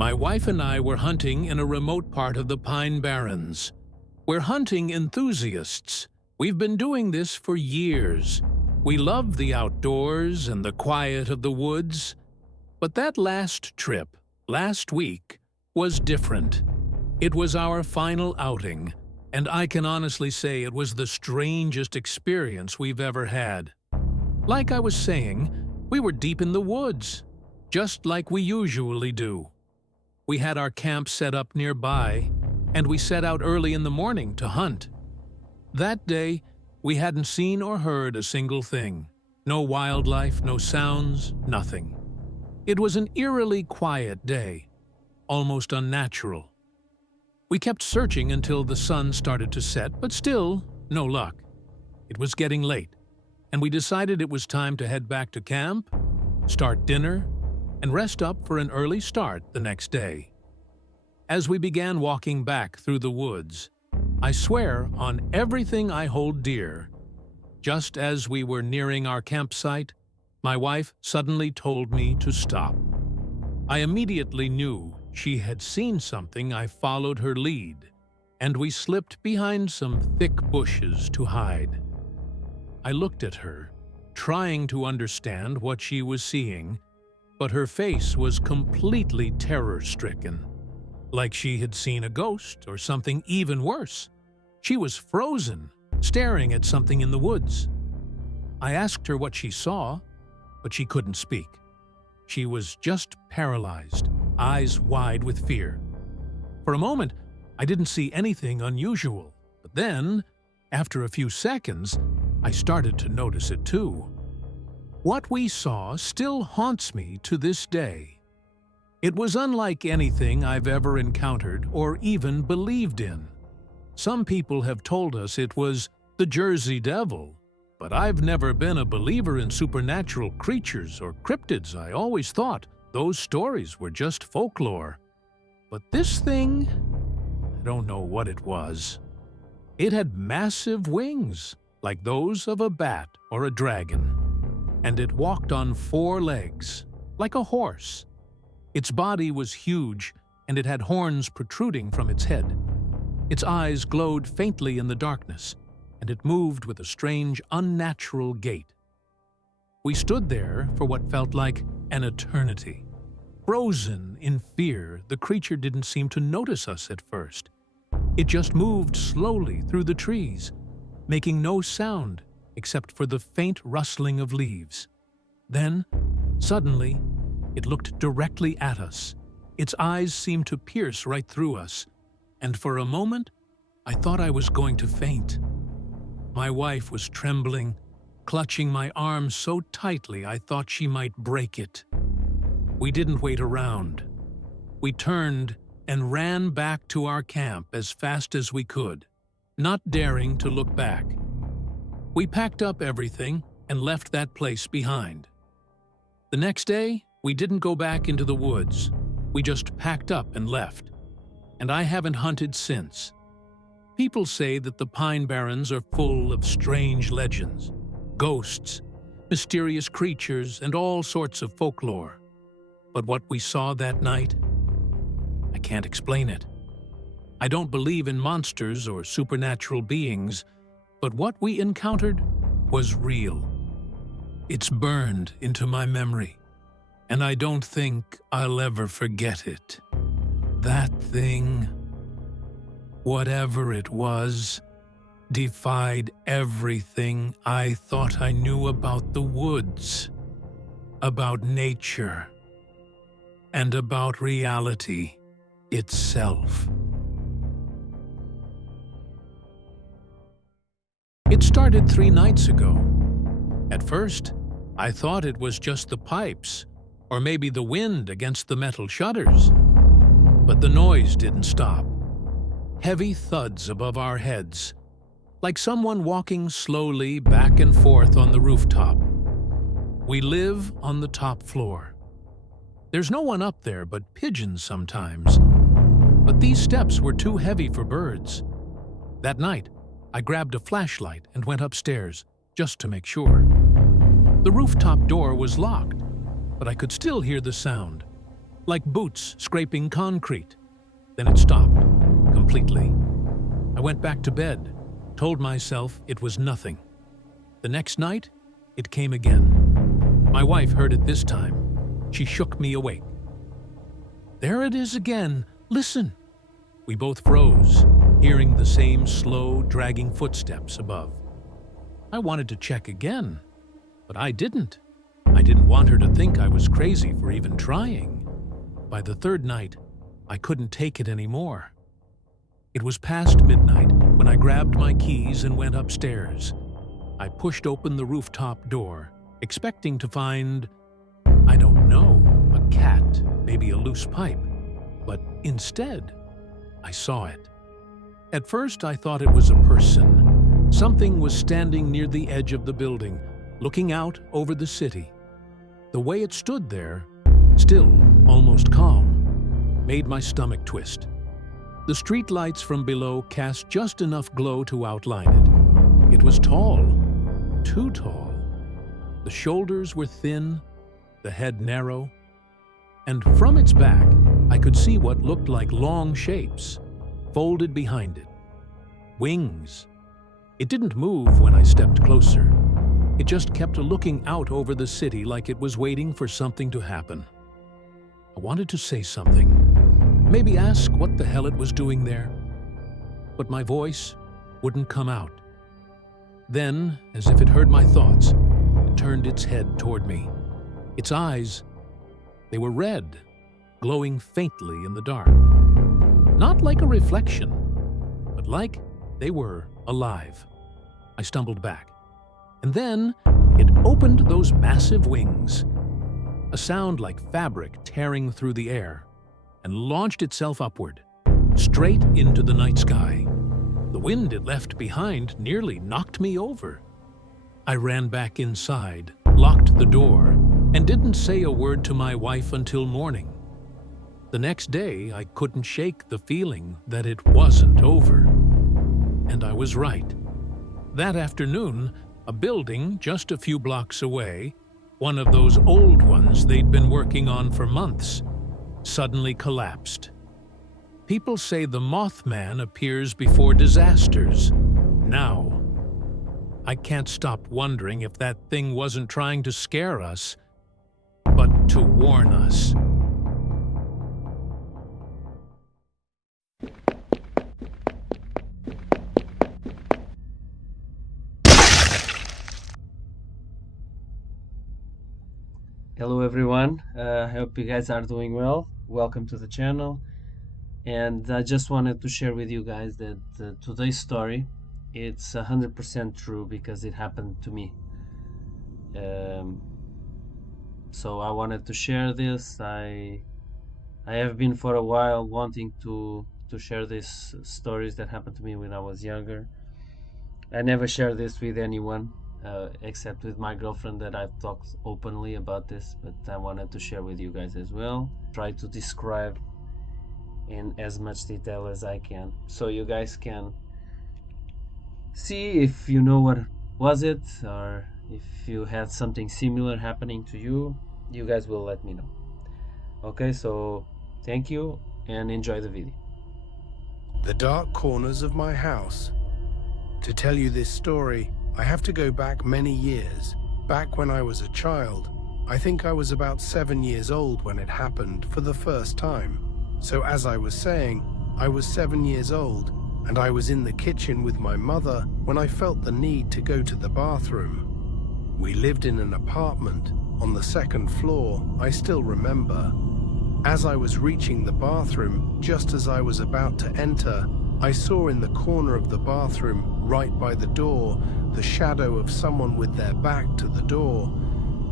My wife and I were hunting in a remote part of the Pine Barrens. We're hunting enthusiasts. We've been doing this for years. We love the outdoors and the quiet of the woods. But that last trip, last week, was different. It was our final outing, and I can honestly say it was the strangest experience we've ever had. Like I was saying, we were deep in the woods, just like we usually do. We had our camp set up nearby, and we set out early in the morning to hunt. That day, we hadn't seen or heard a single thing. No wildlife, no sounds, nothing. It was an eerily quiet day, almost unnatural. We kept searching until the sun started to set, but still, no luck. It was getting late, and we decided it was time to head back to camp, start dinner, and rest up for an early start the next day. As we began walking back through the woods, I swear on everything I hold dear, just as we were nearing our campsite, my wife suddenly told me to stop. I immediately knew she had seen something. I followed her lead, and we slipped behind some thick bushes to hide. I looked at her, trying to understand what she was seeing, but her face was completely terror-stricken, like she had seen a ghost or something even worse. She was frozen, staring at something in the woods. I asked her what she saw, but she couldn't speak. She was just paralyzed, eyes wide with fear. For a moment, I didn't see anything unusual, but then, after a few seconds, I started to notice it too. What we saw still haunts me to this day. It was unlike anything I've ever encountered or even believed in. Some people have told us it was the Jersey Devil, but I've never been a believer in supernatural creatures or cryptids. I always thought those stories were just folklore. But this thing, I don't know what it was. It had massive wings, like those of a bat or a dragon. And it walked on 4 legs, like a horse. Its body was huge, and it had horns protruding from its head. Its eyes glowed faintly in the darkness, and it moved with a strange, unnatural gait. We stood there for what felt like an eternity. Frozen in fear, the creature didn't seem to notice us at first. It just moved slowly through the trees, making no sound except for the faint rustling of leaves. Then, suddenly, it looked directly at us. Its eyes seemed to pierce right through us, and for a moment, I thought I was going to faint. My wife was trembling, clutching my arm so tightly I thought she might break it. We didn't wait around. We turned and ran back to our camp as fast as we could, not daring to look back. We packed up everything and left that place behind. The next day, we didn't go back into the woods. We just packed up and left. And I haven't hunted since. People say that the Pine Barrens are full of strange legends, ghosts, mysterious creatures, and all sorts of folklore. But what we saw that night, I can't explain it. I don't believe in monsters or supernatural beings, but what we encountered was real. It's burned into my memory, and I don't think I'll ever forget it. That thing, whatever it was, defied everything I thought I knew about the woods, about nature, and about reality itself. It started 3 nights ago. At first, I thought it was just the pipes, or maybe the wind against the metal shutters. But the noise didn't stop. Heavy thuds above our heads, like someone walking slowly back and forth on the rooftop. We live on the top floor. There's no one up there but pigeons sometimes. But these steps were too heavy for birds. That night, I grabbed a flashlight and went upstairs, just to make sure. The rooftop door was locked, but I could still hear the sound, like boots scraping concrete. Then it stopped, completely. I went back to bed, told myself it was nothing. The next night, it came again. My wife heard it this time. She shook me awake. "There it is again. Listen." We both froze, hearing the same slow, dragging footsteps above. I wanted to check again, but I didn't. I didn't want her to think I was crazy for even trying. By the third night, I couldn't take it anymore. It was past midnight when I grabbed my keys and went upstairs. I pushed open the rooftop door, expecting to find, I don't know, a cat, maybe a loose pipe. But instead, I saw it. At first, I thought it was a person. Something was standing near the edge of the building, looking out over the city. The way it stood there, still almost calm, made my stomach twist. The street lights from below cast just enough glow to outline it. It was tall, too tall. The shoulders were thin, the head narrow, and from its back, I could see what looked like long shapes, folded behind it. Wings. It didn't move when I stepped closer. It just kept looking out over the city like it was waiting for something to happen. I wanted to say something, maybe ask what the hell it was doing there, but my voice wouldn't come out. Then, as if it heard my thoughts, it turned its head toward me. Its eyes, they were red, glowing faintly in the dark. Not like a reflection, but like they were alive. I stumbled back. And then it opened those massive wings, a sound like fabric tearing through the air, and launched itself upward, straight into the night sky. The wind it left behind nearly knocked me over. I ran back inside, locked the door, and didn't say a word to my wife until morning. The next day, I couldn't shake the feeling that it wasn't over. And I was right. That afternoon, a building just a few blocks away, one of those old ones they'd been working on for months, suddenly collapsed. People say the Mothman appears before disasters. Now, I can't stop wondering if that thing wasn't trying to scare us, but to warn us. Hello everyone, I hope you guys are doing well. Welcome to the channel, and I just wanted to share with you guys that today's story, it's 100% true because it happened to me. So I wanted to share this. I have been for a while wanting to share these stories that happened to me when I was younger. I never share this with anyone. Except with my girlfriend, that I've talked openly about this, but I wanted to share with you guys as well. Try to describe in as much detail as I can, so you guys can see if you know what was it, or if you had something similar happening to you. You guys will let me know. Okay, so thank you and enjoy the video. The dark corners of my house. To tell you this story, I have to go back many years, back when I was a child. I think I was about 7 years old when it happened for the first time. So as I was saying, I was 7 years old, and I was in the kitchen with my mother when I felt the need to go to the bathroom. We lived in an apartment on the second floor, I still remember. As I was reaching the bathroom, just as I was about to enter, I saw in the corner of the bathroom, right by the door, the shadow of someone with their back to the door.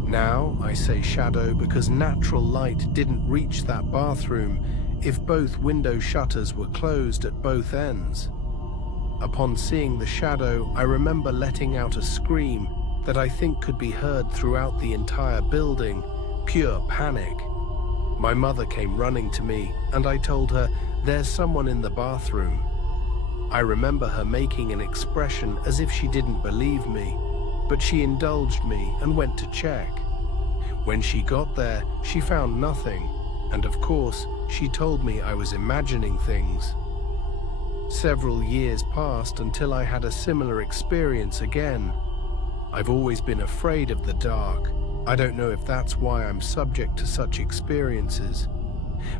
Now, I say shadow because natural light didn't reach that bathroom if both window shutters were closed at both ends. Upon seeing the shadow, I remember letting out a scream that I think could be heard throughout the entire building, pure panic. My mother came running to me, and I told her, "There's someone in the bathroom." I remember her making an expression as if she didn't believe me, but she indulged me and went to check. When she got there, she found nothing, And of course, she told me I was imagining things. Several years passed until I had a similar experience again. I've always been afraid of the dark. I don't know if that's why I'm subject to such experiences.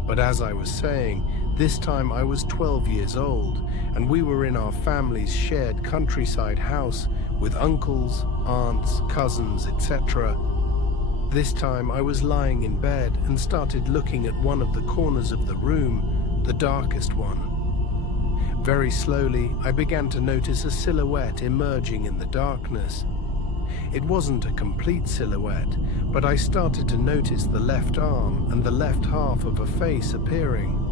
But as I was saying, this time I was 12 years old, and we were in our family's shared countryside house with uncles, aunts, cousins, etc. This time I was lying in bed and started looking at one of the corners of the room, the darkest one. Very slowly, I began to notice a silhouette emerging in the darkness. It wasn't a complete silhouette, but I started to notice the left arm and the left half of a face appearing.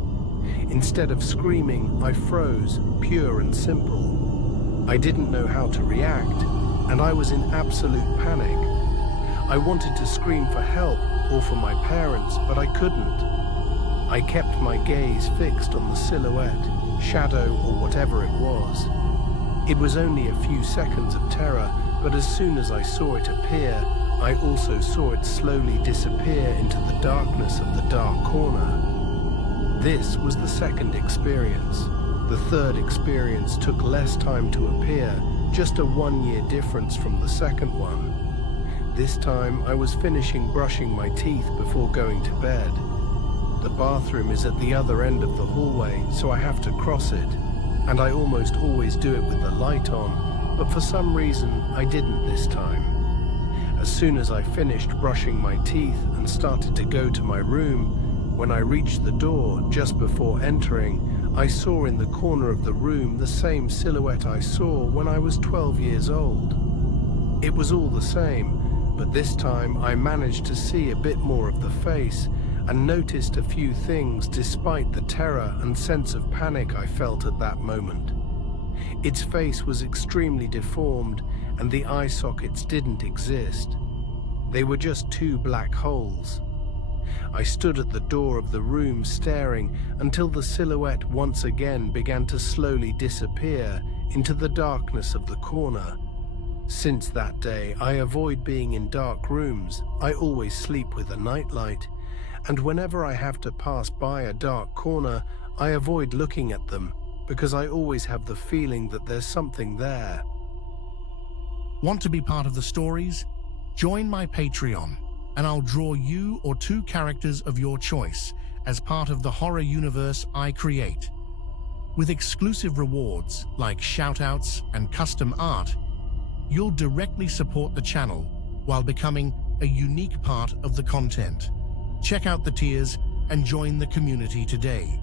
Instead of screaming, I froze, pure and simple. I didn't know how to react, and I was in absolute panic. I wanted to scream for help or for my parents, but I couldn't. I kept my gaze fixed on the silhouette, shadow or whatever it was. It was only a few seconds of terror, but as soon as I saw it appear, I also saw it slowly disappear into the darkness of the dark corner. This was the second experience. The third experience took less time to appear, just a 1-year difference from the second one. This time I was finishing brushing my teeth before going to bed. The bathroom is at the other end of the hallway, so I have to cross it, and I almost always do it with the light on, but for some reason I didn't this time. As soon as I finished brushing my teeth and started to go to my room, when I reached the door just before entering, I saw in the corner of the room the same silhouette I saw when I was 12 years old. It was all the same, but this time I managed to see a bit more of the face and noticed a few things despite the terror and sense of panic I felt at that moment. Its face was extremely deformed and the eye sockets didn't exist. They were just 2 black holes. I stood at the door of the room staring until the silhouette once again began to slowly disappear into the darkness of the corner. Since that day, I avoid being in dark rooms. I always sleep with a nightlight, and whenever I have to pass by a dark corner, I avoid looking at them because I always have the feeling that there's something there. Want to be part of the stories? Join my Patreon, and I'll draw you or 2 characters of your choice as part of the horror universe I create. With exclusive rewards like shoutouts and custom art, you'll directly support the channel while becoming a unique part of the content. Check out the tiers and join the community today.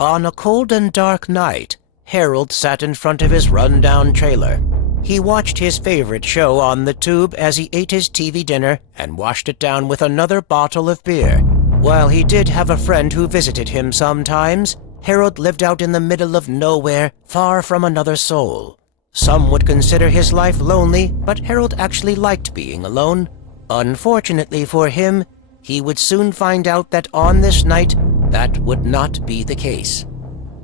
On a cold and dark night, Harold sat in front of his run-down trailer. He watched his favorite show on the tube as he ate his TV dinner and washed it down with another bottle of beer. While he did have a friend who visited him sometimes, Harold lived out in the middle of nowhere, far from another soul. Some would consider his life lonely, but Harold actually liked being alone. Unfortunately for him, he would soon find out that on this night, that would not be the case.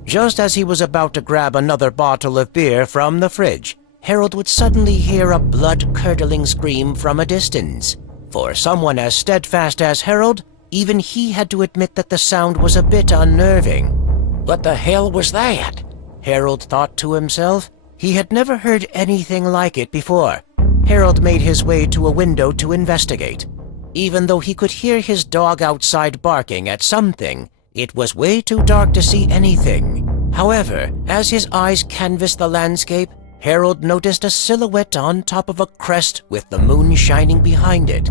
Just as he was about to grab another bottle of beer from the fridge, Harold would suddenly hear a blood-curdling scream from a distance. For someone as steadfast as Harold, even he had to admit that the sound was a bit unnerving. What the hell was that? Harold thought to himself. He had never heard anything like it before. Harold made his way to a window to investigate. Even though he could hear his dog outside barking at something, it was way too dark to see anything. However, as his eyes canvassed the landscape, Harold noticed a silhouette on top of a crest with the moon shining behind it.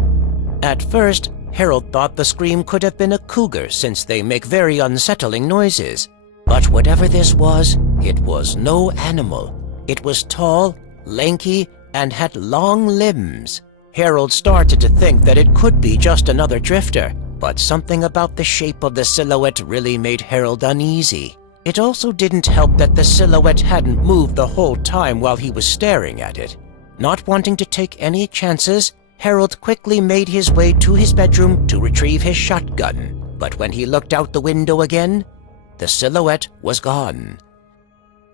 At first, Harold thought the scream could have been a cougar since they make very unsettling noises. But whatever this was, it was no animal. It was tall, lanky, and had long limbs. Harold started to think that it could be just another drifter, but something about the shape of the silhouette really made Harold uneasy. It also didn't help that the silhouette hadn't moved the whole time while he was staring at it. Not wanting to take any chances, Harold quickly made his way to his bedroom to retrieve his shotgun. But when he looked out the window again, the silhouette was gone.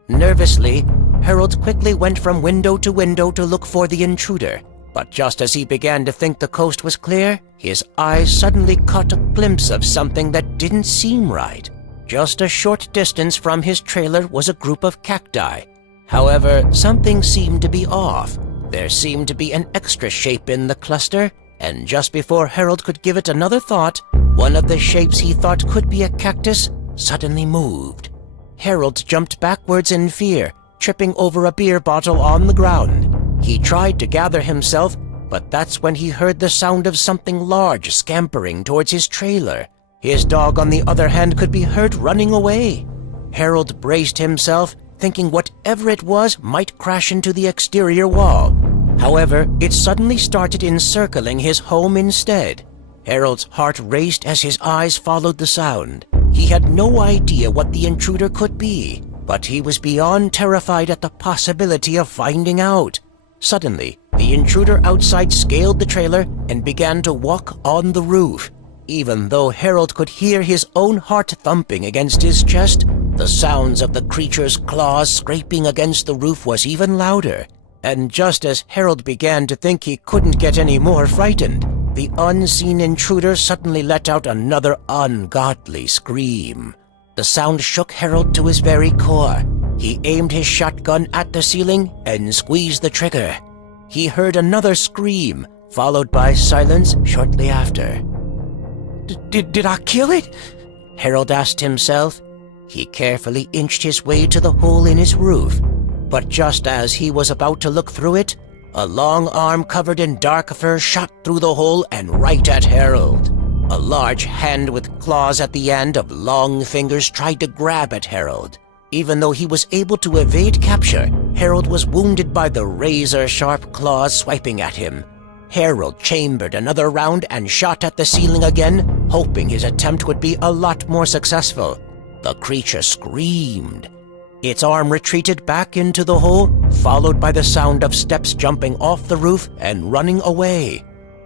Nervously, Harold quickly went from window to window to look for the intruder. But just as he began to think the coast was clear, his eyes suddenly caught a glimpse of something that didn't seem right. Just a short distance from his trailer was a group of cacti. However, something seemed to be off. There seemed to be an extra shape in the cluster, and just before Harold could give it another thought, one of the shapes he thought could be a cactus suddenly moved. Harold jumped backwards in fear, tripping over a beer bottle on the ground. He tried to gather himself, but that's when he heard the sound of something large scampering towards his trailer. His dog, on the other hand, could be heard running away. Harold braced himself, thinking whatever it was might crash into the exterior wall. However, it suddenly started encircling his home instead. Harold's heart raced as his eyes followed the sound. He had no idea what the intruder could be, but he was beyond terrified at the possibility of finding out. Suddenly, the intruder outside scaled the trailer and began to walk on the roof. Even though Harold could hear his own heart thumping against his chest, the sounds of the creature's claws scraping against the roof was even louder. And just as Harold began to think he couldn't get any more frightened, the unseen intruder suddenly let out another ungodly scream. The sound shook Harold to his very core. He aimed his shotgun at the ceiling and squeezed the trigger. He heard another scream, followed by silence shortly after. Did I kill it? Harold asked himself. He carefully inched his way to the hole in his roof. But just as he was about to look through it, a long arm covered in dark fur shot through the hole and right at Harold. A large hand with claws at the end of long fingers tried to grab at Harold. Even though he was able to evade capture, Harold was wounded by the razor-sharp claws swiping at him. Harold chambered another round and shot at the ceiling again, hoping his attempt would be a lot more successful. The creature screamed. Its arm retreated back into the hole, followed by the sound of steps jumping off the roof and running away.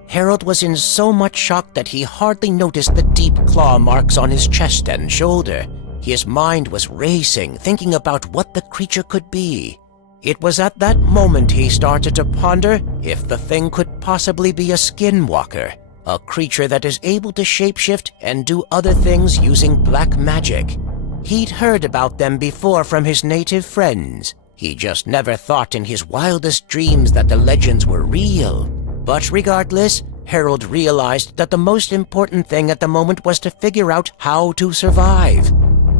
Harold was in so much shock that he hardly noticed the deep claw marks on his chest and shoulder. His mind was racing, thinking about what the creature could be. It was at that moment he started to ponder if the thing could possibly be a skinwalker, a creature that is able to shapeshift and do other things using black magic. He'd heard about them before from his native friends. He just never thought in his wildest dreams that the legends were real. But regardless, Harold realized that the most important thing at the moment was to figure out how to survive.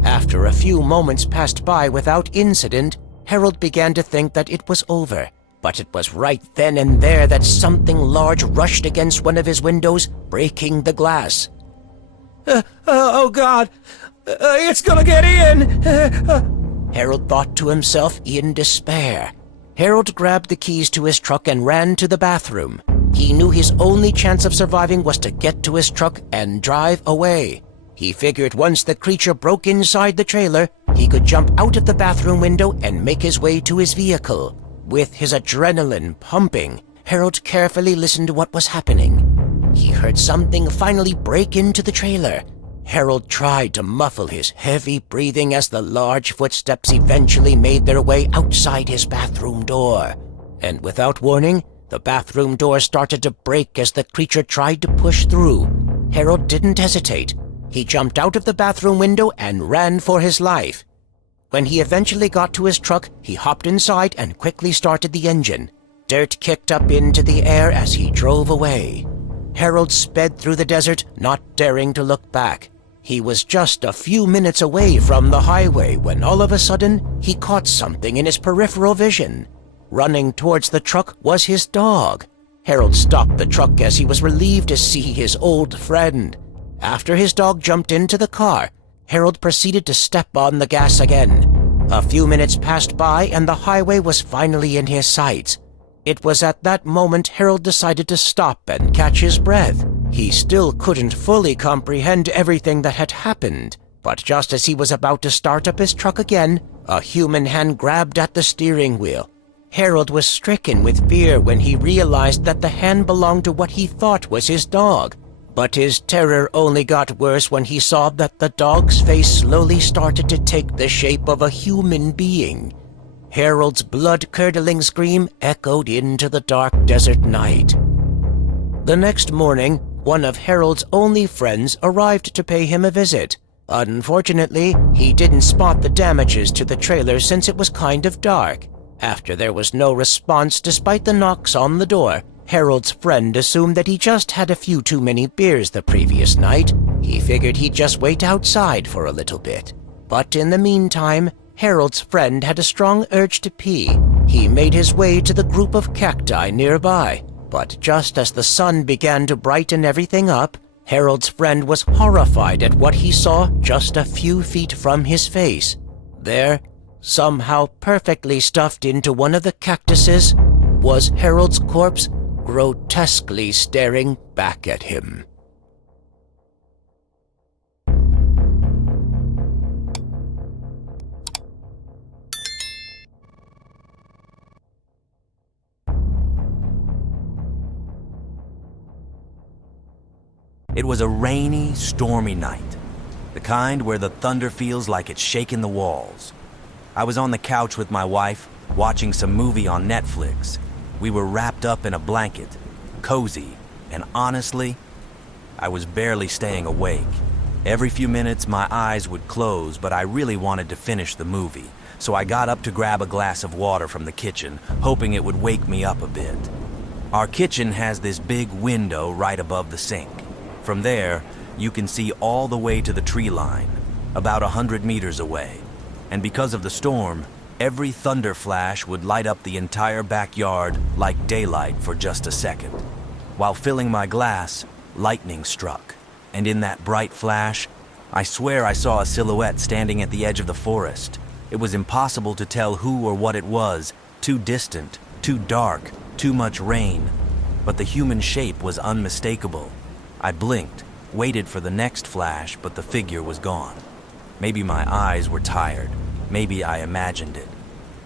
After a few moments passed by without incident, Harold began to think that it was over. But it was right then and there that something large rushed against one of his windows, breaking the glass. Oh God! It's gonna get in! Harold thought to himself in despair. Harold grabbed the keys to his truck and ran to the bathroom. He knew his only chance of surviving was to get to his truck and drive away. He figured once the creature broke inside the trailer, he could jump out of the bathroom window and make his way to his vehicle. With his adrenaline pumping, Harold carefully listened to what was happening. He heard something finally break into the trailer. Harold tried to muffle his heavy breathing as the large footsteps eventually made their way outside his bathroom door. And without warning, the bathroom door started to break as the creature tried to push through. Harold didn't hesitate. He jumped out of the bathroom window and ran for his life. When he eventually got to his truck, he hopped inside and quickly started the engine. Dirt kicked up into the air as he drove away. Harold sped through the desert, not daring to look back. He was just a few minutes away from the highway when all of a sudden he caught something in his peripheral vision. Running towards the truck was his dog. Harold stopped the truck as he was relieved to see his old friend. After his dog jumped into the car, Harold proceeded to step on the gas again. A few minutes passed by and the highway was finally in his sights. It was at that moment Harold decided to stop and catch his breath. He still couldn't fully comprehend everything that had happened, but just as he was about to start up his truck again, a human hand grabbed at the steering wheel. Harold was stricken with fear when he realized that the hand belonged to what he thought was his dog. But his terror only got worse when he saw that the dog's face slowly started to take the shape of a human being. Harold's blood-curdling scream echoed into the dark desert night. The next morning, one of Harold's only friends arrived to pay him a visit. Unfortunately, he didn't spot the damages to the trailer since it was kind of dark. After there was no response despite the knocks on the door, Harold's friend assumed that he just had a few too many beers the previous night. He figured he'd just wait outside for a little bit. But in the meantime, Harold's friend had a strong urge to pee. He made his way to the group of cacti nearby. But just as the sun began to brighten everything up, Harold's friend was horrified at what he saw just a few feet from his face. There, somehow perfectly stuffed into one of the cactuses, was Harold's corpse, grotesquely staring back at him. It was a rainy, stormy night, the kind where the thunder feels like it's shaking the walls. I was on the couch with my wife, watching some movie on Netflix. We were wrapped up in a blanket, cozy, and honestly, I was barely staying awake. Every few minutes my eyes would close, but I really wanted to finish the movie, so I got up to grab a glass of water from the kitchen, hoping it would wake me up a bit. Our kitchen has this big window right above the sink. From there, you can see all the way to the tree line, about 100 meters away. And because of the storm, every thunder flash would light up the entire backyard like daylight for just a second. While filling my glass, lightning struck. And in that bright flash, I swear I saw a silhouette standing at the edge of the forest. It was impossible to tell who or what it was, too distant, too dark, too much rain. But the human shape was unmistakable. I blinked, waited for the next flash, but the figure was gone. Maybe my eyes were tired. Maybe I imagined it.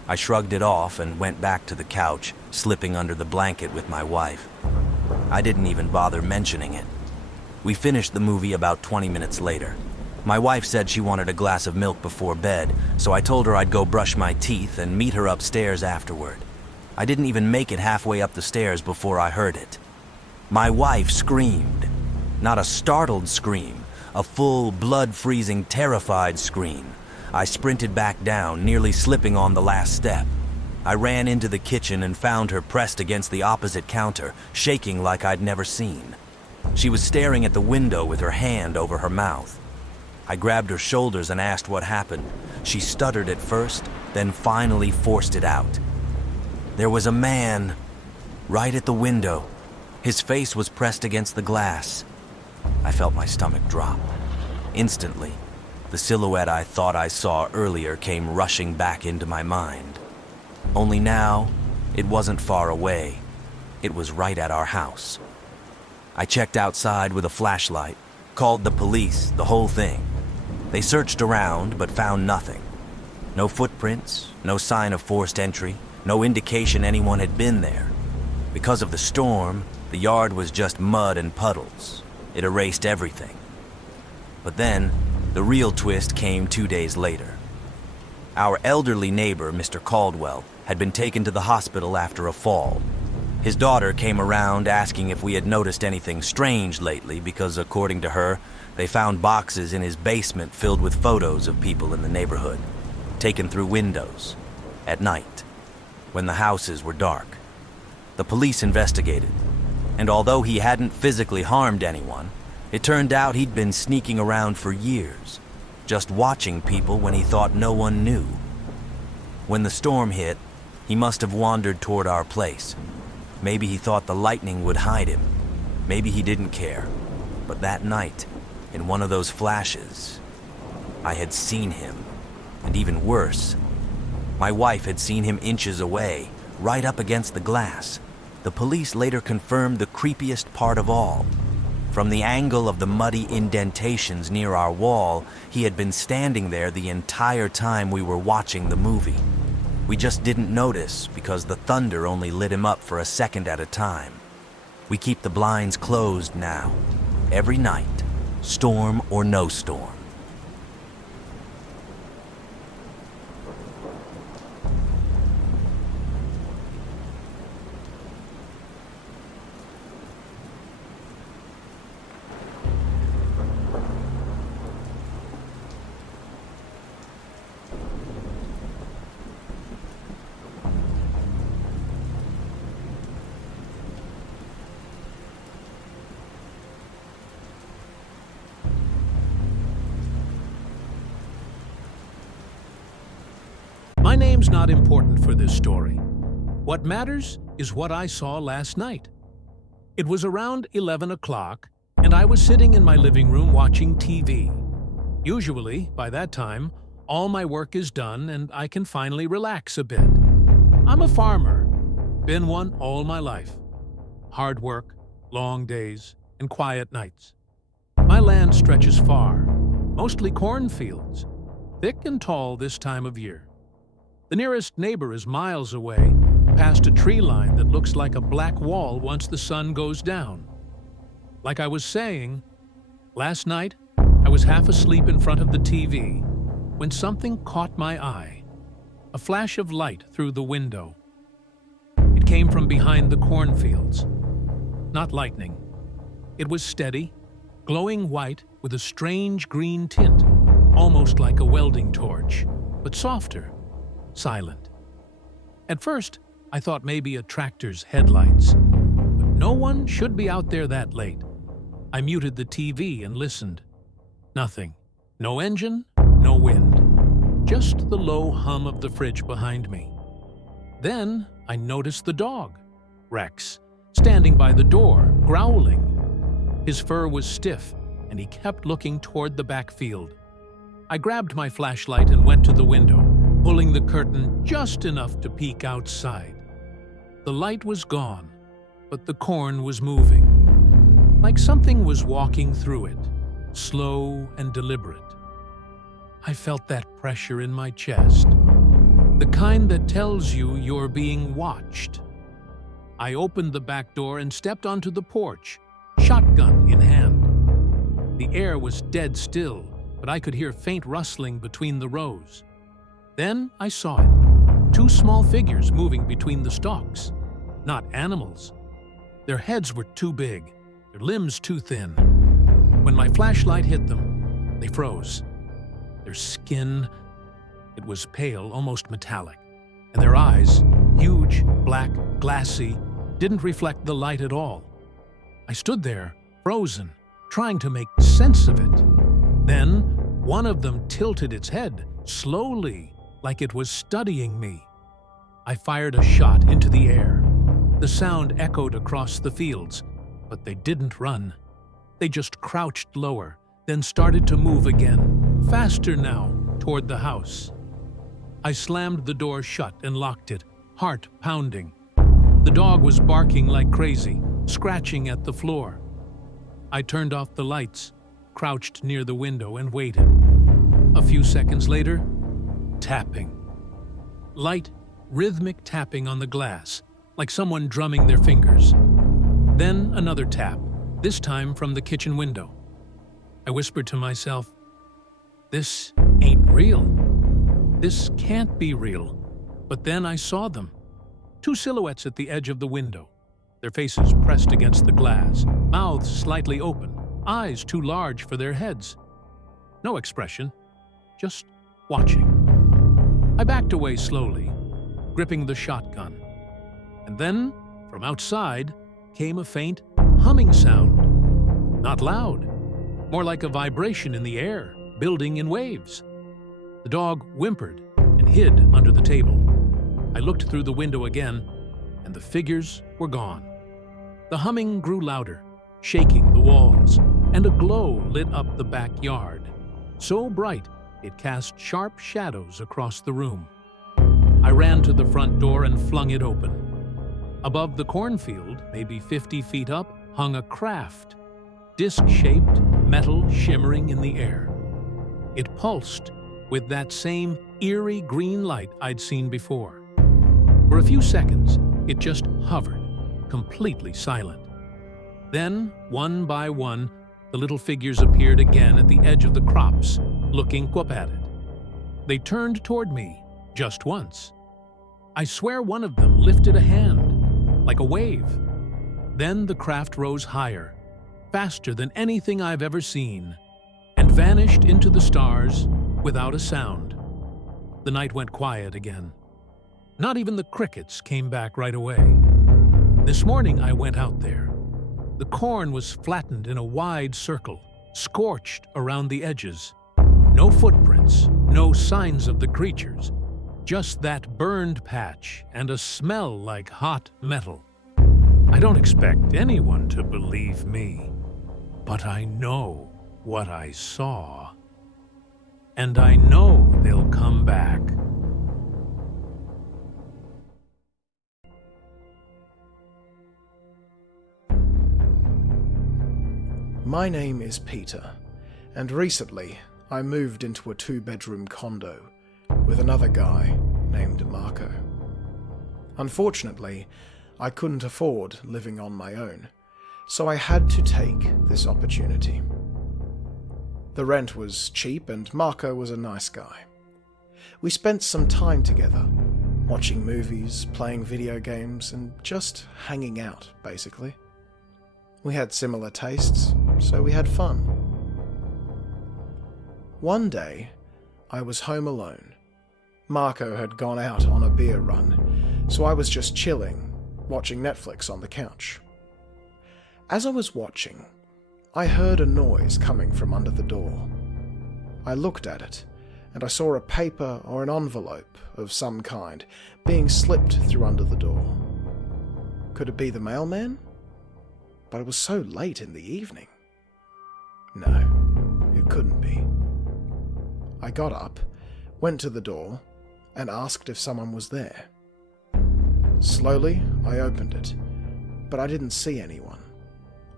I shrugged it off and went back to the couch, slipping under the blanket with my wife. I didn't even bother mentioning it. We finished the movie about 20 minutes later. My wife said she wanted a glass of milk before bed, so I told her I'd go brush my teeth and meet her upstairs afterward. I didn't even make it halfway up the stairs before I heard it. My wife screamed. Not a startled scream, a full, blood-freezing, terrified scream. I sprinted back down, nearly slipping on the last step. I ran into the kitchen and found her pressed against the opposite counter, shaking like I'd never seen. She was staring at the window with her hand over her mouth. I grabbed her shoulders and asked what happened. She stuttered at first, then finally forced it out. There was a man right at the window. His face was pressed against the glass. I felt my stomach drop. Instantly, the silhouette I thought I saw earlier came rushing back into my mind. Only now, it wasn't far away. It was right at our house. I checked outside with a flashlight, called the police, the whole thing. They searched around, but found nothing. No footprints, no sign of forced entry, no indication anyone had been there. Because of the storm, the yard was just mud and puddles. It erased everything. But then, the real twist came 2 days later. Our elderly neighbor, Mr. Caldwell, had been taken to the hospital after a fall. His daughter came around asking if we had noticed anything strange lately because, according to her, they found boxes in his basement filled with photos of people in the neighborhood, taken through windows, at night, when the houses were dark. The police investigated, and although he hadn't physically harmed anyone, it turned out he'd been sneaking around for years, just watching people when he thought no one knew. When the storm hit, He must have wandered toward our place. Maybe he thought the lightning would hide him. Maybe he didn't care. But that night, in one of those flashes, I had seen him. And even worse, my wife had seen him inches away, right up against the glass. The police later confirmed the creepiest part of all. From the angle of the muddy indentations near our wall, he had been standing there the entire time we were watching the movie. We just didn't notice because the thunder only lit him up for a second at a time. We keep the blinds closed now, every night, storm or no storm. My name's not important for this story. What matters is what I saw last night. It was around 11 o'clock, and I was sitting in my living room watching TV. Usually, by that time, all my work is done and I can finally relax a bit. I'm a farmer, been one all my life. Hard work, long days, and quiet nights. My land stretches far, mostly cornfields, thick and tall this time of year. The nearest neighbor is miles away, past a tree line that looks like a black wall once the sun goes down. Like I was saying, last night I was half asleep in front of the TV when something caught my eye. A flash of light through the window. It came from behind the cornfields. Not lightning. It was steady, glowing white with a strange green tint, almost like a welding torch, but softer. Silent. At first, I thought maybe a tractor's headlights, but no one should be out there that late. I muted the TV and listened. Nothing. No engine, no wind. Just the low hum of the fridge behind me. Then I noticed the dog, Rex, standing by the door, growling. His fur was stiff, and he kept looking toward the backfield. I grabbed my flashlight and went to the window, pulling the curtain just enough to peek outside. The light was gone, but the corn was moving, like something was walking through it, slow and deliberate. I felt that pressure in my chest, the kind that tells you you're being watched. I opened the back door and stepped onto the porch, shotgun in hand. The air was dead still, but I could hear faint rustling between the rows. Then I saw it. Two small figures moving between the stalks. Not animals. Their heads were too big, their limbs too thin. When my flashlight hit them, they froze. Their skin, it was pale, almost metallic. And their eyes, huge, black, glassy, didn't reflect the light at all. I stood there, frozen, trying to make sense of it. Then, one of them tilted its head, slowly, like it was studying me. I fired a shot into the air. The sound echoed across the fields, but they didn't run. They just crouched lower, then started to move again, faster now, toward the house. I slammed the door shut and locked it, heart pounding. The dog was barking like crazy, scratching at the floor. I turned off the lights, crouched near the window and waited. A few seconds later, tapping. Light, rhythmic tapping on the glass, like someone drumming their fingers. Then another tap, this time from the kitchen window. I whispered to myself, "This ain't real. This can't be real." But then I saw them. Two silhouettes at the edge of the window, their faces pressed against the glass, mouths slightly open, eyes too large for their heads. No expression, just watching. I backed away slowly, gripping the shotgun. And then, from outside, came a faint humming sound. Not loud, more like a vibration in the air, building in waves. The dog whimpered and hid under the table. I looked through the window again, and the figures were gone. The humming grew louder, shaking the walls, and a glow lit up the backyard, so bright it cast sharp shadows across the room. I ran to the front door and flung it open. Above the cornfield, maybe 50 feet up, hung a craft, disc-shaped, metal shimmering in the air. It pulsed with that same eerie green light I'd seen before. For a few seconds, it just hovered, completely silent. Then, one by one, the little figures appeared again at the edge of the crops, looking up at it. They turned toward me, just once. I swear one of them lifted a hand, like a wave. Then the craft rose higher, faster than anything I've ever seen, and vanished into the stars without a sound. The night went quiet again. Not even the crickets came back right away. This morning I went out there. The corn was flattened in a wide circle, scorched around the edges. No footprints, no signs of the creatures, just that burned patch and a smell like hot metal. I don't expect anyone to believe me, but I know what I saw. And I know they'll come back. My name is Peter, and recently I moved into a 2-bedroom condo with another guy named Marco. Unfortunately, I couldn't afford living on my own, so I had to take this opportunity. The rent was cheap and Marco was a nice guy. We spent some time together, watching movies, playing video games, and just hanging out, basically. We had similar tastes, so we had fun. One day, I was home alone. Marco had gone out on a beer run, so I was just chilling, watching Netflix on the couch. As I was watching, I heard a noise coming from under the door. I looked at it, and I saw a paper or an envelope of some kind being slipped through under the door. Could it be the mailman? But it was so late in the evening. No, it couldn't be. I got up, went to the door, and asked if someone was there. Slowly, I opened it, but I didn't see anyone,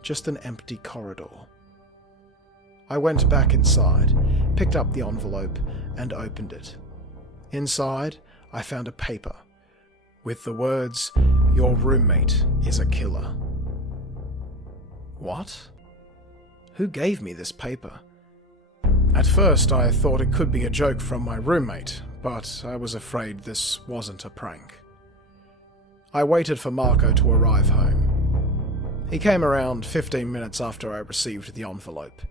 just an empty corridor. I went back inside, picked up the envelope, and opened it. Inside, I found a paper with the words, "Your roommate is a killer." What? Who gave me this paper? At first, I thought it could be a joke from my roommate, but I was afraid this wasn't a prank. I waited for Marco to arrive home. He came around 15 minutes after I received the envelope.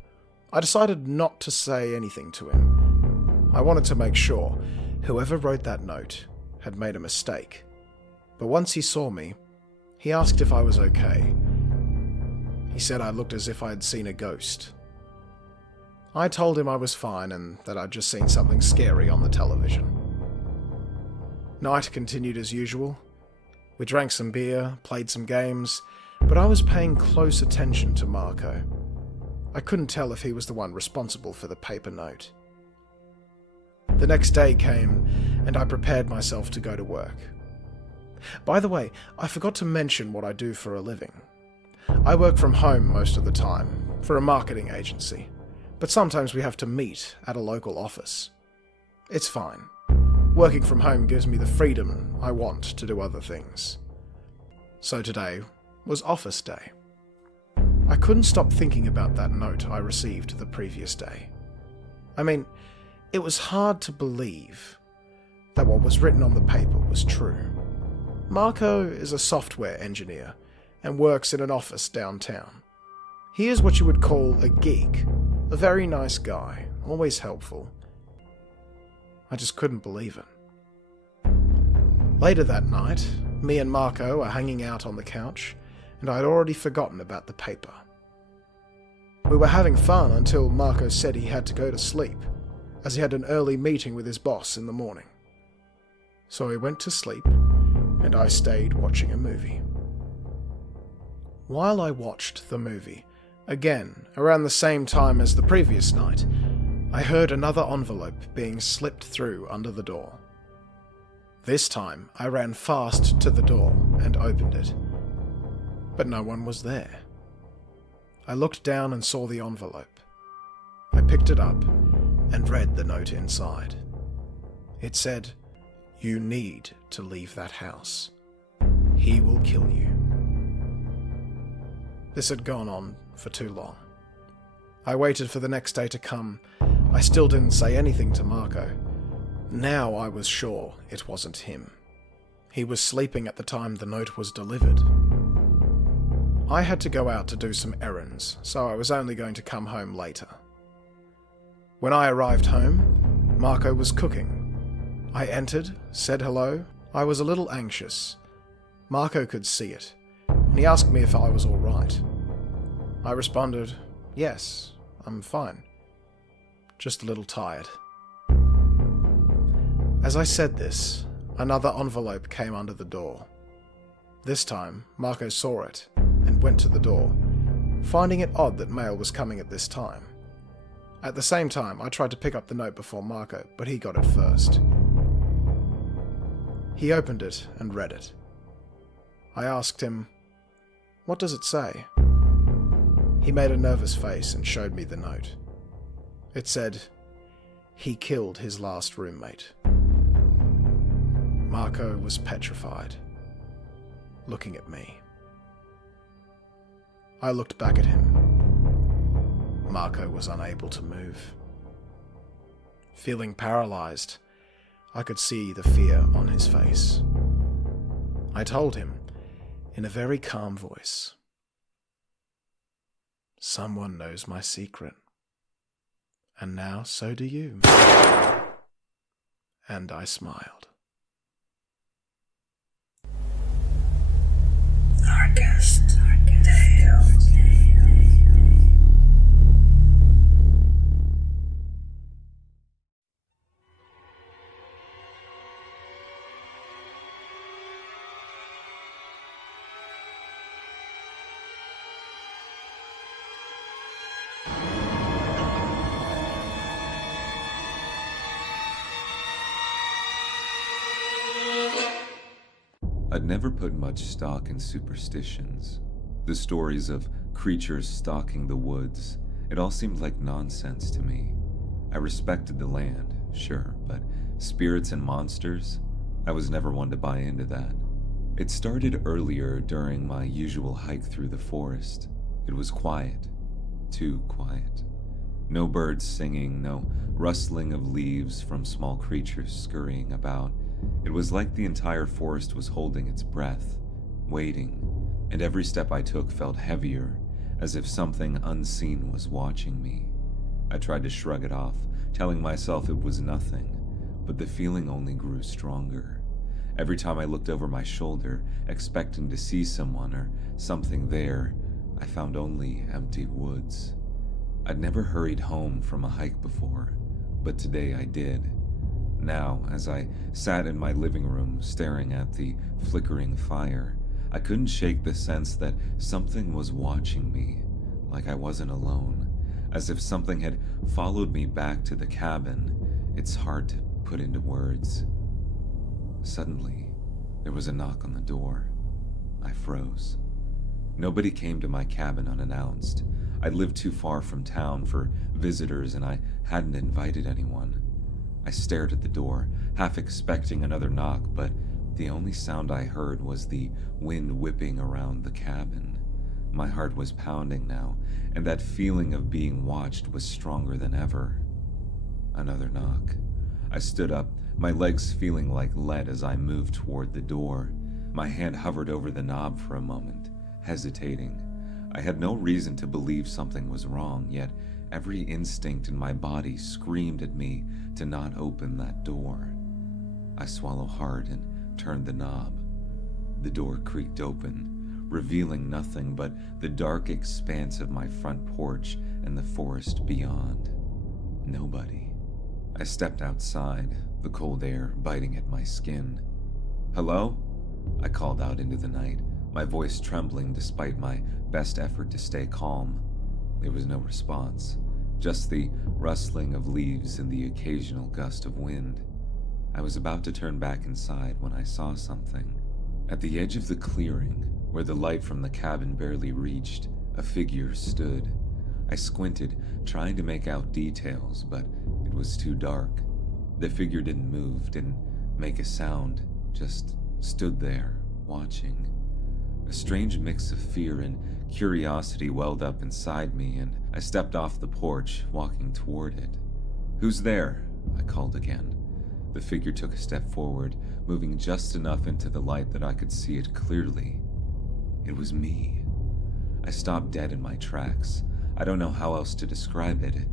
I decided not to say anything to him. I wanted to make sure whoever wrote that note had made a mistake. But once he saw me, he asked if I was okay. He said I looked as if I had seen a ghost. I told him I was fine and that I'd just seen something scary on the television. Night continued as usual. We drank some beer, played some games, but I was paying close attention to Marco. I couldn't tell if he was the one responsible for the paper note. The next day came, and I prepared myself to go to work. By the way, I forgot to mention what I do for a living. I work from home most of the time, for a marketing agency, but sometimes we have to meet at a local office. It's fine. Working from home gives me the freedom I want to do other things. So today was office day. I couldn't stop thinking about that note I received the previous day. I mean, it was hard to believe that what was written on the paper was true. Marco is a software engineer and works in an office downtown. He is what you would call a geek, a very nice guy, always helpful. I just couldn't believe it. Later that night, me and Marco are hanging out on the couch, and I had already forgotten about the paper. We were having fun until Marco said he had to go to sleep, as he had an early meeting with his boss in the morning. So he went to sleep, and I stayed watching a movie. While I watched the movie, again, around the same time as the previous night, I heard another envelope being slipped through under the door. This time, I ran fast to the door and opened it, but no one was there. I looked down and saw the envelope. I picked it up and read the note inside. It said, "You need to leave that house. He will kill you." This had gone on for too long. I waited for the next day to come. I still didn't say anything to Marco. Now I was sure it wasn't him. He was sleeping at the time the note was delivered. I had to go out to do some errands, so I was only going to come home later. When I arrived home, Marco was cooking. I entered, said hello. I was a little anxious. Marco could see it, and he asked me if I was all right. I responded, "Yes, I'm fine. Just a little tired." As I said this, another envelope came under the door. This time, Marco saw it and went to the door, finding it odd that mail was coming at this time. At the same time, I tried to pick up the note before Marco, but he got it first. He opened it and read it. I asked him, "What does it say?" He made a nervous face and showed me the note. It said, "He killed his last roommate." Marco was petrified, looking at me. I looked back at him. Marco was unable to move. Feeling paralyzed, I could see the fear on his face. I told him, in a very calm voice, "Someone knows my secret. And now so do you." And I smiled. I'd never put much stock in superstitions. The stories of creatures stalking the woods, it all seemed like nonsense to me. I respected the land, sure, but spirits and monsters? I was never one to buy into that. It started earlier during my usual hike through the forest. It was quiet. Too quiet. No birds singing, no rustling of leaves from small creatures scurrying about. It was like the entire forest was holding its breath, waiting, and every step I took felt heavier, as if something unseen was watching me. I tried to shrug it off, telling myself it was nothing, but the feeling only grew stronger. Every time I looked over my shoulder, expecting to see someone or something there, I found only empty woods. I'd never hurried home from a hike before, but today I did. Now, as I sat in my living room staring at the flickering fire, I couldn't shake the sense that something was watching me, like I wasn't alone, as if something had followed me back to the cabin. It's hard to put into words. Suddenly, there was a knock on the door. I froze. Nobody came to my cabin unannounced. I lived too far from town for visitors and I hadn't invited anyone. I stared at the door, half expecting another knock, but the only sound I heard was the wind whipping around the cabin. My heart was pounding now, and that feeling of being watched was stronger than ever. Another knock. I stood up, my legs feeling like lead as I moved toward the door. My hand hovered over the knob for a moment, hesitating. I had no reason to believe something was wrong, yet every instinct in my body screamed at me to not open that door. I swallowed hard and turned the knob. The door creaked open, revealing nothing but the dark expanse of my front porch and the forest beyond. Nobody. I stepped outside, the cold air biting at my skin. "Hello?" I called out into the night, my voice trembling despite my best effort to stay calm. There was no response, just the rustling of leaves and the occasional gust of wind. I was about to turn back inside when I saw something. At the edge of the clearing, where the light from the cabin barely reached, a figure stood. I squinted, trying to make out details, but it was too dark. The figure didn't move, didn't make a sound, just stood there, watching. A strange mix of fear and curiosity welled up inside me, and I stepped off the porch, walking toward it. "Who's there?" I called again. The figure took a step forward, moving just enough into the light that I could see it clearly. It was me. I stopped dead in my tracks. I don't know how else to describe it.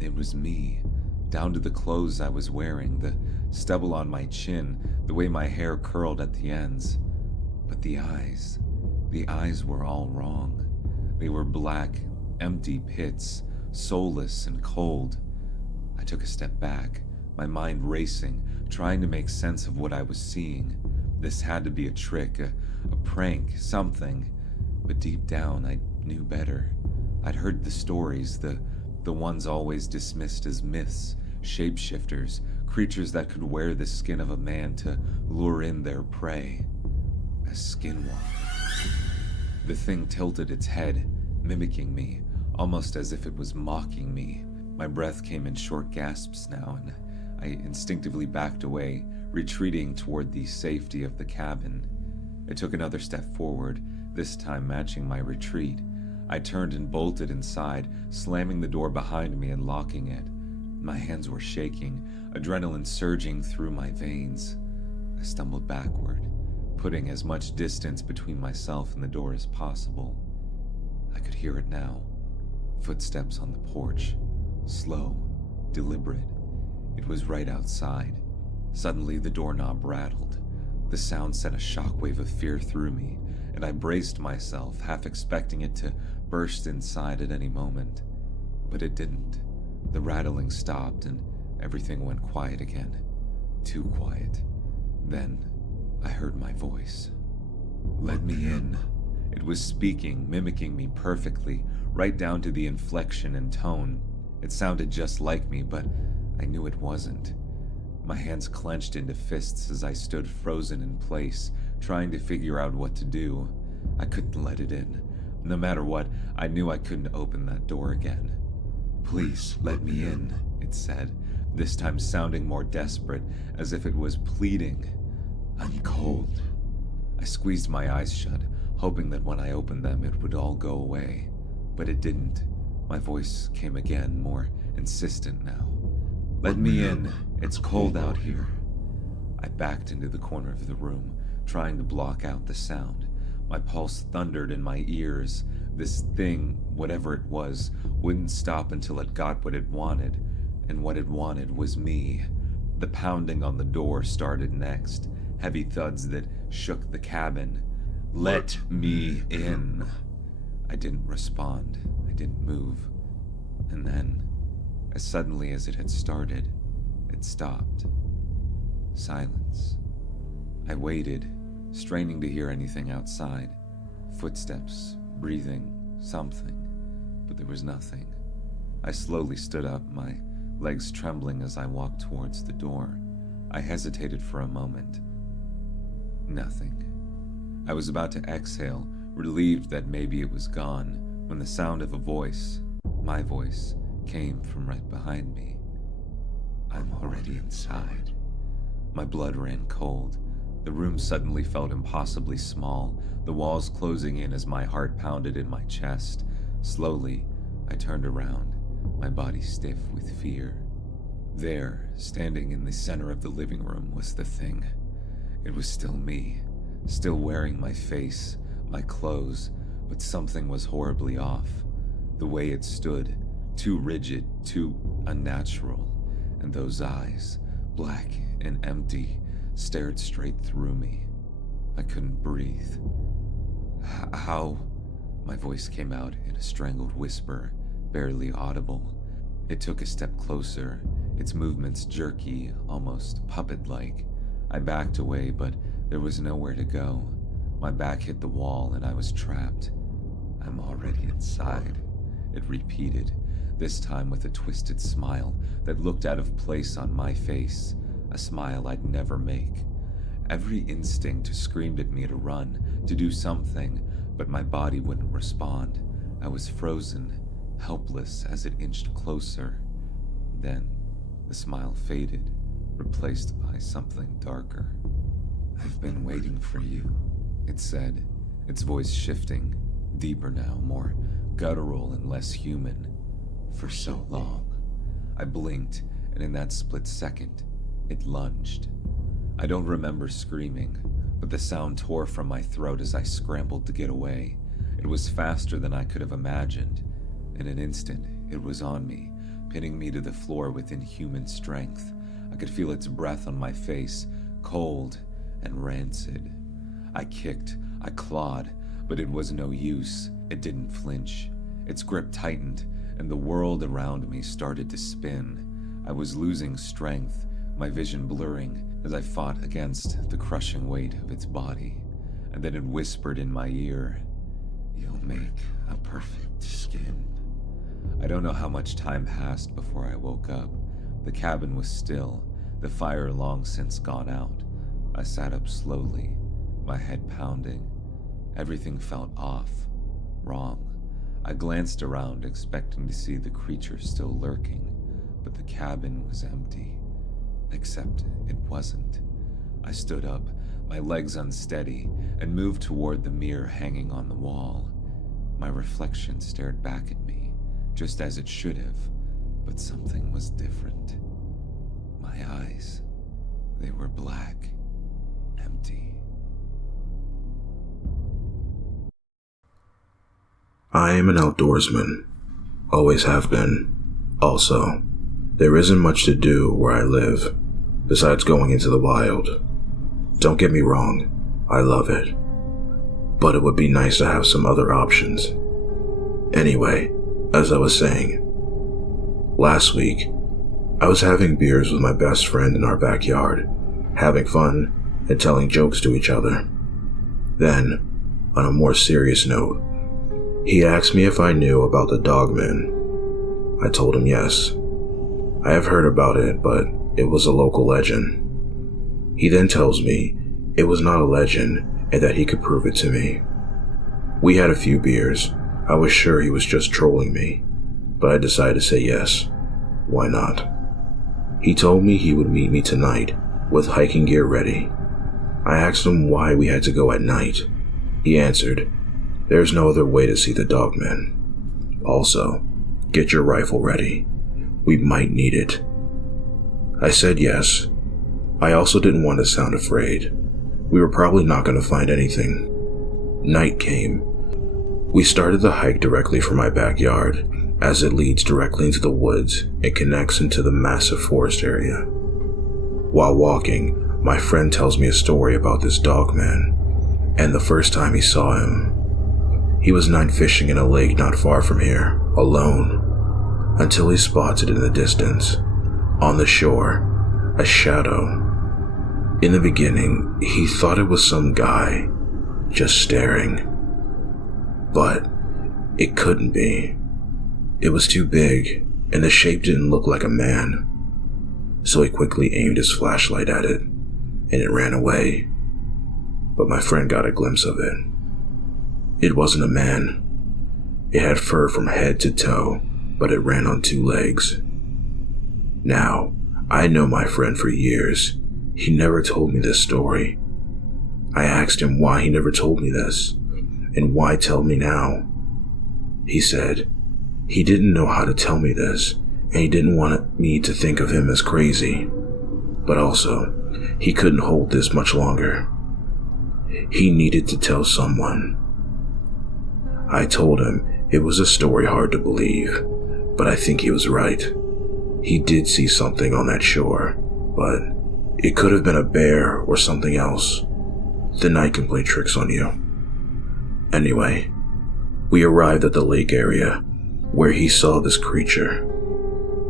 It was me, down to the clothes I was wearing, the stubble on my chin, the way my hair curled at the ends. But the eyes were all wrong. They were black, empty pits, soulless and cold. I took a step back, my mind racing, trying to make sense of what I was seeing. This had to be a trick, a prank, something. But deep down, I knew better. I'd heard the stories, the ones always dismissed as myths, shapeshifters, creatures that could wear the skin of a man to lure in their prey. A skinwalker. The thing tilted its head, mimicking me, almost as if it was mocking me. My breath came in short gasps now, and I instinctively backed away, retreating toward the safety of the cabin. I took another step forward, this time matching my retreat. I turned and bolted inside, slamming the door behind me and locking it. My hands were shaking, adrenaline surging through my veins. I stumbled backward, putting as much distance between myself and the door as possible. I could hear it now. Footsteps on the porch. Slow, deliberate. It was right outside. Suddenly, the doorknob rattled. The sound sent a shockwave of fear through me, and I braced myself, half expecting it to burst inside at any moment. But it didn't. The rattling stopped, and everything went quiet again. Too quiet. Then, I heard my voice. "Let me in." It was speaking, mimicking me perfectly, right down to the inflection and tone. It sounded just like me, but I knew it wasn't. My hands clenched into fists as I stood frozen in place, trying to figure out what to do. I couldn't let it in. No matter what, I knew I couldn't open that door again. "Please, let me in," it said, this time sounding more desperate, as if it was pleading. "I'm cold." I squeezed my eyes shut, hoping that when I opened them it would all go away. But it didn't. My voice came again, more insistent now. "Let me in. It's cold out here." I backed into the corner of the room, trying to block out the sound. My pulse thundered in my ears. This thing, whatever it was, wouldn't stop until it got what it wanted, and what it wanted was me. The pounding on the door started next, heavy thuds that shook the cabin. "Let me in." I didn't respond. I didn't move. And then, as suddenly as it had started, it stopped. Silence. I waited, straining to hear anything outside. Footsteps, breathing, something. But there was nothing. I slowly stood up, my legs trembling as I walked towards the door. I hesitated for a moment. Nothing. I was about to exhale, relieved that maybe it was gone, when the sound of a voice, my voice, came from right behind me. "I'm already inside." My blood ran cold. The room suddenly felt impossibly small, the walls closing in as my heart pounded in my chest. Slowly, I turned around, my body stiff with fear. There, standing in the center of the living room, was the thing. It was still me, still wearing my face, my clothes, but something was horribly off. The way it stood, too rigid, too unnatural, and those eyes, black and empty, stared straight through me. I couldn't breathe. How? My voice came out in a strangled whisper, barely audible. It took a step closer, its movements jerky, almost puppet-like. I backed away, but there was nowhere to go. My back hit the wall and I was trapped. I'm already inside, it repeated, this time with a twisted smile that looked out of place on my face, a smile I'd never make. Every instinct screamed at me to run, to do something, but my body wouldn't respond. I was frozen, helpless as it inched closer. Then, the smile faded, replaced by something darker. "I've been waiting for you," it said, its voice shifting, deeper now, more guttural and less human. "For so long." I blinked, and in that split second, it lunged. I don't remember screaming, but the sound tore from my throat as I scrambled to get away. It was faster than I could have imagined. In an instant, it was on me, pinning me to the floor with inhuman strength. I could feel its breath on my face, cold and rancid. I kicked, I clawed, but it was no use. It didn't flinch. Its grip tightened, and the world around me started to spin. I was losing strength, my vision blurring as I fought against the crushing weight of its body. And then it whispered in my ear, "You'll make a perfect skin." I don't know how much time passed before I woke up. The cabin was still, the fire long since gone out. I sat up slowly, my head pounding. Everything felt off, wrong. I glanced around, expecting to see the creature still lurking, but the cabin was empty. Except it wasn't. I stood up, my legs unsteady, and moved toward the mirror hanging on the wall. My reflection stared back at me, just as it should have, but something was different. My eyes, they were black, empty. I am an outdoorsman. Always have been. Also, there isn't much to do where I live, besides going into the wild. Don't get me wrong, I love it. But it would be nice to have some other options. Anyway, as I was saying, last week, I was having beers with my best friend in our backyard, having fun and telling jokes to each other. Then, on a more serious note, he asked me if I knew about the Dogman. I told him yes. I have heard about it, but it was a local legend. He then tells me it was not a legend and that he could prove it to me. We had a few beers. I was sure he was just trolling me, but I decided to say yes. Why not? He told me he would meet me tonight with hiking gear ready. I asked him why we had to go at night. He answered, "There's no other way to see the Dogman. Also, get your rifle ready. We might need it." I said yes. I also didn't want to sound afraid. We were probably not going to find anything. Night came. We started the hike directly from my backyard, as it leads directly into the woods and connects into the massive forest area. While walking, my friend tells me a story about this Dogman, and the first time he saw him. He was night fishing in a lake not far from here, alone, until he spots it in the distance. On the shore, a shadow. In the beginning, he thought it was some guy, just staring. But it couldn't be. It was too big, and the shape didn't look like a man. So he quickly aimed his flashlight at it, and it ran away. But my friend got a glimpse of it. It wasn't a man. It had fur from head to toe, but it ran on 2 legs. Now, I know my friend for years. He never told me this story. I asked him why he never told me this, and why tell me now. He said he didn't know how to tell me this, and he didn't want me to think of him as crazy. But also, he couldn't hold this much longer. He needed to tell someone. I told him it was a story hard to believe, but I think he was right. He did see something on that shore, but it could have been a bear or something else. The night can play tricks on you. Anyway, we arrived at the lake area where he saw this creature.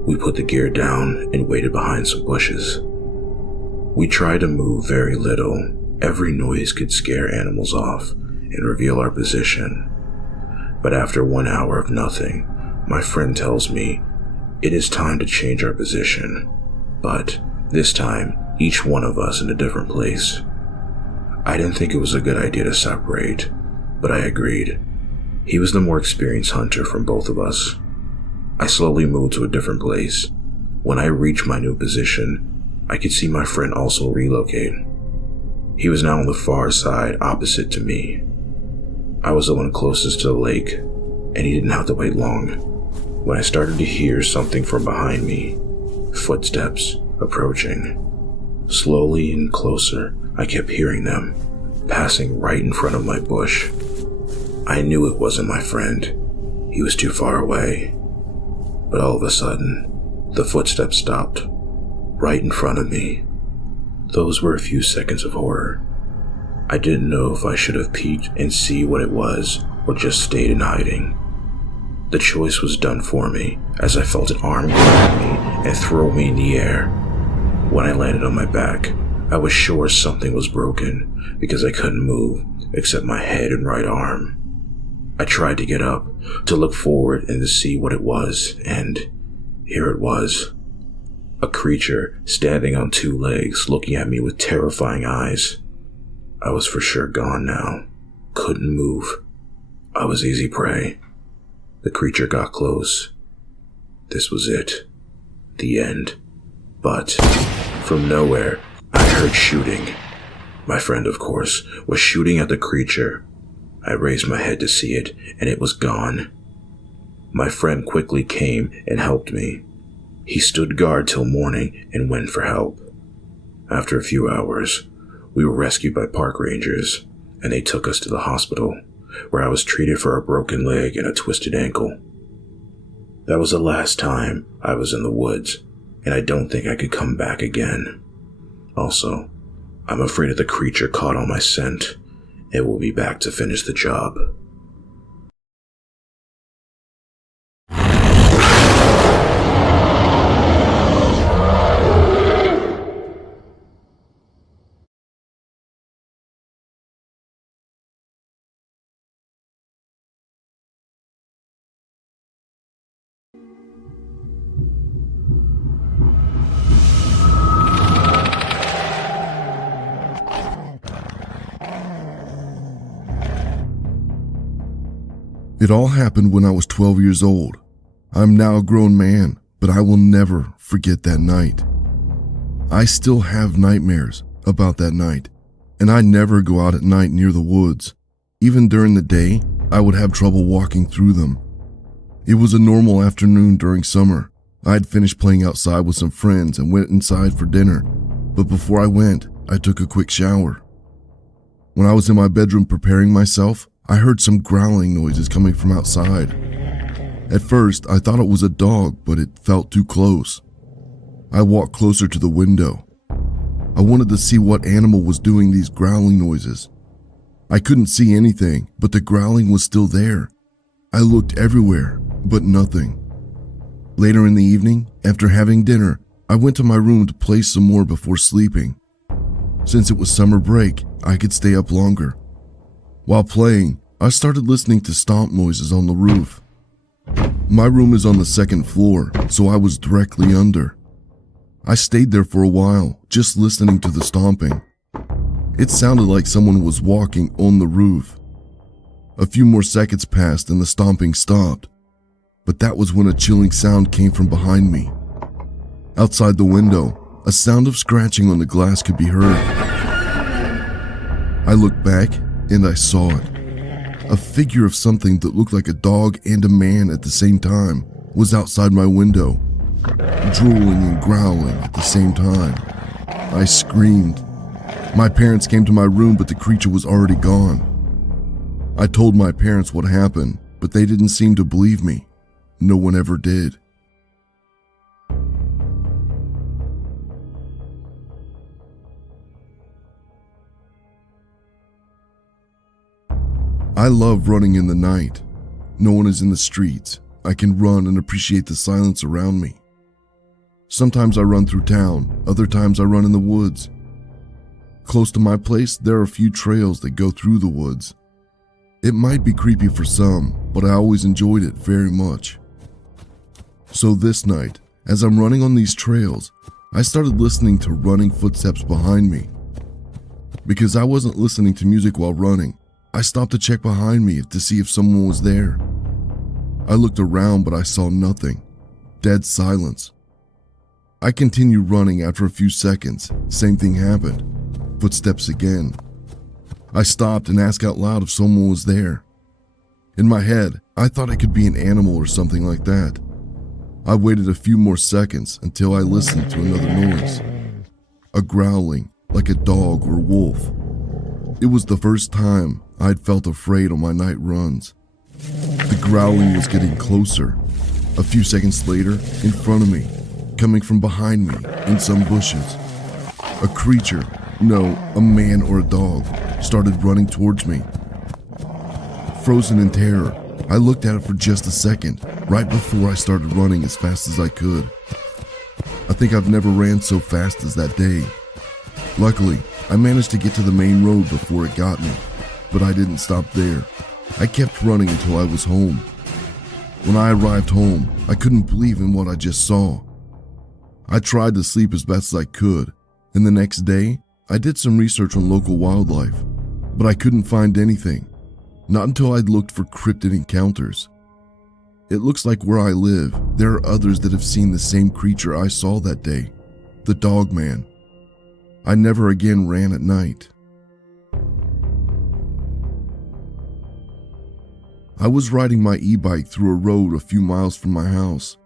We put the gear down and waited behind some bushes. We tried to move very little. Every noise could scare animals off and reveal our position. But after 1 hour of nothing, my friend tells me it is time to change our position. But this time, each one of us in a different place. I didn't think it was a good idea to separate, but I agreed. He was the more experienced hunter from both of us. I slowly moved to a different place. When I reached my new position, I could see my friend also relocate. He was now on the far side, opposite to me. I was the one closest to the lake, and he didn't have to wait long. When I started to hear something from behind me, footsteps approaching. Slowly and closer, I kept hearing them, passing right in front of my bush. I knew it wasn't my friend. He was too far away. But all of a sudden, the footsteps stopped, right in front of me. Those were a few seconds of horror. I didn't know if I should have peeked and see what it was, or just stayed in hiding. The choice was done for me, as I felt an arm grab me and throw me in the air. When I landed on my back, I was sure something was broken, because I couldn't move, except my head and right arm. I tried to get up, to look forward and to see what it was, and here it was. A creature standing on 2 legs, looking at me with terrifying eyes. I was for sure gone now. Couldn't move. I was easy prey. The creature got close. This was it. The end. But, from nowhere, I heard shooting. My friend, of course, was shooting at the creature. I raised my head to see it, and it was gone. My friend quickly came and helped me. He stood guard till morning and went for help. After a few hours, we were rescued by park rangers, and they took us to the hospital, where I was treated for a broken leg and a twisted ankle. That was the last time I was in the woods, and I don't think I could come back again. Also, I'm afraid of the creature caught on my scent. It will be back to finish the job. It all happened when I was 12 years old. I'm now a grown man, but I will never forget that night. I still have nightmares about that night, and I never go out at night near the woods. Even during the day, I would have trouble walking through them. It was a normal afternoon during summer. I had finished playing outside with some friends and went inside for dinner, but before I went, I took a quick shower. When I was in my bedroom preparing myself, I heard some growling noises coming from outside. At first, I thought it was a dog, but it felt too close. I walked closer to the window. I wanted to see what animal was doing these growling noises. I couldn't see anything, but the growling was still there. I looked everywhere, but nothing. Later in the evening, after having dinner, I went to my room to play some more before sleeping. Since it was summer break, I could stay up longer. While playing, I started listening to stomp noises on the roof. My room is on the 2nd floor, so I was directly under. I stayed there for a while, just listening to the stomping. It sounded like someone was walking on the roof. A few more seconds passed and the stomping stopped, but that was when a chilling sound came from behind me. Outside the window, a sound of scratching on the glass could be heard. I looked back and I saw it. A figure of something that looked like a dog and a man at the same time was outside my window, drooling and growling at the same time. I screamed. My parents came to my room, but the creature was already gone. I told my parents what happened, but they didn't seem to believe me. No one ever did. I love running in the night. No one is in the streets. I can run and appreciate the silence around me. Sometimes I run through town, other times I run in the woods. Close to my place, there are a few trails that go through the woods. It might be creepy for some, but I always enjoyed it very much. So this night, as I'm running on these trails, I started listening to running footsteps behind me. Because I wasn't listening to music while running, I stopped to check behind me to see if someone was there. I looked around, but I saw nothing. Dead silence. I continued running. After a few seconds. Same thing happened. Footsteps again. I stopped and asked out loud if someone was there. In my head, I thought it could be an animal or something like that. I waited a few more seconds until I listened to another noise. A growling, like a dog or wolf. It was the first time I'd felt afraid on my night runs. The growling was getting closer. A few seconds later, in front of me, coming from behind me, in some bushes. A creature, no, a man or a dog, started running towards me. Frozen in terror, I looked at it for just a second, right before I started running as fast as I could. I think I've never ran so fast as that day. Luckily, I managed to get to the main road before it got me, but I didn't stop there. I kept running until I was home. When I arrived home, I couldn't believe in what I just saw. I tried to sleep as best as I could, and the next day, I did some research on local wildlife, but I couldn't find anything. Not until I'd looked for cryptid encounters. It looks like where I live, there are others that have seen the same creature I saw that day, the Dogman. I never again ran at night. I was riding my e-bike through a road a few miles from my house.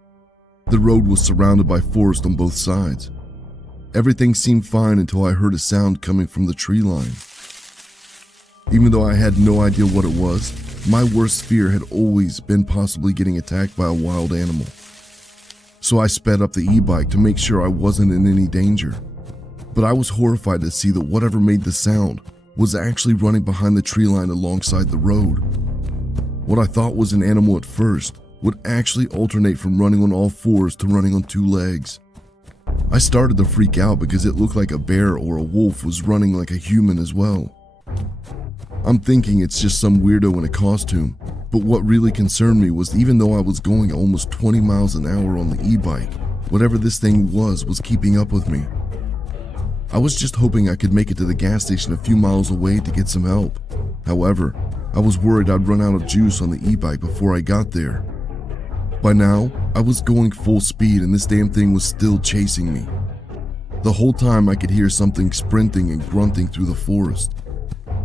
The road was surrounded by forest on both sides. Everything seemed fine until I heard a sound coming from the tree line. Even though I had no idea what it was, my worst fear had always been possibly getting attacked by a wild animal. So I sped up the e-bike to make sure I wasn't in any danger. But I was horrified to see that whatever made the sound was actually running behind the tree line alongside the road. What I thought was an animal at first would actually alternate from running on all fours to running on two legs. I started to freak out because it looked like a bear or a wolf was running like a human as well. I'm thinking it's just some weirdo in a costume, but what really concerned me was even though I was going almost 20 miles an hour on the e-bike, whatever this thing was keeping up with me. I was just hoping I could make it to the gas station a few miles away to get some help. However, I was worried I'd run out of juice on the e-bike before I got there. By now, I was going full speed and this damn thing was still chasing me. The whole time I could hear something sprinting and grunting through the forest.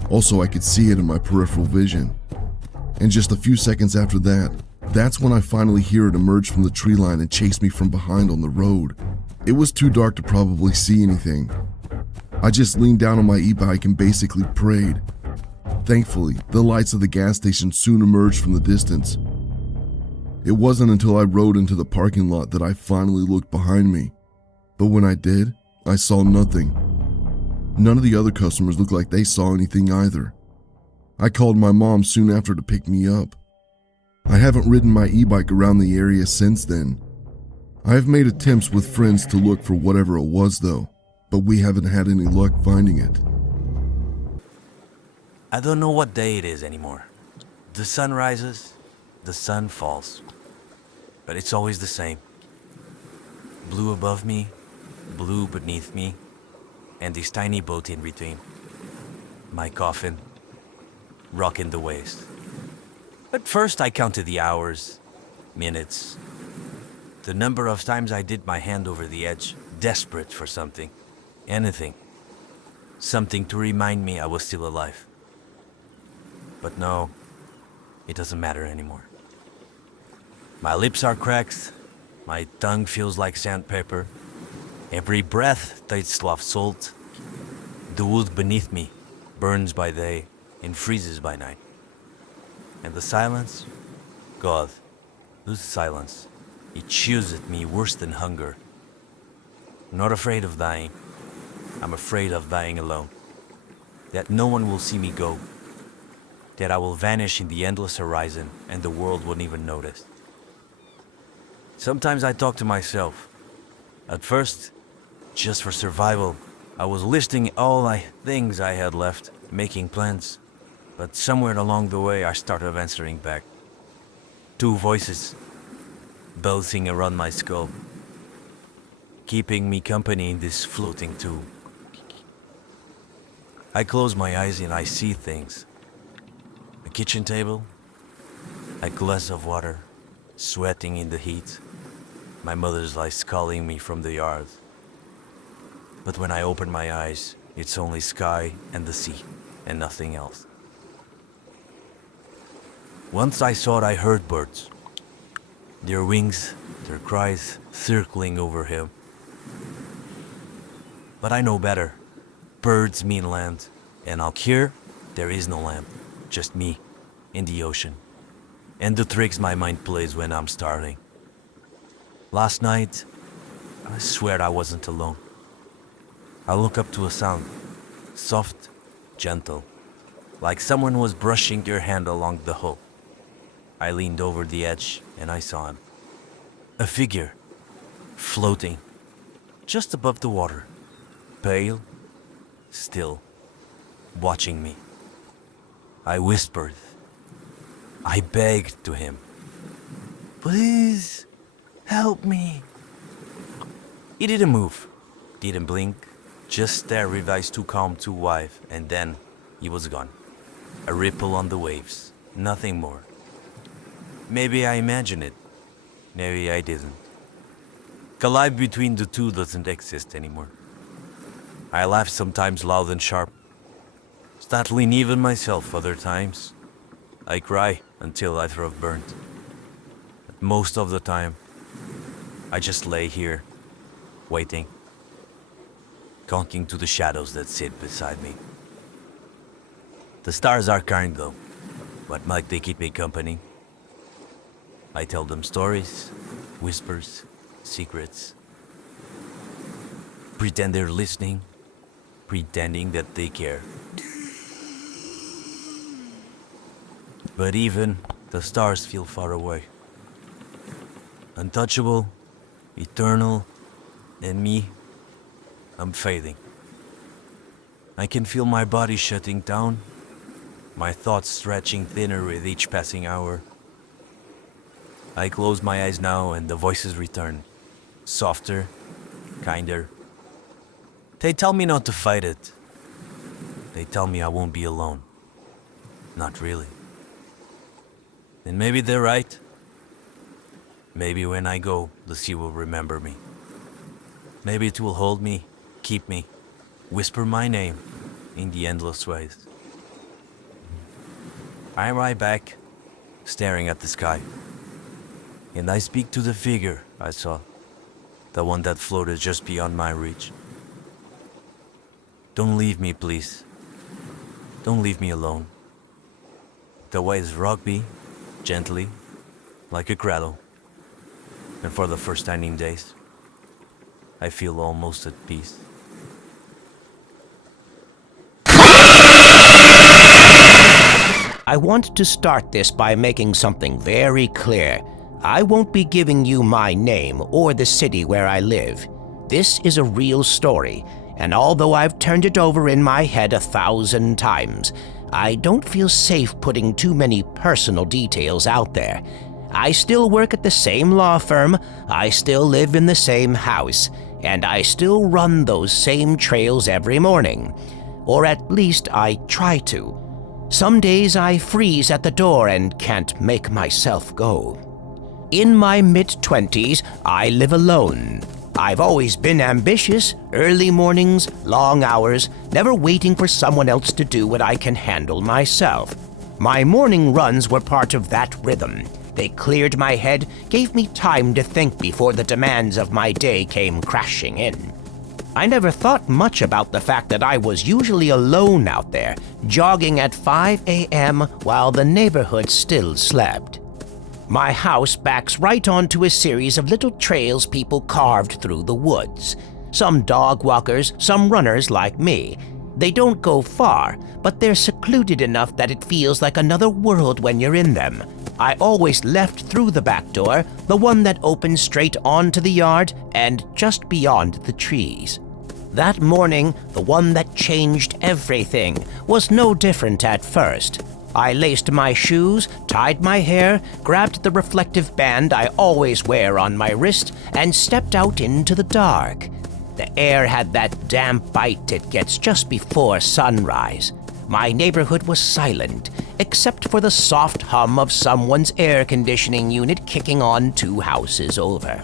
Also, I could see it in my peripheral vision. And just a few seconds after that, that's when I finally hear it emerge from the tree line and chase me from behind on the road. It was too dark to probably see anything. I just leaned down on my e-bike and basically prayed. Thankfully, the lights of the gas station soon emerged from the distance. It wasn't until I rode into the parking lot that I finally looked behind me. But when I did, I saw nothing. None of the other customers looked like they saw anything either. I called my mom soon after to pick me up. I haven't ridden my e-bike around the area since then. I have made attempts with friends to look for whatever it was though, but we haven't had any luck finding it. I don't know what day it is anymore. The sun rises, the sun falls. But it's always the same. Blue above me, blue beneath me, and this tiny boat in between. My coffin, rocking the waves. At first I counted the hours, minutes, the number of times I did my hand over the edge, desperate for something, anything. Something to remind me I was still alive. But no, it doesn't matter anymore. My lips are cracked, my tongue feels like sandpaper. Every breath tastes of salt. The wood beneath me burns by day and freezes by night. And the silence? God, this silence. It chews at me worse than hunger. I'm not afraid of dying. I'm afraid of dying alone. That no one will see me go. That I will vanish in the endless horizon and the world won't even notice. Sometimes I talk to myself. At first, just for survival, I was listing all the things I had left, making plans. But somewhere along the way, I started answering back. Two voices, bouncing around my skull, keeping me company in this floating tube. I close my eyes and I see things. A kitchen table, a glass of water, sweating in the heat. My mother's like calling me from the yard. But when I open my eyes, it's only sky and the sea, and nothing else. Once I thought I heard birds. Their wings, their cries, circling over him. But I know better. Birds mean land, and out here, there is no land, just me, in the ocean. And the tricks my mind plays when I'm starving. Last night, I swear I wasn't alone. I look up to a sound, soft, gentle, like someone was brushing their hand along the hull. I leaned over the edge and I saw him. A figure, floating, just above the water, pale, still, watching me. I whispered. I begged to him. Please, help me. He didn't move, didn't blink, just stared with eyes too calm, too wide, and then he was gone. A ripple on the waves, nothing more. Maybe I imagined it, maybe I didn't. Collide between the two doesn't exist anymore. I laugh sometimes loud and sharp, startling even myself other times. I cry until I throat burnt. But most of the time, I just lay here, waiting, conking to the shadows that sit beside me. The stars are kind though, but might they keep me company? I tell them stories, whispers, secrets. Pretend they're listening, pretending that they care. But even the stars feel far away. Untouchable, eternal, and me, I'm fading. I can feel my body shutting down, my thoughts stretching thinner with each passing hour. I close my eyes now and the voices return, softer, kinder. They tell me not to fight it. They tell me I won't be alone. Not really. And maybe they're right. Maybe when I go, the sea will remember me. Maybe it will hold me, keep me, whisper my name in the endless ways. I lie back, staring at the sky. And I speak to the figure I saw, the one that floated just beyond my reach. Don't leave me, please. Don't leave me alone. The waves rock me, gently, like a cradle. And for the first time in days, I feel almost at peace. I want to start this by making something very clear. I won't be giving you my name or the city where I live. This is a real story, and although I've turned it over in my head 1,000 times, I don't feel safe putting too many personal details out there. I still work at the same law firm, I still live in the same house, and I still run those same trails every morning. Or at least I try to. Some days I freeze at the door and can't make myself go. In my mid-20s, I live alone. I've always been ambitious, early mornings, long hours, never waiting for someone else to do what I can handle myself. My morning runs were part of that rhythm. They cleared my head, gave me time to think before the demands of my day came crashing in. I never thought much about the fact that I was usually alone out there, jogging at 5 a.m. while the neighborhood still slept. My house backs right onto a series of little trails people carved through the woods. Some dog walkers, some runners like me. They don't go far, but they're secluded enough that it feels like another world when you're in them. I always left through the back door, the one that opens straight onto the yard and just beyond the trees. That morning, the one that changed everything, was no different at first. I laced my shoes, tied my hair, grabbed the reflective band I always wear on my wrist, and stepped out into the dark. The air had that damp bite it gets just before sunrise. My neighborhood was silent, except for the soft hum of someone's air conditioning unit kicking on 2 houses over.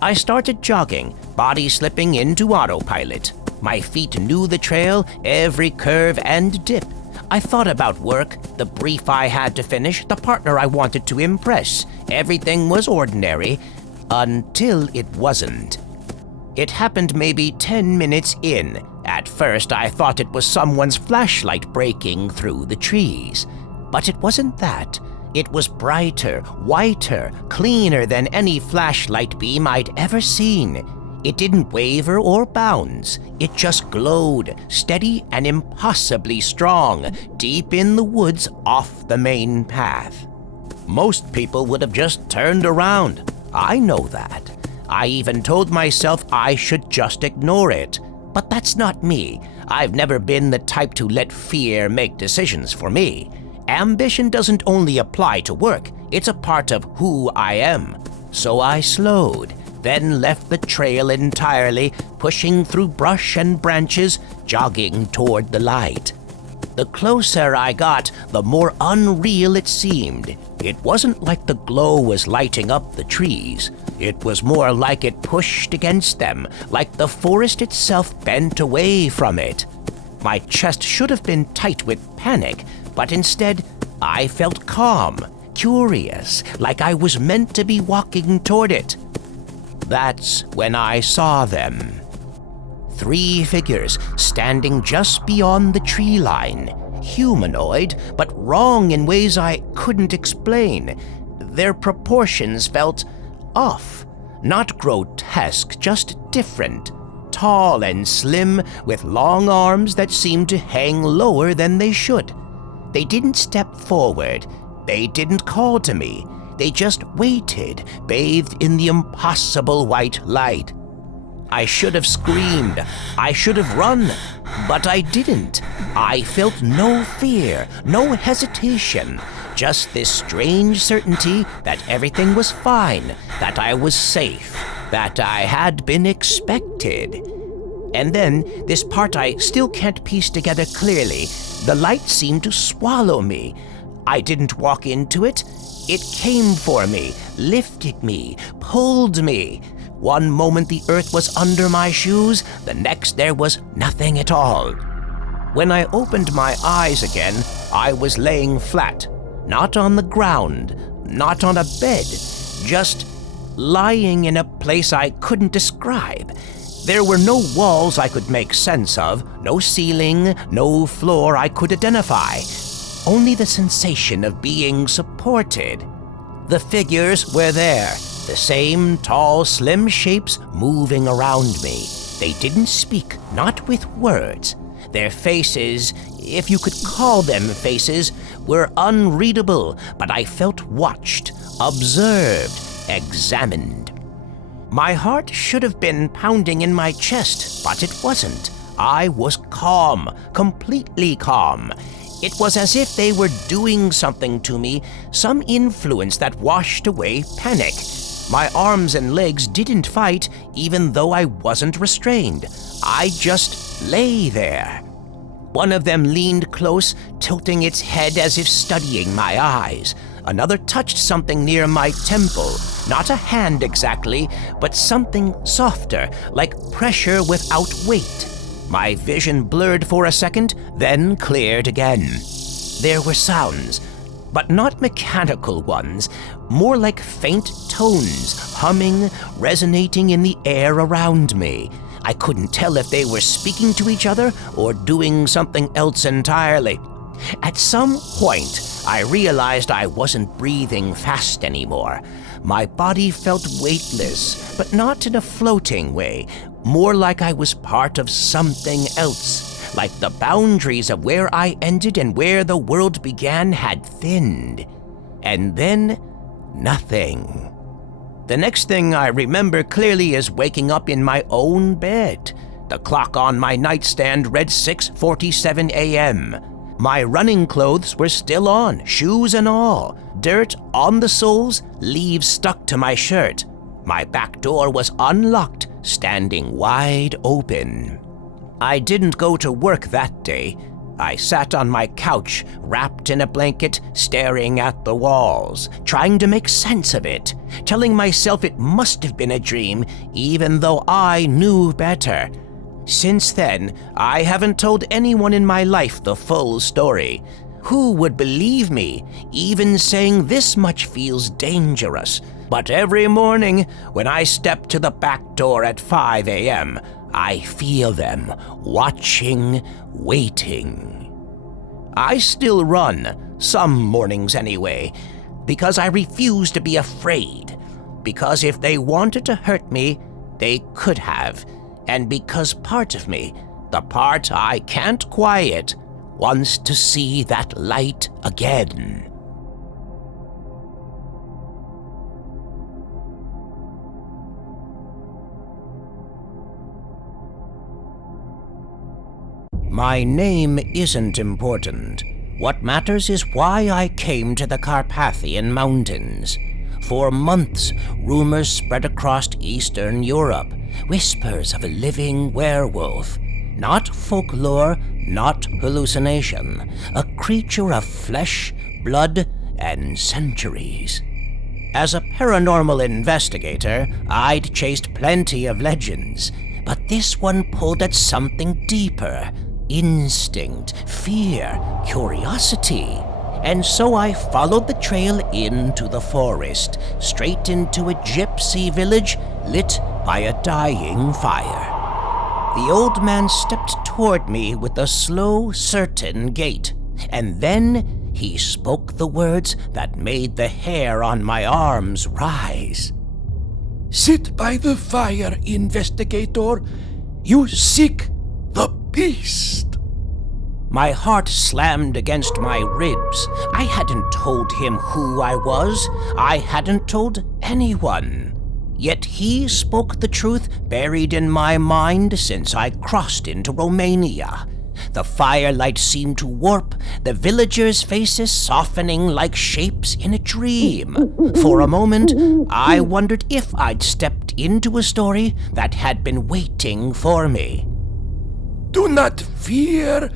I started jogging, body slipping into autopilot. My feet knew the trail, every curve and dip. I thought about work, the brief I had to finish, the partner I wanted to impress. Everything was ordinary, until it wasn't. It happened maybe 10 minutes in. At first, I thought it was someone's flashlight breaking through the trees. But it wasn't that. It was brighter, whiter, cleaner than any flashlight beam I'd ever seen. It didn't waver or bounce. It just glowed, steady and impossibly strong, deep in the woods off the main path. Most people would have just turned around. I know that. I even told myself I should just ignore it. But that's not me. I've never been the type to let fear make decisions for me. Ambition doesn't only apply to work, it's a part of who I am. So I slowed, then left the trail entirely, pushing through brush and branches, jogging toward the light. The closer I got, the more unreal it seemed. It wasn't like the glow was lighting up the trees. It was more like it pushed against them, like the forest itself bent away from it. My chest should have been tight with panic, but instead, I felt calm, curious, like I was meant to be walking toward it. That's when I saw them. 3 figures standing just beyond the tree line. Humanoid, but wrong in ways I couldn't explain. Their proportions felt off. Not grotesque, just different. Tall and slim, with long arms that seemed to hang lower than they should. They didn't step forward. They didn't call to me. They just waited, bathed in the impossible white light. I should have screamed. I should have run. But I didn't. I felt no fear, no hesitation. Just this strange certainty that everything was fine, that I was safe, that I had been expected. And then, this part I still can't piece together clearly, the light seemed to swallow me. I didn't walk into it. It came for me, lifted me, pulled me. One moment the earth was under my shoes, the next there was nothing at all. When I opened my eyes again, I was laying flat. Not on the ground, not on a bed, just lying in a place I couldn't describe. There were no walls I could make sense of, no ceiling, no floor I could identify. Only the sensation of being supported. The figures were there, the same tall, slim shapes moving around me. They didn't speak, not with words. Their faces, if you could call them faces, were unreadable, but I felt watched, observed, examined. My heart should have been pounding in my chest, but it wasn't. I was calm, completely calm. It was as if they were doing something to me, some influence that washed away panic. My arms and legs didn't fight, even though I wasn't restrained. I just lay there. One of them leaned close, tilting its head as if studying my eyes. Another touched something near my temple. Not a hand exactly, but something softer, like pressure without weight. My vision blurred for a second, then cleared again. There were sounds, but not mechanical ones, more like faint tones, humming, resonating in the air around me. I couldn't tell if they were speaking to each other or doing something else entirely. At some point, I realized I wasn't breathing fast anymore. My body felt weightless, but not in a floating way, more like I was part of something else, like the boundaries of where I ended and where the world began had thinned. And then, nothing. The next thing I remember clearly is waking up in my own bed. The clock on my nightstand read 6:47 a.m. My running clothes were still on, shoes and all. Dirt on the soles, leaves stuck to my shirt. My back door was unlocked, standing wide open. I didn't go to work that day. I sat on my couch, wrapped in a blanket, staring at the walls, trying to make sense of it, telling myself it must have been a dream, even though I knew better. Since then, I haven't told anyone in my life the full story. Who would believe me? Even saying this much feels dangerous. But every morning, when I step to the back door at 5 a.m., I feel them, watching, waiting. I still run, some mornings anyway, because I refuse to be afraid. Because if they wanted to hurt me, they could have. And because part of me, the part I can't quiet, wants to see that light again. My name isn't important. What matters is why I came to the Carpathian Mountains. For months, rumors spread across Eastern Europe, whispers of a living werewolf. Not folklore, not hallucination, a creature of flesh, blood, and centuries. As a paranormal investigator, I'd chased plenty of legends, but this one pulled at something deeper. Instinct, fear, curiosity. And so I followed the trail into the forest, straight into a gypsy village lit by a dying fire. The old man stepped toward me with a slow, certain gait, and then he spoke the words that made the hair on my arms rise. "Sit by the fire, investigator. You seek the beast." My heart slammed against my ribs. I hadn't told him who I was. I hadn't told anyone. Yet he spoke the truth buried in my mind since I crossed into Romania. The firelight seemed to warp, the villagers' faces softening like shapes in a dream. For a moment, I wondered if I'd stepped into a story that had been waiting for me. "Do not fear.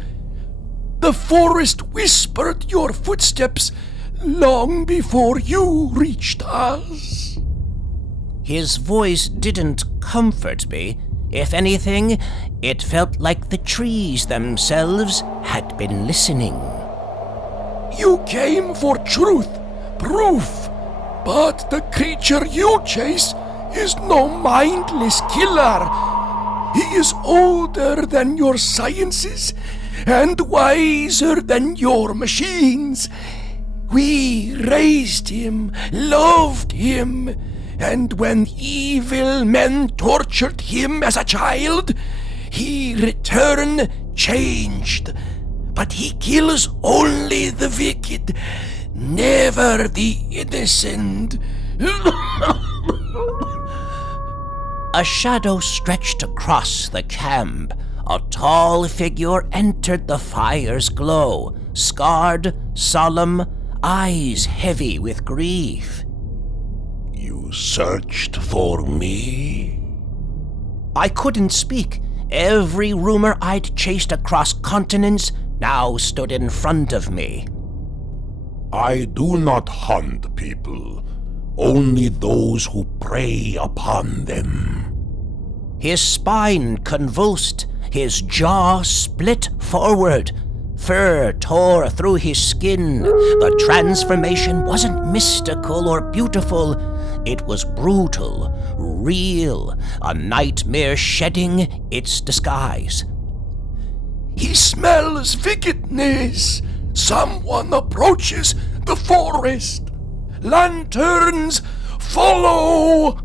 The forest whispered your footsteps long before you reached us." His voice didn't comfort me. If anything, it felt like the trees themselves had been listening. "You came for truth, proof, but the creature you chase is no mindless killer. He is older than your sciences and wiser than your machines. We raised him, loved him, and when evil men tortured him as a child, he returned changed. But he kills only the wicked, never the innocent." A shadow stretched across the camp. A tall figure entered the fire's glow, scarred, solemn, eyes heavy with grief. "You searched for me?" I couldn't speak. Every rumor I'd chased across continents now stood in front of me. "I do not hunt people, only those who prey upon them." His spine convulsed, his jaw split forward. Fur tore through his skin. The transformation wasn't mystical or beautiful. It was brutal, real, a nightmare shedding its disguise. "He smells wickedness. Someone approaches the forest. Lanterns, follow!"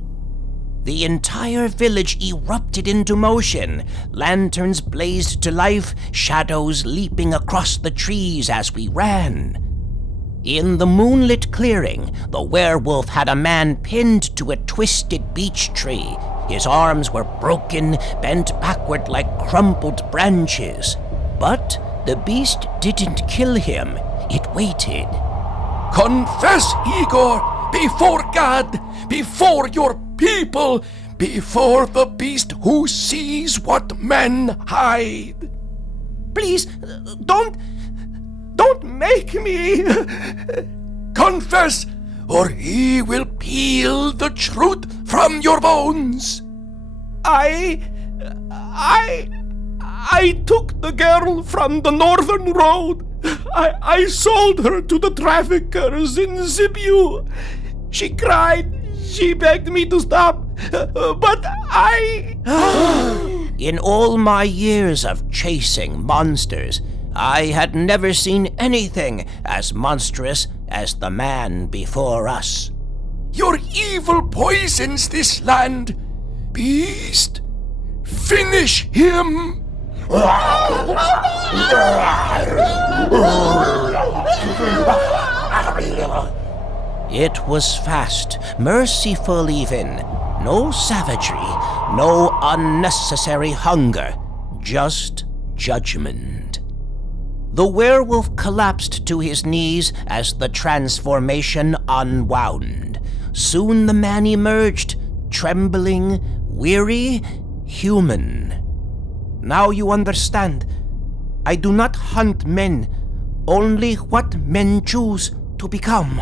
The entire village erupted into motion. Lanterns blazed to life, shadows leaping across the trees as we ran. In the moonlit clearing, the werewolf had a man pinned to a twisted beech tree. His arms were broken, bent backward like crumpled branches. But the beast didn't kill him. It waited. Confess, Igor, before God, before your people, before the beast who sees what men hide. Please, don't make me. Confess, or he will peel the truth from your bones. I took the girl from the northern road. I sold her to the traffickers in Sibiu. She cried. She begged me to stop. But I... In all my years of chasing monsters, I had never seen anything as monstrous as the man before us. Your evil poisons this land. Beast, finish him! It was fast, merciful even. No savagery, no unnecessary hunger, just judgment. The werewolf collapsed to his knees as the transformation unwound. Soon the man emerged, trembling, weary, human. Now you understand. I do not hunt men, only what men choose to become.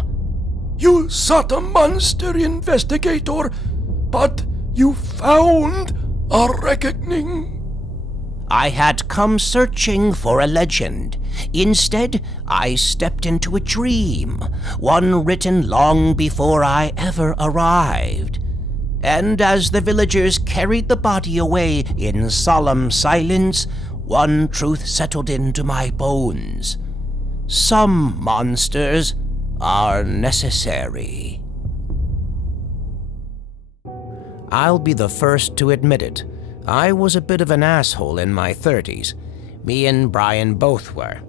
You sought a monster, investigator, but you found a reckoning. I had come searching for a legend. Instead, I stepped into a dream, one written long before I ever arrived. And as the villagers carried the body away in solemn silence, one truth settled into my bones. Some monsters are necessary. I'll be the first to admit it. I was a bit of an asshole in my 30s. Me and Brian both were.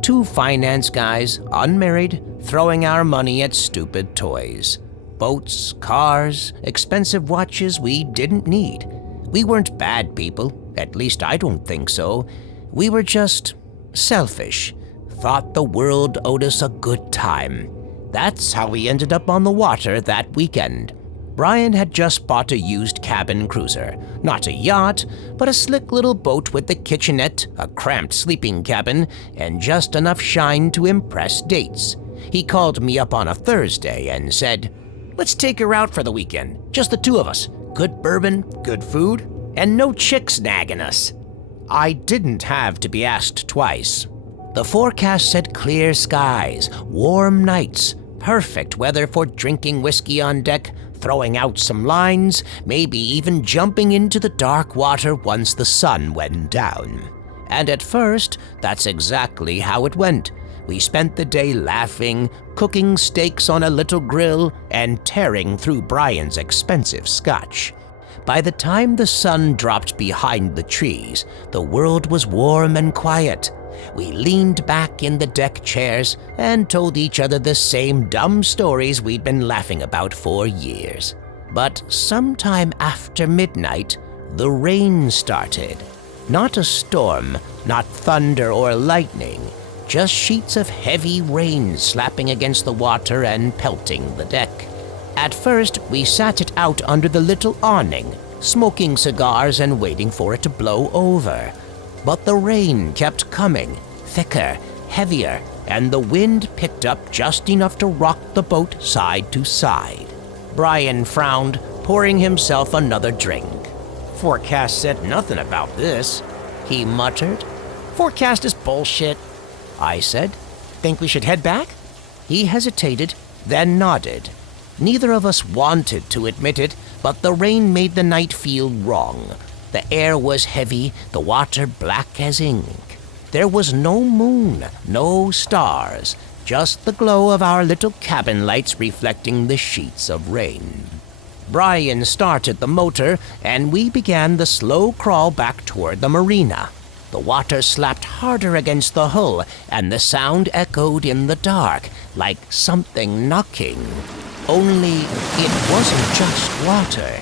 Two finance guys, unmarried, throwing our money at stupid toys. Boats, cars, expensive watches we didn't need. We weren't bad people, at least I don't think so. We were just selfish. Thought the world owed us a good time. That's how we ended up on the water that weekend. Brian had just bought a used cabin cruiser. Not a yacht, but a slick little boat with a kitchenette, a cramped sleeping cabin, and just enough shine to impress dates. He called me up on a Thursday and said, "Let's take her out for the weekend, just the two of us. Good bourbon, good food, and no chicks nagging us." I didn't have to be asked twice. The forecast said clear skies, warm nights, perfect weather for drinking whiskey on deck, throwing out some lines, maybe even jumping into the dark water once the sun went down. And at first, that's exactly how it went. We spent the day laughing, cooking steaks on a little grill, and tearing through Brian's expensive scotch. By the time the sun dropped behind the trees, the world was warm and quiet. We leaned back in the deck chairs and told each other the same dumb stories we'd been laughing about for years. But sometime after midnight, the rain started. Not a storm, not thunder or lightning, just sheets of heavy rain slapping against the water and pelting the deck. At first, we sat it out under the little awning, smoking cigars and waiting for it to blow over. But the rain kept coming, thicker, heavier, and the wind picked up just enough to rock the boat side to side. Brian frowned, pouring himself another drink. "Forecast said nothing about this," he muttered. "Forecast is bullshit," I said. "Think we should head back?" He hesitated, then nodded. Neither of us wanted to admit it, but the rain made the night feel wrong. The air was heavy, the water black as ink. There was no moon, no stars, just the glow of our little cabin lights reflecting the sheets of rain. Brian started the motor, and we began the slow crawl back toward the marina. The water slapped harder against the hull, and the sound echoed in the dark, like something knocking. Only it wasn't just water.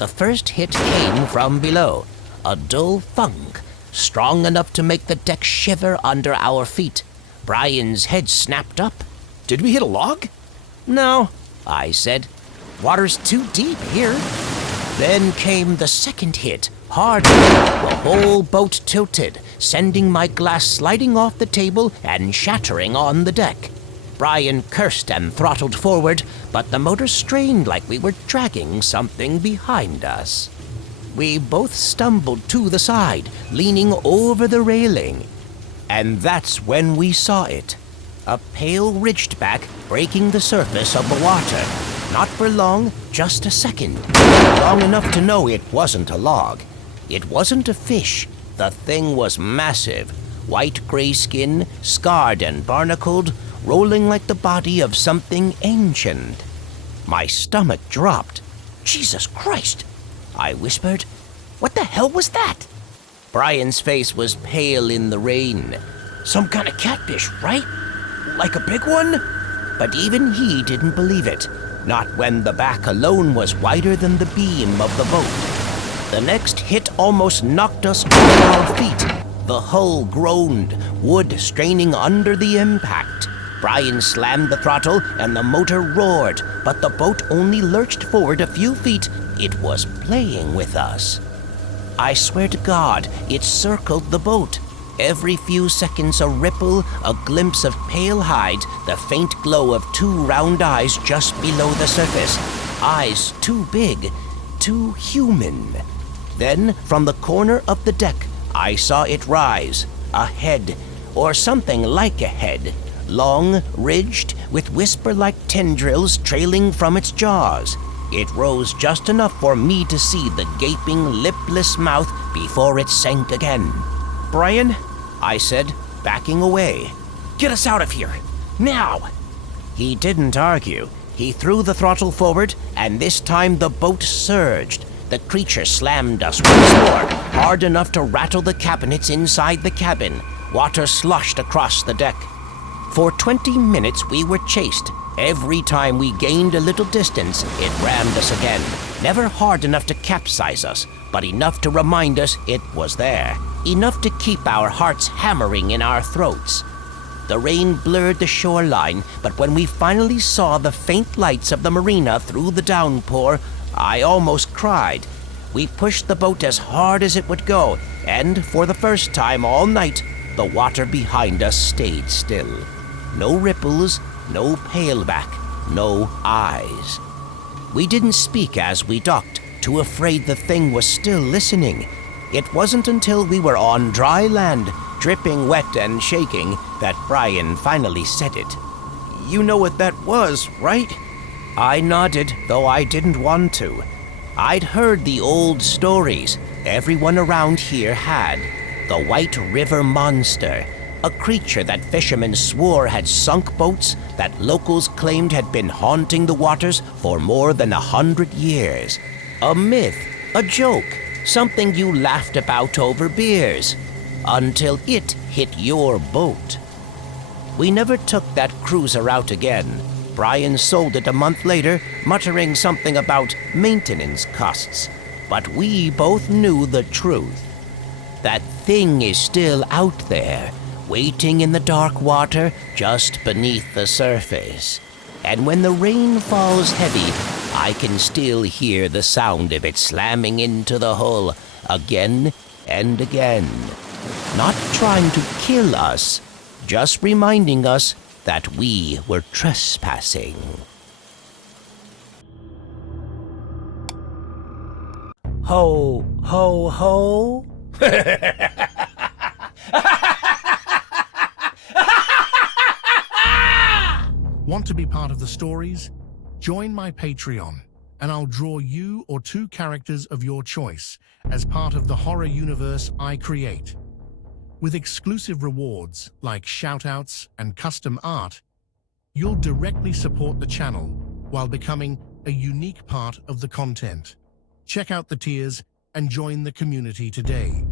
The first hit came from below, a dull thunk, strong enough to make the deck shiver under our feet. Brian's head snapped up. Did we hit a log? No, I said. Water's too deep here. Then came the second hit, harder. The whole boat tilted, sending my glass sliding off the table and shattering on the deck. Brian cursed and throttled forward, but the motor strained like we were dragging something behind us. We both stumbled to the side, leaning over the railing. And that's when we saw it. A pale ridgeback breaking the surface of the water. Not for long, just a second. Long enough to know it wasn't a log. It wasn't a fish. The thing was massive. White-gray skin, scarred and barnacled, rolling like the body of something ancient. My stomach dropped. Jesus Christ! I whispered. What the hell was that? Brian's face was pale in the rain. Some kind of catfish, right? Like a big one? But even he didn't believe it. Not when the back alone was wider than the beam of the boat. The next hit almost knocked us off our feet. The hull groaned, wood straining under the impact. Brian slammed the throttle and the motor roared, but the boat only lurched forward a few feet. It was playing with us. I swear to God, it circled the boat. Every few seconds a ripple, a glimpse of pale hide, the faint glow of two round eyes just below the surface. Eyes too big, too human. Then, from the corner of the deck, I saw it rise. A head, or something like a head. Long, ridged, with whisper-like tendrils trailing from its jaws. It rose just enough for me to see the gaping, lipless mouth before it sank again. "Brian," I said, backing away. "Get us out of here! Now!" He didn't argue. He threw the throttle forward, and this time the boat surged. The creature slammed us once more, hard enough to rattle the cabinets inside the cabin. Water sloshed across the deck. For 20 minutes we were chased. Every time we gained a little distance, it rammed us again. Never hard enough to capsize us, but enough to remind us it was there. Enough to keep our hearts hammering in our throats. The rain blurred the shoreline, but when we finally saw the faint lights of the marina through the downpour, I almost cried. We pushed the boat as hard as it would go, and for the first time all night, the water behind us stayed still. No ripples, no paleback, no eyes. We didn't speak as we docked, too afraid the thing was still listening. It wasn't until we were on dry land, dripping wet and shaking, that Brian finally said it. "You know what that was, right?" I nodded, though I didn't want to. I'd heard the old stories. Everyone around here had. The White River Monster, a creature that fishermen swore had sunk boats that locals claimed had been haunting the waters for more than 100 years. A myth, a joke, something you laughed about over beers, until it hit your boat. We never took that cruiser out again. Brian sold it a month later, muttering something about maintenance costs. But we both knew the truth. That thing is still out there, waiting in the dark water just beneath the surface. And when the rain falls heavy, I can still hear the sound of it slamming into the hull again and again. Not trying to kill us, just reminding us that we were trespassing. Ho, ho, ho. Want to be part of the stories? Join my Patreon, and I'll draw you or two characters of your choice as part of the horror universe I create. With exclusive rewards like shoutouts and custom art, you'll directly support the channel while becoming a unique part of the content. Check out the tiers and join the community today.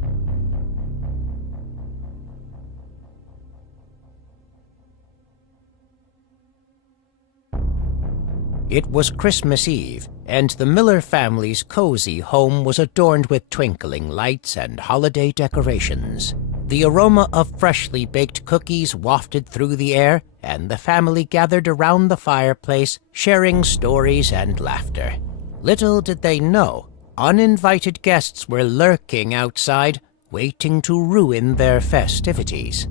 It was Christmas Eve, and the Miller family's cozy home was adorned with twinkling lights and holiday decorations. The aroma of freshly baked cookies wafted through the air, and the family gathered around the fireplace, sharing stories and laughter. Little did they know, uninvited guests were lurking outside, waiting to ruin their festivities.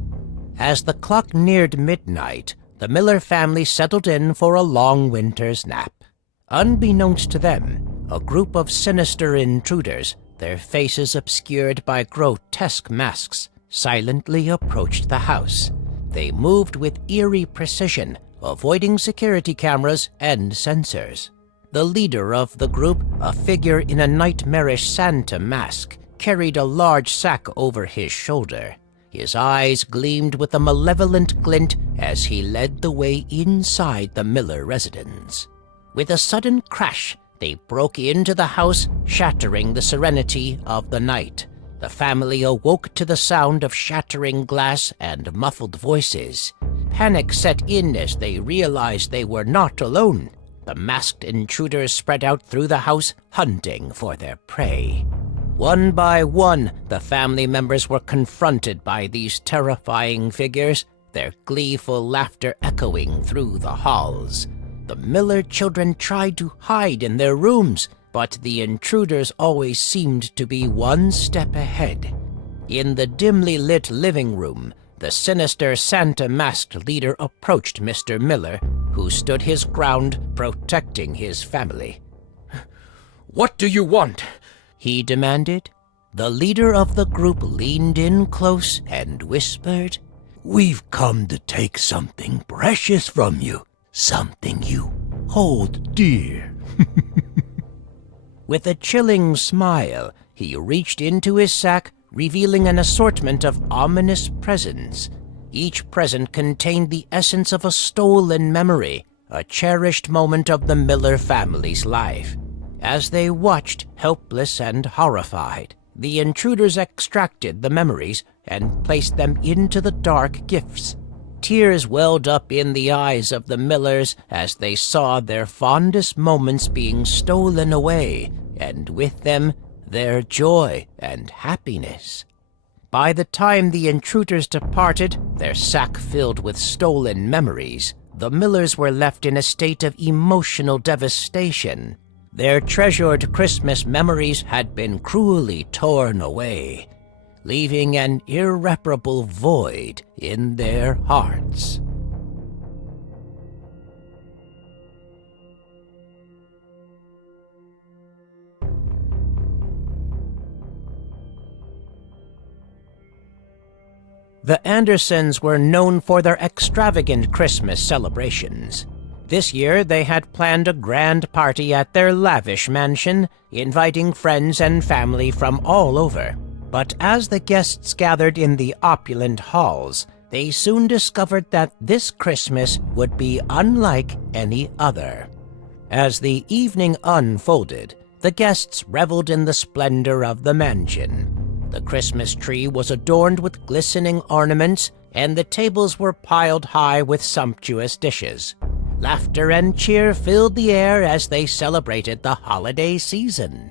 As the clock neared midnight, the Miller family settled in for a long winter's nap. Unbeknownst to them, a group of sinister intruders, their faces obscured by grotesque masks, silently approached the house. They moved with eerie precision, avoiding security cameras and sensors. The leader of the group, a figure in a nightmarish Santa mask, carried a large sack over his shoulder. His eyes gleamed with a malevolent glint as he led the way inside the Miller residence. With a sudden crash, they broke into the house, shattering the serenity of the night. The family awoke to the sound of shattering glass and muffled voices. Panic set in as they realized they were not alone. The masked intruders spread out through the house, hunting for their prey. One by one, the family members were confronted by these terrifying figures, their gleeful laughter echoing through the halls. The Miller children tried to hide in their rooms, but the intruders always seemed to be one step ahead. In the dimly lit living room, the sinister Santa-masked leader approached Mr. Miller, who stood his ground, protecting his family. "What do you want?" he demanded. The leader of the group leaned in close and whispered, "We've come to take something precious from you, something you hold dear." With a chilling smile, he reached into his sack, revealing an assortment of ominous presents. Each present contained the essence of a stolen memory, a cherished moment of the Miller family's life. As they watched, helpless and horrified, the intruders extracted the memories and placed them into the dark gifts. Tears welled up in the eyes of the Millers as they saw their fondest moments being stolen away, and with them, their joy and happiness. By the time the intruders departed, their sack filled with stolen memories, the Millers were left in a state of emotional devastation. Their treasured Christmas memories had been cruelly torn away, leaving an irreparable void in their hearts. The Andersons were known for their extravagant Christmas celebrations. This year, they had planned a grand party at their lavish mansion, inviting friends and family from all over. But as the guests gathered in the opulent halls, they soon discovered that this Christmas would be unlike any other. As the evening unfolded, the guests reveled in the splendor of the mansion. The Christmas tree was adorned with glistening ornaments, and the tables were piled high with sumptuous dishes. Laughter and cheer filled the air as they celebrated the holiday season.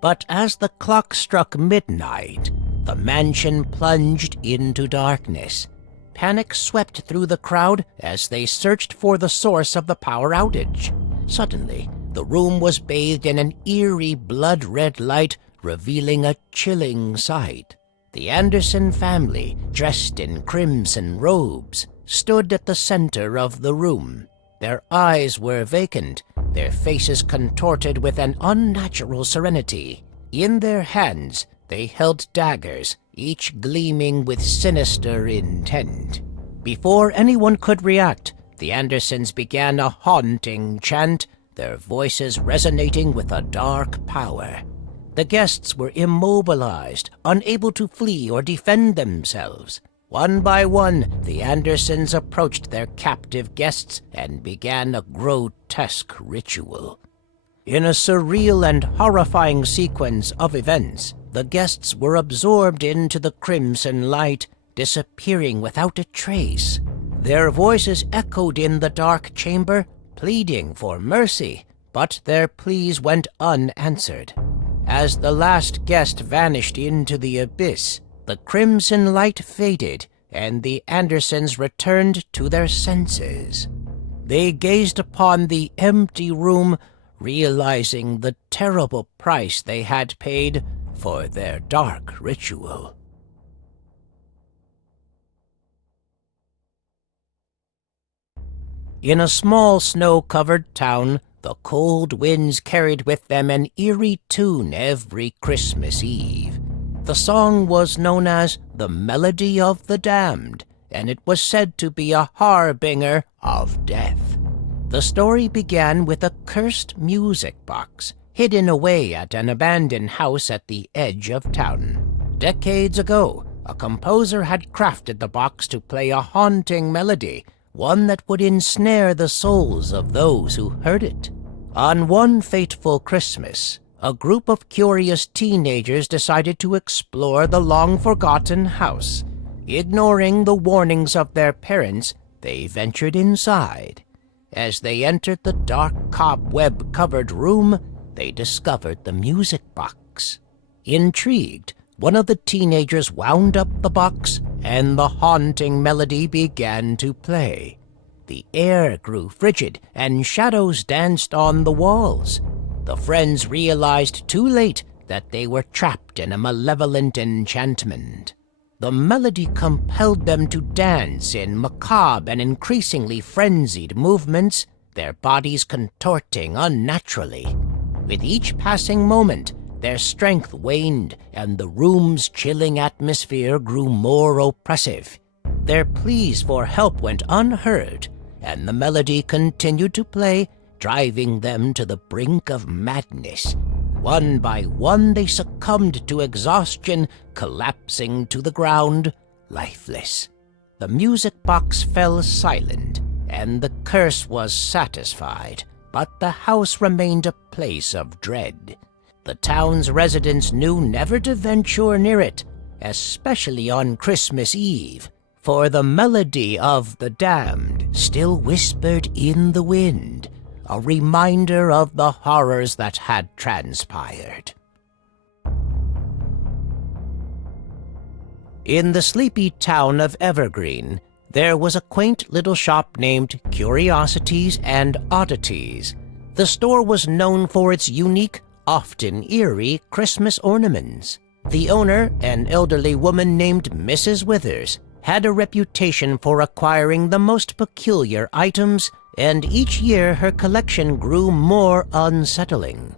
But as the clock struck midnight, the mansion plunged into darkness. Panic swept through the crowd as they searched for the source of the power outage. Suddenly, the room was bathed in an eerie blood-red light, revealing a chilling sight. The Anderson family, dressed in crimson robes, stood at the center of the room. Their eyes were vacant, their faces contorted with an unnatural serenity. In their hands, they held daggers, each gleaming with sinister intent. Before anyone could react, the Andersons began a haunting chant, their voices resonating with a dark power. The guests were immobilized, unable to flee or defend themselves. One by one, the Andersons approached their captive guests and began a grotesque ritual. In a surreal and horrifying sequence of events, the guests were absorbed into the crimson light, disappearing without a trace. Their voices echoed in the dark chamber, pleading for mercy, but their pleas went unanswered. As the last guest vanished into the abyss, the crimson light faded, and the Andersons returned to their senses. They gazed upon the empty room, realizing the terrible price they had paid for their dark ritual. In a small snow-covered town, the cold winds carried with them an eerie tune every Christmas Eve. The song was known as the Melody of the Damned, and it was said to be a harbinger of death. The story began with a cursed music box hidden away at an abandoned house at the edge of town. Decades ago, a composer had crafted the box to play a haunting melody, one that would ensnare the souls of those who heard it. On one fateful Christmas, a group of curious teenagers decided to explore the long-forgotten house. Ignoring the warnings of their parents, they ventured inside. As they entered the dark cobweb-covered room, they discovered the music box. Intrigued, one of the teenagers wound up the box, and the haunting melody began to play. The air grew frigid, and shadows danced on the walls. The friends realized too late that they were trapped in a malevolent enchantment. The melody compelled them to dance in macabre and increasingly frenzied movements, their bodies contorting unnaturally. With each passing moment, their strength waned, and the room's chilling atmosphere grew more oppressive. Their pleas for help went unheard, and the melody continued to play, driving them to the brink of madness. One by one they succumbed to exhaustion, collapsing to the ground, lifeless. The music box fell silent, and the curse was satisfied, but the house remained a place of dread. The town's residents knew never to venture near it, especially on Christmas Eve, for the melody of the damned still whispered in the wind, a reminder of the horrors that had transpired. In the sleepy town of Evergreen, there was a quaint little shop named Curiosities and Oddities. The store was known for its unique, often eerie Christmas ornaments. The owner, an elderly woman named Mrs. Withers, had a reputation for acquiring the most peculiar items, and each year her collection grew more unsettling.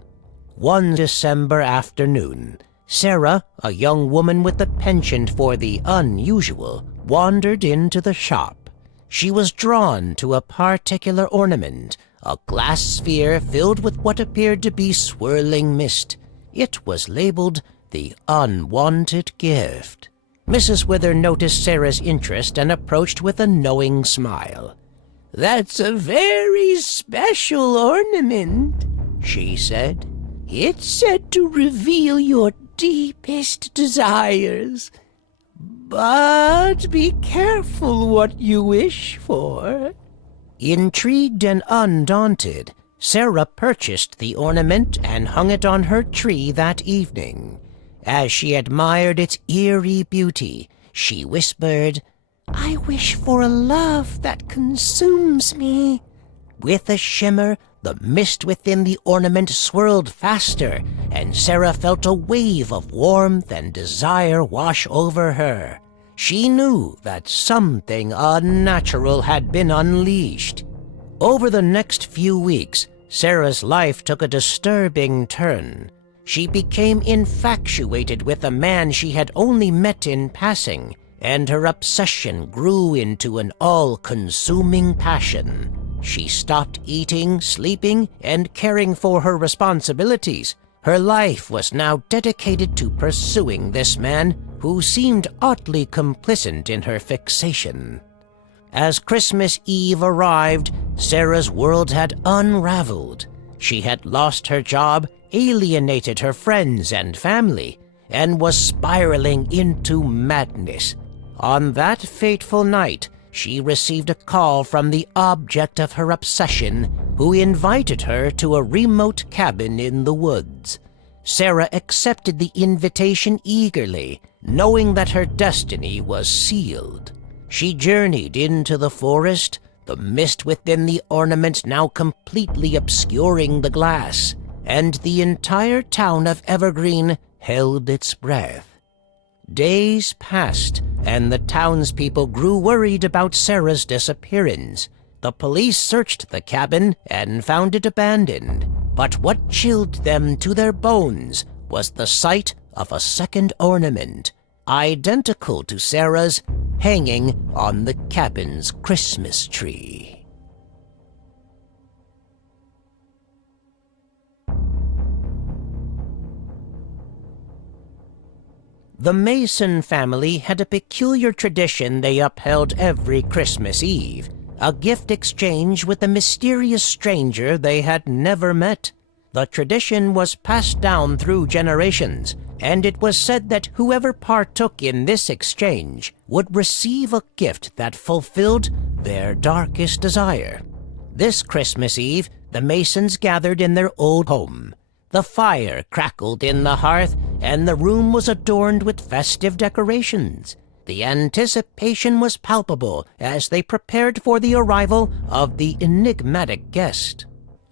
One December afternoon, Sarah, a young woman with a penchant for the unusual, wandered into the shop. She was drawn to a particular ornament, a glass sphere filled with what appeared to be swirling mist. It was labeled the Unwanted Gift. Mrs. Wither noticed Sarah's interest and approached with a knowing smile. "That's a very special ornament," she said. "It's said to reveal your deepest desires. But be careful what you wish for." Intrigued and undaunted, Sarah purchased the ornament and hung it on her tree that evening. As she admired its eerie beauty, she whispered, "I wish for a love that consumes me." With a shimmer, the mist within the ornament swirled faster, and Sarah felt a wave of warmth and desire wash over her. She knew that something unnatural had been unleashed. Over the next few weeks, Sarah's life took a disturbing turn. She became infatuated with a man she had only met in passing, and her obsession grew into an all-consuming passion. She stopped eating, sleeping, and caring for her responsibilities. Her life was now dedicated to pursuing this man, who seemed oddly complicit in her fixation. As Christmas Eve arrived, Sarah's world had unraveled. She had lost her job, alienated her friends and family, and was spiraling into madness. On that fateful night, she received a call from the object of her obsession, who invited her to a remote cabin in the woods. Sarah accepted the invitation eagerly, knowing that her destiny was sealed. She journeyed into the forest, the mist within the ornament now completely obscuring the glass, and the entire town of Evergreen held its breath. Days passed, and the townspeople grew worried about Sarah's disappearance. The police searched the cabin and found it abandoned, but what chilled them to their bones was the sight of a second ornament, identical to Sarah's, hanging on the cabin's Christmas tree. The Mason family had a peculiar tradition they upheld every Christmas Eve, a gift exchange with a mysterious stranger they had never met. The tradition was passed down through generations, and it was said that whoever partook in this exchange would receive a gift that fulfilled their darkest desire. This Christmas Eve, the Masons gathered in their old home. The fire crackled in the hearth, and the room was adorned with festive decorations. The anticipation was palpable as they prepared for the arrival of the enigmatic guest.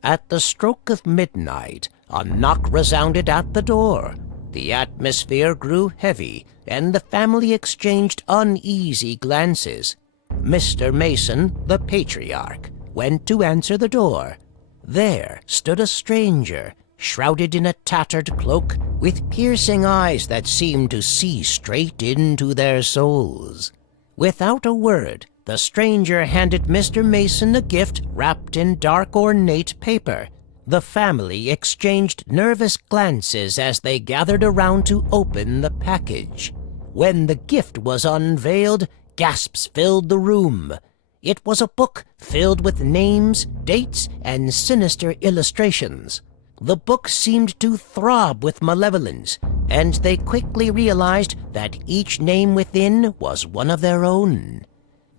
At the stroke of midnight, a knock resounded at the door. The atmosphere grew heavy, and the family exchanged uneasy glances. Mr. Mason, the patriarch, went to answer the door. There stood a stranger, shrouded in a tattered cloak, with piercing eyes that seemed to see straight into their souls. Without a word, the stranger handed Mr. Mason a gift wrapped in dark ornate paper. The family exchanged nervous glances as they gathered around to open the package. When the gift was unveiled, gasps filled the room. It was a book filled with names, dates, and sinister illustrations. The book seemed to throb with malevolence, and they quickly realized that each name within was one of their own.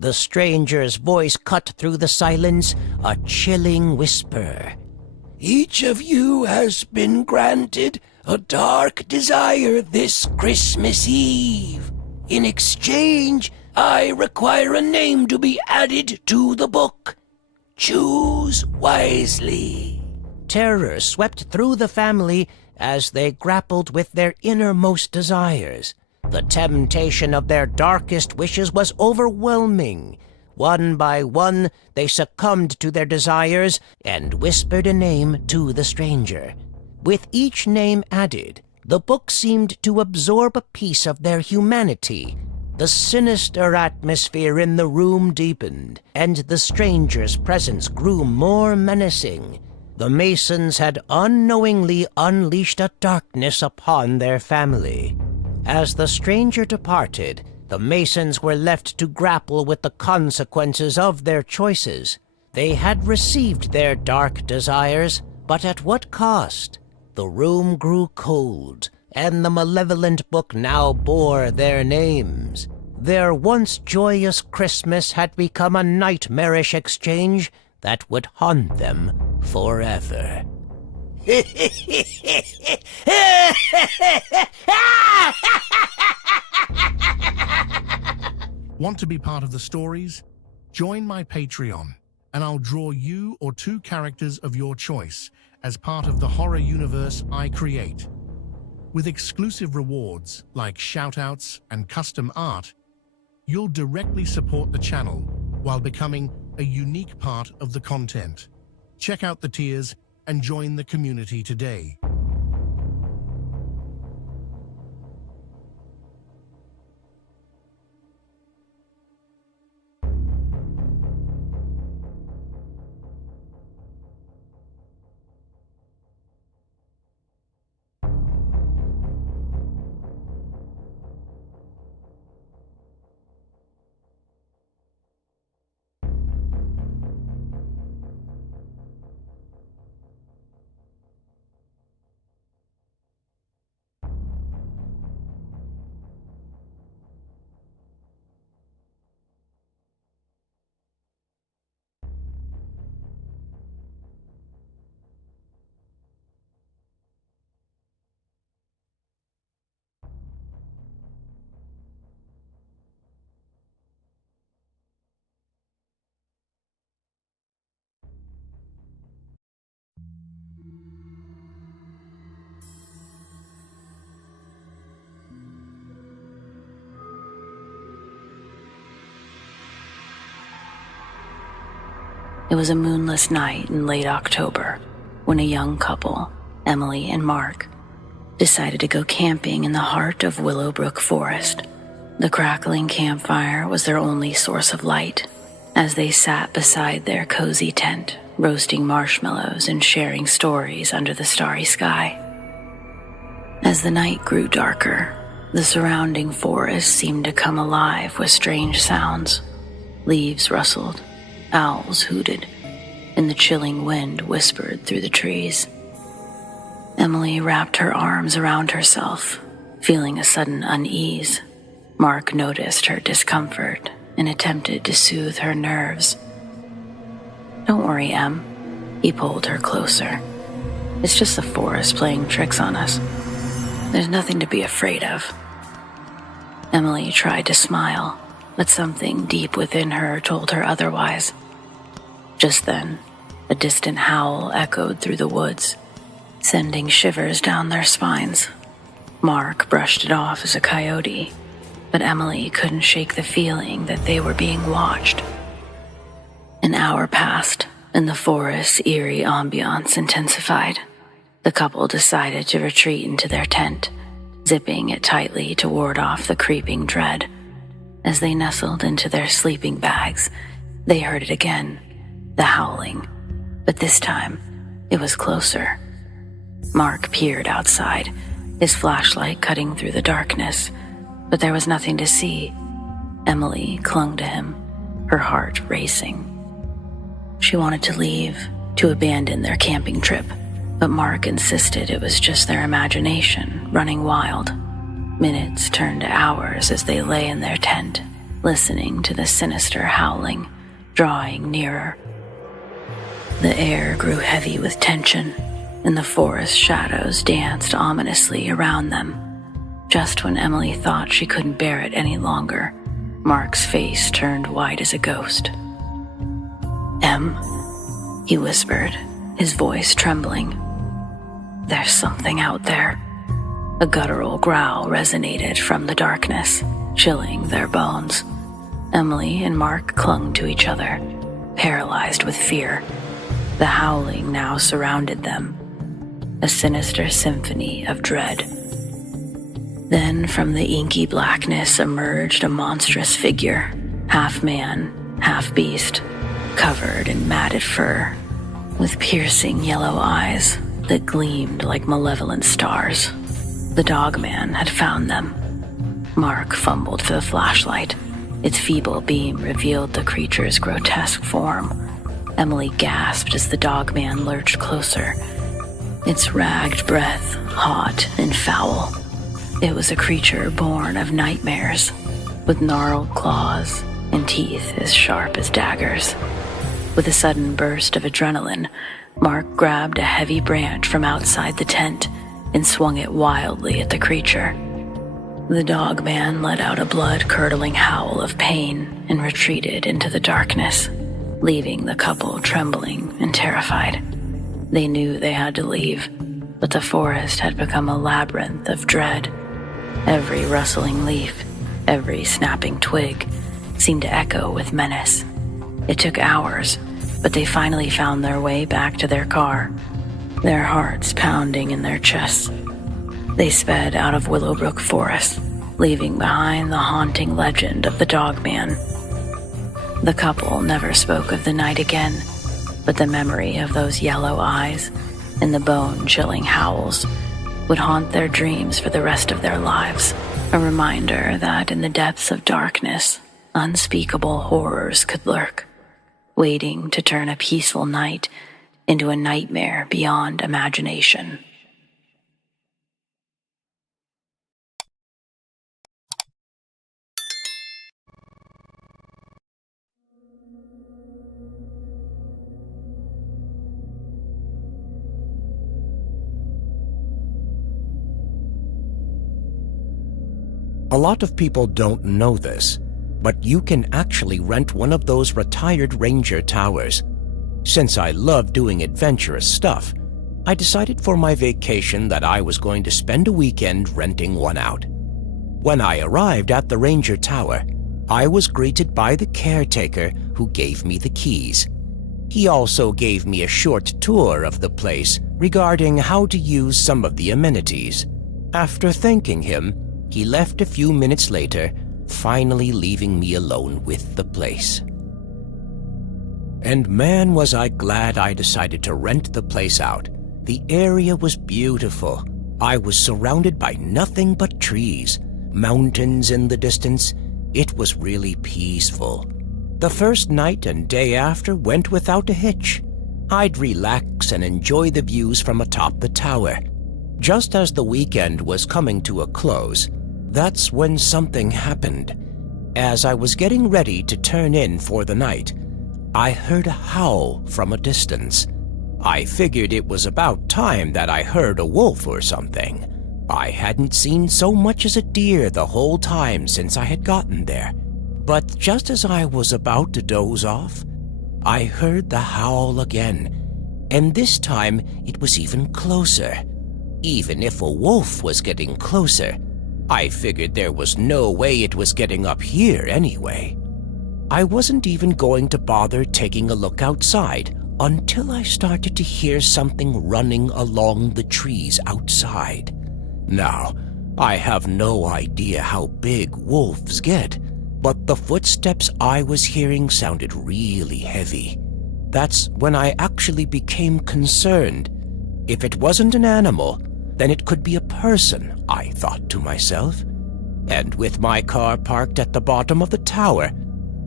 The stranger's voice cut through the silence, a chilling whisper. Each of you has been granted a dark desire this Christmas Eve. In exchange, I require a name to be added to the book. Choose wisely. Terror swept through the family as they grappled with their innermost desires. The temptation of their darkest wishes was overwhelming. One by one, they succumbed to their desires and whispered a name to the stranger. With each name added, the book seemed to absorb a piece of their humanity. The sinister atmosphere in the room deepened, and the stranger's presence grew more menacing. The Masons had unknowingly unleashed a darkness upon their family. As the stranger departed, the Masons were left to grapple with the consequences of their choices. They had received their dark desires, but at what cost? The room grew cold, and the malevolent book now bore their names. Their once joyous Christmas had become a nightmarish exchange that would haunt them forever. Want to be part of the stories? Join my Patreon, and I'll draw you or two characters of your choice as part of the horror universe I create. With exclusive rewards like shoutouts and custom art, you'll directly support the channel while becoming a unique part of the content. Check out the tiers and join the community today. It was a moonless night in late October when a young couple, Emily and Mark, decided to go camping in the heart of Willowbrook Forest. The crackling campfire was their only source of light as they sat beside their cozy tent, roasting marshmallows and sharing stories under the starry sky. As the night grew darker, the surrounding forest seemed to come alive with strange sounds. Leaves rustled, owls hooted, and the chilling wind whispered through the trees. Emily wrapped her arms around herself, feeling a sudden unease. Mark noticed her discomfort and attempted to soothe her nerves. "Don't worry, Em," he pulled her closer. "It's just the forest playing tricks on us. There's nothing to be afraid of." Emily tried to smile, but something deep within her told her otherwise. Just then, a distant howl echoed through the woods, sending shivers down their spines. Mark brushed it off as a coyote, but Emily couldn't shake the feeling that they were being watched. An hour passed, and the forest's eerie ambiance intensified. The couple decided to retreat into their tent, zipping it tightly to ward off the creeping dread. As they nestled into their sleeping bags, they heard it again, the howling, but this time it was closer. Mark peered outside, his flashlight cutting through the darkness, but there was nothing to see. Emily clung to him, her heart racing. She wanted to leave, to abandon their camping trip, but Mark insisted it was just their imagination running wild. Minutes turned to hours as they lay in their tent, listening to the sinister howling, drawing nearer. The air grew heavy with tension, and the forest shadows danced ominously around them. Just when Emily thought she couldn't bear it any longer, Mark's face turned white as a ghost. "Em," he whispered, his voice trembling. "There's something out there." A guttural growl resonated from the darkness, chilling their bones. Emily and Mark clung to each other, paralyzed with fear. The howling now surrounded them, a sinister symphony of dread. Then from the inky blackness emerged a monstrous figure, half man, half beast, covered in matted fur, with piercing yellow eyes that gleamed like malevolent stars. The Dogman had found them. Mark fumbled for the flashlight. Its feeble beam revealed the creature's grotesque form. Emily gasped as the Dogman lurched closer, its ragged breath hot and foul. It was a creature born of nightmares, with gnarled claws and teeth as sharp as daggers. With a sudden burst of adrenaline, Mark grabbed a heavy branch from outside the tent and swung it wildly at the creature. The Dogman let out a blood-curdling howl of pain and retreated into the darkness, leaving the couple trembling and terrified. They knew they had to leave, but the forest had become a labyrinth of dread. Every rustling leaf, every snapping twig seemed to echo with menace. It took hours, but they finally found their way back to their car, their hearts pounding in their chests. They sped out of Willowbrook Forest, leaving behind the haunting legend of the Dogman. The couple never spoke of the night again, but the memory of those yellow eyes and the bone-chilling howls would haunt their dreams for the rest of their lives, a reminder that in the depths of darkness, unspeakable horrors could lurk, waiting to turn a peaceful night into a nightmare beyond imagination. A lot of people don't know this, but you can actually rent one of those retired ranger towers. Since I love doing adventurous stuff, I decided for my vacation that I was going to spend a weekend renting one out. When I arrived at the ranger tower, I was greeted by the caretaker who gave me the keys. He also gave me a short tour of the place regarding how to use some of the amenities. After thanking him, he left a few minutes later, finally leaving me alone with the place. And man, was I glad I decided to rent the place out. The area was beautiful. I was surrounded by nothing but trees, mountains in the distance. It was really peaceful. The first night and day after went without a hitch. I'd relax and enjoy the views from atop the tower. Just as the weekend was coming to a close, that's when something happened. As I was getting ready to turn in for the night, I heard a howl from a distance. I figured it was about time that I heard a wolf or something. I hadn't seen so much as a deer the whole time since I had gotten there. But just as I was about to doze off, I heard the howl again, and this time it was even closer. Even if a wolf was getting closer, I figured there was no way it was getting up here anyway. I wasn't even going to bother taking a look outside until I started to hear something running along the trees outside. Now, I have no idea how big wolves get, but the footsteps I was hearing sounded really heavy. That's when I actually became concerned. If it wasn't an animal, then it could be a person, I thought to myself. And with my car parked at the bottom of the tower,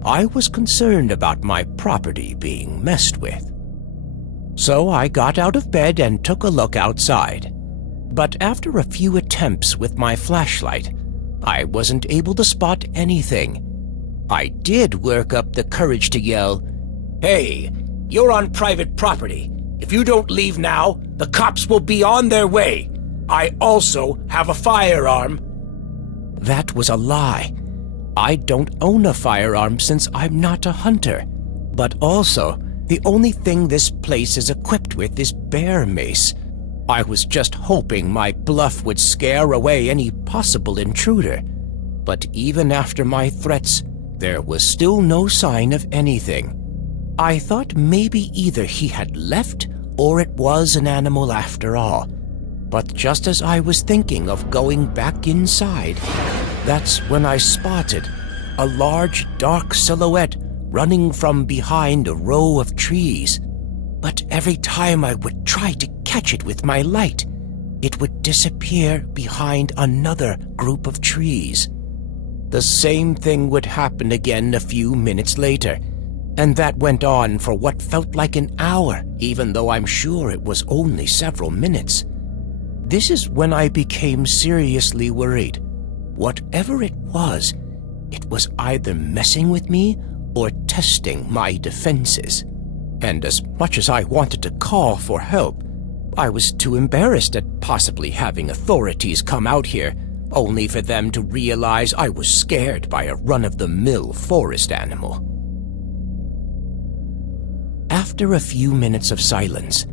I was concerned about my property being messed with. So I got out of bed and took a look outside. But after a few attempts with my flashlight, I wasn't able to spot anything. I did work up the courage to yell, "Hey, you're on private property. If you don't leave now, the cops will be on their way. I also have a firearm." That was a lie. I don't own a firearm since I'm not a hunter. But also, the only thing this place is equipped with is bear mace. I was just hoping my bluff would scare away any possible intruder. But even after my threats, there was still no sign of anything. I thought maybe either he had left or it was an animal after all. But just as I was thinking of going back inside, that's when I spotted a large dark silhouette running from behind a row of trees. But every time I would try to catch it with my light, it would disappear behind another group of trees. The same thing would happen again a few minutes later, and that went on for what felt like an hour, even though I'm sure it was only several minutes. This is when I became seriously worried. Whatever it was either messing with me or testing my defenses. And as much as I wanted to call for help, I was too embarrassed at possibly having authorities come out here, only for them to realize I was scared by a run-of-the-mill forest animal. After a few minutes of silence,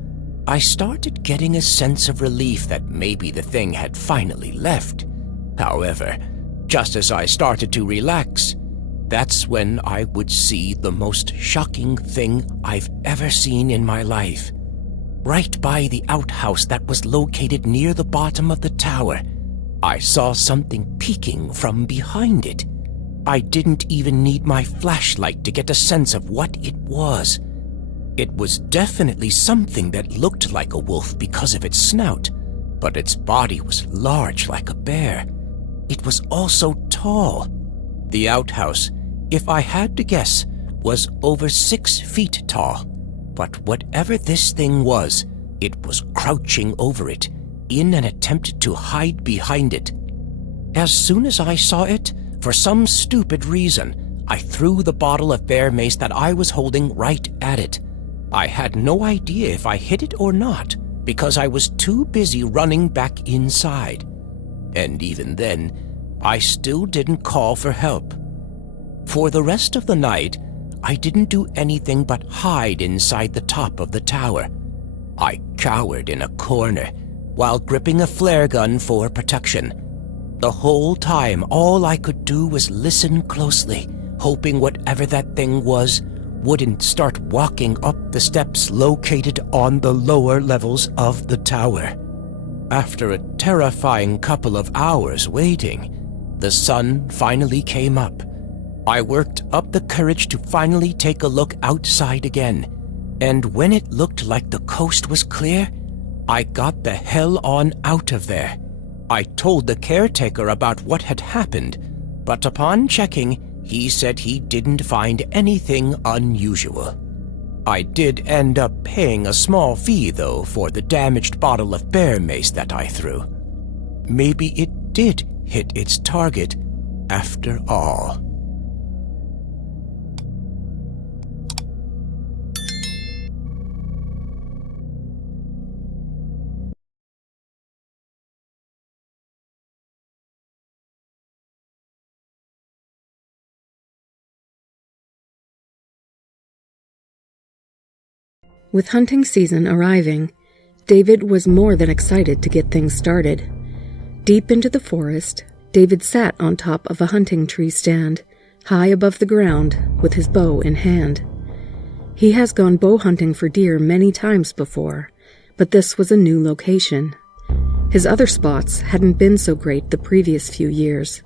I started getting a sense of relief that maybe the thing had finally left. However, just as I started to relax, that's when I would see the most shocking thing I've ever seen in my life. Right by the outhouse that was located near the bottom of the tower, I saw something peeking from behind it. I didn't even need my flashlight to get a sense of what it was. It was definitely something that looked like a wolf because of its snout, but its body was large like a bear. It was also tall. The outhouse, if I had to guess, was over 6 feet tall. But whatever this thing was, it was crouching over it in an attempt to hide behind it. As soon as I saw it, for some stupid reason, I threw the bottle of bear mace that I was holding right at it. I had no idea if I hit it or not, because I was too busy running back inside. And even then, I still didn't call for help. For the rest of the night, I didn't do anything but hide inside the top of the tower. I cowered in a corner while gripping a flare gun for protection. The whole time, all I could do was listen closely, hoping whatever that thing was wouldn't start walking up the steps located on the lower levels of the tower. After a terrifying couple of hours waiting, the sun finally came up. I worked up the courage to finally take a look outside again, and when it looked like the coast was clear, I got the hell on out of there. I told the caretaker about what had happened, but upon checking, he said he didn't find anything unusual. I did end up paying a small fee, though, for the damaged bottle of bear mace that I threw. Maybe it did hit its target after all. With hunting season arriving, David was more than excited to get things started. Deep into the forest, David sat on top of a hunting tree stand, high above the ground, with his bow in hand. He has gone bow hunting for deer many times before, but this was a new location. His other spots hadn't been so great the previous few years.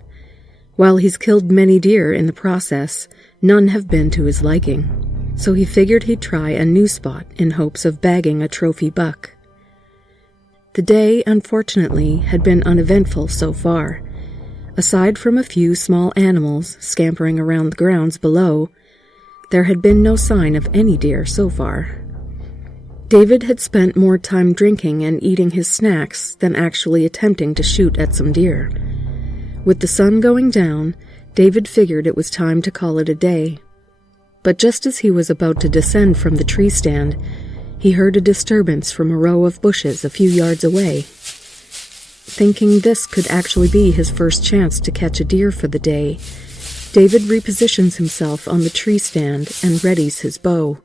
While he's killed many deer in the process, none have been to his liking. So he figured he'd try a new spot in hopes of bagging a trophy buck. The day, unfortunately, had been uneventful so far. Aside from a few small animals scampering around the grounds below, there had been no sign of any deer so far. David had spent more time drinking and eating his snacks than actually attempting to shoot at some deer. With the sun going down, David figured it was time to call it a day. But just as he was about to descend from the tree stand, he heard a disturbance from a row of bushes a few yards away. Thinking this could actually be his first chance to catch a deer for the day, David repositions himself on the tree stand and readies his bow.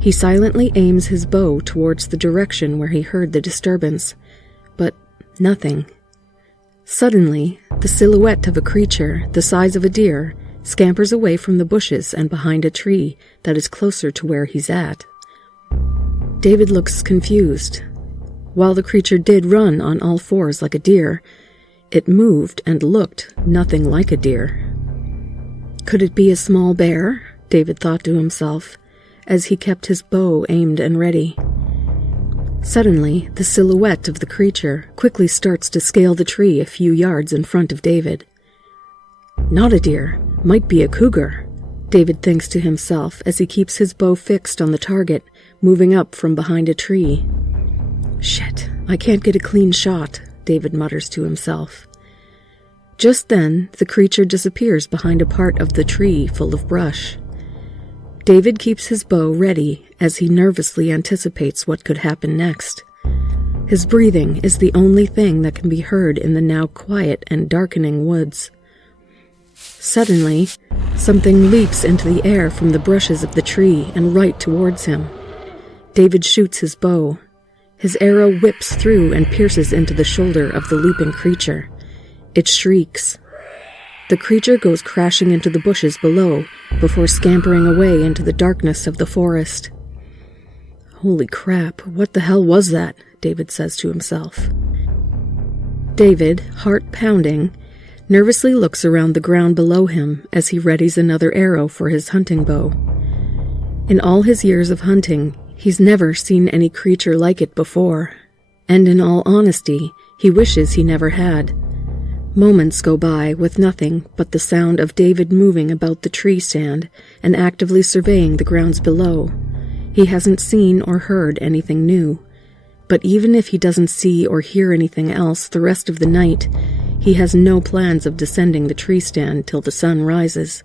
He silently aims his bow towards the direction where he heard the disturbance, but nothing. Suddenly, the silhouette of a creature the size of a deer scampers away from the bushes and behind a tree that is closer to where he's at. David looks confused. While the creature did run on all fours like a deer, it moved and looked nothing like a deer. Could it be a small bear? David thought to himself, as he kept his bow aimed and ready. Suddenly, the silhouette of the creature quickly starts to scale the tree a few yards in front of David. Not a deer, might be a cougar, David thinks to himself as he keeps his bow fixed on the target, moving up from behind a tree. Shit, I can't get a clean shot, David mutters to himself. Just then, the creature disappears behind a part of the tree full of brush. David keeps his bow ready as he nervously anticipates what could happen next. His breathing is the only thing that can be heard in the now quiet and darkening woods. Suddenly, something leaps into the air from the brushes of the tree and right towards him. David shoots his bow. His arrow whips through and pierces into the shoulder of the leaping creature. It shrieks. The creature goes crashing into the bushes below before scampering away into the darkness of the forest. Holy crap, what the hell was that? David says to himself. David, heart pounding, nervously looks around the ground below him as he readies another arrow for his hunting bow. In all his years of hunting, he's never seen any creature like it before, and in all honesty, he wishes he never had. Moments go by with nothing but the sound of David moving about the tree stand and actively surveying the grounds below. He hasn't seen or heard anything new, but even if he doesn't see or hear anything else the rest of the night, he has no plans of descending the tree stand till the sun rises.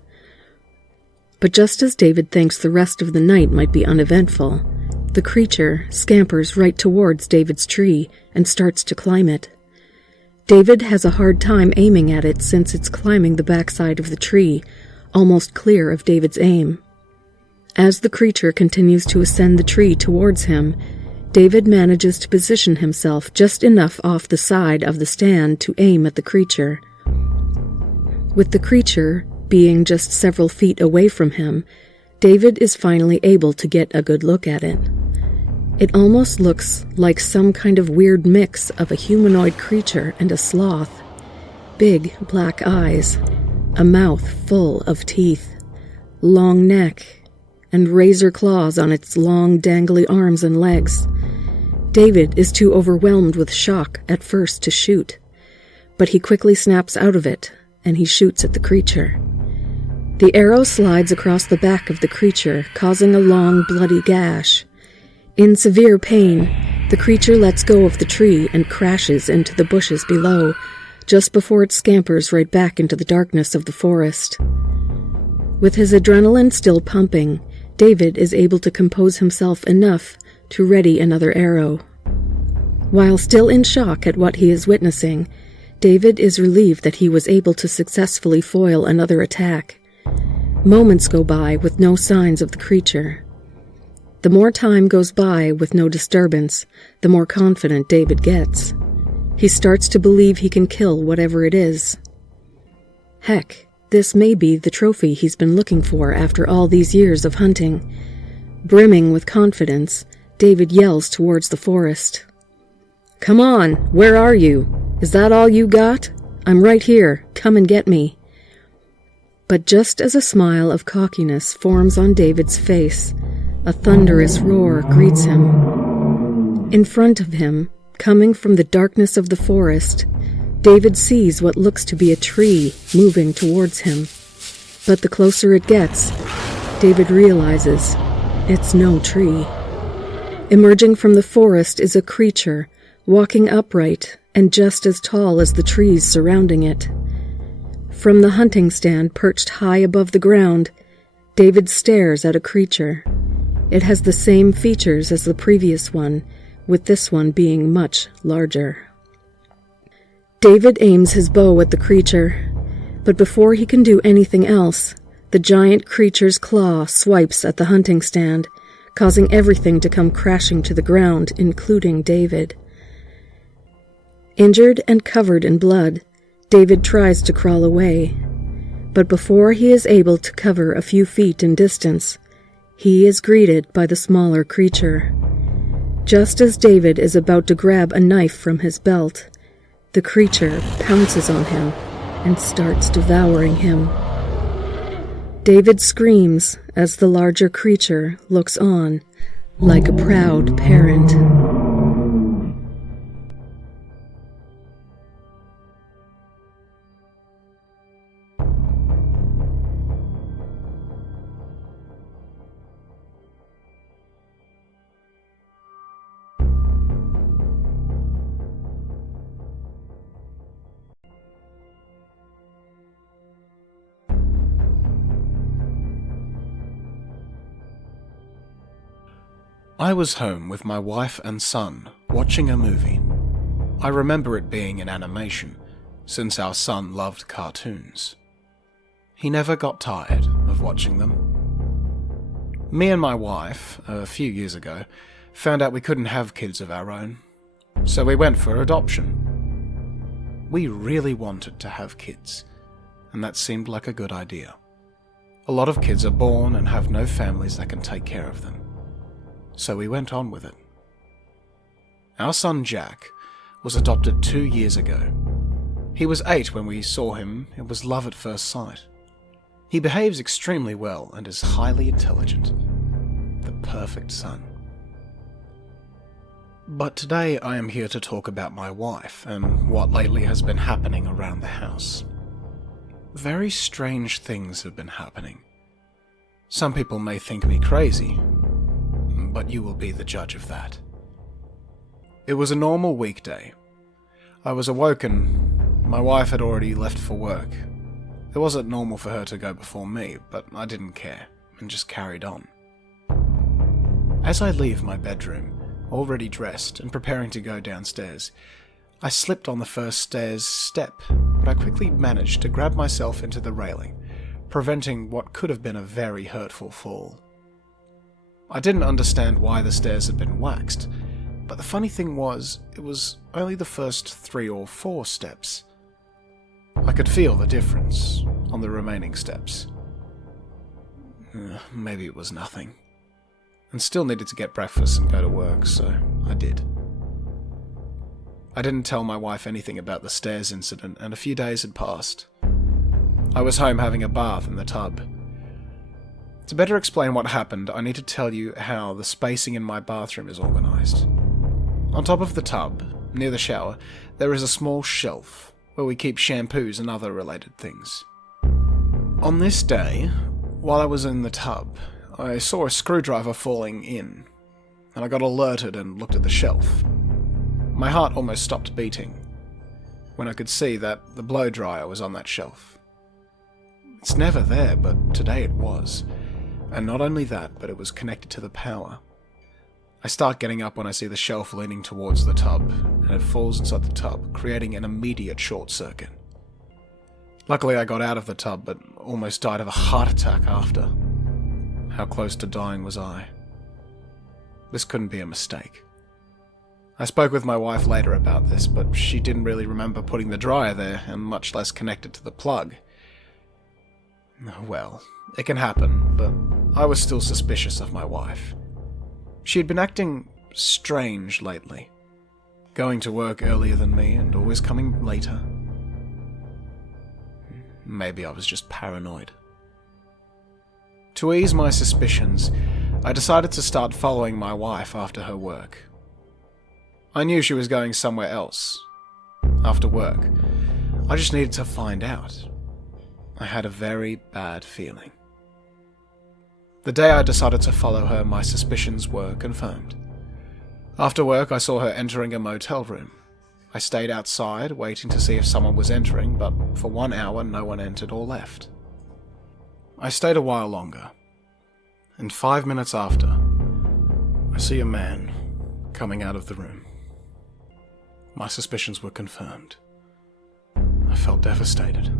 But just as David thinks the rest of the night might be uneventful, the creature scampers right towards David's tree and starts to climb it. David has a hard time aiming at it since it's climbing the backside of the tree, almost clear of David's aim. As the creature continues to ascend the tree towards him, David manages to position himself just enough off the side of the stand to aim at the creature. With the creature being just several feet away from him, David is finally able to get a good look at it. It almost looks like some kind of weird mix of a humanoid creature and a sloth. Big black eyes, a mouth full of teeth, long neck, and razor claws on its long dangly arms and legs. David is too overwhelmed with shock at first to shoot, but he quickly snaps out of it, and he shoots at the creature. The arrow slides across the back of the creature, causing a long, bloody gash. In severe pain, the creature lets go of the tree and crashes into the bushes below, just before it scampers right back into the darkness of the forest. With his adrenaline still pumping, David is able to compose himself enough to ready another arrow. While still in shock at what he is witnessing, David is relieved that he was able to successfully foil another attack. Moments go by with no signs of the creature. The more time goes by with no disturbance, the more confident David gets. He starts to believe he can kill whatever it is. Heck, this may be the trophy he's been looking for after all these years of hunting. Brimming with confidence, David yells towards the forest. "Come on, where are you? Is that all you got? I'm right here, come and get me." But just as a smile of cockiness forms on David's face, a thunderous roar greets him. In front of him, coming from the darkness of the forest, David sees what looks to be a tree moving towards him. But the closer it gets, David realizes it's no tree. Emerging from the forest is a creature, walking upright and just as tall as the trees surrounding it. From the hunting stand perched high above the ground, David stares at a creature. It has the same features as the previous one, with this one being much larger. David aims his bow at the creature, but before he can do anything else, the giant creature's claw swipes at the hunting stand, causing everything to come crashing to the ground, including David. Injured and covered in blood, David tries to crawl away, but before he is able to cover a few feet in distance, he is greeted by the smaller creature. Just as David is about to grab a knife from his belt, the creature pounces on him and starts devouring him. David screams as the larger creature looks on like a proud parent. I was home with my wife and son, watching a movie. I remember it being in animation, since our son loved cartoons. He never got tired of watching them. Me and my wife, a few years ago, found out we couldn't have kids of our own, so we went for adoption. We really wanted to have kids, and that seemed like a good idea. A lot of kids are born and have no families that can take care of them. So we went on with it. Our son Jack was adopted 2 years ago. He was 8 when we saw him. It was love at first sight. He behaves extremely well and is highly intelligent. The perfect son. But today I am here to talk about my wife and what lately has been happening around the house. Very strange things have been happening. Some people may think me crazy, but you will be the judge of that. It was a normal weekday. I was awoken. My wife had already left for work. It wasn't normal for her to go before me, but I didn't care, and just carried on. As I leave my bedroom, already dressed and preparing to go downstairs, I slipped on the first stairs step, but I quickly managed to grab myself into the railing, preventing what could have been a very hurtful fall. I didn't understand why the stairs had been waxed, but the funny thing was, it was only the first 3 or 4 steps. I could feel the difference on the remaining steps. maybe it was nothing. And still needed to get breakfast and go to work, so I did. I didn't tell my wife anything about the stairs incident, and a few days had passed. I was home having a bath in the tub. To better explain what happened, I need to tell you how the spacing in my bathroom is organised. On top of the tub, near the shower, there is a small shelf where we keep shampoos and other related things. On this day, while I was in the tub, I saw a screwdriver falling in, and I got alerted and looked at the shelf. My heart almost stopped beating when I could see that the blow dryer was on that shelf. It's never there, but today it was. And not only that, but it was connected to the power. I start getting up when I see the shelf leaning towards the tub, and it falls inside the tub, creating an immediate short circuit. Luckily I got out of the tub, but almost died of a heart attack after. How close to dying was I? This couldn't be a mistake. I spoke with my wife later about this, but she didn't really remember putting the dryer there, and much less connected to the plug. Well, it can happen, but I was still suspicious of my wife. She had been acting strange lately, going to work earlier than me and always coming later. Maybe I was just paranoid. To ease my suspicions, I decided to start following my wife after her work. I knew she was going somewhere else after work. I just needed to find out. I had a very bad feeling. The day I decided to follow her, my suspicions were confirmed. After work, I saw her entering a motel room. I stayed outside, waiting to see if someone was entering, but for 1 hour no one entered or left. I stayed a while longer, and 5 minutes after, I see a man coming out of the room. My suspicions were confirmed. I felt devastated.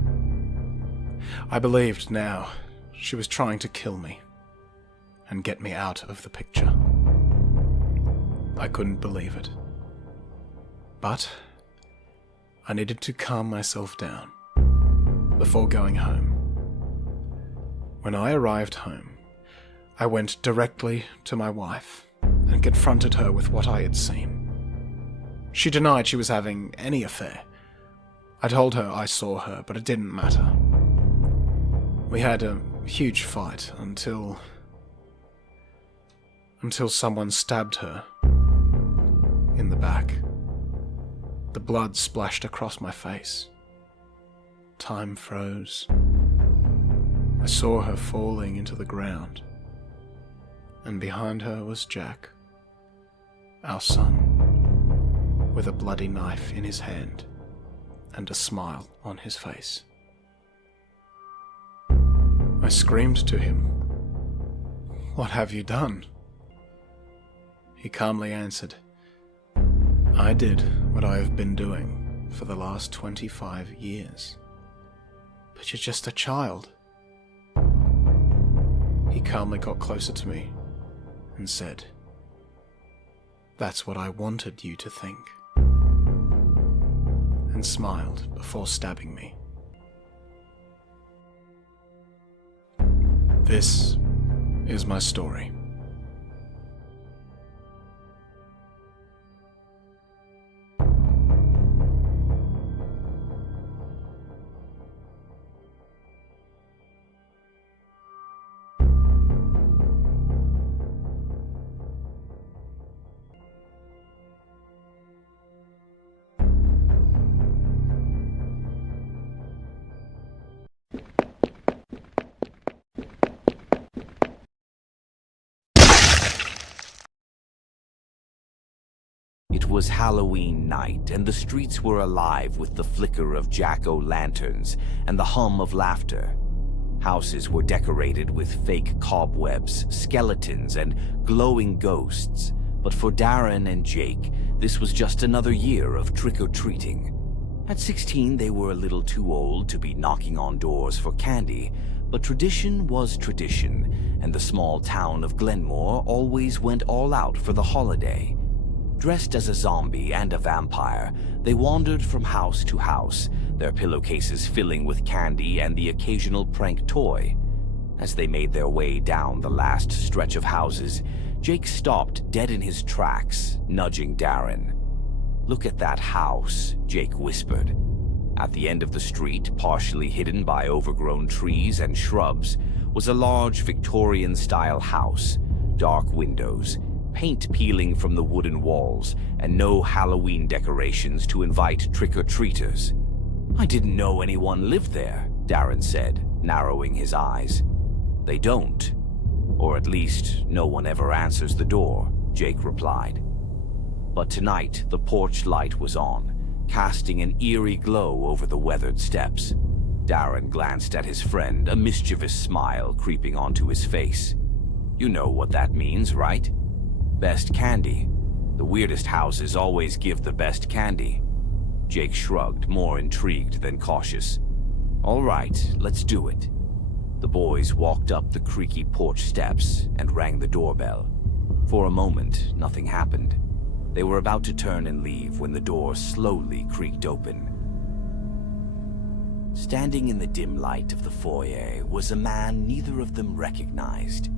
I believed now she was trying to kill me and get me out of the picture. I couldn't believe it. But I needed to calm myself down before going home. When I arrived home, I went directly to my wife and confronted her with what I had seen. She denied she was having any affair. I told her I saw her, but it didn't matter. We had a huge fight until someone stabbed her in the back. The blood splashed across my face. Time froze. I saw her falling into the ground, and behind her was Jack, our son, with a bloody knife in his hand and a smile on his face. I screamed to him, "What have you done?" He calmly answered, "I did what I have been doing for the last 25 years. But you're just a child." He calmly got closer to me and said, "That's what I wanted you to think," and smiled before stabbing me. This is my story. It was Halloween night, and the streets were alive with the flicker of jack-o'-lanterns and the hum of laughter. Houses were decorated with fake cobwebs, skeletons, and glowing ghosts. But for Darren and Jake, this was just another year of trick-or-treating. At 16, they were a little too old to be knocking on doors for candy, but tradition was tradition, and the small town of Glenmore always went all out for the holiday. Dressed as a zombie and a vampire, they wandered from house to house, their pillowcases filling with candy and the occasional prank toy. As they made their way down the last stretch of houses, Jake stopped dead in his tracks, nudging Darren. "Look at that house," Jake whispered. At the end of the street, partially hidden by overgrown trees and shrubs, was a large Victorian-style house, dark windows, paint peeling from the wooden walls, and no Halloween decorations to invite trick-or-treaters. "I didn't know anyone lived there," Darren said, narrowing his eyes. "They don't. Or at least, no one ever answers the door," Jake replied. But tonight, the porch light was on, casting an eerie glow over the weathered steps. Darren glanced at his friend, a mischievous smile creeping onto his face. "You know what that means, right? Best candy. The weirdest houses always give the best candy." Jake shrugged, more intrigued than cautious. "All right, let's do it." The boys walked up the creaky porch steps and rang the doorbell. For a moment, nothing happened. They were about to turn and leave when the door slowly creaked open. Standing in the dim light of the foyer was a man neither of them recognized.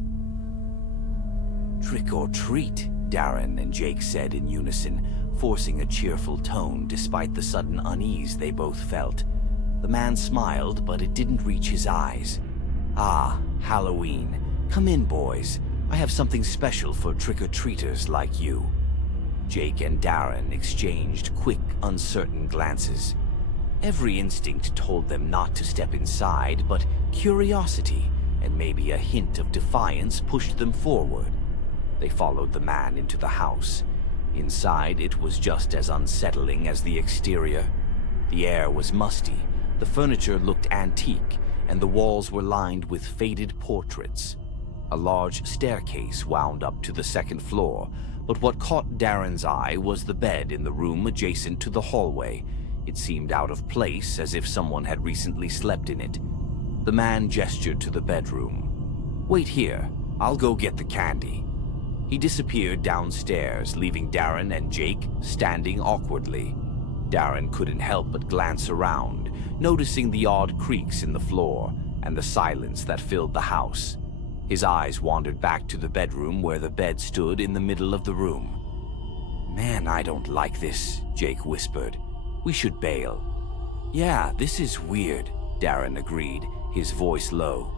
"Trick or treat," Darren and Jake said in unison, forcing a cheerful tone despite the sudden unease they both felt. The man smiled, but it didn't reach his eyes. "Ah, Halloween. Come in, boys. I have something special for trick-or-treaters like you." Jake and Darren exchanged quick, uncertain glances. Every instinct told them not to step inside, but curiosity and maybe a hint of defiance pushed them forward. They followed the man into the house. Inside, it was just as unsettling as the exterior. The air was musty, the furniture looked antique, and the walls were lined with faded portraits. A large staircase wound up to the second floor, but what caught Darren's eye was the bed in the room adjacent to the hallway. It seemed out of place, as if someone had recently slept in it. The man gestured to the bedroom. "Wait here. I'll go get the candy." He disappeared downstairs, leaving Darren and Jake standing awkwardly. Darren couldn't help but glance around, noticing the odd creaks in the floor and the silence that filled the house. His eyes wandered back to the bedroom where the bed stood in the middle of the room. "Man, I don't like this," Jake whispered. "We should bail." "Yeah, this is weird," Darren agreed, his voice low.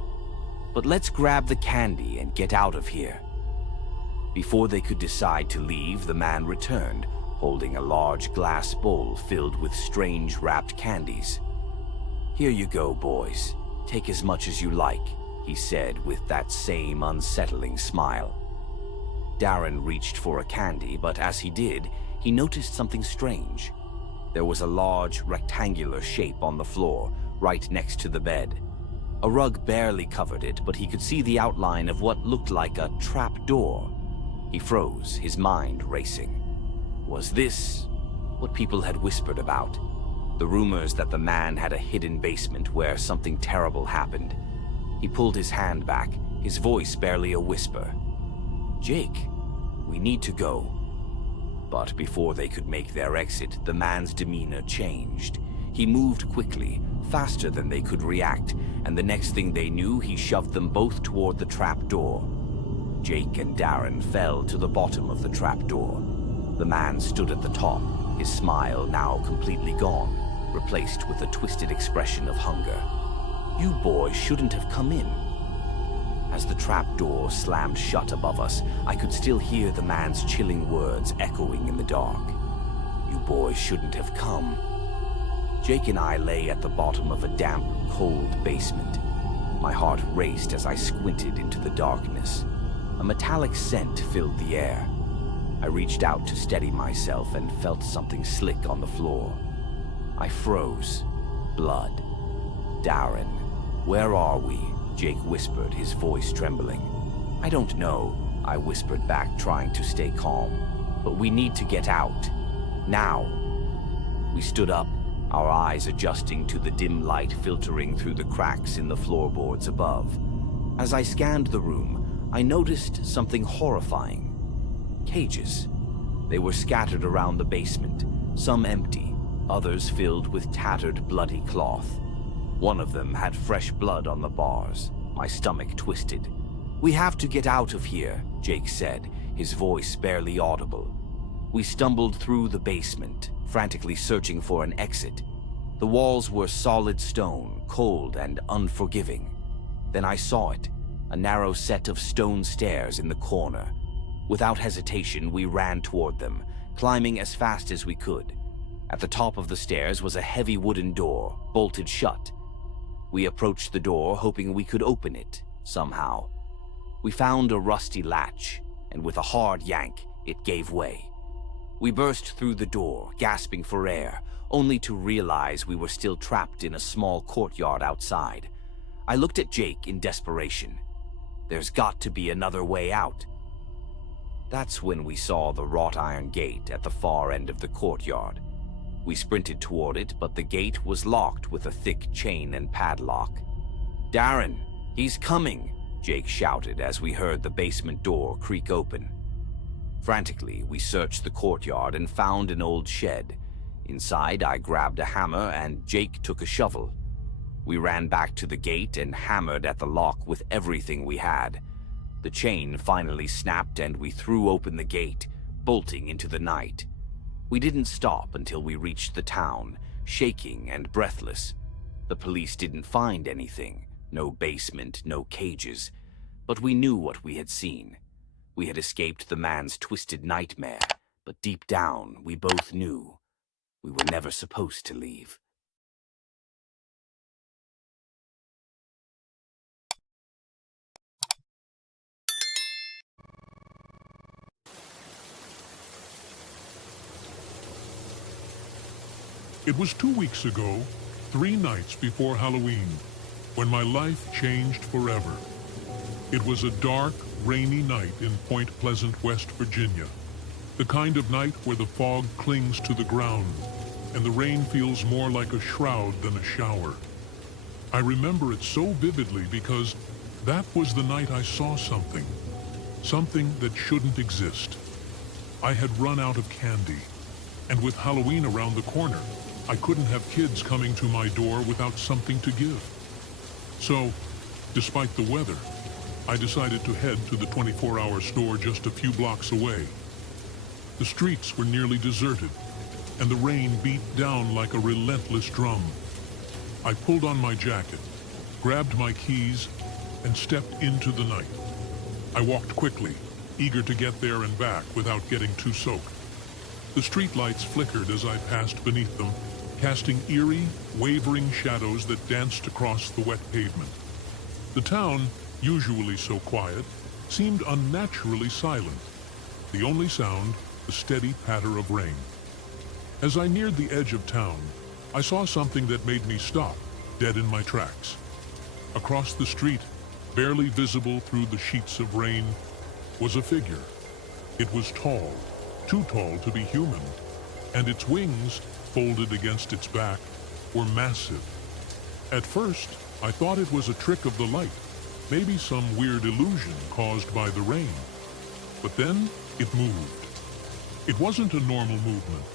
"But let's grab the candy and get out of here." Before they could decide to leave, the man returned, holding a large glass bowl filled with strange wrapped candies. "Here you go, boys. Take as much as you like," he said with that same unsettling smile. Darren reached for a candy, but as he did, he noticed something strange. There was a large, rectangular shape on the floor, right next to the bed. A rug barely covered it, but he could see the outline of what looked like a trap door. He froze, his mind racing. Was this what people had whispered about? The rumors that the man had a hidden basement where something terrible happened. He pulled his hand back, his voice barely a whisper. "Jake, we need to go." But before they could make their exit, the man's demeanor changed. He moved quickly, faster than they could react, and the next thing they knew, he shoved them both toward the trap door. Jake and Darren fell to the bottom of the trap door. The man stood at the top, his smile now completely gone, replaced with a twisted expression of hunger. "You boys shouldn't have come in." As the trap door slammed shut above us, I could still hear the man's chilling words echoing in the dark. "You boys shouldn't have come." Jake and I lay at the bottom of a damp, cold basement. My heart raced as I squinted into the darkness. A metallic scent filled the air. I reached out to steady myself and felt something slick on the floor. I froze. Blood. "Darren, where are we?" Jake whispered, his voice trembling. "I don't know," I whispered back, trying to stay calm. "But we need to get out. Now." We stood up, our eyes adjusting to the dim light filtering through the cracks in the floorboards above. As I scanned the room, I noticed something horrifying. Cages. They were scattered around the basement, some empty, others filled with tattered, bloody cloth. One of them had fresh blood on the bars. My stomach twisted. "We have to get out of here," Jake said, his voice barely audible. We stumbled through the basement, frantically searching for an exit. The walls were solid stone, cold and unforgiving. Then I saw it, a narrow set of stone stairs in the corner. Without hesitation, we ran toward them, climbing as fast as we could. At the top of the stairs was a heavy wooden door, bolted shut. We approached the door, hoping we could open it, somehow. We found a rusty latch, and with a hard yank, it gave way. We burst through the door, gasping for air, only to realize we were still trapped in a small courtyard outside. I looked at Jake in desperation. There's got to be another way out. That's when we saw the wrought iron gate at the far end of the courtyard. We sprinted toward it, but the gate was locked with a thick chain and padlock. "Darren, he's coming!" Jake shouted as we heard the basement door creak open. Frantically, we searched the courtyard and found an old shed. Inside, I grabbed a hammer and Jake took a shovel. We ran back to the gate and hammered at the lock with everything we had. The chain finally snapped and we threw open the gate, bolting into the night. We didn't stop until we reached the town, shaking and breathless. The police didn't find anything, no basement, no cages, but we knew what we had seen. We had escaped the man's twisted nightmare, but deep down we both knew we were never supposed to leave. It was 2 weeks ago, 3 nights before Halloween, when my life changed forever. It was a dark, rainy night in Point Pleasant, West Virginia. The kind of night where the fog clings to the ground and the rain feels more like a shroud than a shower. I remember it so vividly because that was the night I saw something that shouldn't exist. I had run out of candy, and with Halloween around the corner, I couldn't have kids coming to my door without something to give. So, despite the weather, I decided to head to the 24-hour store just a few blocks away. The streets were nearly deserted, and the rain beat down like a relentless drum. I pulled on my jacket, grabbed my keys, and stepped into the night. I walked quickly, eager to get there and back without getting too soaked. The streetlights flickered as I passed beneath them, casting eerie, wavering shadows that danced across the wet pavement. The town, usually so quiet, seemed unnaturally silent. The only sound, the steady patter of rain. As I neared the edge of town, I saw something that made me stop, dead in my tracks. Across the street, barely visible through the sheets of rain, was a figure. It was tall, too tall to be human, and its wings, folded against its back, were massive. At first, I thought it was a trick of the light, maybe some weird illusion caused by the rain. But then, it moved. It wasn't a normal movement,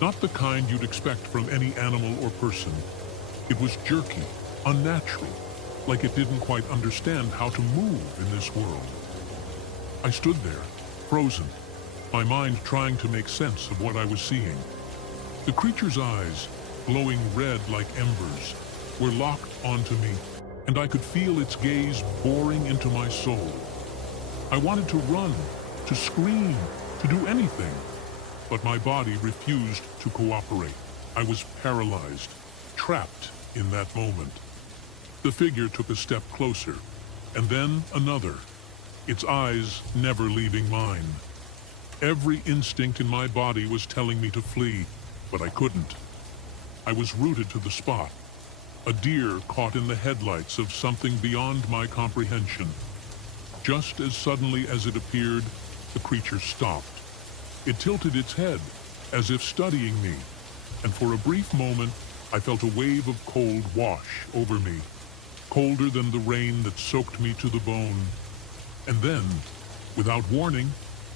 not the kind you'd expect from any animal or person. It was jerky, unnatural, like it didn't quite understand how to move in this world. I stood there, frozen, my mind trying to make sense of what I was seeing. The creature's eyes, glowing red like embers, were locked onto me, and I could feel its gaze boring into my soul. I wanted to run, to scream, to do anything, but my body refused to cooperate. I was paralyzed, trapped in that moment. The figure took a step closer, and then another, its eyes never leaving mine. Every instinct in my body was telling me to flee, but I couldn't. I was rooted to the spot, a deer caught in the headlights of something beyond my comprehension. Just as suddenly as it appeared, the creature stopped. It tilted its head, as if studying me, and for a brief moment, I felt a wave of cold wash over me, colder than the rain that soaked me to the bone. And then, without warning,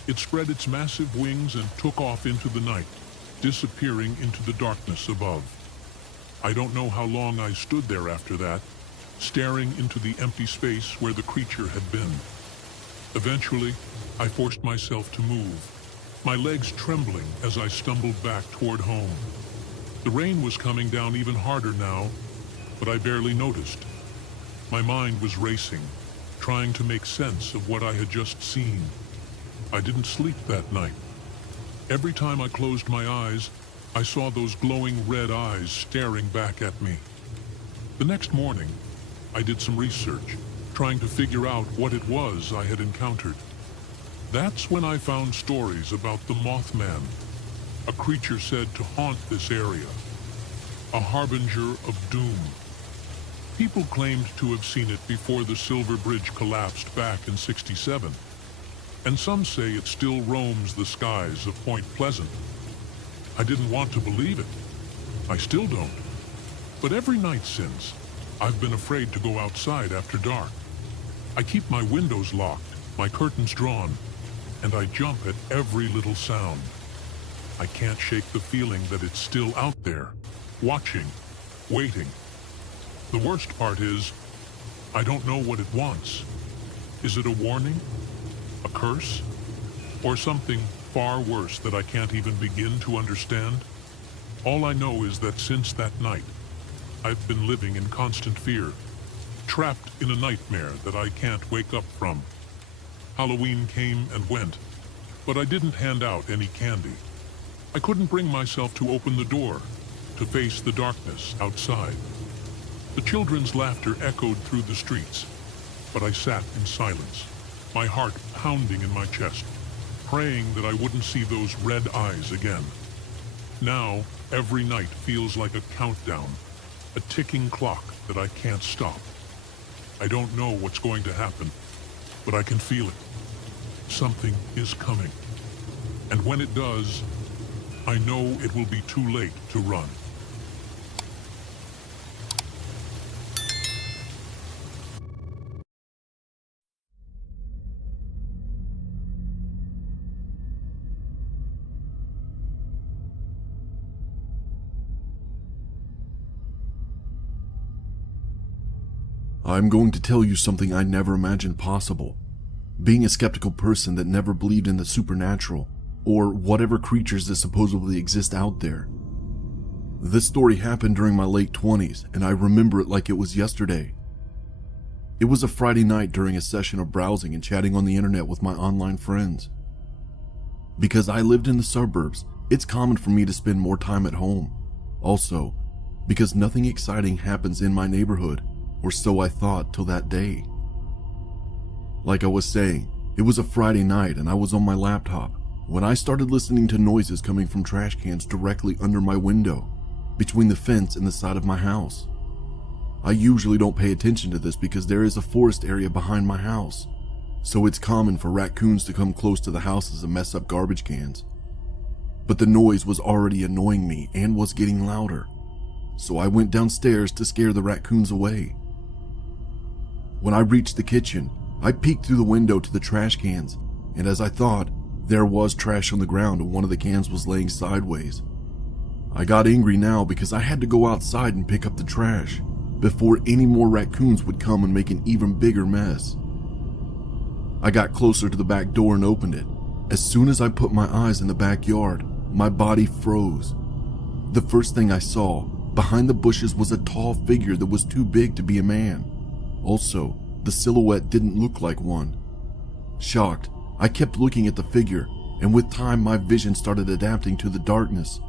it spread its massive wings and took off into the night, disappearing into the darkness above. I don't know how long I stood there after that, staring into the empty space where the creature had been. Eventually, I forced myself to move, my legs trembling as I stumbled back toward home. The rain was coming down even harder now, but I barely noticed. My mind was racing, trying to make sense of what I had just seen. I didn't sleep that night. Every time I closed my eyes, I saw those glowing red eyes staring back at me. The next morning, I did some research, trying to figure out what it was I had encountered. That's when I found stories about the Mothman, a creature said to haunt this area, a harbinger of doom. People claimed to have seen it before the Silver Bridge collapsed back in '67, and some say it still roams the skies of Point Pleasant. I didn't want to believe it. I still don't. But every night since, I've been afraid to go outside after dark. I keep my windows locked, my curtains drawn, and I jump at every little sound. I can't shake the feeling that it's still out there, watching, waiting. The worst part is, I don't know what it wants. Is it a warning? A curse? Or something far worse that I can't even begin to understand? All I know is that since that night, I've been living in constant fear, trapped in a nightmare that I can't wake up from. Halloween came and went, but I didn't hand out any candy. I couldn't bring myself to open the door, to face the darkness outside. The children's laughter echoed through the streets, but I sat in silence, my heart pounding in my chest, praying that I wouldn't see those red eyes again. Now, every night feels like a countdown, a ticking clock that I can't stop. I don't know what's going to happen, but I can feel it. Something is coming. And when it does, I know it will be too late to run. I'm going to tell you something I never imagined possible. Being a skeptical person that never believed in the supernatural, or whatever creatures that supposedly exist out there. This story happened during my late 20s, and I remember it like it was yesterday. It was a Friday night during a session of browsing and chatting on the internet with my online friends. Because I lived in the suburbs, it's common for me to spend more time at home. Also, because nothing exciting happens in my neighborhood, or so I thought till that day. Like I was saying, it was a Friday night and I was on my laptop when I started listening to noises coming from trash cans directly under my window, between the fence and the side of my house. I usually don't pay attention to this because there is a forest area behind my house, so it's common for raccoons to come close to the houses and mess up garbage cans. But the noise was already annoying me and was getting louder, so I went downstairs to scare the raccoons away. When I reached the kitchen, I peeked through the window to the trash cans, and as I thought, there was trash on the ground and one of the cans was laying sideways. I got angry now because I had to go outside and pick up the trash before any more raccoons would come and make an even bigger mess. I got closer to the back door and opened it. As soon as I put my eyes in the backyard, my body froze. The first thing I saw, behind the bushes, was a tall figure that was too big to be a man. Also, the silhouette didn't look like one. Shocked, I kept looking at the figure, and with time my vision started adapting to the darkness,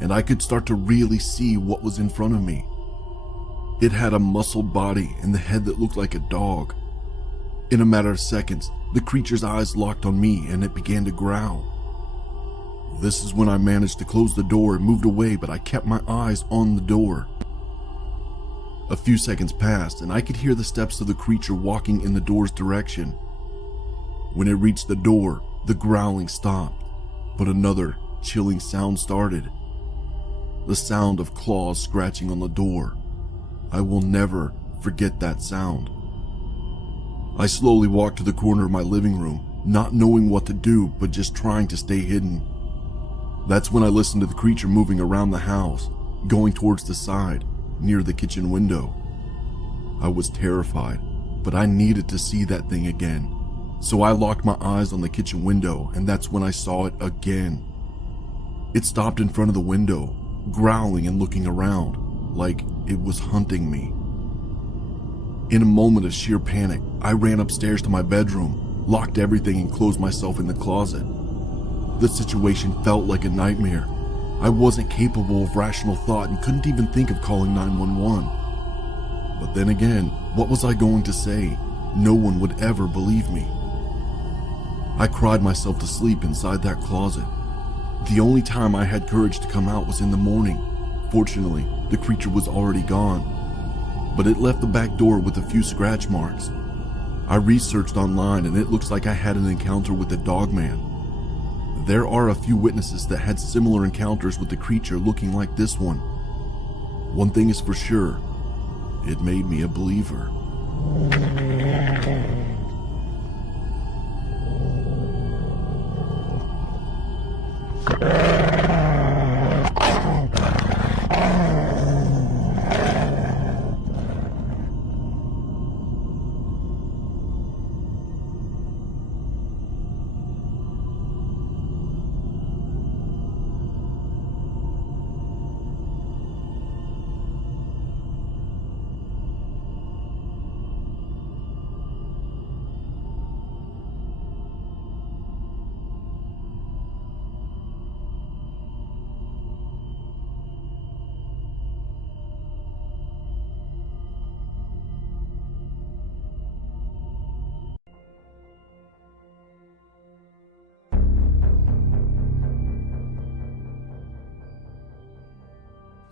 and I could start to really see what was in front of me. It had a muscled body and the head that looked like a dog. In a matter of seconds, the creature's eyes locked on me and it began to growl. This is when I managed to close the door and moved away, but I kept my eyes on the door. A few seconds passed and I could hear the steps of the creature walking in the door's direction. When it reached the door, the growling stopped, but another chilling sound started. The sound of claws scratching on the door. I will never forget that sound. I slowly walked to the corner of my living room, not knowing what to do but just trying to stay hidden. That's when I listened to the creature moving around the house, going towards the side, near the kitchen window. I was terrified, but I needed to see that thing again. So I locked my eyes on the kitchen window, and that's when I saw it again. It stopped in front of the window, growling and looking around, like it was hunting me. In a moment of sheer panic, I ran upstairs to my bedroom, locked everything and closed myself in the closet. The situation felt like a nightmare. I wasn't capable of rational thought and couldn't even think of calling 911. But then again, what was I going to say? No one would ever believe me. I cried myself to sleep inside that closet. The only time I had courage to come out was in the morning. Fortunately, the creature was already gone, but it left the back door with a few scratch marks. I researched online and it looks like I had an encounter with the Dogman. There are a few witnesses that had similar encounters with the creature looking like this one. One thing is for sure, it made me a believer.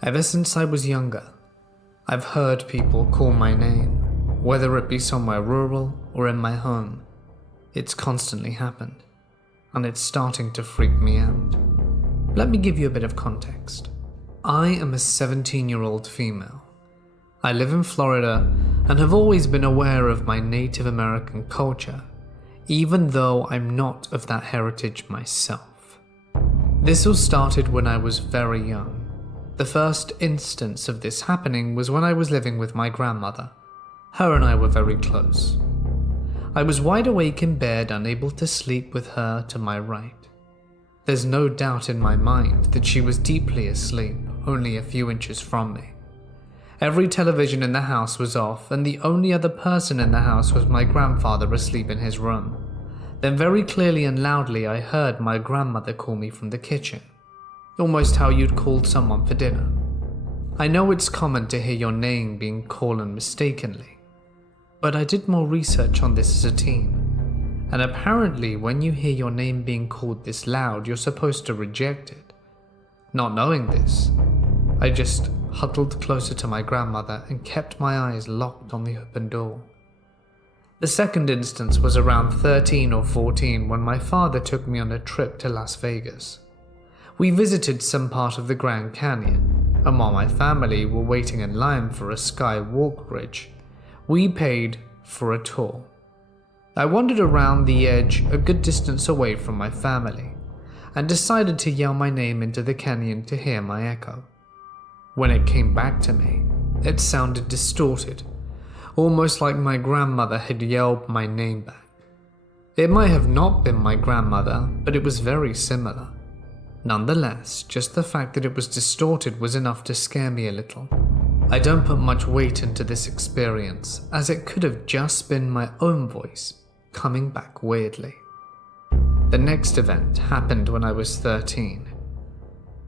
Ever since I was younger, I've heard people call my name, whether it be somewhere rural or in my home. It's constantly happened, and it's starting to freak me out. Let me give you a bit of context. I am a 17-year-old female. I live in Florida and have always been aware of my Native American culture, even though I'm not of that heritage myself. This all started when I was very young. The first instance of this happening was when I was living with my grandmother. Her and I were very close. I was wide awake in bed, unable to sleep with her to my right. There's no doubt in my mind that she was deeply asleep, only a few inches from me. Every television in the house was off, and the only other person in the house was my grandfather asleep in his room. Then very clearly and loudly I heard my grandmother call me from the kitchen. Almost how you'd call someone for dinner. I know it's common to hear your name being called mistakenly, but I did more research on this as a teen, and apparently when you hear your name being called this loud, you're supposed to reject it. Not knowing this, I just huddled closer to my grandmother and kept my eyes locked on the open door. The second instance was around 13 or 14 when my father took me on a trip to Las Vegas. We visited some part of the Grand Canyon, and while my family were waiting in line for a skywalk bridge, we paid for a tour. I wandered around the edge a good distance away from my family, and decided to yell my name into the canyon to hear my echo. When it came back to me, it sounded distorted, almost like my grandmother had yelled my name back. It might have not been my grandmother, but it was very similar. Nonetheless, just the fact that it was distorted was enough to scare me a little. I don't put much weight into this experience, as it could have just been my own voice coming back weirdly. The next event happened when I was 13.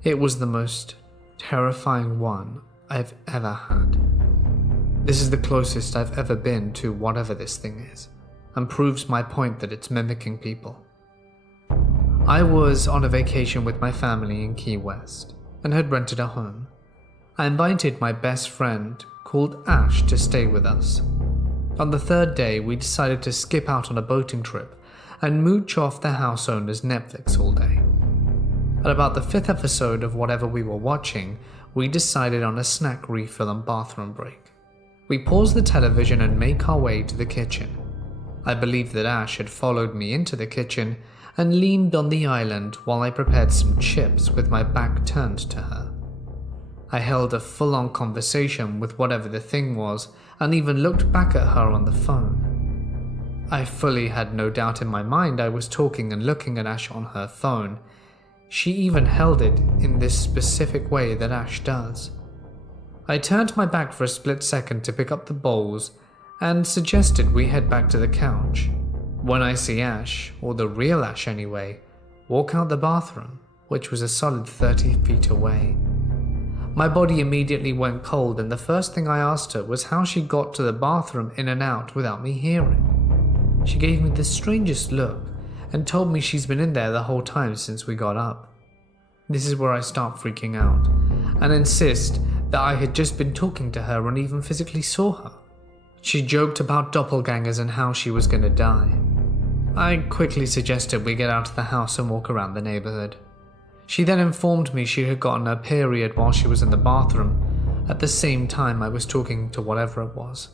It was the most terrifying one I've ever had. This is the closest I've ever been to whatever this thing is, and proves my point that it's mimicking people. I was on a vacation with my family in Key West and had rented a home. I invited my best friend, called Ash, to stay with us. On the third day, we decided to skip out on a boating trip and mooch off the house owner's Netflix all day. At about the 5th episode of whatever we were watching, we decided on a snack refill and bathroom break. We paused the television and make our way to the kitchen. I believe that Ash had followed me into the kitchen and leaned on the island while I prepared some chips with my back turned to her. I held a full-on conversation with whatever the thing was and even looked back at her on the phone. I fully had no doubt in my mind I was talking and looking at Ash on her phone. She even held it in this specific way that Ash does. I turned my back for a split second to pick up the bowls and suggested we head back to the couch, when I see Ash, or the real Ash anyway, walk out the bathroom, which was a solid 30 feet away. My body immediately went cold, and the first thing I asked her was how she got to the bathroom in and out without me hearing. She gave me the strangest look and told me she's been in there the whole time since we got up. This is where I start freaking out and insist that I had just been talking to her and even physically saw her. She joked about doppelgangers and how she was going to die. I quickly suggested we get out of the house and walk around the neighborhood. She then informed me she had gotten her period while she was in the bathroom, at the same time I was talking to whatever it was.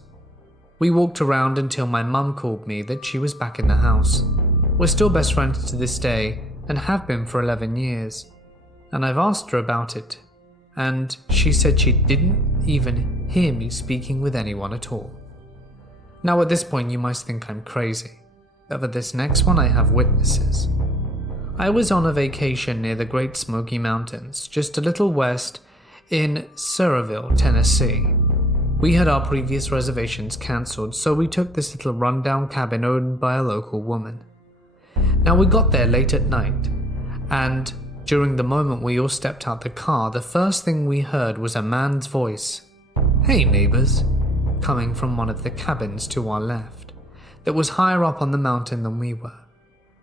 We walked around until my mum called me that she was back in the house. We're still best friends to this day and have been for 11 years. And I've asked her about it, and she said she didn't even hear me speaking with anyone at all. Now at this point you might think I'm crazy, but for this next one I have witnesses. I was on a vacation near the Great Smoky Mountains, just a little west in Surreyville, Tennessee. We had our previous reservations cancelled, so we took this little rundown cabin owned by a local woman. Now we got there late at night, and during the moment we all stepped out the car, the first thing we heard was a man's voice, "Hey neighbors," coming from one of the cabins to our left, that was higher up on the mountain than we were.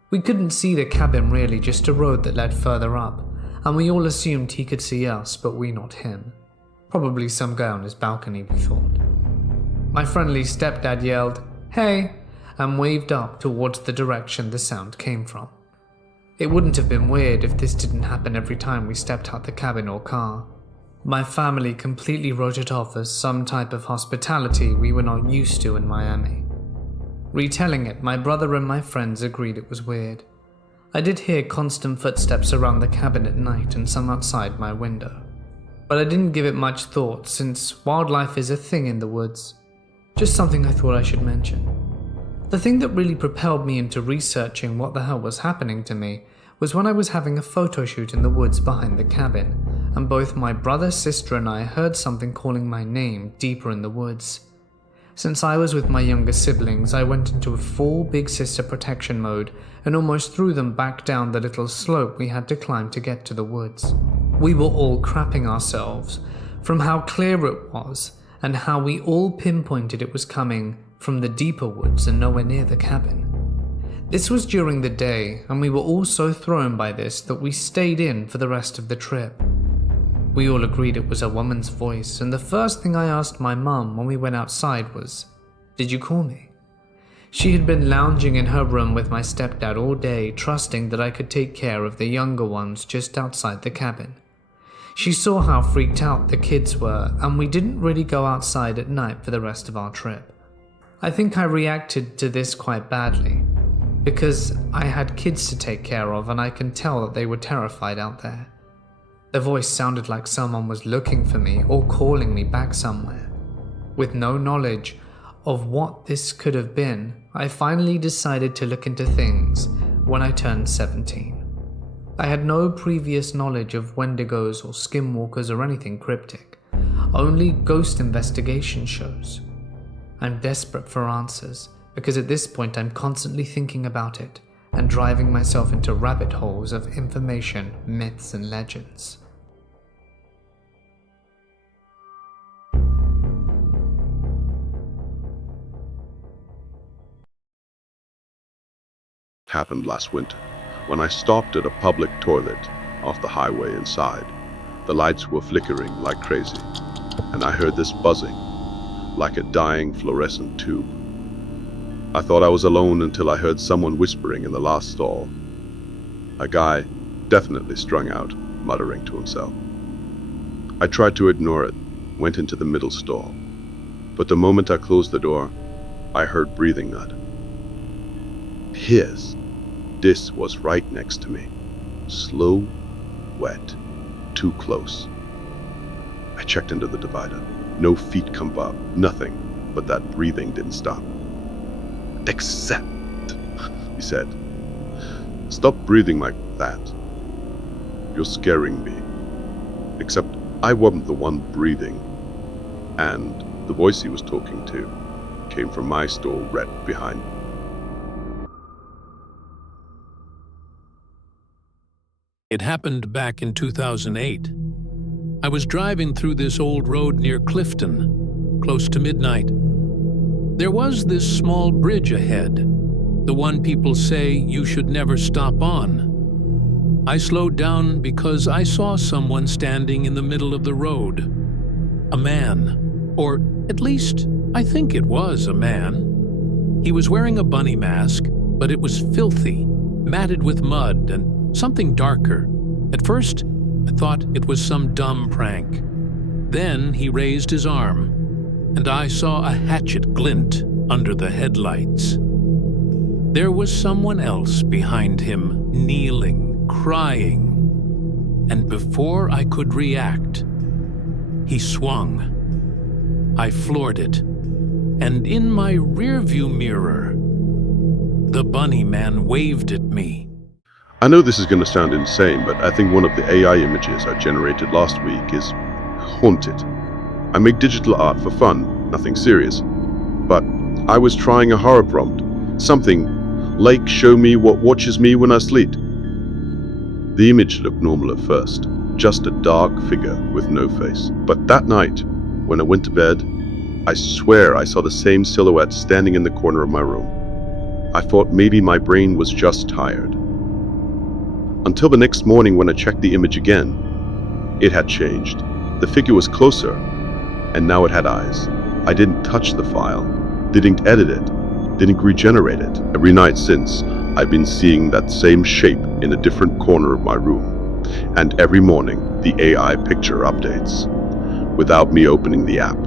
We couldn't see the cabin really, just a road that led further up, and we all assumed he could see us, but we not him. Probably some guy on his balcony, we thought. My friendly stepdad yelled, "Hey," and waved up towards the direction the sound came from. It wouldn't have been weird if this didn't happen every time we stepped out the cabin or car. My family completely wrote it off as some type of hospitality we were not used to in Miami. Retelling it, my brother and my friends agreed it was weird. I did hear constant footsteps around the cabin at night and some outside my window. But I didn't give it much thought since wildlife is a thing in the woods. Just something I thought I should mention. The thing that really propelled me into researching what the hell was happening to me was when I was having a photo shoot in the woods behind the cabin, and both my brother, sister, and I heard something calling my name deeper in the woods. Since I was with my younger siblings, I went into a full big sister protection mode and almost threw them back down the little slope we had to climb to get to the woods. We were all crapping ourselves from how clear it was and how we all pinpointed it was coming from the deeper woods and nowhere near the cabin. This was during the day, and we were all so thrown by this that we stayed in for the rest of the trip. We all agreed it was a woman's voice, and the first thing I asked my mum when we went outside was, "Did you call me?" She had been lounging in her room with my stepdad all day, trusting that I could take care of the younger ones just outside the cabin. She saw how freaked out the kids were, and we didn't really go outside at night for the rest of our trip. I think I reacted to this quite badly, because I had kids to take care of and I can tell that they were terrified out there. The voice sounded like someone was looking for me or calling me back somewhere. With no knowledge of what this could have been, I finally decided to look into things when I turned 17. I had no previous knowledge of Wendigos or Skinwalkers or anything cryptic, only ghost investigation shows. I'm desperate for answers, because at this point I'm constantly thinking about it and driving myself into rabbit holes of information, myths, and legends. Happened last winter, when I stopped at a public toilet off the highway inside. The lights were flickering like crazy, and I heard this buzzing, like a dying fluorescent tube. I thought I was alone until I heard someone whispering in the last stall. A guy, definitely strung out, muttering to himself. I tried to ignore it, went into the middle stall, but the moment I closed the door, I heard breathing not. This was right next to me. Slow, wet, too close. checked into the divider. No feet come up, nothing, but that breathing didn't stop. Accept, he said. Stop breathing like that. You're scaring me. Except I wasn't the one breathing, and the voice he was talking to came from my stall right behind me. It happened back in 2008. I was driving through this old road near Clifton, close to midnight. There was this small bridge ahead, the one people say you should never stop on. I slowed down because I saw someone standing in the middle of the road. A man, or at least I think it was a man. He was wearing a bunny mask, but it was filthy, matted with mud and something darker. At first, I thought it was some dumb prank. Then he raised his arm, and I saw a hatchet glint under the headlights. There was someone else behind him, kneeling, crying, and before I could react, he swung. I floored it, and in my rearview mirror, the bunny man waved at me. I know this is going to sound insane, but I think one of the AI images I generated last week is haunted. I make digital art for fun, nothing serious. But I was trying a horror prompt, something like show me what watches me when I sleep. The image looked normal at first, just a dark figure with no face. But that night, when I went to bed, I swear I saw the same silhouette standing in the corner of my room. I thought maybe my brain was just tired. Until the next morning when I checked the image again, it had changed. The figure was closer, and now it had eyes. I didn't touch the file, didn't edit it, didn't regenerate it. Every night since, I've been seeing that same shape in a different corner of my room. And every morning, the AI picture updates, without me opening the app.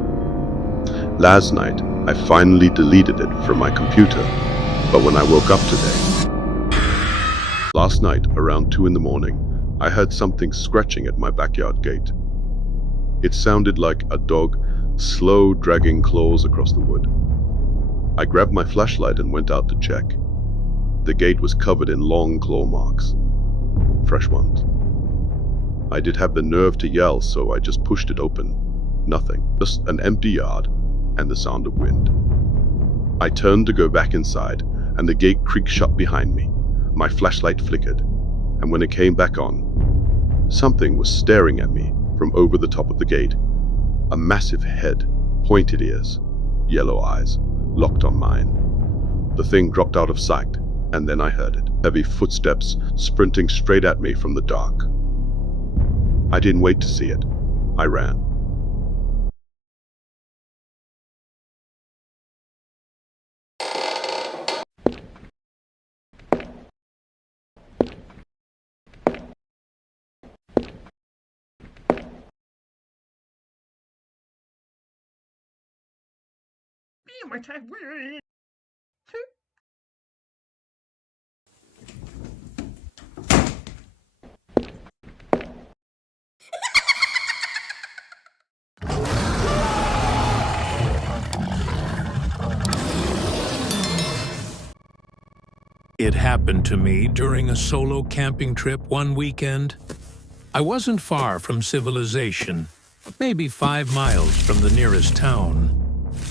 Last night, I finally deleted it from my computer, but when I woke up today, last night, around 2 in the morning, I heard something scratching at my backyard gate. It sounded like a dog slow dragging claws across the wood. I grabbed my flashlight and went out to check. The gate was covered in long claw marks. Fresh ones. I did have the nerve to yell, so I just pushed it open. Nothing. Just an empty yard and the sound of wind. I turned to go back inside, and the gate creaked shut behind me. My flashlight flickered, and when it came back on, something was staring at me from over the top of the gate. A massive head, pointed ears, yellow eyes, locked on mine. The thing dropped out of sight, and then I heard it. Heavy footsteps sprinting straight at me from the dark. I didn't wait to see it. I ran. It happened to me during a solo camping trip one weekend. I wasn't far from civilization, maybe 5 miles from the nearest town,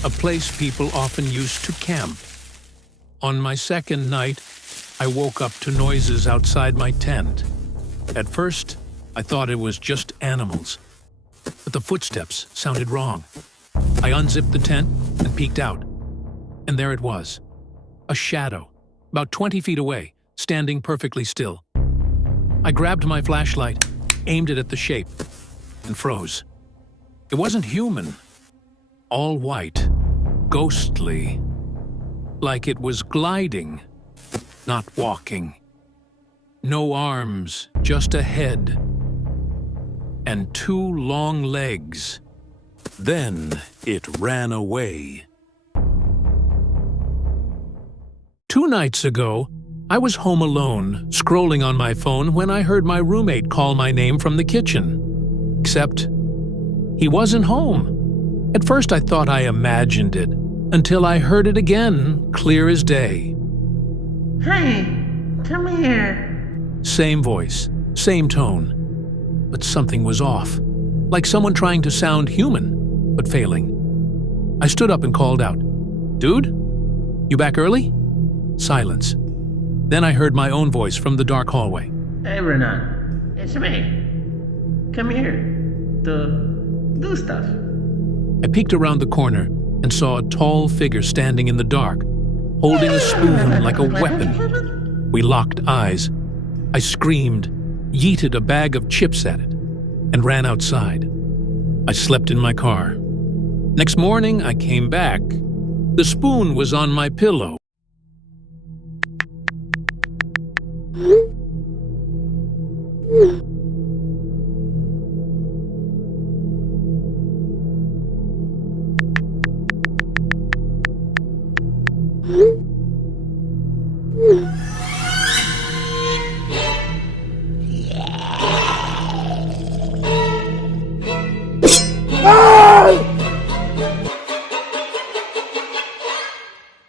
a place people often used to camp. On my second night, I woke up to noises outside my tent. At first, I thought it was just animals, but the footsteps sounded wrong. I unzipped the tent and peeked out, and there it was, a shadow, about 20 feet away, standing perfectly still. I grabbed my flashlight, aimed it at the shape, and froze. It wasn't human. All white, ghostly, like it was gliding, not walking. No arms, just a head, and 2 long legs. Then it ran away. 2 nights ago, I was home alone, scrolling on my phone when I heard my roommate call my name from the kitchen. Except, He wasn't home. At first I thought I imagined it, until I heard it again, clear as day. Hey, come here. Same voice, same tone. But something was off, like someone trying to sound human, but failing. I stood up and called out, "Dude, you back early?" Silence. Then I heard my own voice from the dark hallway. Hey, Renan, it's me. Come here to do stuff. I peeked around the corner and saw a tall figure standing in the dark, holding a spoon like a weapon. We locked eyes. I screamed, yeeted a bag of chips at it, and ran outside. I slept in my car. Next morning, I came back. The spoon was on my pillow.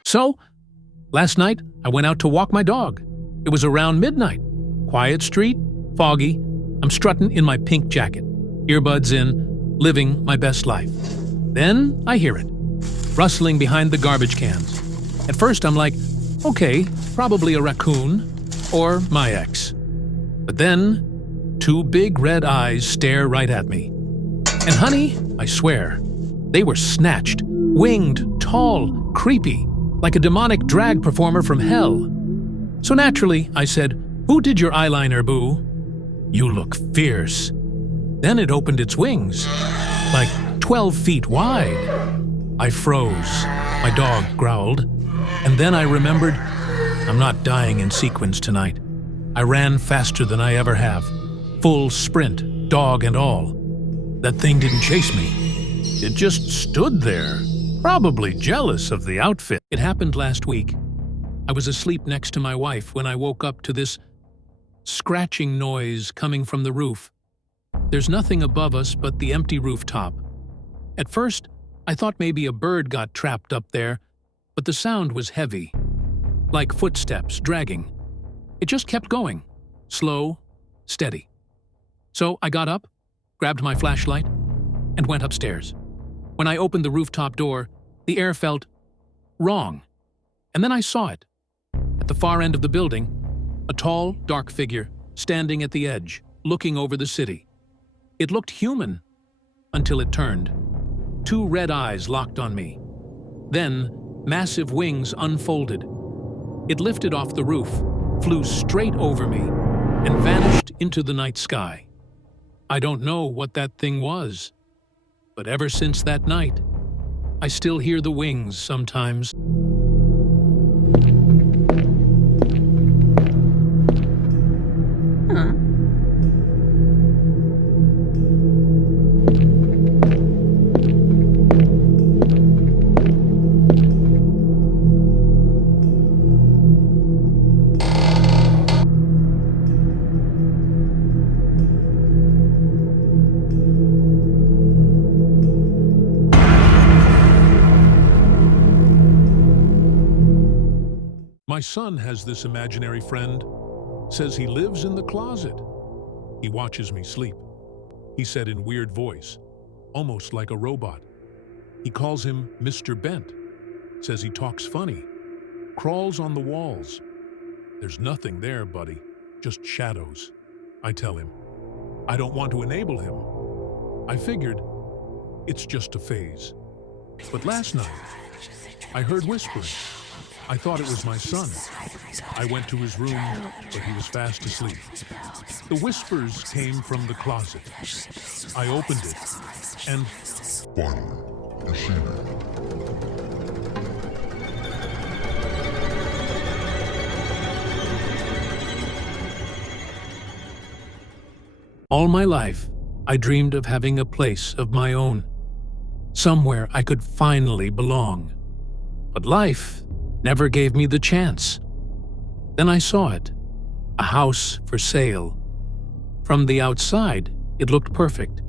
So, last night, I went out to walk my dog. It was around midnight. Quiet street, foggy. I'm strutting in my pink jacket, earbuds in, living my best life. Then I hear it, rustling behind the garbage cans. At first I'm like, okay, probably a raccoon or my ex. But then, two big red eyes stare right at me. And honey, I swear, they were snatched, winged, tall, creepy, like a demonic drag performer from hell. So naturally, I said, "Who did your eyeliner, boo? You look fierce." Then it opened its wings, like 12 feet wide. I froze. My dog growled. And then I remembered, I'm not dying in sequence tonight. I ran faster than I ever have. Full sprint, dog and all. That thing didn't chase me. It just stood there, probably jealous of the outfit. It happened last week. I was asleep next to my wife when I woke up to this scratching noise coming from the roof. There's nothing above us but the empty rooftop. At first, I thought maybe a bird got trapped up there, but the sound was heavy, like footsteps dragging. It just kept going, slow, steady. So I got up, grabbed my flashlight, and went upstairs. When I opened the rooftop door, the air felt wrong. And then I saw it. At the far end of the building, a tall, dark figure standing at the edge, looking over the city. It looked human, until it turned. Two red eyes locked on me. Then, massive wings unfolded. It lifted off the roof, flew straight over me, and vanished into the night sky. I don't know what that thing was, but ever since that night, I still hear the wings sometimes. My son has this imaginary friend. Says he lives in the closet. He watches me sleep. He said in weird voice, almost like a robot. He calls him Mr. Bent. Says he talks funny. Crawls on the walls. There's nothing there, buddy. Just shadows. I tell him. I don't want to enable him. I figured it's just a phase. But last night, I heard whispering. I thought it was my son. I went to his room, but he was fast asleep. The whispers came from the closet. I opened it, and finally, you see me. All my life, I dreamed of having a place of my own, somewhere I could finally belong. But life never gave me the chance. Then I saw it, a house for sale. From the outside, it looked perfect,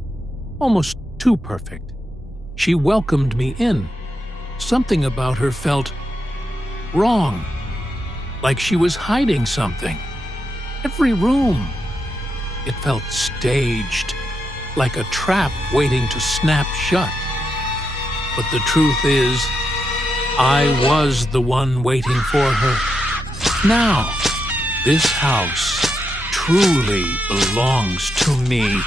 almost too perfect. She welcomed me in. Something about her felt wrong, like she was hiding something. Every room, it felt staged, like a trap waiting to snap shut. But the truth is, I was the one waiting for her. Now, this house truly belongs to me.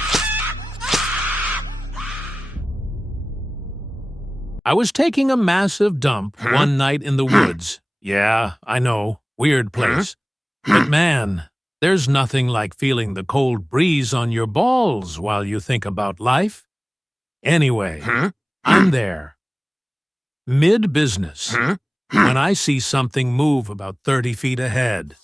I was taking a massive dump one night in the woods. Yeah, I know, weird place. But man, there's nothing like feeling the cold breeze on your balls while you think about life. Anyway, I'm there, mid-business, when I see something move about 30 feet ahead.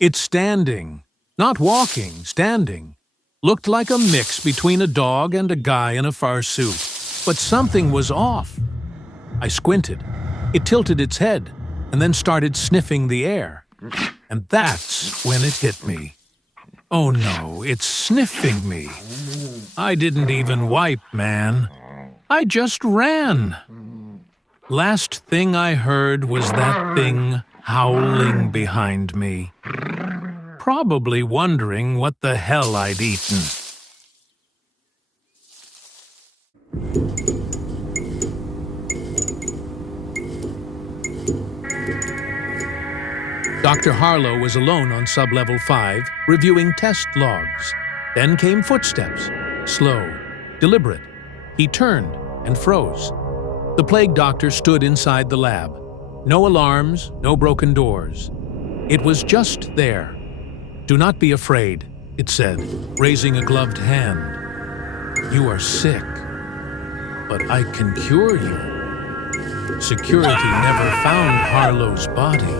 It's standing, not walking, standing. Looked like a mix between a dog and a guy in a farsuit. But something was off. I squinted. It tilted its head and then started sniffing the air. And that's when it hit me. Oh no, it's sniffing me. I didn't even wipe, man. I just ran. Last thing I heard was that thing howling behind me. Probably wondering what the hell I'd eaten. Dr. Harlow was alone on Sublevel 5, reviewing test logs. Then came footsteps, slow, deliberate. He turned and froze. The plague doctor stood inside the lab. No alarms, no broken doors. It was just there. "Do not be afraid," it said, raising a gloved hand. "You are sick, but I can cure you." Security never found Harlow's body.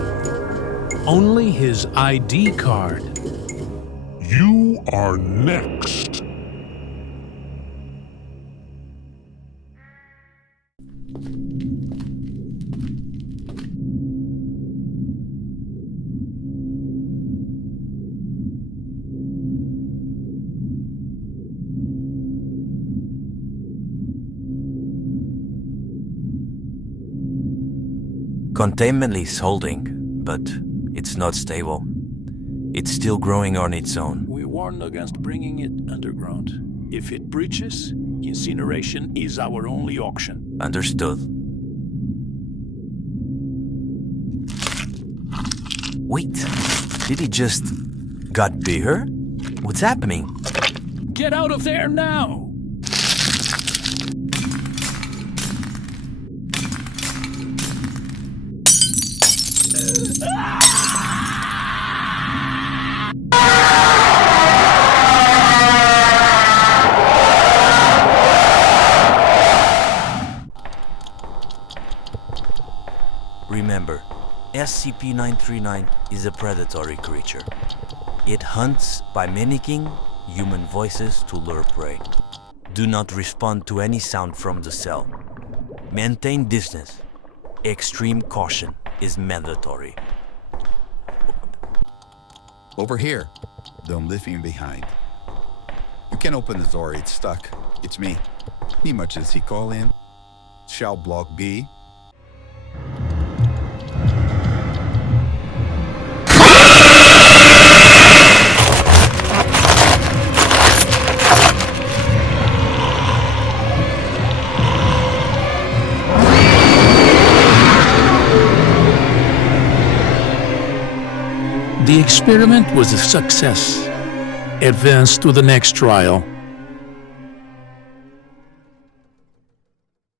Only his ID card. You are next. Containment is holding, but it's not stable. It's still growing on its own. We warn against bringing it underground. If it breaches, incineration is our only option. Understood. Wait, did he just got bigger? What's happening? Get out of there now! Remember, SCP-939 is a predatory creature. It hunts by mimicking human voices to lure prey. Do not respond to any sound from the cell. Maintain distance. Extreme caution is mandatory. Over here. Don't leave him behind. You can open the door, it's stuck. It's me. Emergency call in. Shall block B. The experiment was a success. Advance to the next trial.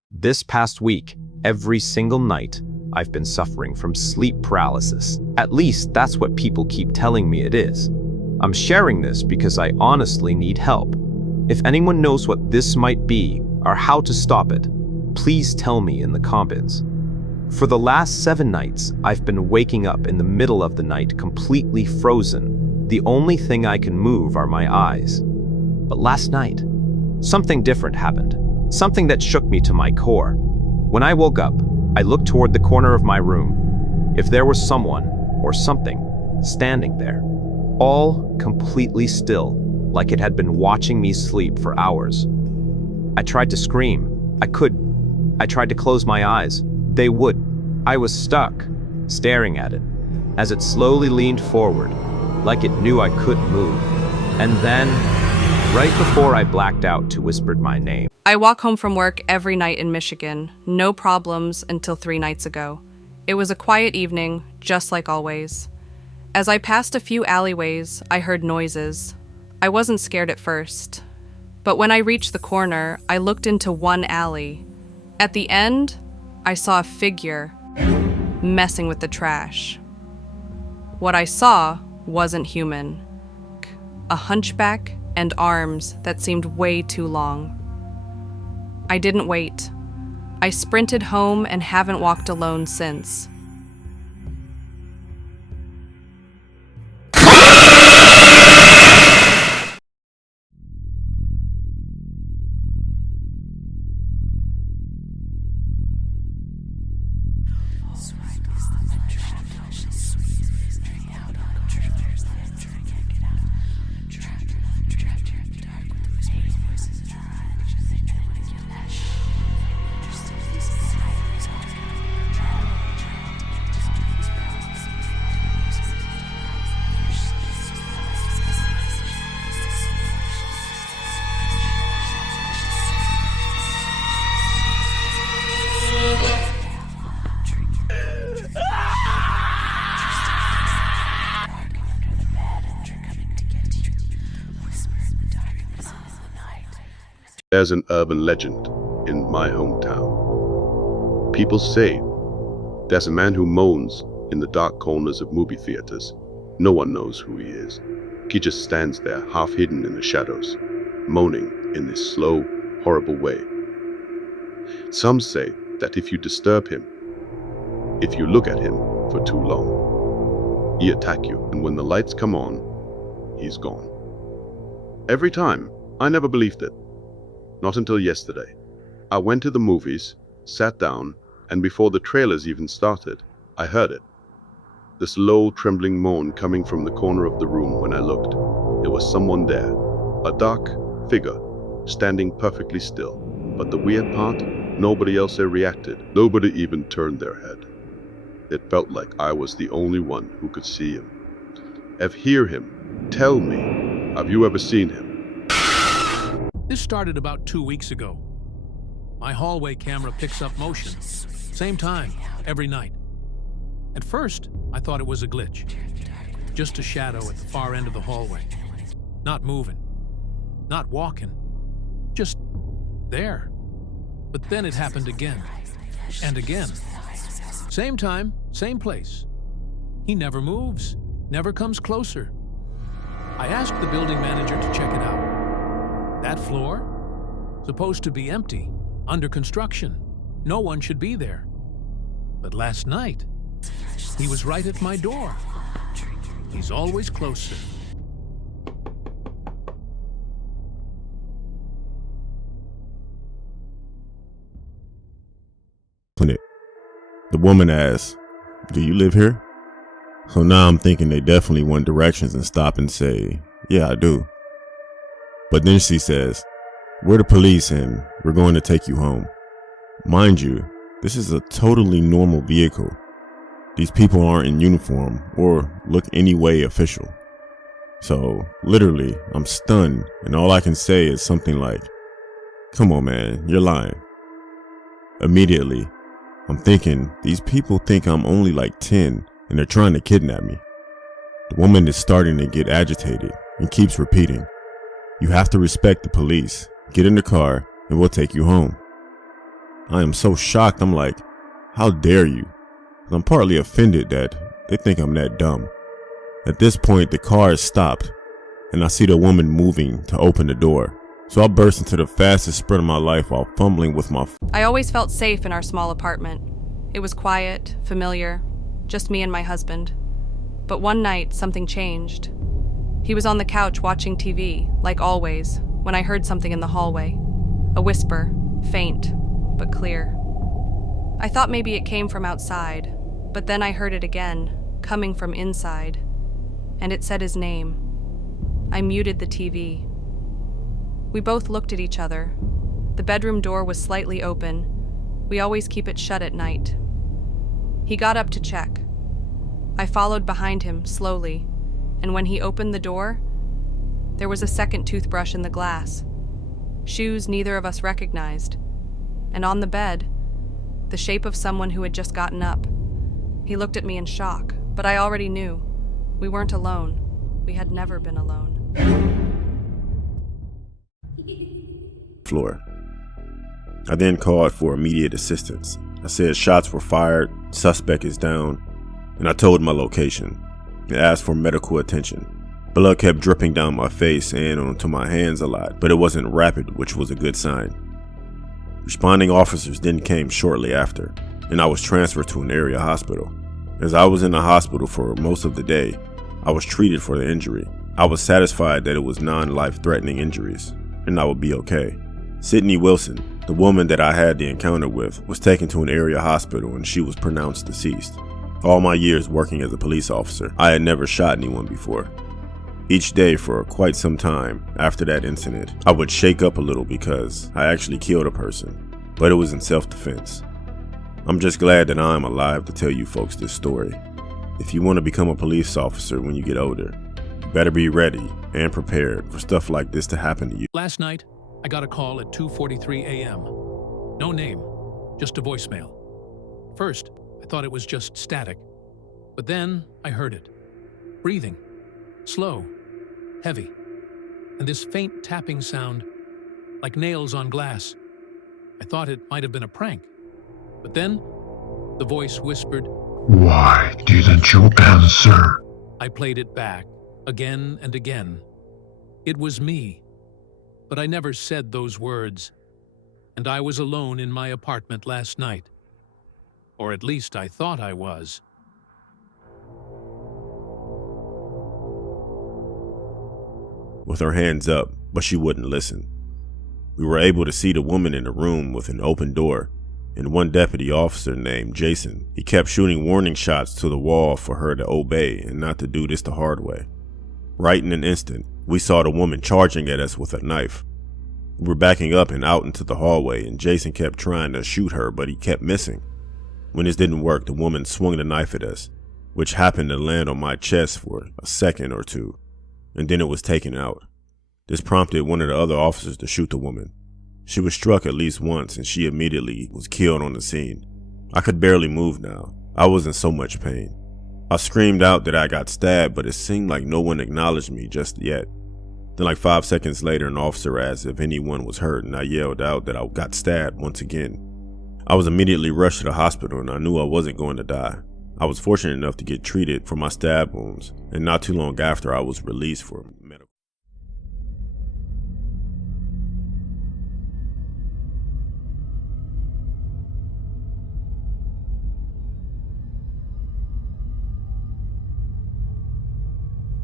This past week, every single night, I've been suffering from sleep paralysis. At least that's what people keep telling me it is. I'm sharing this because I honestly need help. If anyone knows what this might be or how to stop it, please tell me in the comments. For the last 7 nights, I've been waking up in the middle of the night completely frozen. The only thing I can move are my eyes. But last night, something different happened. Something that shook me to my core. When I woke up, I looked toward the corner of my room. If there was someone, or something, standing there, all completely still, like it had been watching me sleep for hours. I tried to scream. I couldn't. I tried to close my eyes. They wouldn't. I was stuck, staring at it, as it slowly leaned forward, like it knew I couldn't move. And then, right before I blacked out, it whispered my name. I walk home from work every night in Michigan. No problems until 3 nights ago. It was a quiet evening, just like always. As I passed a few alleyways, I heard noises. I wasn't scared at first. But when I reached the corner, I looked into one alley. At the end, I saw a figure messing with the trash. What I saw wasn't human. A hunchback and arms that seemed way too long. I didn't wait. I sprinted home and haven't walked alone since. There's an urban legend in my hometown. People say there's a man who moans in the dark corners of movie theaters. No one knows who he is. He just stands there, half hidden in the shadows, moaning in this slow, horrible way. Some say that if you disturb him, if you look at him for too long, he attacks you, and when the lights come on, he's gone. Every time, I never believed it. Not until yesterday. I went to the movies, sat down, and before the trailers even started, I heard it. This low, trembling moan coming from the corner of the room. When I looked, there was someone there, a dark figure, standing perfectly still. But the weird part, nobody else there reacted. Nobody even turned their head. It felt like I was the only one who could see him. Hear him. Tell me, have you ever seen him? This started about 2 weeks ago. My hallway camera picks up motion. Same time, every night. At first, I thought it was a glitch. Just a shadow at the far end of the hallway. Not moving. Not walking. Just there. But then it happened again. And again. Same time, same place. He never moves. Never comes closer. I asked the building manager to check it out. That floor? Supposed to be empty, under construction. No one should be there. But last night, he was right at my door. He's always closer. The woman asks, "Do you live here?" So now I'm thinking they definitely want directions and stop and say, "Yeah, I do." But then she says, "We're the police and we're going to take you home." Mind you, this is a totally normal vehicle. These people aren't in uniform or look any way official. So literally, I'm stunned, and all I can say is something like, "Come on, man, you're lying." Immediately, I'm thinking, these people think I'm only like 10 and they're trying to kidnap me. The woman is starting to get agitated and keeps repeating, "You have to respect the police. Get in the car and we'll take you home." I am so shocked. I'm like, how dare you? I'm partly offended that they think I'm that dumb. At this point, the car is stopped and I see the woman moving to open the door. So I burst into the fastest sprint of my life while fumbling with my I always felt safe in our small apartment. It was quiet, familiar, just me and my husband. But one night, something changed. He was on the couch watching TV, like always, when I heard something in the hallway. A whisper, faint, but clear. I thought maybe it came from outside, but then I heard it again, coming from inside. And it said his name. I muted the TV. We both looked at each other. The bedroom door was slightly open. We always keep it shut at night. He got up to check. I followed behind him, slowly, and when he opened the door, there was a second toothbrush in the glass. Shoes neither of us recognized. And on the bed, the shape of someone who had just gotten up. He looked at me in shock, but I already knew. We weren't alone. We had never been alone. Floor. I then called for immediate assistance. I said shots were fired, suspect is down, and I told my location. I asked for medical attention. Blood kept dripping down my face and onto my hands a lot, but it wasn't rapid, which was a good sign. Responding officers then came shortly after, and I was transferred to an area hospital. As I was in the hospital for most of the day, I was treated for the injury. I was satisfied that it was non-life-threatening injuries, and I would be okay. Sydney Wilson, the woman that I had the encounter with, was taken to an area hospital and she was pronounced deceased. All my years working as a police officer, I had never shot anyone before. Each day for quite some time after that incident, I would shake up a little because I actually killed a person, but it was in self-defense. I'm just glad that I'm alive to tell you folks this story. If you want to become a police officer when you get older, you better be ready and prepared for stuff like this to happen to you. Last night, I got a call at 2:43 a.m. No name, just a voicemail. First, I thought it was just static, but then I heard it. Breathing, slow, heavy, and this faint tapping sound, like nails on glass. I thought it might have been a prank, but then the voice whispered, "Why didn't you answer?" I played it back, again and again. It was me, but I never said those words, and I was alone in my apartment last night. Or at least I thought I was. With her hands up, but she wouldn't listen. We were able to see the woman in the room with an open door, and one deputy officer named Jason. He kept shooting warning shots to the wall for her to obey and not to do this the hard way. Right in an instant, we saw the woman charging at us with a knife. We were backing up and out into the hallway, and Jason kept trying to shoot her, but he kept missing. When this didn't work, the woman swung the knife at us, which happened to land on my chest for a second or two, and then it was taken out. This prompted one of the other officers to shoot the woman. She was struck at least once, and she immediately was killed on the scene. I could barely move now. I was in so much pain. I screamed out that I got stabbed, but it seemed like no one acknowledged me just yet. Then like 5 seconds later, an officer asked if anyone was hurt, and I yelled out that I got stabbed once again. I was immediately rushed to the hospital, and I knew I wasn't going to die. I was fortunate enough to get treated for my stab wounds, and not too long after I was released for medical.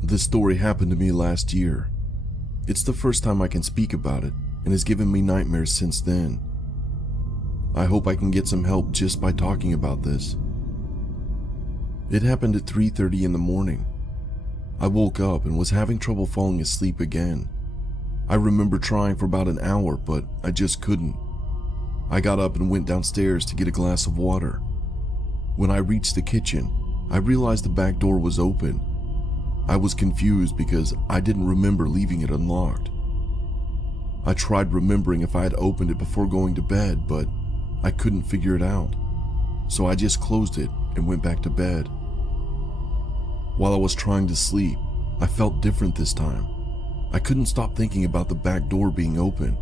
This story happened to me last year. It's the first time I can speak about it, and has given me nightmares since then. I hope I can get some help just by talking about this. It happened at 3:30 in the morning. I woke up and was having trouble falling asleep again. I remember trying for about an hour, but I just couldn't. I got up and went downstairs to get a glass of water. When I reached the kitchen, I realized the back door was open. I was confused because I didn't remember leaving it unlocked. I tried remembering if I had opened it before going to bed, but I couldn't figure it out. So I just closed it and went back to bed. While I was trying to sleep, I felt different this time. I couldn't stop thinking about the back door being open.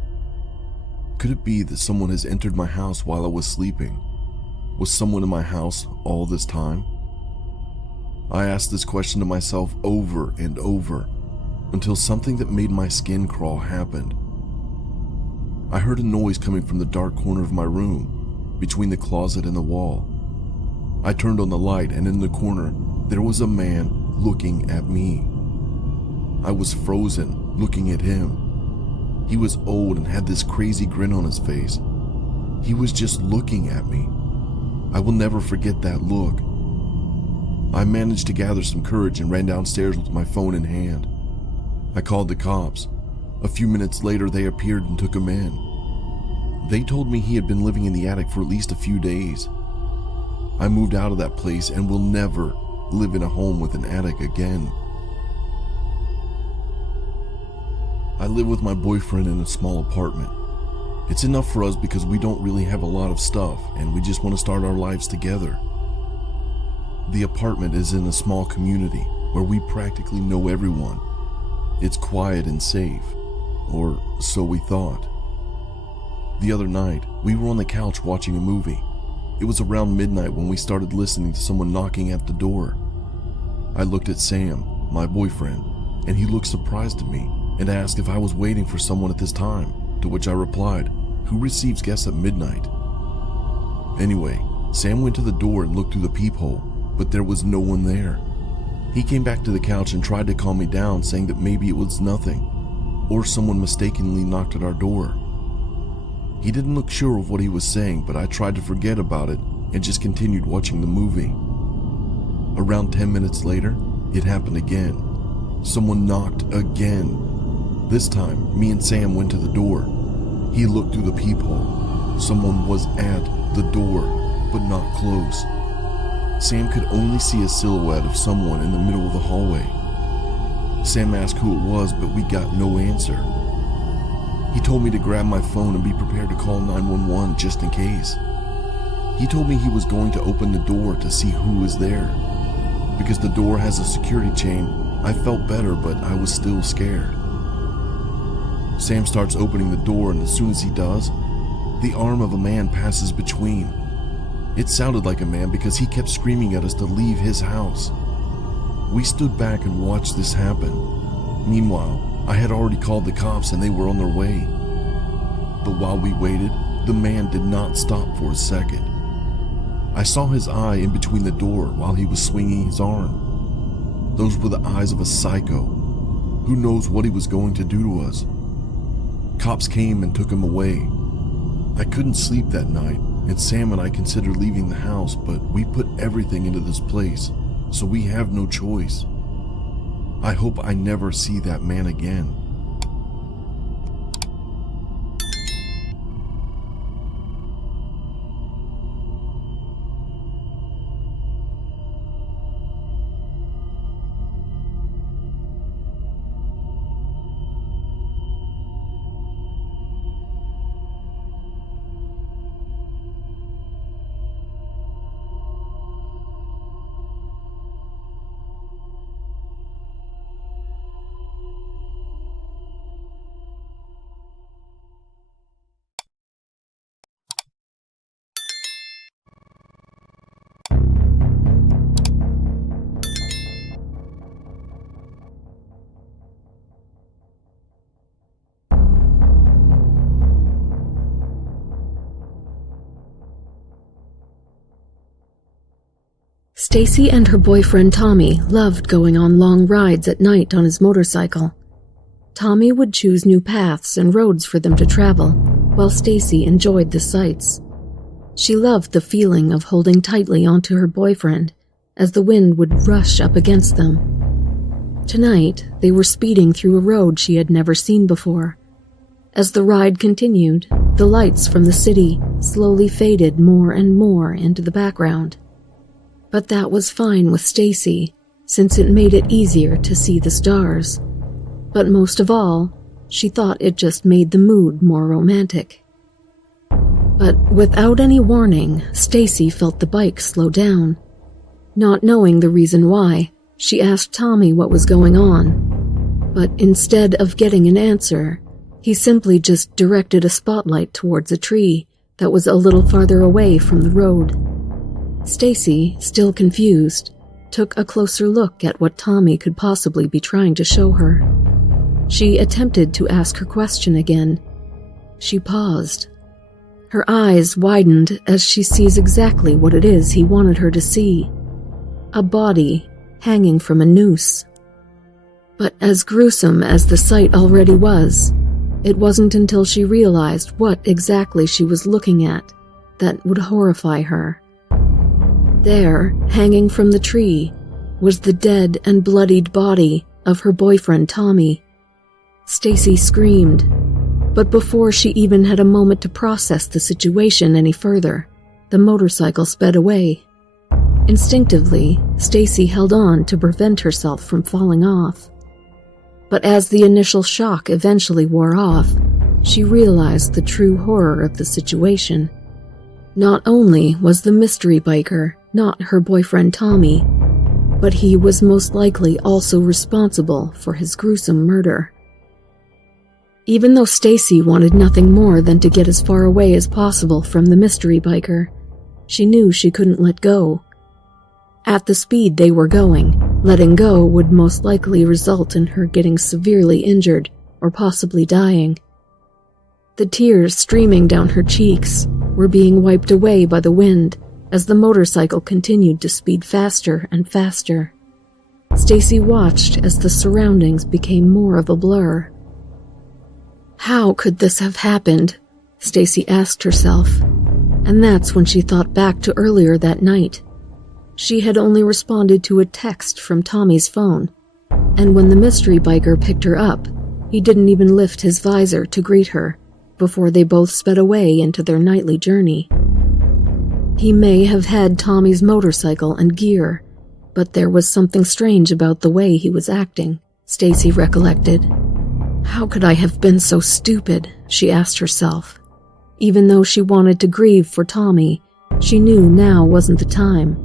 Could it be that someone has entered my house while I was sleeping? Was someone in my house all this time? I asked this question to myself over and over until something that made my skin crawl happened. I heard a noise coming from the dark corner of my room, between the closet and the wall. I turned on the light, and in the corner, there was a man looking at me. I was frozen, looking at him. He was old and had this crazy grin on his face. He was just looking at me. I will never forget that look. I managed to gather some courage and ran downstairs with my phone in hand. I called the cops. A few minutes later, they appeared and took him in. They told me he had been living in the attic for at least a few days. I moved out of that place and will never live in a home with an attic again. I live with my boyfriend in a small apartment. It's enough for us because we don't really have a lot of stuff and we just want to start our lives together. The apartment is in a small community where we practically know everyone. It's quiet and safe, or so we thought. The other night, we were on the couch watching a movie. It was around midnight when we started listening to someone knocking at the door. I looked at Sam, my boyfriend, and he looked surprised at me and asked if I was waiting for someone at this time, to which I replied, "Who receives guests at midnight?" Anyway, Sam went to the door and looked through the peephole, but there was no one there. He came back to the couch and tried to calm me down, saying that maybe it was nothing, or someone mistakenly knocked at our door. He didn't look sure of what he was saying, but I tried to forget about it and just continued watching the movie. Around 10 minutes later, it happened again. Someone knocked again. This time, me and Sam went to the door. He looked through the peephole. Someone was at the door, but not close. Sam could only see a silhouette of someone in the middle of the hallway. Sam asked who it was, but we got no answer. He told me to grab my phone and be prepared to call 911 just in case. He told me he was going to open the door to see who was there. Because the door has a security chain, I felt better, but I was still scared. Sam starts opening the door, and as soon as he does, the arm of a man passes between. It sounded like a man because he kept screaming at us to leave his house. We stood back and watched this happen. Meanwhile, I had already called the cops and they were on their way. But while we waited, the man did not stop for a second. I saw his eye in between the door while he was swinging his arm. Those were the eyes of a psycho. Who knows what he was going to do to us? Cops came and took him away. I couldn't sleep that night, and Sam and I considered leaving the house, but we put everything into this place, so we have no choice. I hope I never see that man again. Stacy and her boyfriend Tommy loved going on long rides at night on his motorcycle. Tommy would choose new paths and roads for them to travel, while Stacy enjoyed the sights. She loved the feeling of holding tightly onto her boyfriend as the wind would rush up against them. Tonight, they were speeding through a road she had never seen before. As the ride continued, the lights from the city slowly faded more and more into the background. But that was fine with Stacy, since it made it easier to see the stars. But most of all, she thought it just made the mood more romantic. But without any warning, Stacy felt the bike slow down. Not knowing the reason why, she asked Tommy what was going on. But instead of getting an answer, he simply just directed a spotlight towards a tree that was a little farther away from the road. Stacy, still confused, took a closer look at what Tommy could possibly be trying to show her. She attempted to ask her question again. She paused. Her eyes widened as she sees exactly what it is he wanted her to see. A body hanging from a noose. But as gruesome as the sight already was, it wasn't until she realized what exactly she was looking at that would horrify her. There, hanging from the tree, was the dead and bloodied body of her boyfriend Tommy. Stacy screamed. But before she even had a moment to process the situation any further, the motorcycle sped away. Instinctively, Stacy held on to prevent herself from falling off. But as the initial shock eventually wore off, she realized the true horror of the situation. Not only was the mystery biker not her boyfriend Tommy, but he was most likely also responsible for his gruesome murder. Even though Stacy wanted nothing more than to get as far away as possible from the mystery biker, she knew she couldn't let go. At the speed they were going, letting go would most likely result in her getting severely injured or possibly dying. The tears streaming down her cheeks were being wiped away by the wind as the motorcycle continued to speed faster and faster. Stacy watched as the surroundings became more of a blur. How could this have happened? Stacy asked herself, and that's when she thought back to earlier that night. She had only responded to a text from Tommy's phone, and when the mystery biker picked her up, he didn't even lift his visor to greet her before they both sped away into their nightly journey. He may have had Tommy's motorcycle and gear, but there was something strange about the way he was acting, Stacy recollected. How could I have been so stupid, she asked herself. Even though she wanted to grieve for Tommy, she knew now wasn't the time.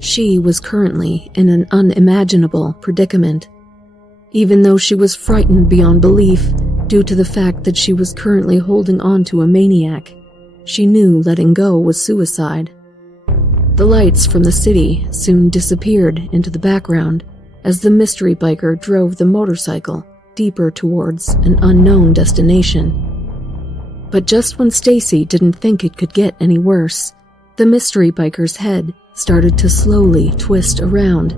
She was currently in an unimaginable predicament. Even though she was frightened beyond belief due to the fact that she was currently holding on to a maniac, she knew letting go was suicide. The lights from the city soon disappeared into the background as the mystery biker drove the motorcycle deeper towards an unknown destination. But just when Stacy didn't think it could get any worse, the mystery biker's head started to slowly twist around.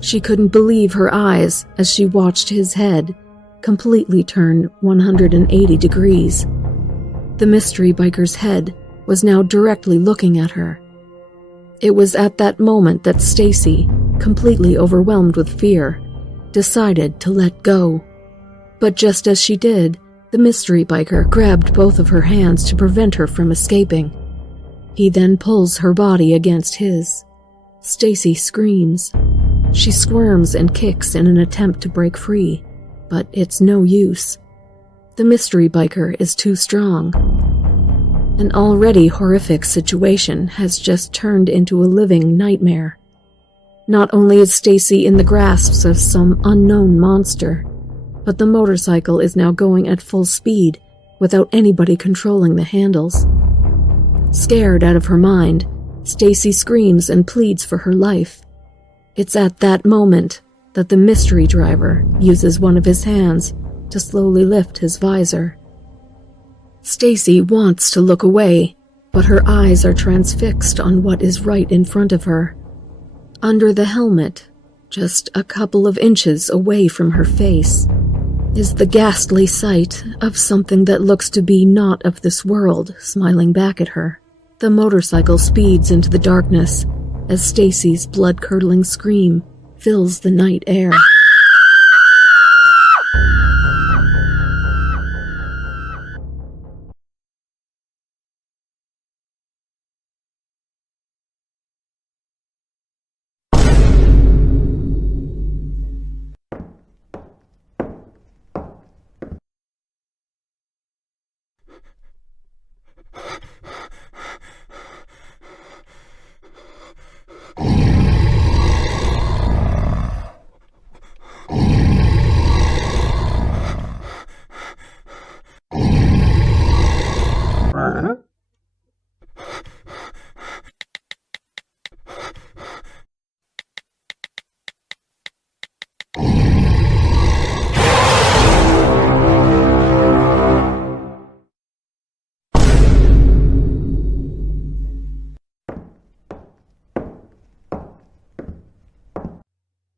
She couldn't believe her eyes as she watched his head completely turn 180 degrees. The mystery biker's head was now directly looking at her. It was at that moment that Stacy, completely overwhelmed with fear, decided to let go. But just as she did, the mystery biker grabbed both of her hands to prevent her from escaping. He then pulls her body against his. Stacy screams. She squirms and kicks in an attempt to break free, but it's no use. The mystery biker is too strong. An already horrific situation has just turned into a living nightmare. Not only is Stacy in the grasp of some unknown monster, but the motorcycle is now going at full speed without anybody controlling the handles. Scared out of her mind, Stacy screams and pleads for her life. It's at that moment that the mystery driver uses one of his hands to slowly lift his visor. Stacy wants to look away, but her eyes are transfixed on what is right in front of her. Under the helmet, just a couple of inches away from her face, is the ghastly sight of something that looks to be not of this world smiling back at her. The motorcycle speeds into the darkness as Stacy's blood-curdling scream fills the night air.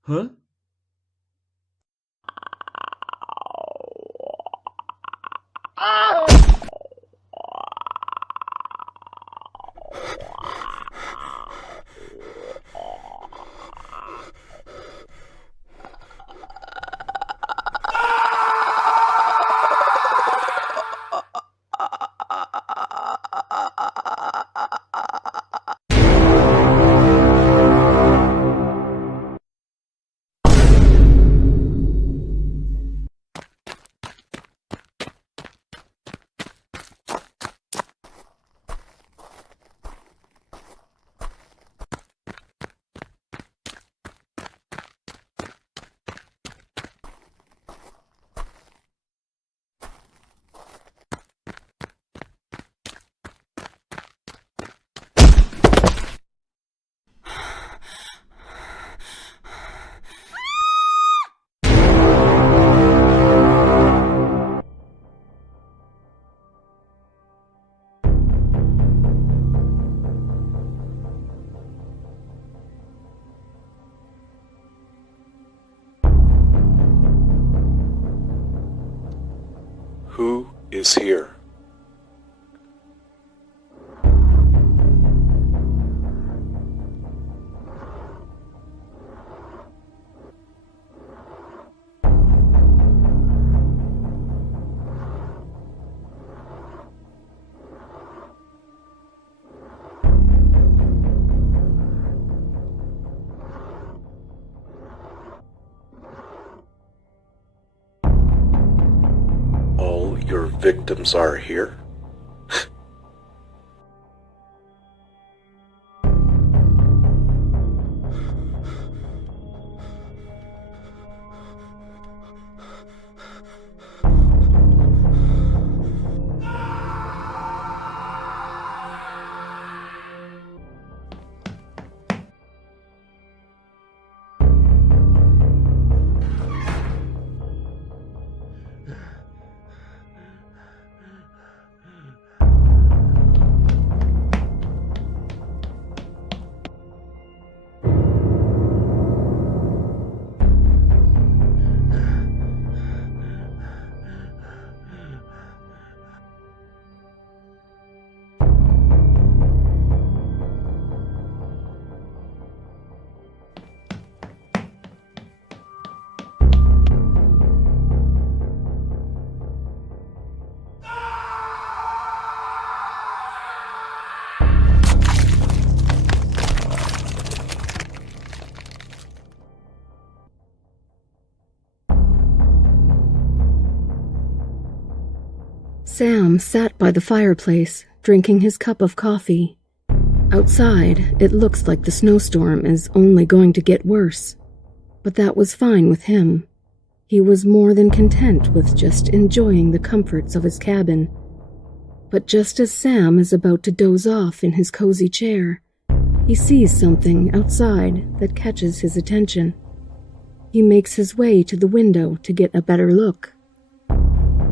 Huh? is here. All your victims are here? Sam sat by the fireplace, drinking his cup of coffee. Outside, it looks like the snowstorm is only going to get worse. But that was fine with him. He was more than content with just enjoying the comforts of his cabin. But just as Sam is about to doze off in his cozy chair, he sees something outside that catches his attention. He makes his way to the window to get a better look.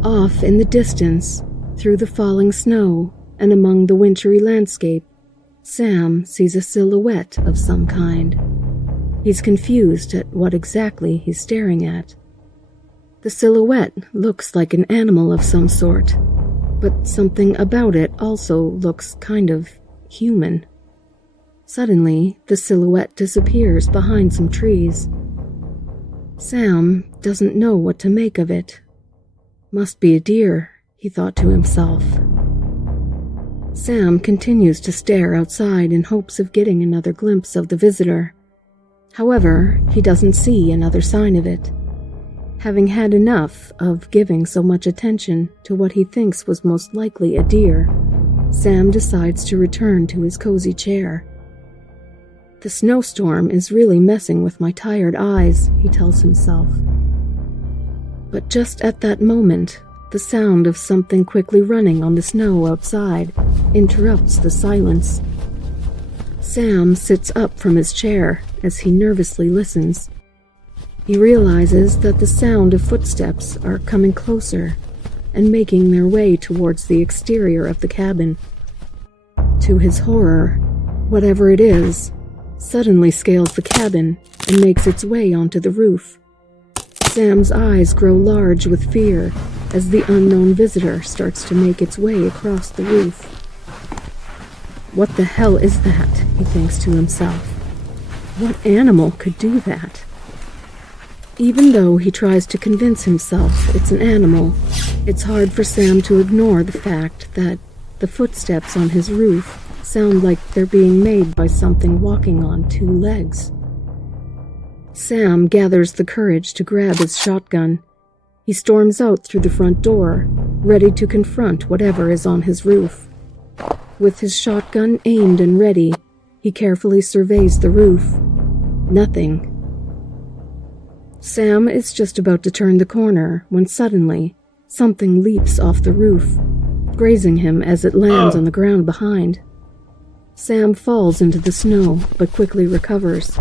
Off in the distance, through the falling snow and among the wintry landscape, Sam sees a silhouette of some kind. He's confused at what exactly he's staring at. The silhouette looks like an animal of some sort, but something about it also looks kind of human. Suddenly, the silhouette disappears behind some trees. Sam doesn't know what to make of it. Must be a deer, he thought to himself. Sam continues to stare outside in hopes of getting another glimpse of the visitor. However, he doesn't see another sign of it. Having had enough of giving so much attention to what he thinks was most likely a deer, Sam decides to return to his cozy chair. The snowstorm is really messing with my tired eyes, he tells himself. But just at that moment, the sound of something quickly running on the snow outside interrupts the silence. Sam sits up from his chair as he nervously listens. He realizes that the sound of footsteps are coming closer and making their way towards the exterior of the cabin. To his horror, whatever it is, suddenly scales the cabin and makes its way onto the roof. Sam's eyes grow large with fear as the unknown visitor starts to make its way across the roof. What the hell is that? He thinks to himself. What animal could do that? Even though he tries to convince himself it's an animal, it's hard for Sam to ignore the fact that the footsteps on his roof sound like they're being made by something walking on two legs. Sam gathers the courage to grab his shotgun. He storms out through the front door, ready to confront whatever is on his roof. With his shotgun aimed and ready, he carefully surveys the roof. Nothing. Sam is just about to turn the corner when suddenly, something leaps off the roof, grazing him as it lands on the ground behind. Sam falls into the snow, but quickly recovers.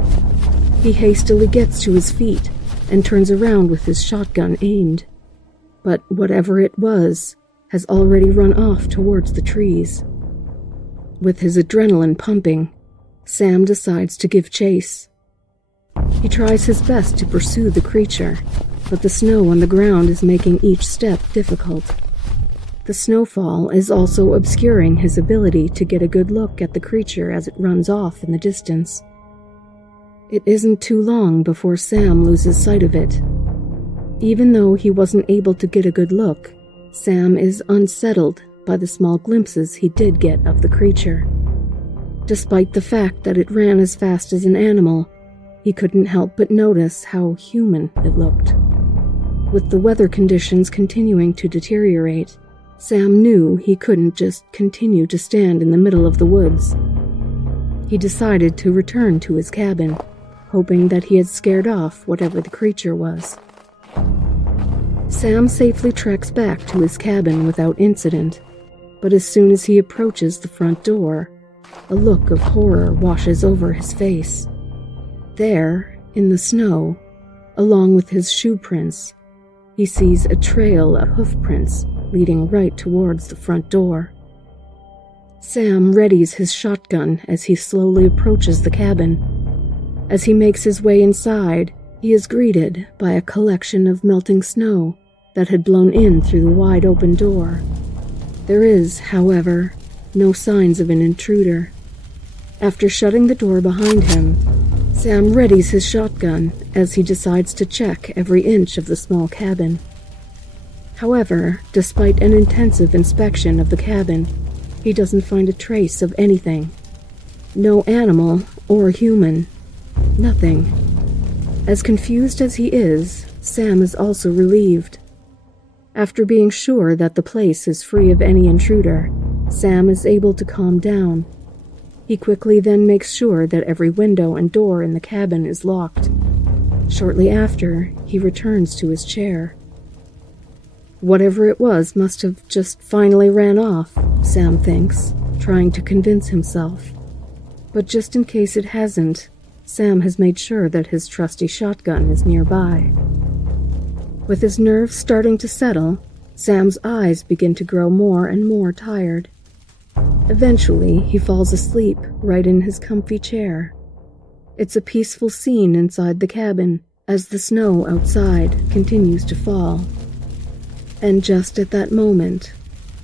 He hastily gets to his feet and turns around with his shotgun aimed. But whatever it was has already run off towards the trees. With his adrenaline pumping, Sam decides to give chase. He tries his best to pursue the creature, but the snow on the ground is making each step difficult. The snowfall is also obscuring his ability to get a good look at the creature as it runs off in the distance. It isn't too long before Sam loses sight of it. Even though he wasn't able to get a good look, Sam is unsettled by the small glimpses he did get of the creature. Despite the fact that it ran as fast as an animal, he couldn't help but notice how human it looked. With the weather conditions continuing to deteriorate, Sam knew he couldn't just continue to stand in the middle of the woods. He decided to return to his cabin, hoping that he had scared off whatever the creature was. Sam safely treks back to his cabin without incident, but as soon as he approaches the front door, a look of horror washes over his face. There, in the snow, along with his shoe prints, he sees a trail of hoof prints leading right towards the front door. Sam readies his shotgun as he slowly approaches the cabin. As he makes his way inside, he is greeted by a collection of melting snow that had blown in through the wide open door. There is, however, no signs of an intruder. After shutting the door behind him, Sam readies his shotgun as he decides to check every inch of the small cabin. However, despite an intensive inspection of the cabin, he doesn't find a trace of anything. No animal or human. Nothing. As confused as he is, Sam is also relieved. After being sure that the place is free of any intruder, Sam is able to calm down. He quickly then makes sure that every window and door in the cabin is locked. Shortly after, he returns to his chair. Whatever it was must have just finally ran off, Sam thinks, trying to convince himself. But just in case it hasn't, Sam has made sure that his trusty shotgun is nearby. With his nerves starting to settle, Sam's eyes begin to grow more and more tired. Eventually, he falls asleep right in his comfy chair. It's a peaceful scene inside the cabin as the snow outside continues to fall. And just at that moment,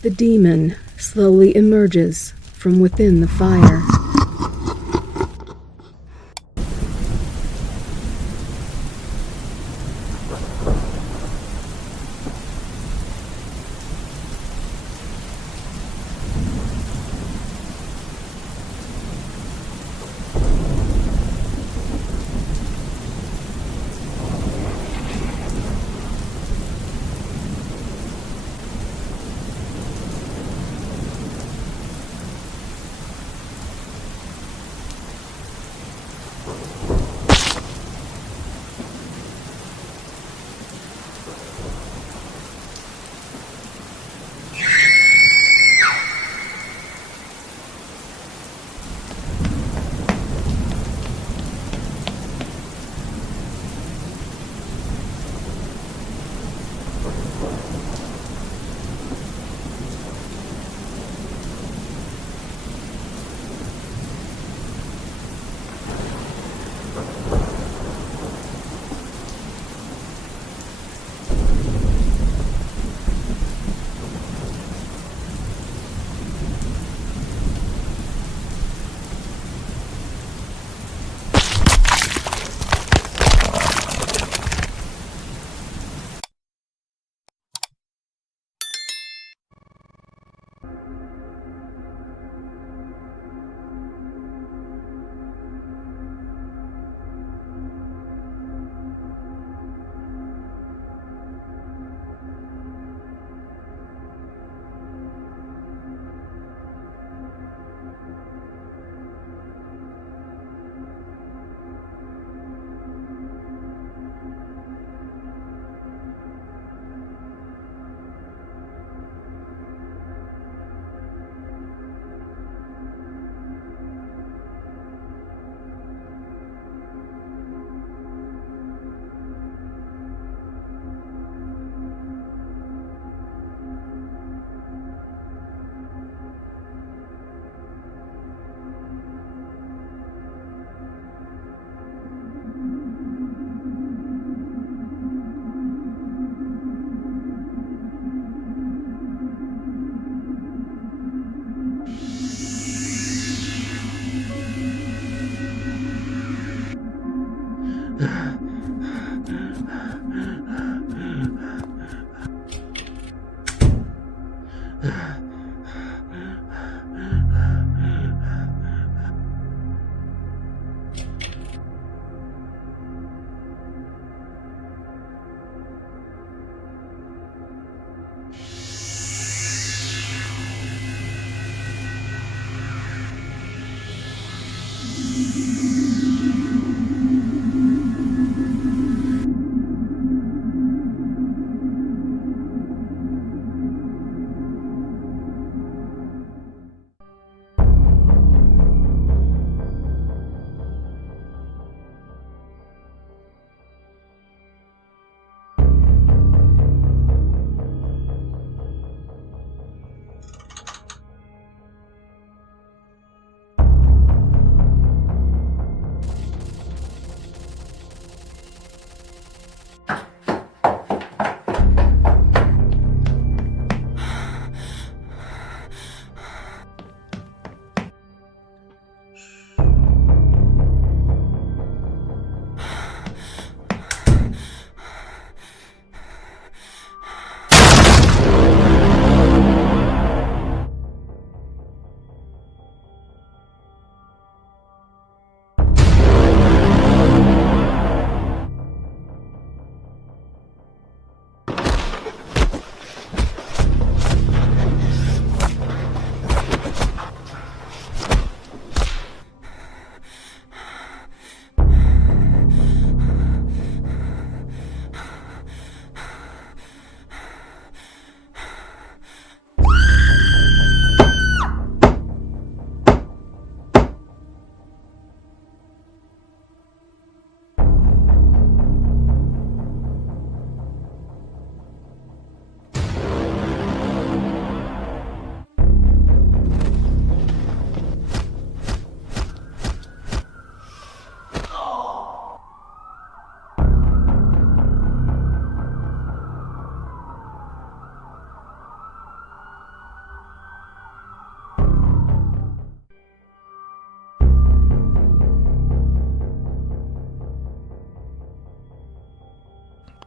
the demon slowly emerges from within the fire.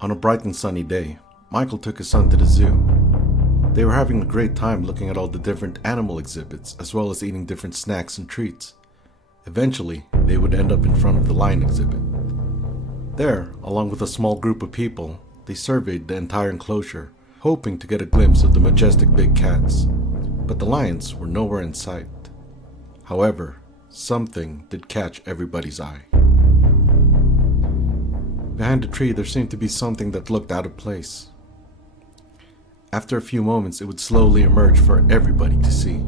On a bright and sunny day, Michael took his son to the zoo. They were having a great time looking at all the different animal exhibits as well as eating different snacks and treats. Eventually, they would end up in front of the lion exhibit. There, along with a small group of people, they surveyed the entire enclosure, hoping to get a glimpse of the majestic big cats. But the lions were nowhere in sight. However, something did catch everybody's eye. Behind the tree, there seemed to be something that looked out of place. After a few moments, it would slowly emerge for everybody to see.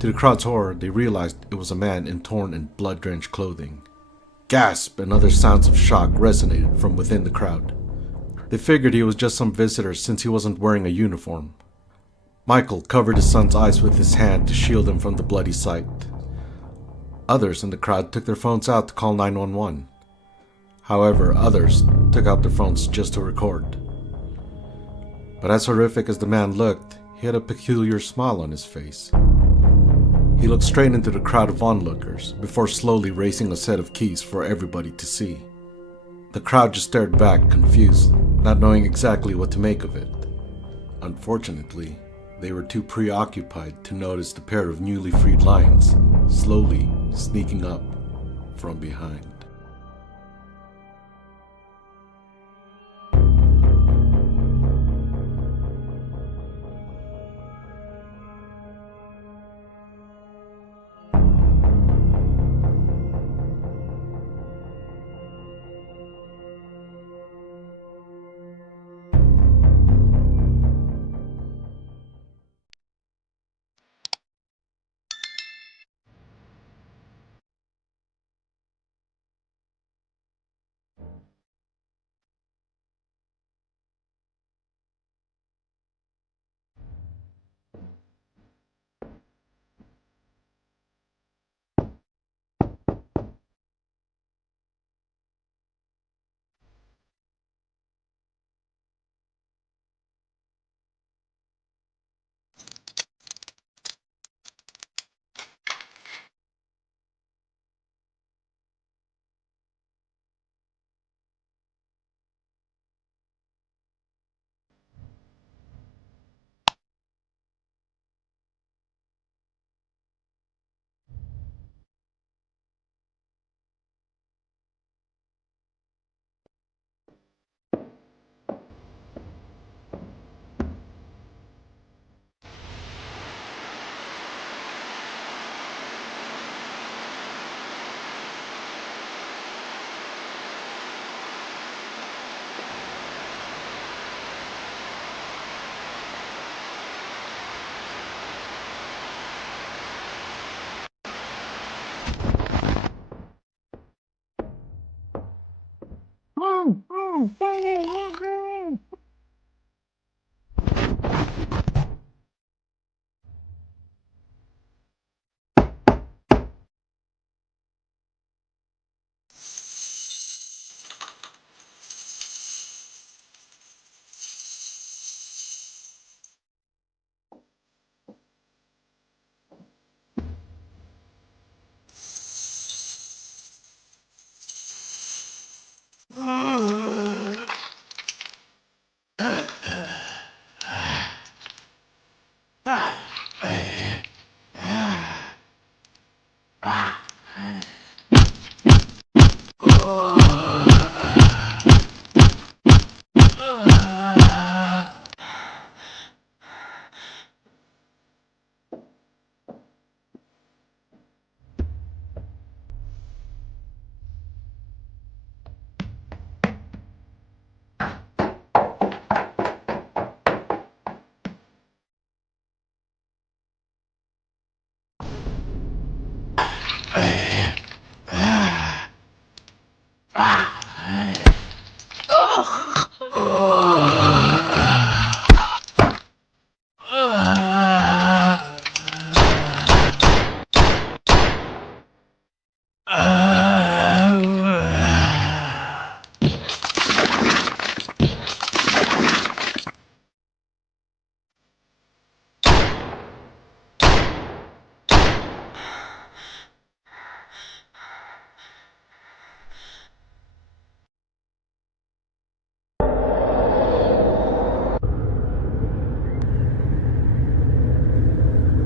To the crowd's horror, they realized it was a man in torn and blood-drenched clothing. Gasp and other sounds of shock resonated from within the crowd. They figured he was just some visitor since he wasn't wearing a uniform. Michael covered his son's eyes with his hand to shield him from the bloody sight. Others in the crowd took their phones out to call 911. However, others took out their phones just to record. But as horrific as the man looked, he had a peculiar smile on his face. He looked straight into the crowd of onlookers before slowly raising a set of keys for everybody to see. The crowd just stared back, confused, not knowing exactly what to make of it. Unfortunately, they were too preoccupied to notice the pair of newly freed lions slowly sneaking up from behind.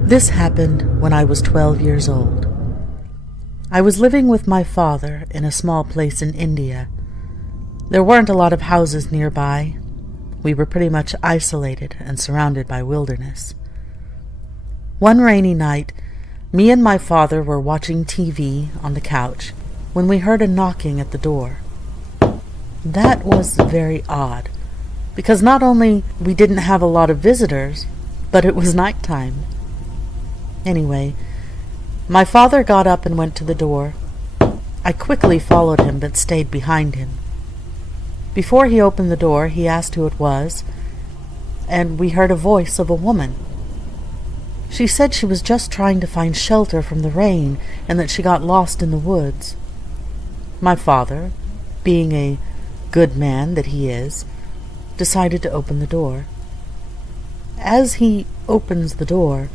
This happened when I was 12 years old. I was living with my father in a small place in India. There weren't a lot of houses nearby. We were pretty much isolated and surrounded by wilderness. One rainy night, me and my father were watching TV on the couch when we heard a knocking at the door. That was very odd, because not only we didn't have a lot of visitors, but it was nighttime. Anyway, my father got up and went to the door. I quickly followed him but stayed behind him. Before he opened the door, he asked who it was, and we heard a voice of a woman. She said she was just trying to find shelter from the rain and that she got lost in the woods. My father, being a good man that he is, decided to open the door. As he opens the door,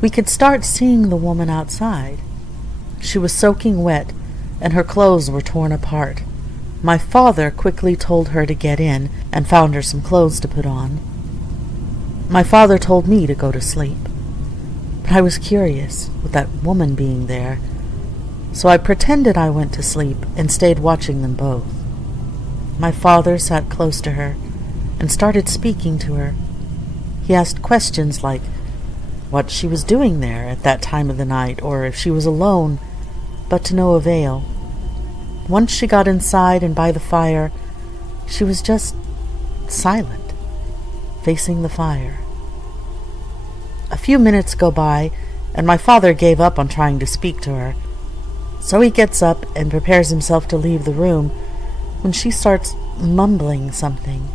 we could start seeing the woman outside. She was soaking wet, and her clothes were torn apart. My father quickly told her to get in and found her some clothes to put on. My father told me to go to sleep, but I was curious with that woman being there, so I pretended I went to sleep and stayed watching them both. My father sat close to her and started speaking to her. He asked questions like what she was doing there at that time of the night, or if she was alone, but to no avail. Once she got inside and by the fire, she was just silent, facing the fire. A few minutes go by, and my father gave up on trying to speak to her. So he gets up and prepares himself to leave the room when she starts mumbling something.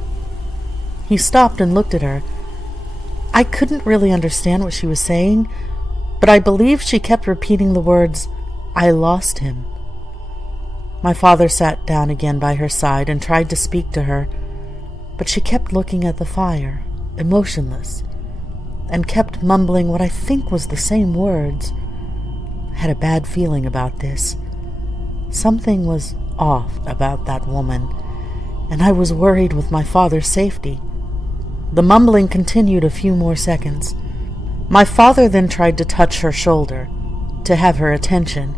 He stopped and looked at her. I couldn't really understand what she was saying, but I believe she kept repeating the words, "I lost him." My father sat down again by her side and tried to speak to her, but she kept looking at the fire, emotionless, and kept mumbling what I think was the same words. I had a bad feeling about this. Something was off about that woman, and I was worried with my father's safety. The mumbling continued a few more seconds. My father then tried to touch her shoulder, to have her attention,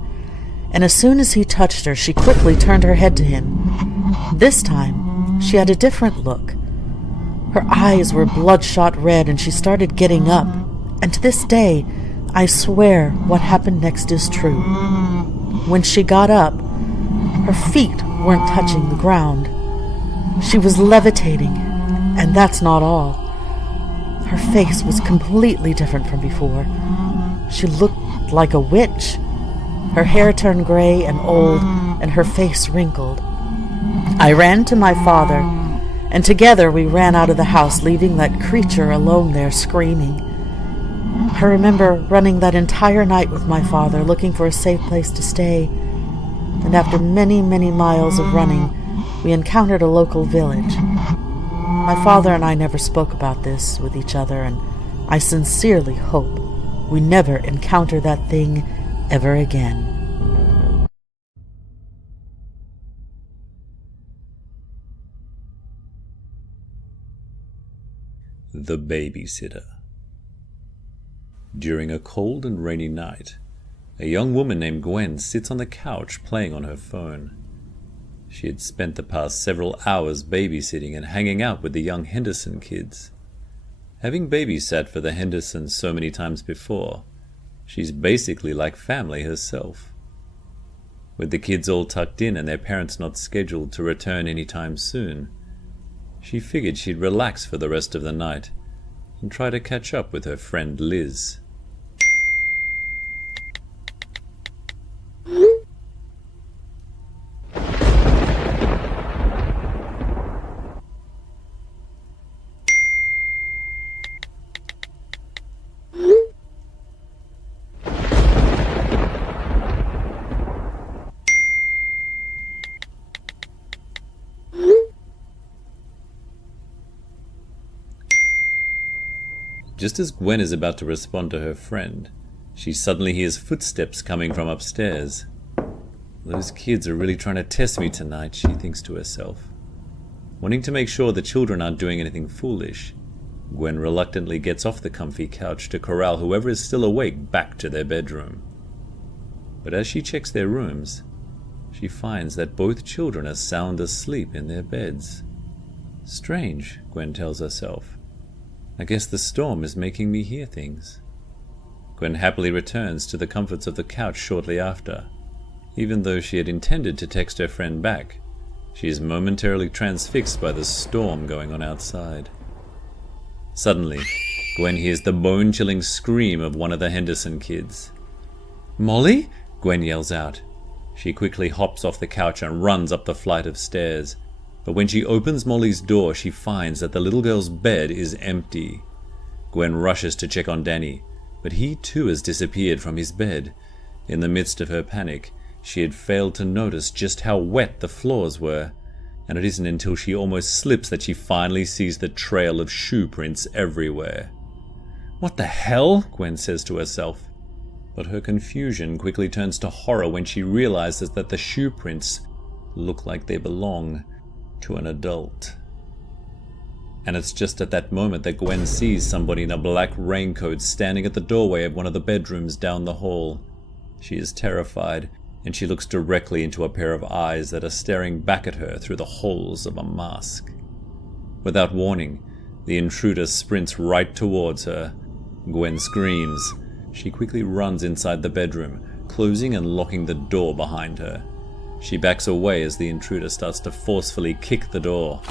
and as soon as he touched her, she quickly turned her head to him. This time, she had a different look. Her eyes were bloodshot red, and she started getting up, and to this day, I swear what happened next is true. When she got up, her feet weren't touching the ground. She was levitating, and that's not all. Her face was completely different from before. She looked like a witch. Her hair turned gray and old, and her face wrinkled. I ran to my father, and together we ran out of the house, leaving that creature alone there screaming. I remember running that entire night with my father, looking for a safe place to stay, and after many, many miles of running, we encountered a local village. My father and I never spoke about this with each other, and I sincerely hope we never encounter that thing ever again. The Babysitter. During a cold and rainy night, a young woman named Gwen sits on the couch playing on her phone. She had spent the past several hours babysitting and hanging out with the young Henderson kids. Having babysat for the Hendersons so many times before, she's basically like family herself. With the kids all tucked in and their parents not scheduled to return anytime soon, she figured she'd relax for the rest of the night and try to catch up with her friend Liz. Just as Gwen is about to respond to her friend, she suddenly hears footsteps coming from upstairs. Those kids are really trying to test me tonight, she thinks to herself. Wanting to make sure the children aren't doing anything foolish, Gwen reluctantly gets off the comfy couch to corral whoever is still awake back to their bedroom. But as she checks their rooms, she finds that both children are sound asleep in their beds. Strange, Gwen tells herself. I guess the storm is making me hear things. Gwen happily returns to the comforts of the couch shortly after. Even though she had intended to text her friend back, she is momentarily transfixed by the storm going on outside. Suddenly, Gwen hears the bone-chilling scream of one of the Henderson kids. "Molly?" Gwen yells out. She quickly hops off the couch and runs up the flight of stairs. But when she opens Molly's door, she finds that the little girl's bed is empty. Gwen rushes to check on Danny, but he too has disappeared from his bed. In the midst of her panic, she had failed to notice just how wet the floors were, and it isn't until she almost slips that she finally sees the trail of shoe prints everywhere. "What the hell?" Gwen says to herself. But her confusion quickly turns to horror when she realizes that the shoe prints look like they belong to an adult. And it's just at that moment that Gwen sees somebody in a black raincoat standing at the doorway of one of the bedrooms down the hall. She is terrified, and she looks directly into a pair of eyes that are staring back at her through the holes of a mask. Without warning, the intruder sprints right towards her. Gwen screams. She quickly runs inside the bedroom, closing and locking the door behind her. She backs away as the intruder starts to forcefully kick the door.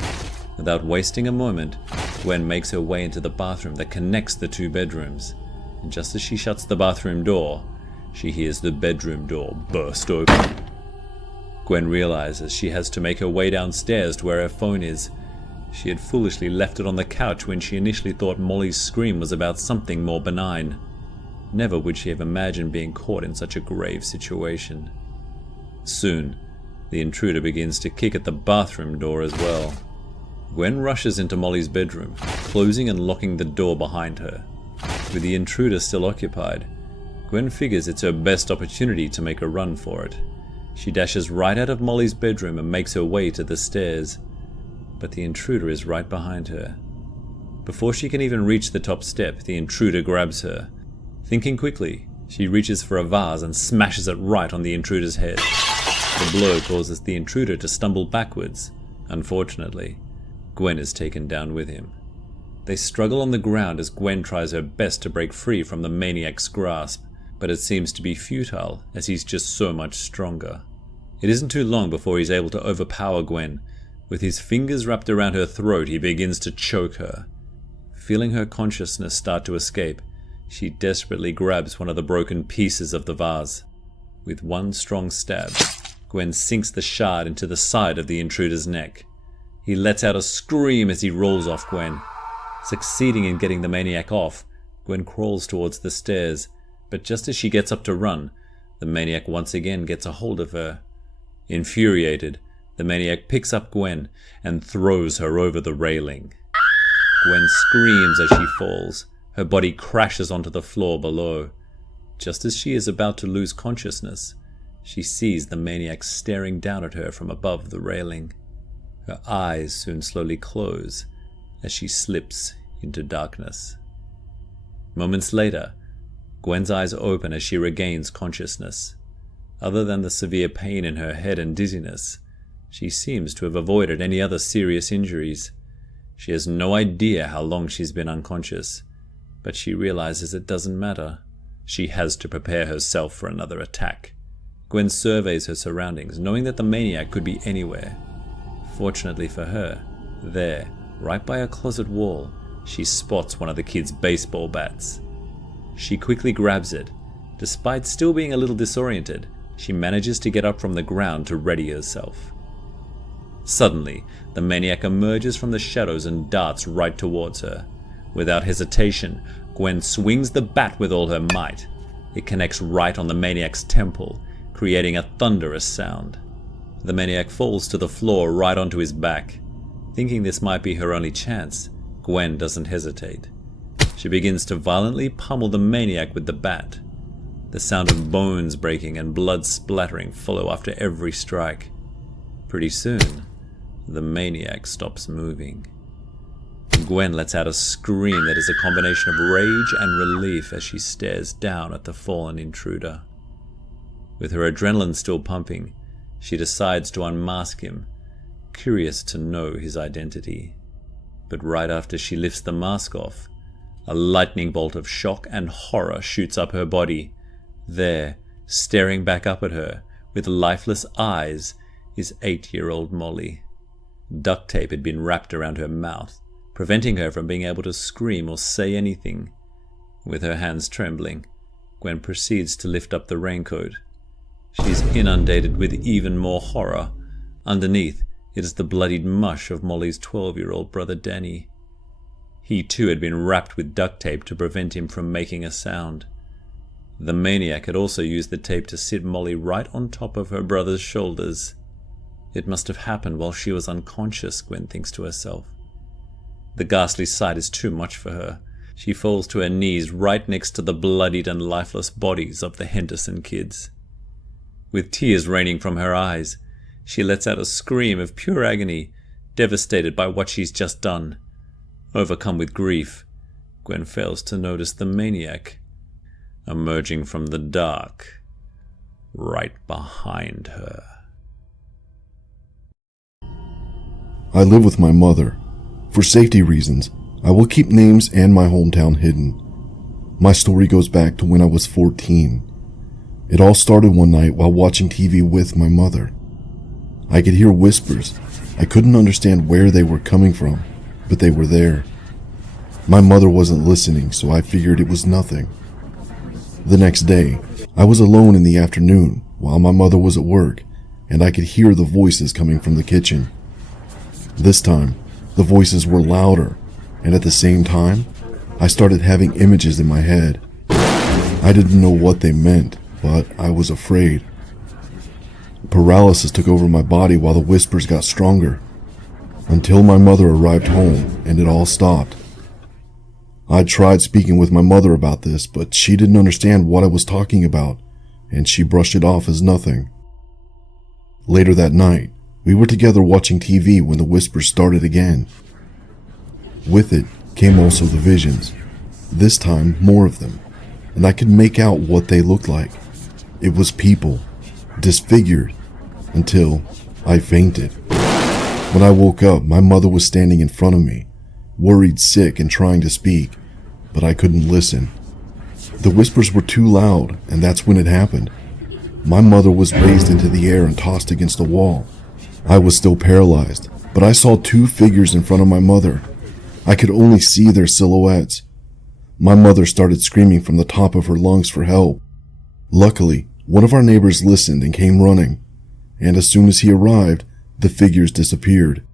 Without wasting a moment, Gwen makes her way into the bathroom that connects the two bedrooms. And just as she shuts the bathroom door, she hears the bedroom door burst open. Gwen realizes she has to make her way downstairs to where her phone is. She had foolishly left it on the couch when she initially thought Molly's scream was about something more benign. Never would she have imagined being caught in such a grave situation. Soon, the intruder begins to kick at the bathroom door as well. Gwen rushes into Molly's bedroom, closing and locking the door behind her. With the intruder still occupied, Gwen figures it's her best opportunity to make a run for it. She dashes right out of Molly's bedroom and makes her way to the stairs. But the intruder is right behind her. Before she can even reach the top step, the intruder grabs her. Thinking quickly, she reaches for a vase and smashes it right on the intruder's head. The blow causes the intruder to stumble backwards. Unfortunately, Gwen is taken down with him. They struggle on the ground as Gwen tries her best to break free from the maniac's grasp, but it seems to be futile as he's just so much stronger. It isn't too long before he's able to overpower Gwen. With his fingers wrapped around her throat, he begins to choke her. Feeling her consciousness start to escape, she desperately grabs one of the broken pieces of the vase. With one strong stab, Gwen sinks the shard into the side of the intruder's neck. He lets out a scream as he rolls off Gwen. Succeeding in getting the maniac off, Gwen crawls towards the stairs, but just as she gets up to run, the maniac once again gets a hold of her. Infuriated, the maniac picks up Gwen and throws her over the railing. Gwen screams as she falls. Her body crashes onto the floor below. Just as she is about to lose consciousness, she sees the maniac staring down at her from above the railing. Her eyes soon slowly close as she slips into darkness. Moments later, Gwen's eyes open as she regains consciousness. Other than the severe pain in her head and dizziness, she seems to have avoided any other serious injuries. She has no idea how long she's been unconscious, but she realizes it doesn't matter. She has to prepare herself for another attack. Gwen surveys her surroundings, knowing that the maniac could be anywhere. Fortunately for her, there, right by a closet wall, she spots one of the kids' baseball bats. She quickly grabs it. Despite still being a little disoriented, she manages to get up from the ground to ready herself. Suddenly, the maniac emerges from the shadows and darts right towards her. Without hesitation, Gwen swings the bat with all her might. It connects right on the maniac's temple, creating a thunderous sound. The maniac falls to the floor right onto his back. Thinking this might be her only chance, Gwen doesn't hesitate. She begins to violently pummel the maniac with the bat. The sound of bones breaking and blood splattering follow after every strike. Pretty soon, the maniac stops moving. and Gwen lets out a scream that is a combination of rage and relief as she stares down at the fallen intruder. With her adrenaline still pumping, she decides to unmask him, curious to know his identity. But right after she lifts the mask off, a lightning bolt of shock and horror shoots up her body. There, staring back up at her, with lifeless eyes, is 8-year-old Molly. Duct tape had been wrapped around her mouth, preventing her from being able to scream or say anything. With her hands trembling, Gwen proceeds to lift up the raincoat. She's inundated with even more horror. Underneath, it is the bloodied mush of Molly's 12-year-old brother Danny. He too had been wrapped with duct tape to prevent him from making a sound. The maniac had also used the tape to sit Molly right on top of her brother's shoulders. It must have happened while she was unconscious, Gwen thinks to herself. The ghastly sight is too much for her. She falls to her knees right next to the bloodied and lifeless bodies of the Henderson kids. With tears raining from her eyes, she lets out a scream of pure agony, devastated by what she's just done. Overcome with grief, Gwen fails to notice the maniac emerging from the dark right behind her. I live with my mother. For safety reasons, I will keep names and my hometown hidden. My story goes back to when I was 14. It all started one night while watching TV with my mother. I could hear whispers. I couldn't understand where they were coming from, but they were there. My mother wasn't listening, so I figured it was nothing. The next day, I was alone in the afternoon while my mother was at work, and I could hear the voices coming from the kitchen. This time, the voices were louder, and at the same time, I started having images in my head. I didn't know what they meant, but I was afraid. Paralysis took over my body while the whispers got stronger, until my mother arrived home and it all stopped. I tried speaking with my mother about this, but she didn't understand what I was talking about, and she brushed it off as nothing. Later that night, we were together watching TV when the whispers started again. With it came also the visions, this time more of them, and I could make out what they looked like. It was people, disfigured, until I fainted. When I woke up, my mother was standing in front of me, worried, sick, and trying to speak, but I couldn't listen. The whispers were too loud, and that's when it happened. My mother was raised into the air and tossed against the wall. I was still paralyzed, but I saw two figures in front of my mother. I could only see their silhouettes. My mother started screaming from the top of her lungs for help. Luckily, one of our neighbors listened and came running, and as soon as he arrived, the figures disappeared.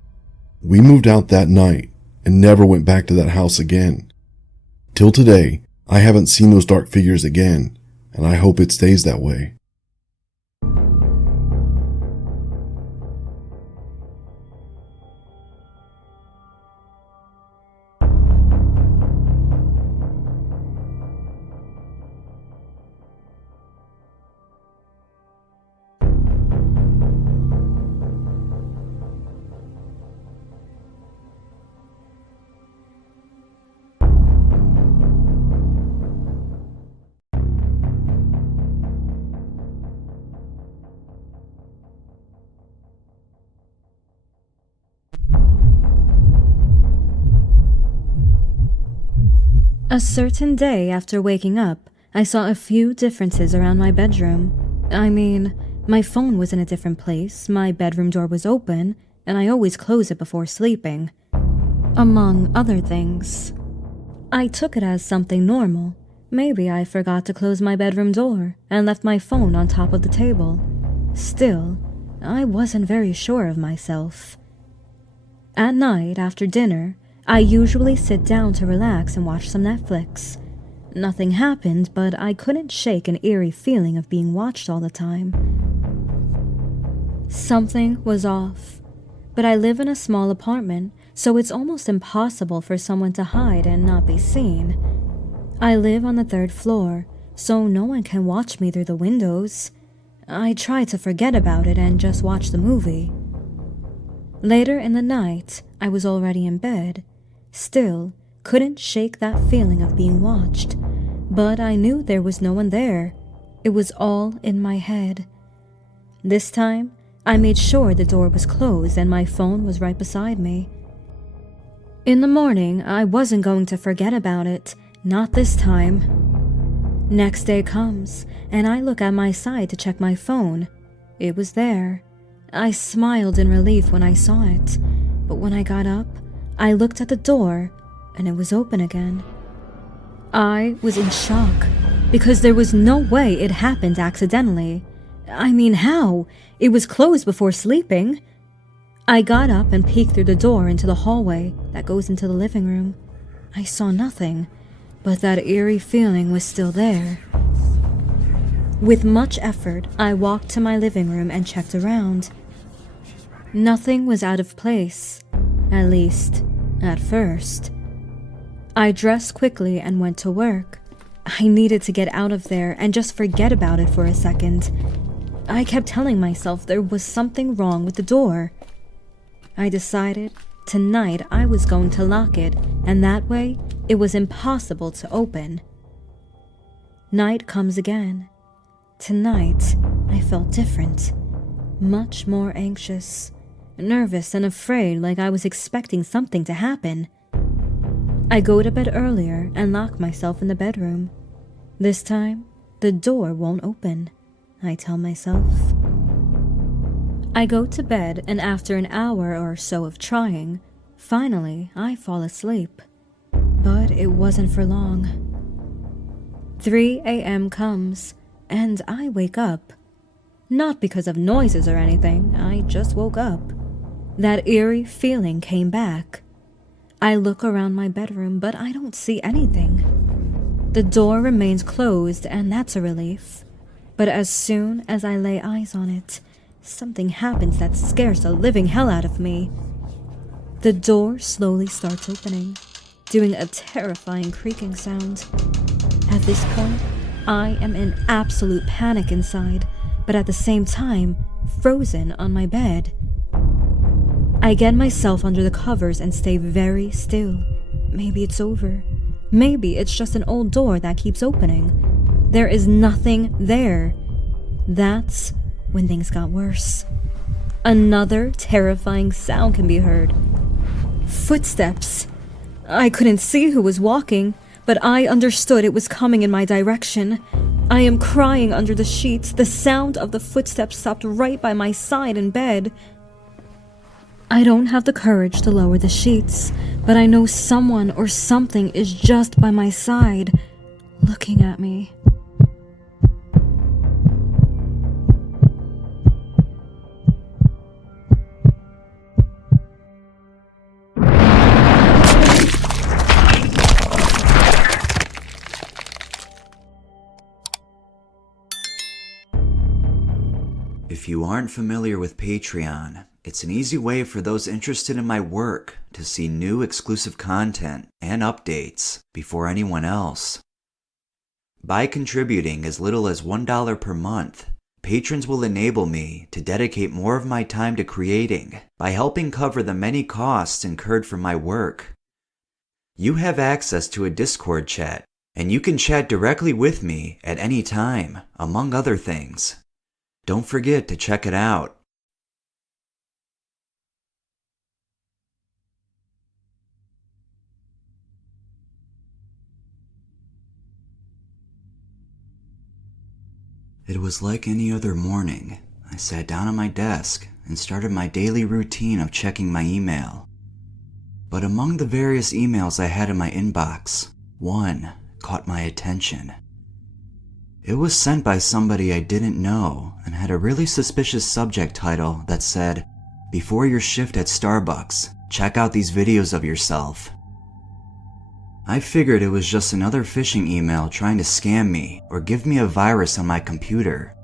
We moved out that night and never went back to that house again. Till today, I haven't seen those dark figures again, and I hope it stays that way. A certain day after waking up, I saw a few differences around my bedroom. I mean, my phone was in a different place, my bedroom door was open, and I always close it before sleeping. Among other things. I took it as something normal. Maybe I forgot to close my bedroom door and left my phone on top of the table. Still, I wasn't very sure of myself. At night, after dinner, I usually sit down to relax and watch some Netflix. Nothing happened, but I couldn't shake an eerie feeling of being watched all the time. Something was off. But I live in a small apartment, so it's almost impossible for someone to hide and not be seen. I live on the 3rd floor, so no one can watch me through the windows. I tried to forget about it and just watch the movie. Later in the night, I was already in bed. Still, couldn't shake that feeling of being watched. But I knew there was no one there. It was all in my head. This time, I made sure the door was closed and my phone was right beside me. In the morning, I wasn't going to forget about it. Not this time. Next day comes, and I look at my side to check my phone. It was there. I smiled in relief when I saw it, but when I got up, I looked at the door, and it was open again. I was in shock, because there was no way it happened accidentally. I mean, how? It was closed before sleeping. I got up and peeked through the door into the hallway that goes into the living room. I saw nothing, but that eerie feeling was still there. With much effort, I walked to my living room and checked around. Nothing was out of place, at least, at first. I dressed quickly and went to work. I needed to get out of there and just forget about it for a second. I kept telling myself there was something wrong with the door. I decided tonight I was going to lock it, and that way it was impossible to open. Night comes again. Tonight, I felt different, much more anxious, nervous and afraid, like I was expecting something to happen. I go to bed earlier and lock myself in the bedroom. This time, the door won't open, I tell myself. I go to bed, and after an hour or so of trying, finally I fall asleep. But it wasn't for long. 3 a.m. comes, and I wake up. Not because of noises or anything, I just woke up. That eerie feeling came back. I look around my bedroom, but I don't see anything. The door remains closed, and that's a relief. But as soon as I lay eyes on it, something happens that scares the living hell out of me. The door slowly starts opening, doing a terrifying creaking sound. At this point, I am in absolute panic inside, but at the same time, frozen on my bed. I get myself under the covers and stay very still. Maybe it's over. Maybe it's just an old door that keeps opening. There is nothing there. That's when things got worse. Another terrifying sound can be heard. Footsteps. I couldn't see who was walking, but I understood it was coming in my direction. I am crying under the sheets. The sound of the footsteps stopped right by my side in bed. I don't have the courage to lower the sheets, but I know someone or something is just by my side, looking at me. If you aren't familiar with Patreon, it's an easy way for those interested in my work to see new exclusive content and updates before anyone else. By contributing as little as $1 per month, patrons will enable me to dedicate more of my time to creating by helping cover the many costs incurred for my work. You have access to a Discord chat, and you can chat directly with me at any time, among other things. Don't forget to check it out. It was like any other morning. I sat down at my desk and started my daily routine of checking my email. But among the various emails I had in my inbox, one caught my attention. It was sent by somebody I didn't know and had a really suspicious subject title that said, "Before your shift at Starbucks, check out these videos of yourself." I figured it was just another phishing email trying to scam me or give me a virus on my computer.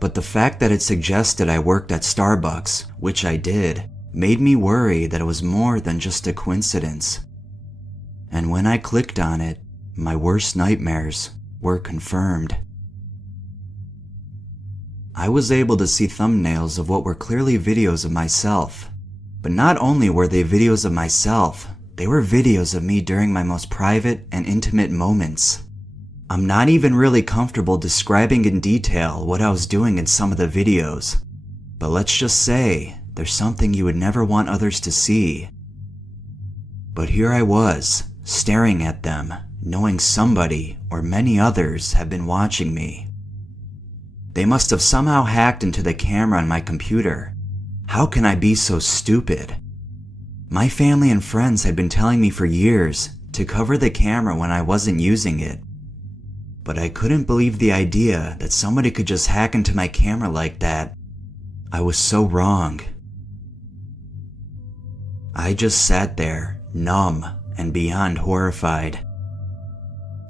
But the fact that it suggested I worked at Starbucks, which I did, made me worry that it was more than just a coincidence. And when I clicked on it, my worst nightmares were confirmed. I was able to see thumbnails of what were clearly videos of myself. But not only were they videos of myself, they were videos of me during my most private and intimate moments. I'm not even really comfortable describing in detail what I was doing in some of the videos, but let's just say there's something you would never want others to see. But here I was, staring at them, knowing somebody or many others have been watching me. They must have somehow hacked into the camera on my computer. How can I be so stupid? My family and friends had been telling me for years to cover the camera when I wasn't using it. But I couldn't believe the idea that somebody could just hack into my camera like that. I was so wrong. I just sat there, numb and beyond horrified.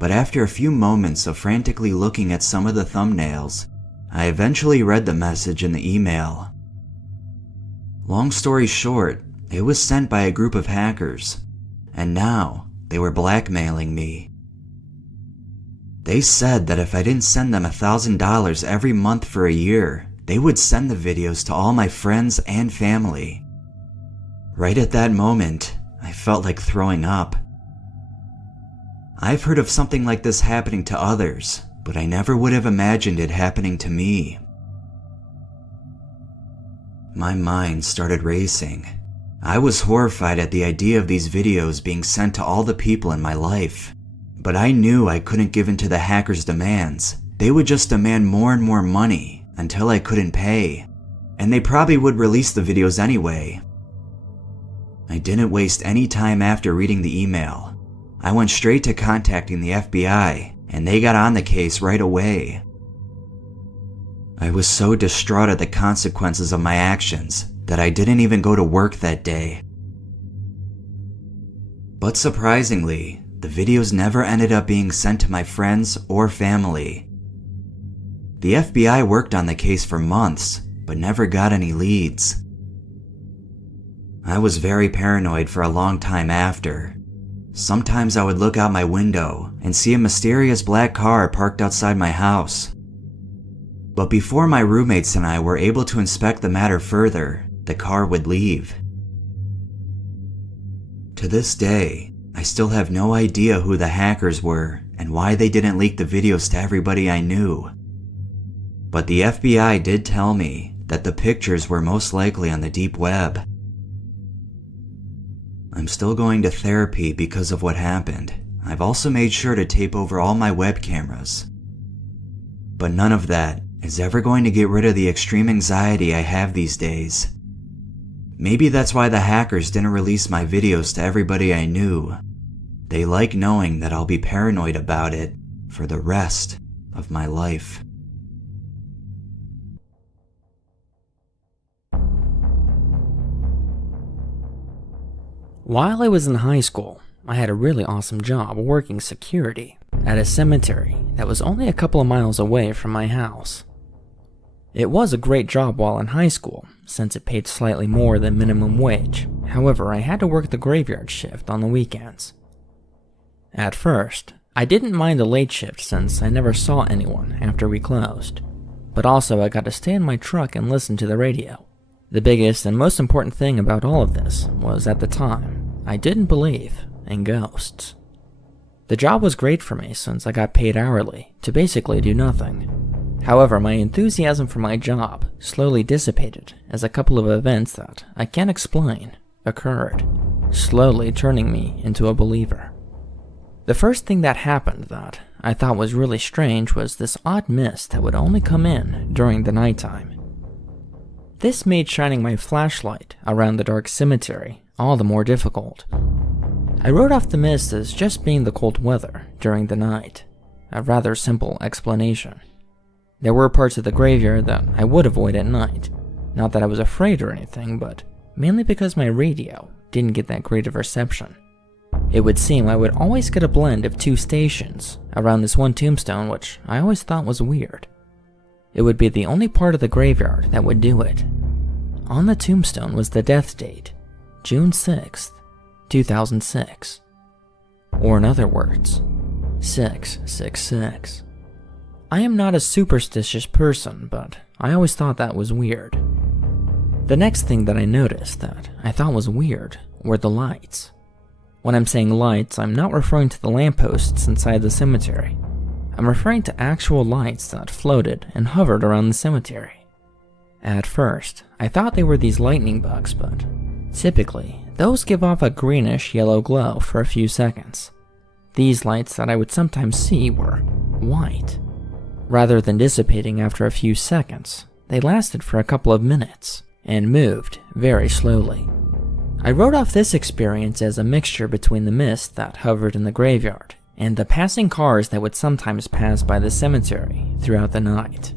But after a few moments of frantically looking at some of the thumbnails, I eventually read the message in the email. Long story short, it was sent by a group of hackers, and now they were blackmailing me. They said that if I didn't send them $1,000 every month for a year, they would send the videos to all my friends and family. Right at that moment, I felt like throwing up. I've heard of something like this happening to others, but I never would have imagined it happening to me. My mind started racing. I was horrified at the idea of these videos being sent to all the people in my life. But I knew I couldn't give in to the hackers' demands. They would just demand more and more money until I couldn't pay. And they probably would release the videos anyway. I didn't waste any time after reading the email. I went straight to contacting the FBI, and they got on the case right away. I was so distraught at the consequences of my actions that I didn't even go to work that day. But surprisingly, the videos never ended up being sent to my friends or family. The FBI worked on the case for months, but never got any leads. I was very paranoid for a long time after. Sometimes I would look out my window and see a mysterious black car parked outside my house. But before my roommates and I were able to inspect the matter further, the car would leave. To this day, I still have no idea who the hackers were and why they didn't leak the videos to everybody I knew. But the FBI did tell me that the pictures were most likely on the deep web. I'm still going to therapy because of what happened. I've also made sure to tape over all my web cameras. But none of that is ever going to get rid of the extreme anxiety I have these days. Maybe that's why the hackers didn't release my videos to everybody I knew. They like knowing that I'll be paranoid about it for the rest of my life. While I was in high school, I had a really awesome job working security at a cemetery that was only a couple of miles away from my house. It was a great job while in high school, since it paid slightly more than minimum wage. However, I had to work the graveyard shift on the weekends. At first, I didn't mind the late shift since I never saw anyone after we closed. But also I got to stay in my truck and listen to the radio. The biggest and most important thing about all of this was at the time, I didn't believe in ghosts. The job was great for me since I got paid hourly to basically do nothing. However, my enthusiasm for my job slowly dissipated as a couple of events that I can't explain occurred, slowly turning me into a believer. The first thing that happened that I thought was really strange was this odd mist that would only come in during the nighttime. This made shining my flashlight around the dark cemetery all the more difficult. I wrote off the mist as just being the cold weather during the night, a rather simple explanation. There were parts of the graveyard that I would avoid at night, not that I was afraid or anything, but mainly because my radio didn't get that great of reception. It would seem I would always get a blend of two stations around this one tombstone, which I always thought was weird. It would be the only part of the graveyard that would do it. On the tombstone was the death date, June 6th, 2006. Or in other words, 666. I am not a superstitious person, but I always thought that was weird. The next thing that I noticed that I thought was weird were the lights. When I'm saying lights, I'm not referring to the lampposts inside the cemetery. I'm referring to actual lights that floated and hovered around the cemetery. At first, I thought they were these lightning bugs, but typically, those give off a greenish-yellow glow for a few seconds. These lights that I would sometimes see were white. Rather than dissipating after a few seconds, they lasted for a couple of minutes and moved very slowly. I wrote off this experience as a mixture between the mist that hovered in the graveyard and the passing cars that would sometimes pass by the cemetery throughout the night.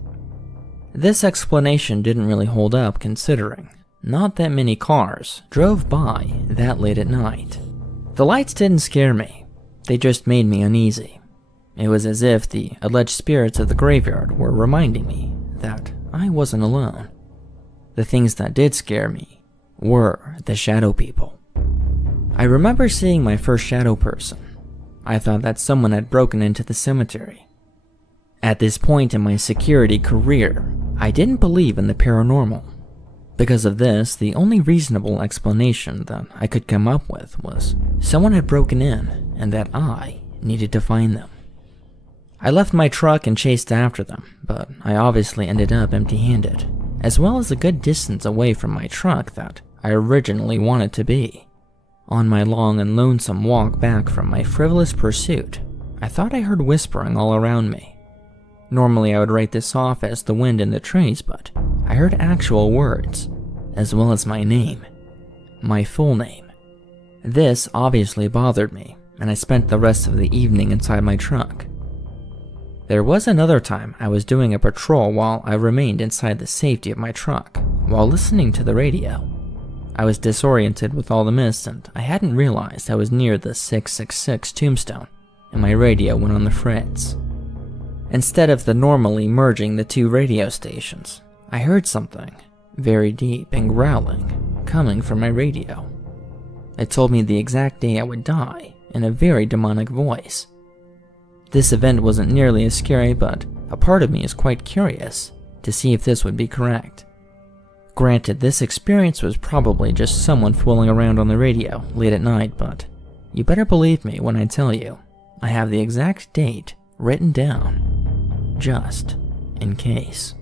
This explanation didn't really hold up considering not that many cars drove by that late at night. The lights didn't scare me, they just made me uneasy. It was as if the alleged spirits of the graveyard were reminding me that I wasn't alone. The things that did scare me were the shadow people. I remember seeing my first shadow person. I thought that someone had broken into the cemetery. At this point in my security career, I didn't believe in the paranormal. Because of this, the only reasonable explanation that I could come up with was someone had broken in and that I needed to find them. I left my truck and chased after them, but I obviously ended up empty-handed, as well as a good distance away from my truck that I originally wanted to be. On my long and lonesome walk back from my frivolous pursuit, I thought I heard whispering all around me. Normally I would write this off as the wind in the trees, but I heard actual words, as well as my name. My full name. This obviously bothered me, and I spent the rest of the evening inside my truck. There was another time I was doing a patrol while I remained inside the safety of my truck, while listening to the radio. I was disoriented with all the mist and I hadn't realized I was near the 666 tombstone, and my radio went on the fritz. Instead of the normally merging the two radio stations, I heard something very deep and growling coming from my radio. It told me the exact day I would die in a very demonic voice. This event wasn't nearly as scary, but a part of me is quite curious to see if this would be correct. Granted, this experience was probably just someone fooling around on the radio late at night, but you better believe me when I tell you I have the exact date written down, just in case.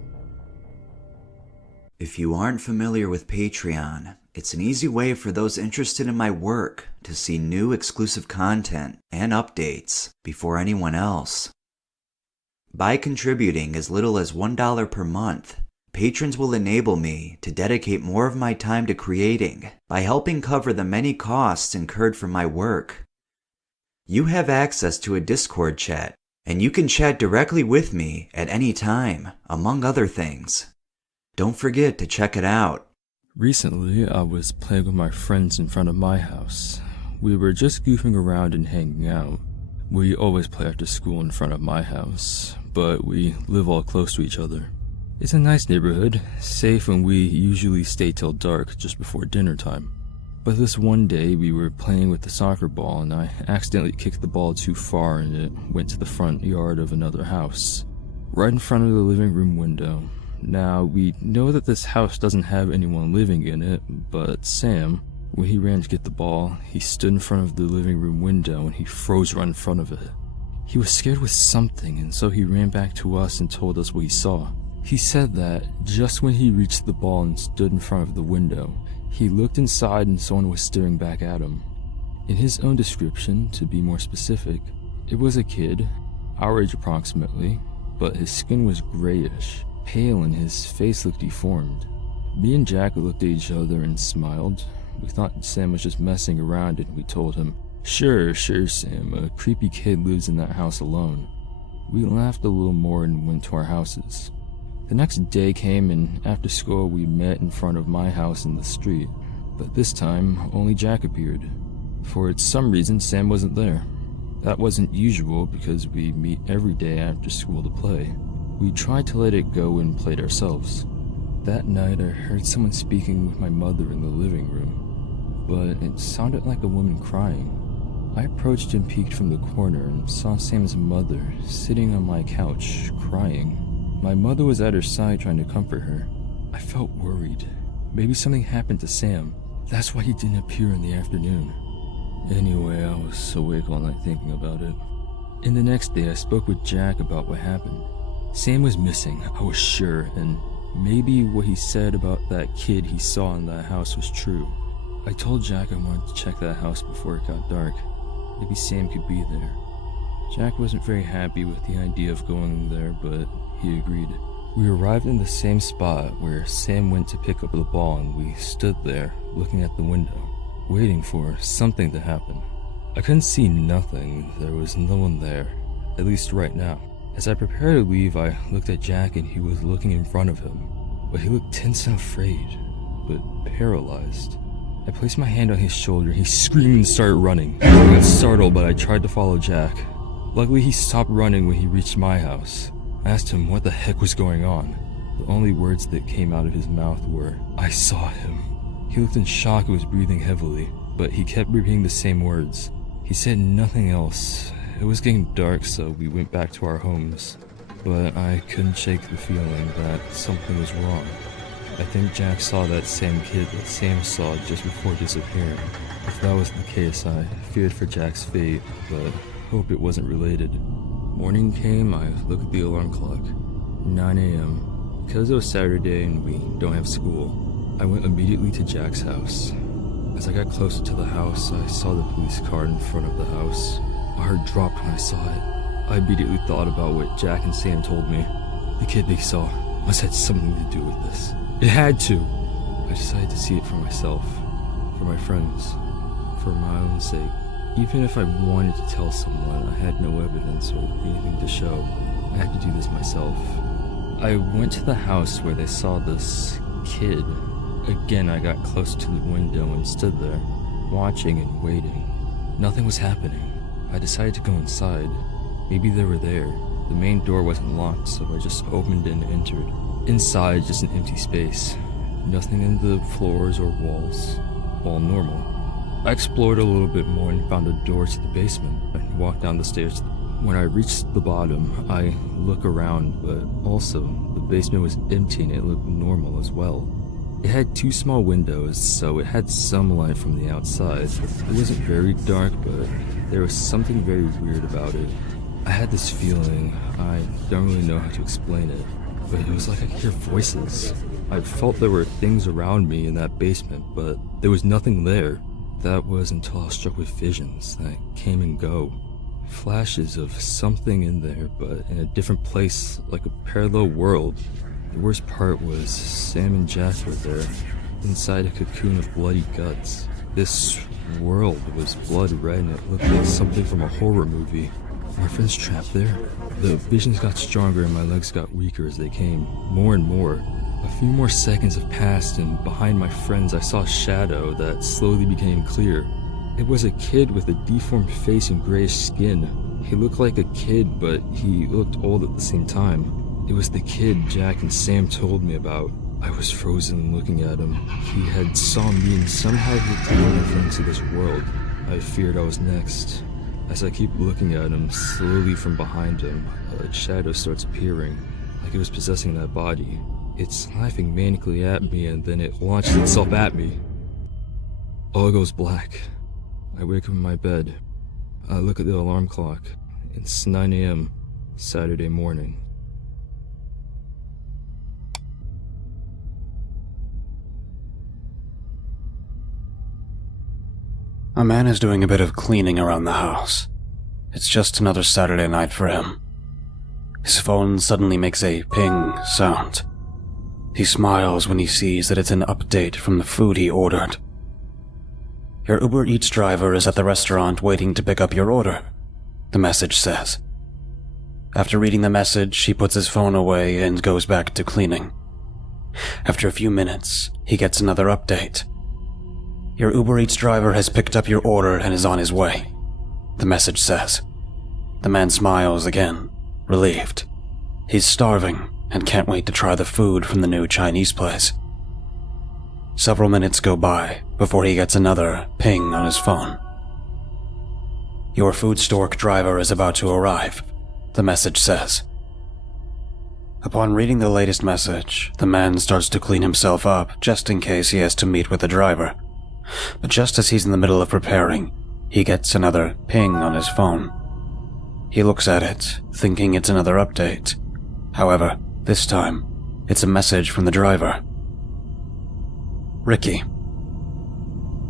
If you aren't familiar with Patreon, it's an easy way for those interested in my work to see new exclusive content and updates before anyone else. By contributing as little as $1 per month, patrons will enable me to dedicate more of my time to creating by helping cover the many costs incurred for my work. You have access to a Discord chat, and you can chat directly with me at any time, among other things. Don't forget to check it out. Recently, I was playing with my friends in front of my house. We were just goofing around and hanging out. We always play after school in front of my house, but we live all close to each other. It's a nice neighborhood, safe, and we usually stay till dark just before dinner time. But this one day we were playing with the soccer ball and I accidentally kicked the ball too far and it went to the front yard of another house, right in front of the living room window. Now, we know that this house doesn't have anyone living in it, but Sam, when he ran to get the ball, he stood in front of the living room window and he froze right in front of it. He was scared with something, and so he ran back to us and told us what he saw. He said that just when he reached the ball and stood in front of the window, he looked inside and someone was staring back at him. In his own description, to be more specific, it was a kid, our age approximately, but his skin was grayish, pale, and his face looked deformed. Me and Jack looked at each other and smiled. We thought Sam was just messing around and we told him, Sure, Sam, a creepy kid lives in that house alone. We laughed a little more and went to our houses. The next day came and after school we met in front of my house in the street, but this time only Jack appeared. For some reason Sam wasn't there. That wasn't usual because we meet every day after school to play. We tried to let it go and played ourselves. That night I heard someone speaking with my mother in the living room, but it sounded like a woman crying. I approached and peeked from the corner and saw Sam's mother sitting on my couch, crying. My mother was at her side trying to comfort her. I felt worried. Maybe something happened to Sam. That's why he didn't appear in the afternoon. Anyway, I was awake all night thinking about it. And the next day I spoke with Jack about what happened. Sam was missing, I was sure, and maybe what he said about that kid he saw in that house was true. I told Jack I wanted to check that house before it got dark. Maybe Sam could be there. Jack wasn't very happy with the idea of going there, but he agreed. We arrived in the same spot where Sam went to pick up the ball, and we stood there, looking at the window, waiting for something to happen. I couldn't see nothing. There was no one there, at least right now. As I prepared to leave, I looked at Jack and he was looking in front of him, but he looked tense and afraid, but paralyzed. I placed my hand on his shoulder. He screamed and started running. I got startled, but I tried to follow Jack. Luckily, he stopped running when he reached my house. I asked him what the heck was going on. The only words that came out of his mouth were, "I saw him." He looked in shock and was breathing heavily, but he kept repeating the same words. He said nothing else. It was getting dark, so we went back to our homes. But I couldn't shake the feeling that something was wrong. I think Jack saw that same kid that Sam saw just before disappearing. If that was the case, I feared for Jack's fate, but hope it wasn't related. Morning came, I looked at the alarm clock. 9 a.m. Because it was Saturday and we don't have school, I went immediately to Jack's house. As I got closer to the house, I saw the police car in front of the house. My heart dropped when I saw it. I immediately thought about what Jack and Sam told me. The kid they saw must have something to do with this. It had to! I decided to see it for myself, for my friends, for my own sake. Even if I wanted to tell someone, I had no evidence or anything to show. I had to do this myself. I went to the house where they saw this kid. Again, I got close to the window and stood there, watching and waiting. Nothing was happening. I decided to go inside. Maybe they were there. The main door wasn't locked, so I just opened it and entered. Inside, just an empty space. Nothing in the floors or walls. All normal. I explored a little bit more and found a door to the basement. I walked down the stairs. When I reached the bottom, I looked around, but also, the basement was empty and it looked normal as well. It had 2 small windows, so it had some light from the outside. It wasn't very dark, but there was something very weird about it. I had this feeling, I don't really know how to explain it, but it was like I could hear voices. I felt there were things around me in that basement, but there was nothing there. That was until I was struck with visions that came and go. Flashes of something in there, but in a different place, like a parallel world. The worst part was Sam and Jack were there, inside a cocoon of bloody guts. This world was blood red and it looked like something from a horror movie. My friends trapped there. The visions got stronger and my legs got weaker as they came, more and more. A few more seconds have passed and behind my friends I saw a shadow that slowly became clear. It was a kid with a deformed face and grayish skin. He looked like a kid, but he looked old at the same time. It was the kid Jack and Sam told me about. I was frozen looking at him. He had saw me and somehow had taken me into this world. I feared I was next. As I keep looking at him, slowly from behind him, a shadow starts appearing, like it was possessing that body. It's laughing manically at me and then it launches itself at me. All goes black. I wake up in my bed. I look at the alarm clock. It's 9 a.m. Saturday morning. A man is doing a bit of cleaning around the house. It's just another Saturday night for him. His phone suddenly makes a ping sound. He smiles when he sees that it's an update from the food he ordered. Your Uber Eats driver is at the restaurant waiting to pick up your order, the message says. After reading the message, he puts his phone away and goes back to cleaning. After a few minutes, he gets another update. Your Uber Eats driver has picked up your order and is on his way, the message says. The man smiles again, relieved. He's starving and can't wait to try the food from the new Chinese place. Several minutes go by before he gets another ping on his phone. Your food stork driver is about to arrive, the message says. Upon reading the latest message, the man starts to clean himself up just in case he has to meet with the driver. But just as he's in the middle of preparing, he gets another ping on his phone. He looks at it, thinking it's another update. However, this time, it's a message from the driver. Ricky.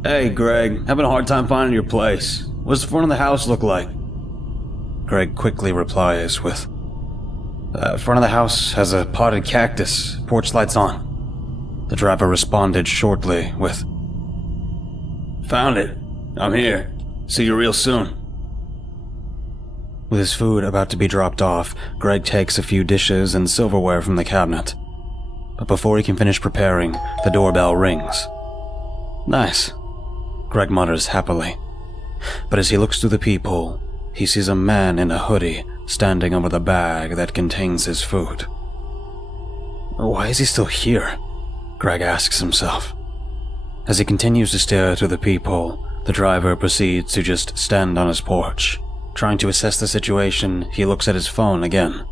Hey, Greg, having a hard time finding your place. What's the front of the house look like? Greg quickly replies with, front of the house has a potted cactus, porch lights on. The driver responded shortly with, Found it. I'm here. See you real soon. With his food about to be dropped off, Greg takes a few dishes and silverware from the cabinet. But before he can finish preparing, the doorbell rings. Nice, Greg mutters happily. But as he looks through the peephole, he sees a man in a hoodie standing over the bag that contains his food. Why is he still here? Greg asks himself. As he continues to stare through the peephole, the driver proceeds to just stand on his porch. Trying to assess the situation, he looks at his phone again.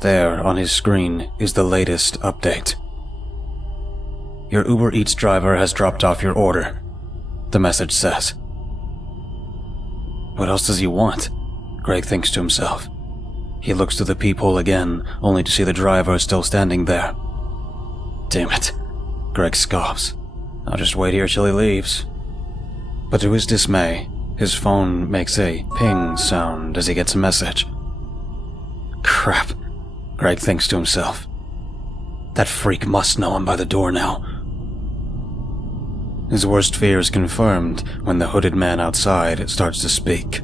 There, on his screen, is the latest update. Your Uber Eats driver has dropped off your order, the message says. What else does he want? Greg thinks to himself. He looks through the peephole again, only to see the driver still standing there. Damn it, Greg scoffs. I'll just wait here till he leaves. But to his dismay, his phone makes a ping sound as he gets a message. Crap, Greg thinks to himself. That freak must know I'm by the door now. His worst fears confirmed when the hooded man outside starts to speak.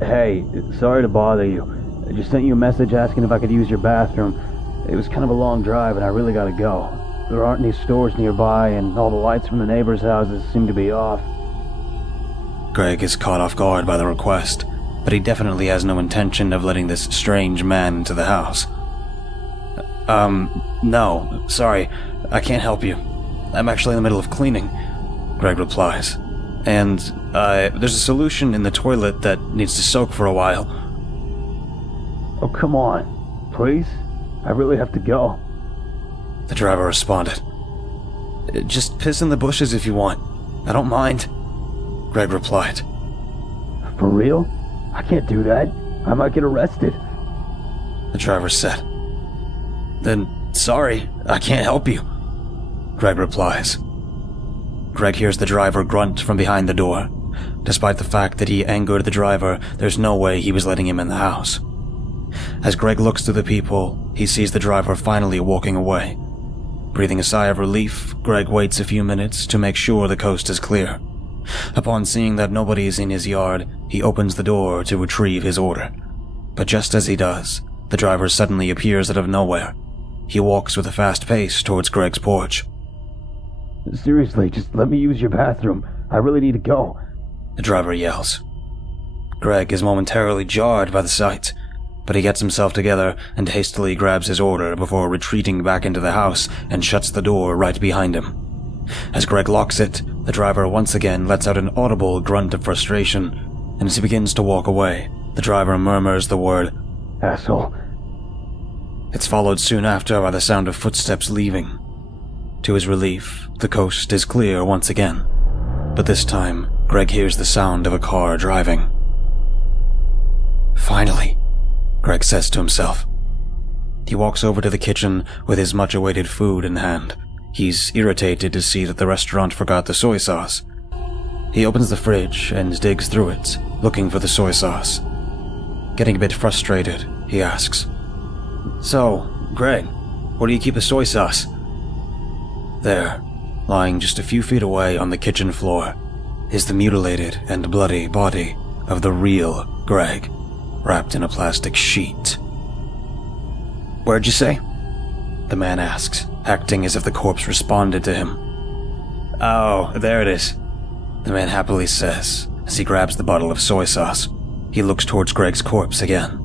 Hey, sorry to bother you. I just sent you a message asking if I could use your bathroom. It was kind of a long drive and I really gotta go. There aren't any stores nearby and all the lights from the neighbors' houses seem to be off. Greg is caught off guard by the request, but he definitely has no intention of letting this strange man into the house. No, sorry, I can't help you. I'm actually in the middle of cleaning, Greg replies. And, there's a solution in the toilet that needs to soak for a while. Oh, come on. Please? I really have to go. The driver responded. Just piss in the bushes if you want. I don't mind, Greg replied. For real? I can't do that. I might get arrested. The driver said. Then, sorry, I can't help you, Greg replies. Greg hears the driver grunt from behind the door. Despite the fact that he angered the driver, there's no way he was letting him in the house. As Greg looks through the peephole, he sees the driver finally walking away. Breathing a sigh of relief, Greg waits a few minutes to make sure the coast is clear. Upon seeing that nobody is in his yard, he opens the door to retrieve his order. But just as he does, the driver suddenly appears out of nowhere. He walks with a fast pace towards Greg's porch. Seriously, just let me use your bathroom. I really need to go, the driver yells. Greg is momentarily jarred by the sight, but he gets himself together and hastily grabs his order before retreating back into the house and shuts the door right behind him. As Greg locks it, the driver once again lets out an audible grunt of frustration, and as he begins to walk away, the driver murmurs the word, asshole. It's followed soon after by the sound of footsteps leaving. To his relief, the coast is clear once again, but this time, Greg hears the sound of a car driving. Finally, Greg says to himself. He walks over to the kitchen with his much-awaited food in hand. He's irritated to see that the restaurant forgot the soy sauce. He opens the fridge and digs through it, looking for the soy sauce. Getting a bit frustrated, he asks, So, Greg, where do you keep the soy sauce? There, lying just a few feet away on the kitchen floor, is the mutilated and bloody body of the real Greg, wrapped in a plastic sheet. Where'd you say? The man asks, acting as if the corpse responded to him. Oh, there it is, the man happily says, as he grabs the bottle of soy sauce. He looks towards Greg's corpse again.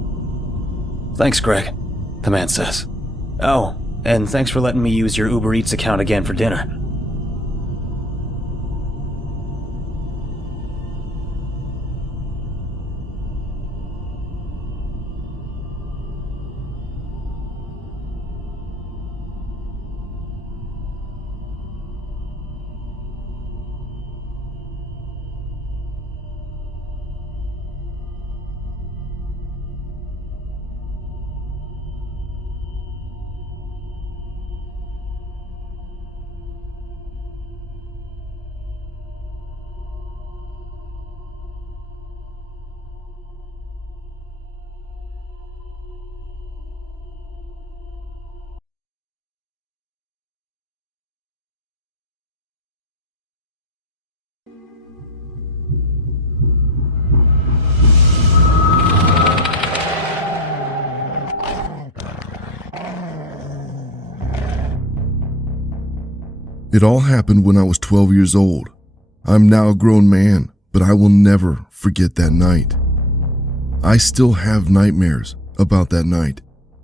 Thanks, Greg, the man says. Oh, and thanks for letting me use your Uber Eats account again for dinner. It all happened when I was 12 years old. I'm now a grown man, but I will never forget that night. I still have nightmares about that night,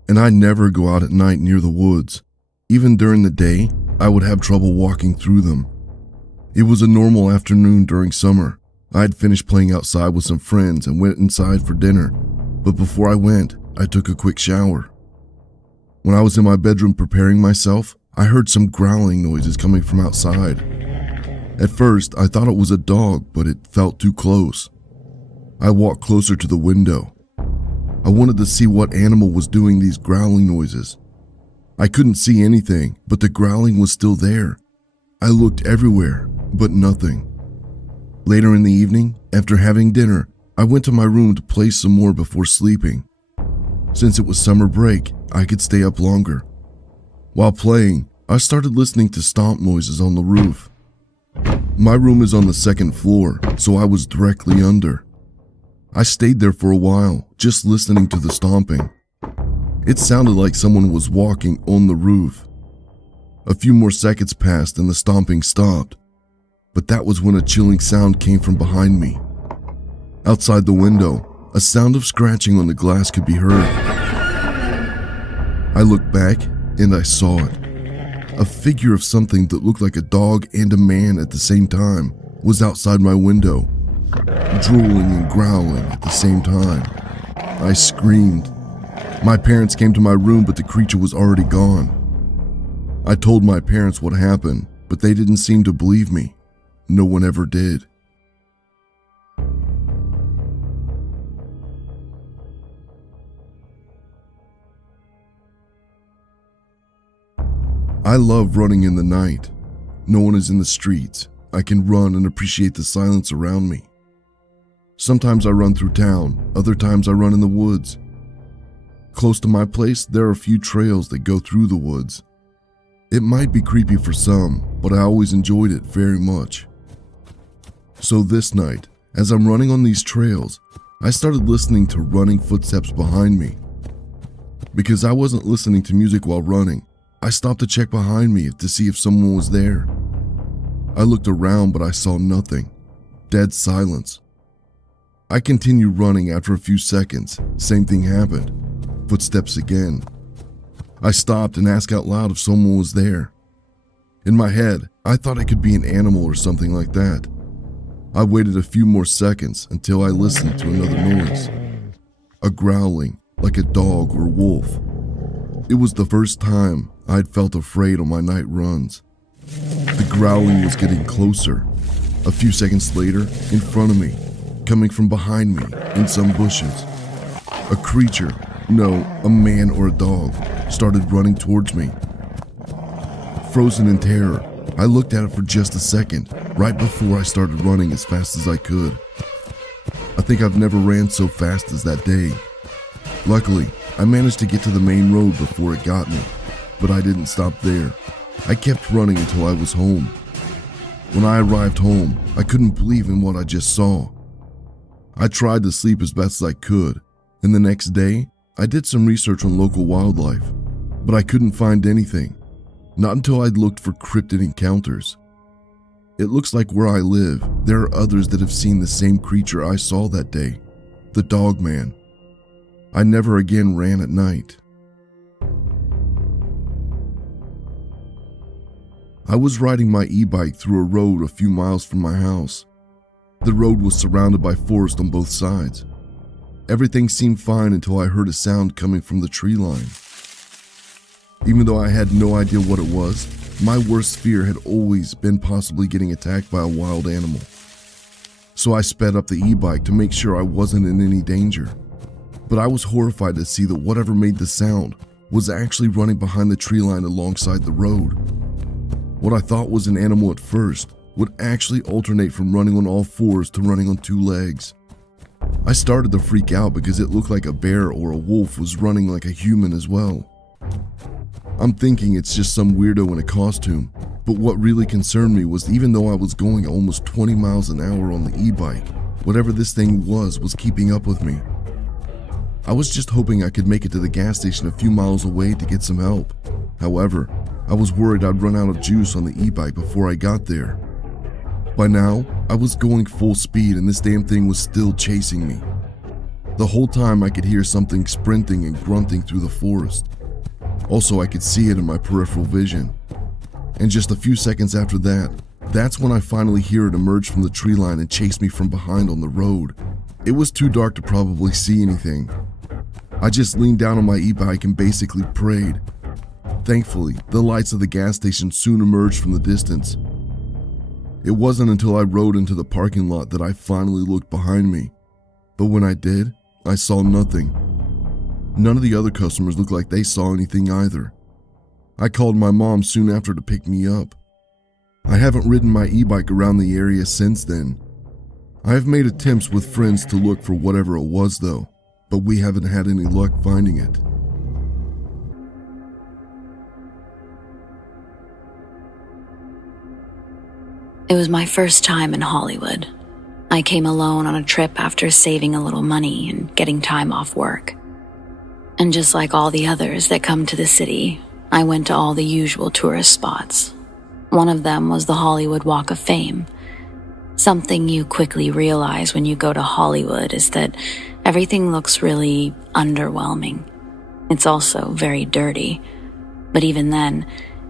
and I never go out at night near the woods. Even during the day, I would have trouble walking through them. It was a normal afternoon during summer. I had finished playing outside with some friends and went inside for dinner, but before I went, I took a quick shower. When I was in my bedroom preparing myself, I heard some growling noises coming from outside. At first, I thought it was a dog, but it felt too close. I walked closer to the window. I wanted to see what animal was doing these growling noises. I couldn't see anything, but the growling was still there. I looked everywhere, but nothing. Later in the evening, after having dinner, I went to my room to play some more before sleeping. Since it was summer break, I could stay up longer. While playing, I started listening to stomp noises on the roof. My room is on the second floor, so I was directly under. I stayed there for a while, just listening to the stomping. It sounded like someone was walking on the roof. A few more seconds passed and the stomping stopped, but that was when a chilling sound came from behind me. Outside the window, a sound of scratching on the glass could be heard. I looked back and I saw it. A figure of something that looked like a dog and a man at the same time was outside my window, drooling and growling at the same time. I screamed. My parents came to my room, but the creature was already gone. I told my parents what happened, but they didn't seem to believe me. No one ever did. I love running in the night. No one is in the streets. I can run and appreciate the silence around me. Sometimes I run through town, other times I run in the woods. Close to my place, there are a few trails that go through the woods. It might be creepy for some, but I always enjoyed it very much. So this night, as I'm running on these trails, I started listening to running footsteps behind me. Because I wasn't listening to music while running, I stopped to check behind me to see if someone was there. I looked around, but I saw nothing. Dead silence. I continued running. After a few seconds, same thing happened. Footsteps again. I stopped and asked out loud if someone was there. In my head, I thought it could be an animal or something like that. I waited a few more seconds until I listened to another noise. A growling, like a dog or wolf. It was the first time I'd felt afraid on my night runs. The growling was getting closer. A few seconds later, in front of me, coming from behind me, in some bushes. A creature, no, a man or a dog, started running towards me. Frozen in terror, I looked at it for just a second, right before I started running as fast as I could. I think I've never ran so fast as that day. Luckily, I managed to get to the main road before it got me, but I didn't stop there. I kept running until I was home. When I arrived home, I couldn't believe in what I just saw. I tried to sleep as best as I could, and the next day, I did some research on local wildlife, but I couldn't find anything. Not until I'd looked for cryptid encounters. It looks like where I live, there are others that have seen the same creature I saw that day, the Dogman. I never again ran at night. I was riding my e-bike through a road a few miles from my house. The road was surrounded by forest on both sides. Everything seemed fine until I heard a sound coming from the tree line. Even though I had no idea what it was, my worst fear had always been possibly getting attacked by a wild animal. So I sped up the e-bike to make sure I wasn't in any danger. But I was horrified to see that whatever made the sound was actually running behind the tree line alongside the road. What I thought was an animal at first would actually alternate from running on all fours to running on two legs. I started to freak out because it looked like a bear or a wolf was running like a human as well. I'm thinking it's just some weirdo in a costume, but what really concerned me was even though I was going almost 20 miles an hour on the e-bike, whatever this thing was keeping up with me. I was just hoping I could make it to the gas station a few miles away to get some help. However, I was worried I'd run out of juice on the e-bike before I got there. By now, I was going full speed and this damn thing was still chasing me. The whole time I could hear something sprinting and grunting through the forest. Also, I could see it in my peripheral vision. And just a few seconds after that, that's when I finally hear it emerge from the tree line and chase me from behind on the road. It was too dark to probably see anything. I just leaned down on my e-bike and basically prayed. Thankfully, the lights of the gas station soon emerged from the distance. It wasn't until I rode into the parking lot that I finally looked behind me. But when I did, I saw nothing. None of the other customers looked like they saw anything either. I called my mom soon after to pick me up. I haven't ridden my e-bike around the area since then. I have made attempts with friends to look for whatever it was though, but we haven't had any luck finding it. It was my first time in Hollywood. I came alone on a trip after saving a little money and getting time off work. And just like all the others that come to the city, I went to all the usual tourist spots. One of them was the Hollywood Walk of Fame. Something you quickly realize when you go to Hollywood is that everything looks really underwhelming. It's also very dirty. But even then,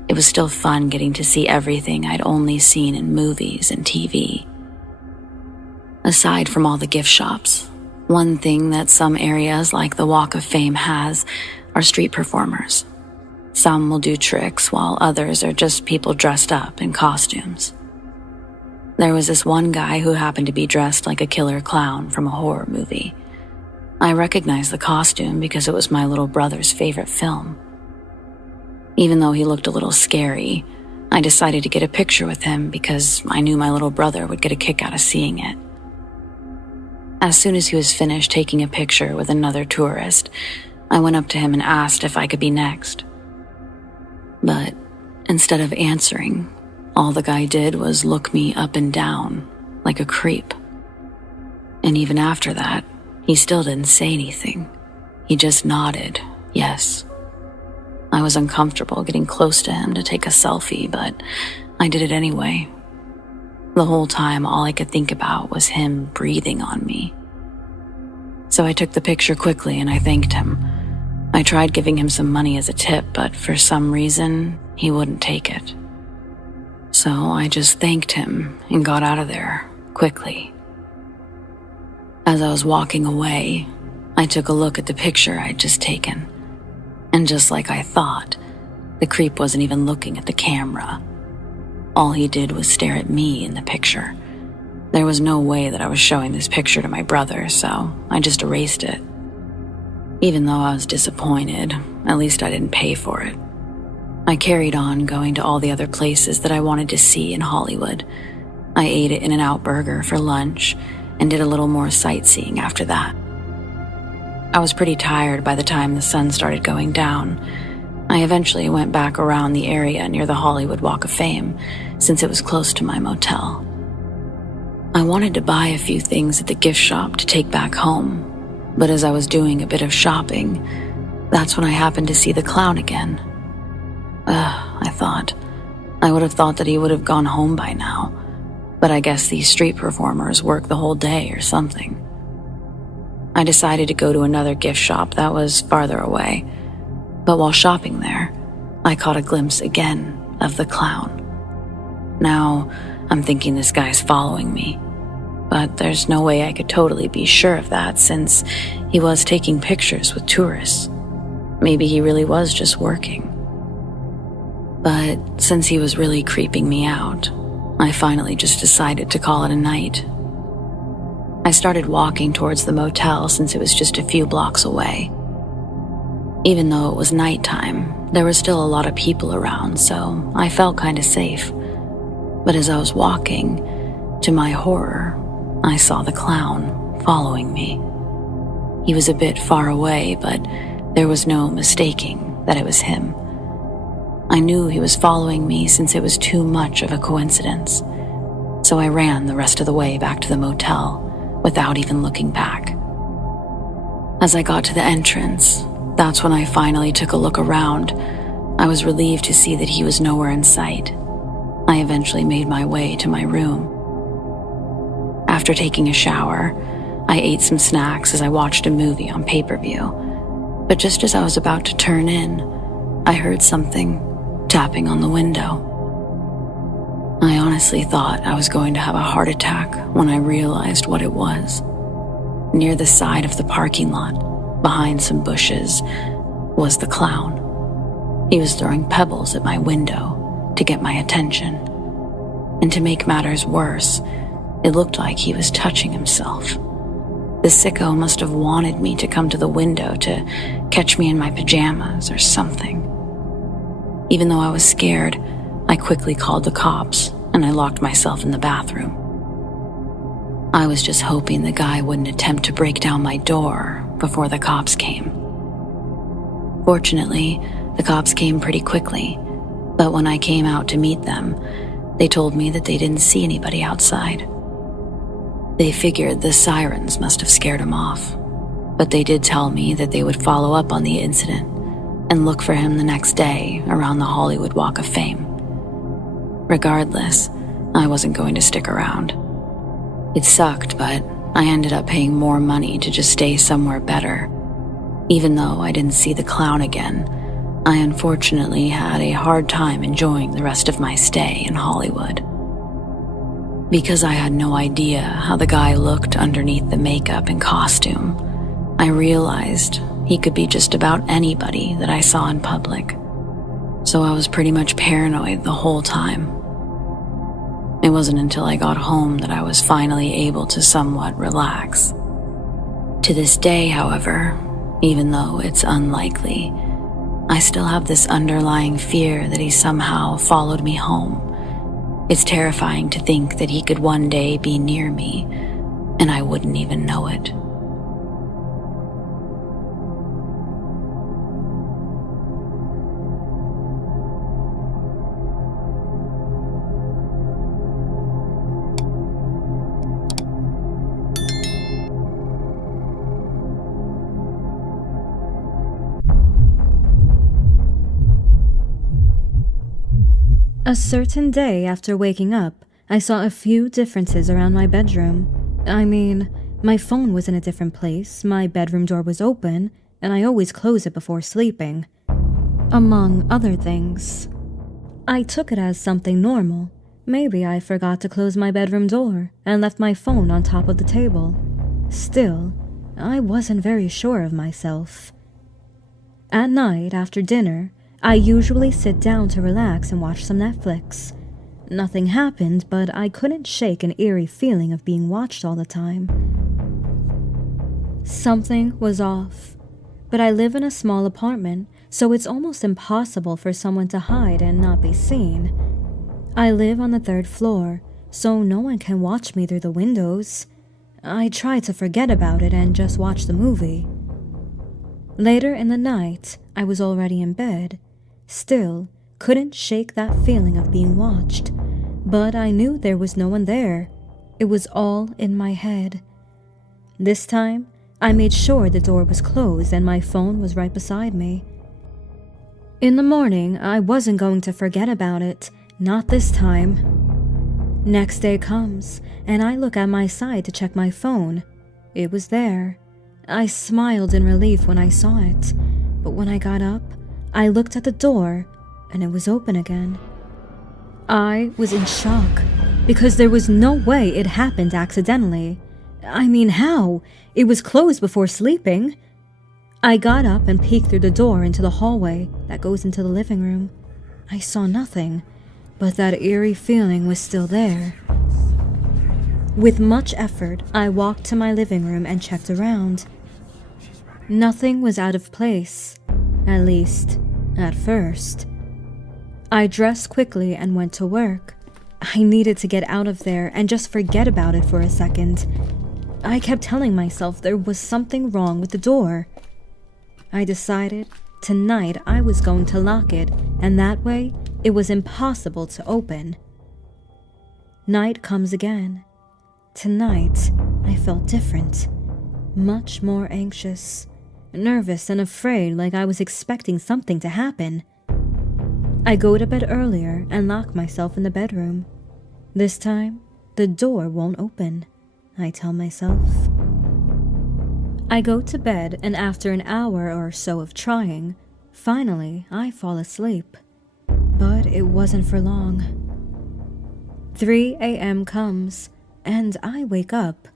it was still fun getting to see everything I'd only seen in movies and TV. Aside from all the gift shops, one thing that some areas like the Walk of Fame has are street performers. Some will do tricks while others are just people dressed up in costumes. There was this one guy who happened to be dressed like a killer clown from a horror movie. I recognized the costume because it was my little brother's favorite film. Even though he looked a little scary, I decided to get a picture with him because I knew my little brother would get a kick out of seeing it. As soon as he was finished taking a picture with another tourist, I went up to him and asked if I could be next. But instead of answering, all the guy did was look me up and down like a creep. And even after that, he still didn't say anything. He just nodded, yes. I was uncomfortable getting close to him to take a selfie, but I did it anyway. The whole time, all I could think about was him breathing on me. So I took the picture quickly and I thanked him. I tried giving him some money as a tip, but for some reason, he wouldn't take it. So I just thanked him and got out of there quickly. As I was walking away, I took a look at the picture I'd just taken. And just like I thought, the creep wasn't even looking at the camera. All he did was stare at me in the picture. There was no way that I was showing this picture to my brother, so I just erased it. Even though I was disappointed, at least I didn't pay for it. I carried on going to all the other places that I wanted to see in Hollywood. I ate at In-N-Out Burger for lunch and did a little more sightseeing after that. I was pretty tired by the time the sun started going down. I eventually went back around the area near the Hollywood Walk of Fame, since it was close to my motel. I wanted to buy a few things at the gift shop to take back home, but as I was doing a bit of shopping, that's when I happened to see the clown again. I thought. I would have thought that he would have gone home by now, but I guess these street performers work the whole day or something. I decided to go to another gift shop that was farther away, but while shopping there, I caught a glimpse again of the clown. Now, I'm thinking this guy's following me, but there's no way I could totally be sure of that since he was taking pictures with tourists. Maybe he really was just working. But since he was really creeping me out, I finally just decided to call it a night. I started walking towards the motel since it was just a few blocks away. Even though it was nighttime, there were still a lot of people around, so I felt kind of safe. But as I was walking, to my horror, I saw the clown following me. He was a bit far away, but there was no mistaking that it was him. I knew he was following me since it was too much of a coincidence, so I ran the rest of the way back to the motel without even looking back. As I got to the entrance, that's when I finally took a look around. I was relieved to see that he was nowhere in sight. I eventually made my way to my room. After taking a shower, I ate some snacks as I watched a movie on pay-per-view. But just as I was about to turn in, I heard something tapping on the window. I honestly thought I was going to have a heart attack when I realized what it was. Near the side of the parking lot, behind some bushes, was the clown. He was throwing pebbles at my window to get my attention. And to make matters worse, it looked like he was touching himself. The sicko must have wanted me to come to the window to catch me in my pajamas or something. Even though I was scared, I quickly called the cops and I locked myself in the bathroom. I was just hoping the guy wouldn't attempt to break down my door before the cops came. Fortunately, the cops came pretty quickly, but when I came out to meet them, they told me that they didn't see anybody outside. They figured the sirens must have scared him off, but they did tell me that they would follow up on the incident and look for him the next day around the Hollywood Walk of Fame. Regardless, I wasn't going to stick around. It sucked, but I ended up paying more money to just stay somewhere better. Even though I didn't see the clown again, I unfortunately had a hard time enjoying the rest of my stay in Hollywood. Because I had no idea how the guy looked underneath the makeup and costume, I realized he could be just about anybody that I saw in public. So I was pretty much paranoid the whole time. It wasn't until I got home that I was finally able to somewhat relax. To this day, however, even though it's unlikely, I still have this underlying fear that he somehow followed me home. It's terrifying to think that he could one day be near me, and I wouldn't even know it. A certain day after waking up, I saw a few differences around my bedroom. I mean, my phone was in a different place, my bedroom door was open, and I always close it before sleeping. Among other things. I took it as something normal. Maybe I forgot to close my bedroom door and left my phone on top of the table. Still, I wasn't very sure of myself. At night, after dinner, I usually sit down to relax and watch some Netflix. Nothing happened, but I couldn't shake an eerie feeling of being watched all the time. Something was off. But I live in a small apartment, so it's almost impossible for someone to hide and not be seen. I live on the 3rd floor, so no one can watch me through the windows. I tried to forget about it and just watch the movie. Later in the night, I was already in bed. Still, couldn't shake that feeling of being watched. But I knew there was no one there. It was all in my head. This time, I made sure the door was closed and my phone was right beside me. In the morning, I wasn't going to forget about it. Not this time. Next day comes, and I look at my side to check my phone. It was there. I smiled in relief when I saw it, but when I got up, I looked at the door, and it was open again. I was in shock, because there was no way it happened accidentally. I mean, how? It was closed before sleeping. I got up and peeked through the door into the hallway that goes into the living room. I saw nothing, but that eerie feeling was still there. With much effort, I walked to my living room and checked around. Nothing was out of place, at least, at first. I dressed quickly and went to work. I needed to get out of there and just forget about it for a second. I kept telling myself there was something wrong with the door. I decided tonight I was going to lock it, and that way it was impossible to open. Night comes again. Tonight, I felt different. much more anxious, nervous and afraid, like I was expecting something to happen. I go to bed earlier and lock myself in the bedroom. This time, the door won't open, I tell myself. I go to bed, and after an hour or so of trying, finally I fall asleep. But it wasn't for long. 3 a.m. comes, and I wake up.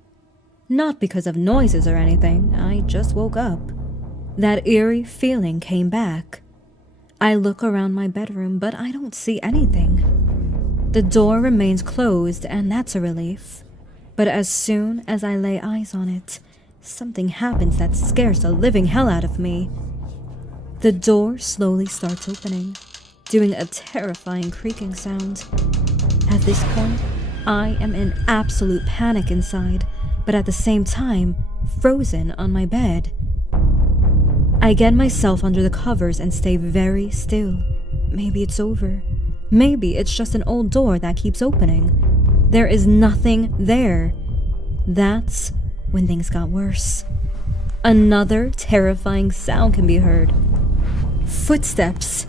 Not because of noises or anything, I just woke up. That eerie feeling came back. I look around my bedroom, but I don't see anything. The door remains closed, and that's a relief. But as soon as I lay eyes on it, something happens that scares the living hell out of me. The door slowly starts opening, doing a terrifying creaking sound. At this point, I am in absolute panic inside, but at the same time, frozen on my bed. I get myself under the covers and stay very still. Maybe it's over. Maybe it's just an old door that keeps opening. There is nothing there. That's when things got worse. Another terrifying sound can be heard. Footsteps.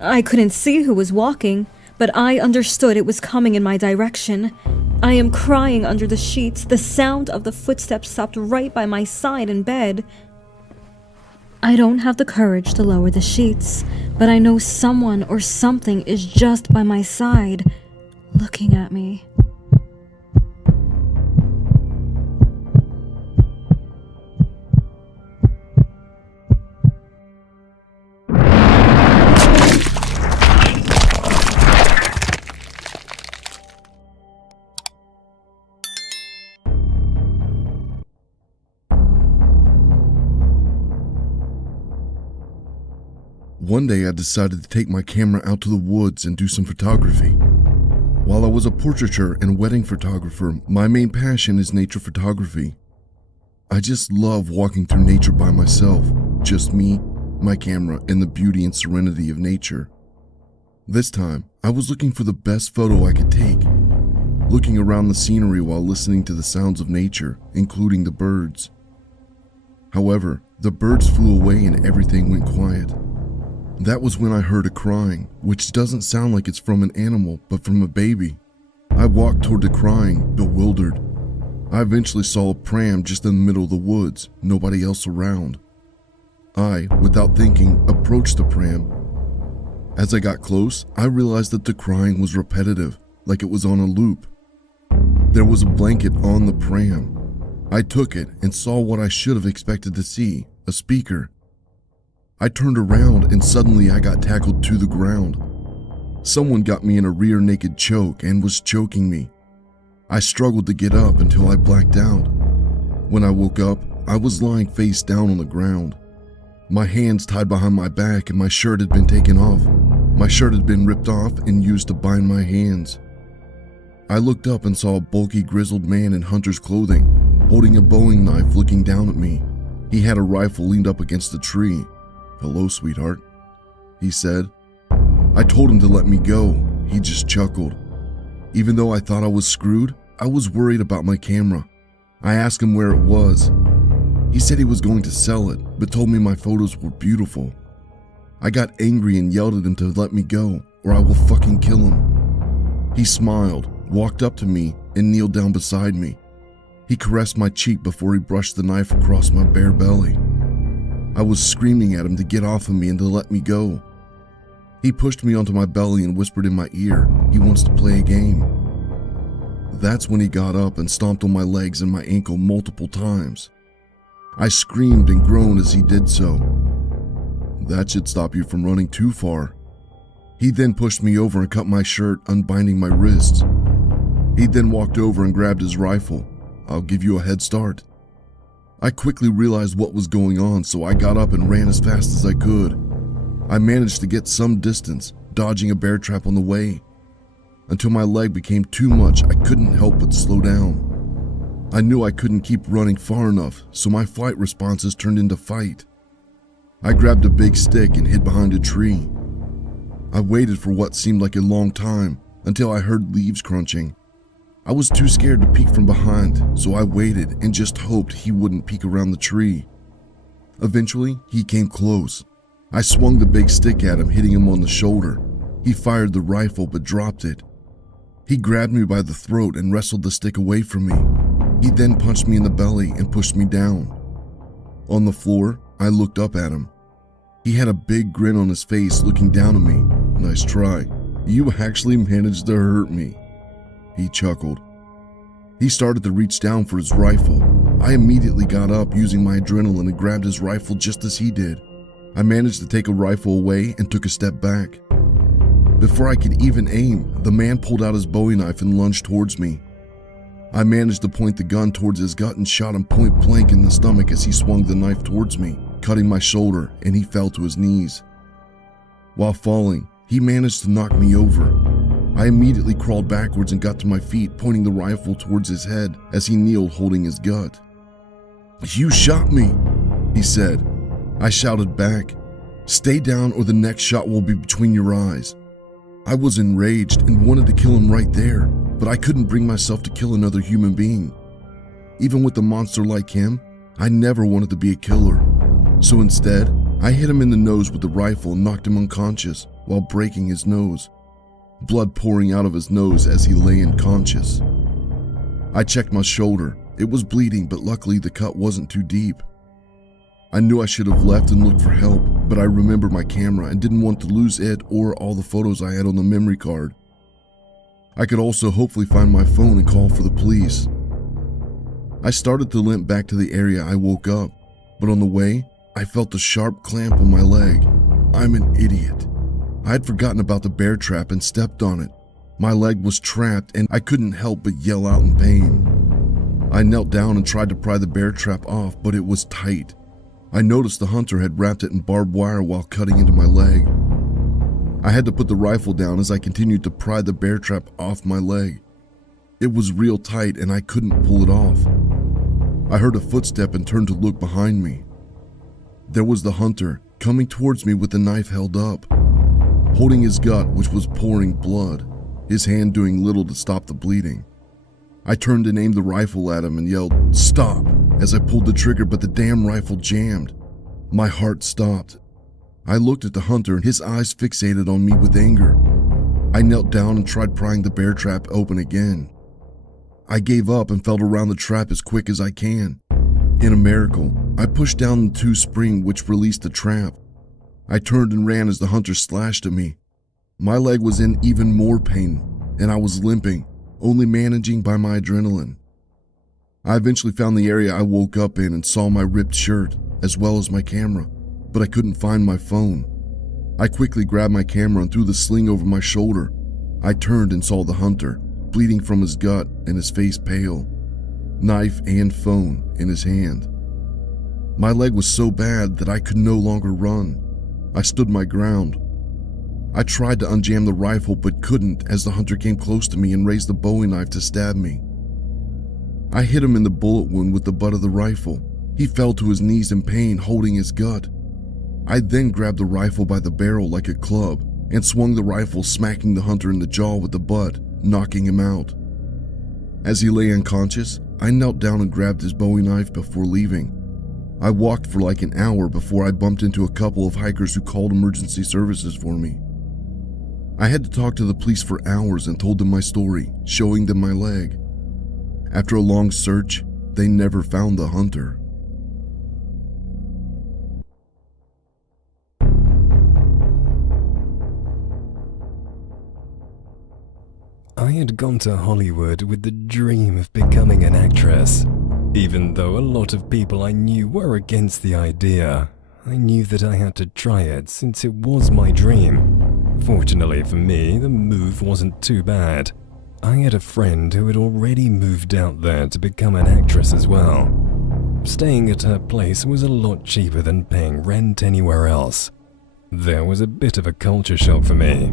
I couldn't see who was walking, but I understood it was coming in my direction. I am crying under the sheets. The sound of the footsteps stopped right by my side in bed. I don't have the courage to lower the sheets, but I know someone or something is just by my side, looking at me. One day I decided to take my camera out to the woods and do some photography. While I was a portraiture and wedding photographer, my main passion is nature photography. I just love walking through nature by myself, just me, my camera, and the beauty and serenity of nature. This time, I was looking for the best photo I could take, looking around the scenery while listening to the sounds of nature, including the birds. However, the birds flew away and everything went quiet. That was when I heard a crying, which doesn't sound like it's from an animal, but from a baby. I walked toward the crying, bewildered. I eventually saw a pram just in the middle of the woods, nobody else around. I, without thinking, approached the pram. As I got close, I realized that the crying was repetitive, like it was on a loop. There was a blanket on the pram. I took it and saw what I should have expected to see, a speaker. I turned around and suddenly I got tackled to the ground. Someone got me in a rear naked choke and was choking me. I struggled to get up until I blacked out. When I woke up, I was lying face down on the ground. My hands tied behind my back and my shirt had been taken off. My shirt had been ripped off and used to bind my hands. I looked up and saw a bulky grizzled man in hunter's clothing, holding a bowie knife looking down at me. He had a rifle leaned up against a tree. "Hello, sweetheart," he said. I told him to let me go. He just chuckled. Even though I thought I was screwed, I was worried about my camera. I asked him where it was. He said he was going to sell it, but told me my photos were beautiful. I got angry and yelled at him to let me go, or I will fucking kill him. He smiled, walked up to me, and kneeled down beside me. He caressed my cheek before he brushed the knife across my bare belly. I was screaming at him to get off of me and to let me go. He pushed me onto my belly and whispered in my ear, he wants to play a game. That's when he got up and stomped on my legs and my ankle multiple times. I screamed and groaned as he did so. That should stop you from running too far. He then pushed me over and cut my shirt, unbinding my wrists. He then walked over and grabbed his rifle. "I'll give you a head start." I quickly realized what was going on, so I got up and ran as fast as I could. I managed to get some distance, dodging a bear trap on the way. Until my leg became too much, I couldn't help but slow down. I knew I couldn't keep running far enough, so my flight responses turned into fight. I grabbed a big stick and hid behind a tree. I waited for what seemed like a long time, until I heard leaves crunching. I was too scared to peek from behind, so I waited and just hoped he wouldn't peek around the tree. Eventually, he came close. I swung the big stick at him, hitting him on the shoulder. He fired the rifle but dropped it. He grabbed me by the throat and wrestled the stick away from me. He then punched me in the belly and pushed me down. On the floor, I looked up at him. He had a big grin on his face, looking down at me. "Nice try. You actually managed to hurt me." He chuckled. He started to reach down for his rifle. I immediately got up using my adrenaline and grabbed his rifle just as he did. I managed to take a rifle away and took a step back. Before I could even aim, the man pulled out his Bowie knife and lunged towards me. I managed to point the gun towards his gut and shot him point blank in the stomach as he swung the knife towards me, cutting my shoulder, and he fell to his knees. While falling, he managed to knock me over. I immediately crawled backwards and got to my feet, pointing the rifle towards his head as he kneeled holding his gut. "You shot me," he said. I shouted back, "Stay down or the next shot will be between your eyes." I was enraged and wanted to kill him right there, but I couldn't bring myself to kill another human being. Even with a monster like him, I never wanted to be a killer. So instead, I hit him in the nose with the rifle and knocked him unconscious while breaking his nose, blood pouring out of his nose as he lay unconscious. I checked my shoulder. It was bleeding, but luckily the cut wasn't too deep. I knew I should have left and looked for help, but I remembered my camera and didn't want to lose it or all the photos I had on the memory card. I could also hopefully find my phone and call for the police. I started to limp back to the area I woke up, but on the way, I felt a sharp clamp on my leg. I'm an idiot. I had forgotten about the bear trap and stepped on it. My leg was trapped and I couldn't help but yell out in pain. I knelt down and tried to pry the bear trap off, but it was tight. I noticed the hunter had wrapped it in barbed wire while cutting into my leg. I had to put the rifle down as I continued to pry the bear trap off my leg. It was real tight and I couldn't pull it off. I heard a footstep and turned to look behind me. There was the hunter coming towards me with the knife held up, holding his gut, which was pouring blood, his hand doing little to stop the bleeding. I turned and aimed the rifle at him and yelled, "Stop!" as I pulled the trigger, but the damn rifle jammed. My heart stopped. I looked at the hunter and his eyes fixated on me with anger. I knelt down and tried prying the bear trap open again. I gave up and felt around the trap as quick as I can. In a miracle, I pushed down the 2 spring which released the trap. I turned and ran as the hunter slashed at me. My leg was in even more pain, and I was limping, only managing by my adrenaline. I eventually found the area I woke up in and saw my ripped shirt, as well as my camera, but I couldn't find my phone. I quickly grabbed my camera and threw the sling over my shoulder. I turned and saw the hunter, bleeding from his gut and his face pale, knife and phone in his hand. My leg was so bad that I could no longer run. I stood my ground. I tried to unjam the rifle but couldn't as the hunter came close to me and raised the Bowie knife to stab me. I hit him in the bullet wound with the butt of the rifle. He fell to his knees in pain, holding his gut. I then grabbed the rifle by the barrel like a club and swung the rifle, smacking the hunter in the jaw with the butt, knocking him out. As he lay unconscious, I knelt down and grabbed his Bowie knife before leaving. I walked for like an hour before I bumped into a couple of hikers who called emergency services for me. I had to talk to the police for hours and told them my story, showing them my leg. After a long search, they never found the hunter. I had gone to Hollywood with the dream of becoming an actress. Even though a lot of people I knew were against the idea, I knew that I had to try it since it was my dream. Fortunately for me, the move wasn't too bad. I had a friend who had already moved out there to become an actress as well. Staying at her place was a lot cheaper than paying rent anywhere else. There was a bit of a culture shock for me.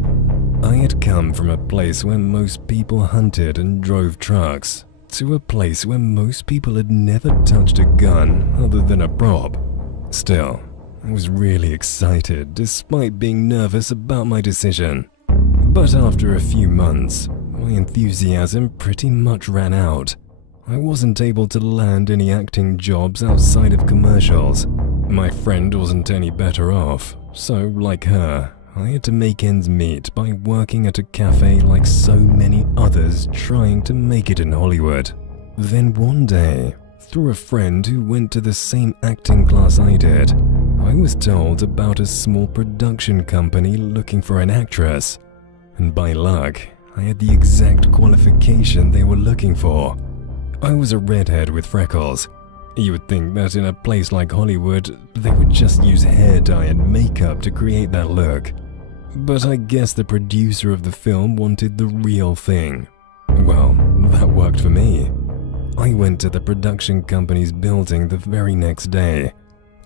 I had come from a place where most people hunted and drove trucks, to a place where most people had never touched a gun other than a prop. Still, I was really excited despite being nervous about my decision. But after a few months, my enthusiasm pretty much ran out. I wasn't able to land any acting jobs outside of commercials. My friend wasn't any better off, so like her, I had to make ends meet by working at a cafe like so many others trying to make it in Hollywood. Then one day, through a friend who went to the same acting class I did, I was told about a small production company looking for an actress. And by luck, I had the exact qualification they were looking for. I was a redhead with freckles. You would think that in a place like Hollywood, they would just use hair dye and makeup to create that look. But I guess the producer of the film wanted the real thing. Well, that worked for me. I went to the production company's building the very next day.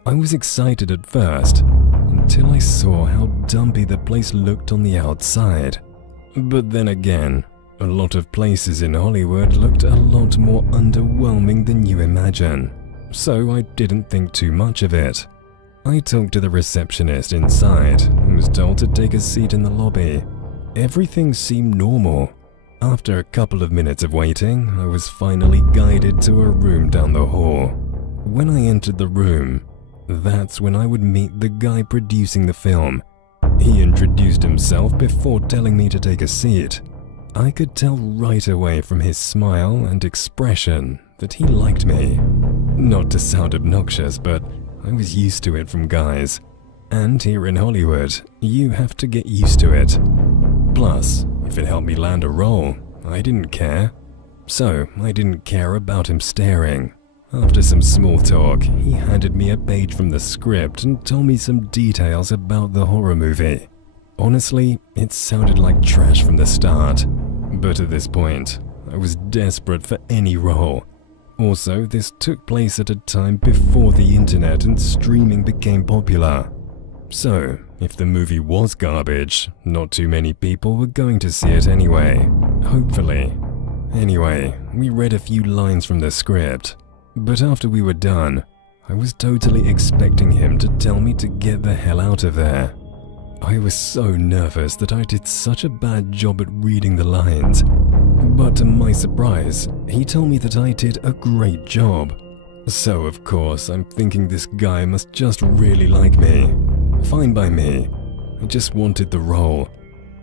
I was excited at first, until I saw how dumpy the place looked on the outside. But then again, a lot of places in Hollywood looked a lot more underwhelming than you imagine, so I didn't think too much of it. I talked to the receptionist inside and was told to take a seat in the lobby. Everything seemed normal. After a couple of minutes of waiting, I was finally guided to a room down the hall. When I entered the room, that's when I would meet the guy producing the film. He introduced himself before telling me to take a seat. I could tell right away from his smile and expression that he liked me. Not to sound obnoxious, but I was used to it from guys. And here in Hollywood, you have to get used to it. Plus, if it helped me land a role, I didn't care. So, I didn't care about him staring. After some small talk, he handed me a page from the script and told me some details about the horror movie. Honestly, it sounded like trash from the start. But at this point, I was desperate for any role. Also, this took place at a time before the internet and streaming became popular. So, if the movie was garbage, not too many people were going to see it anyway. Hopefully. Anyway, we read a few lines from the script. But after we were done, I was totally expecting him to tell me to get the hell out of there. I was so nervous that I did such a bad job at reading the lines. But to my surprise, he told me that I did a great job. So of course, I'm thinking this guy must just really like me. Fine by me. I just wanted the role.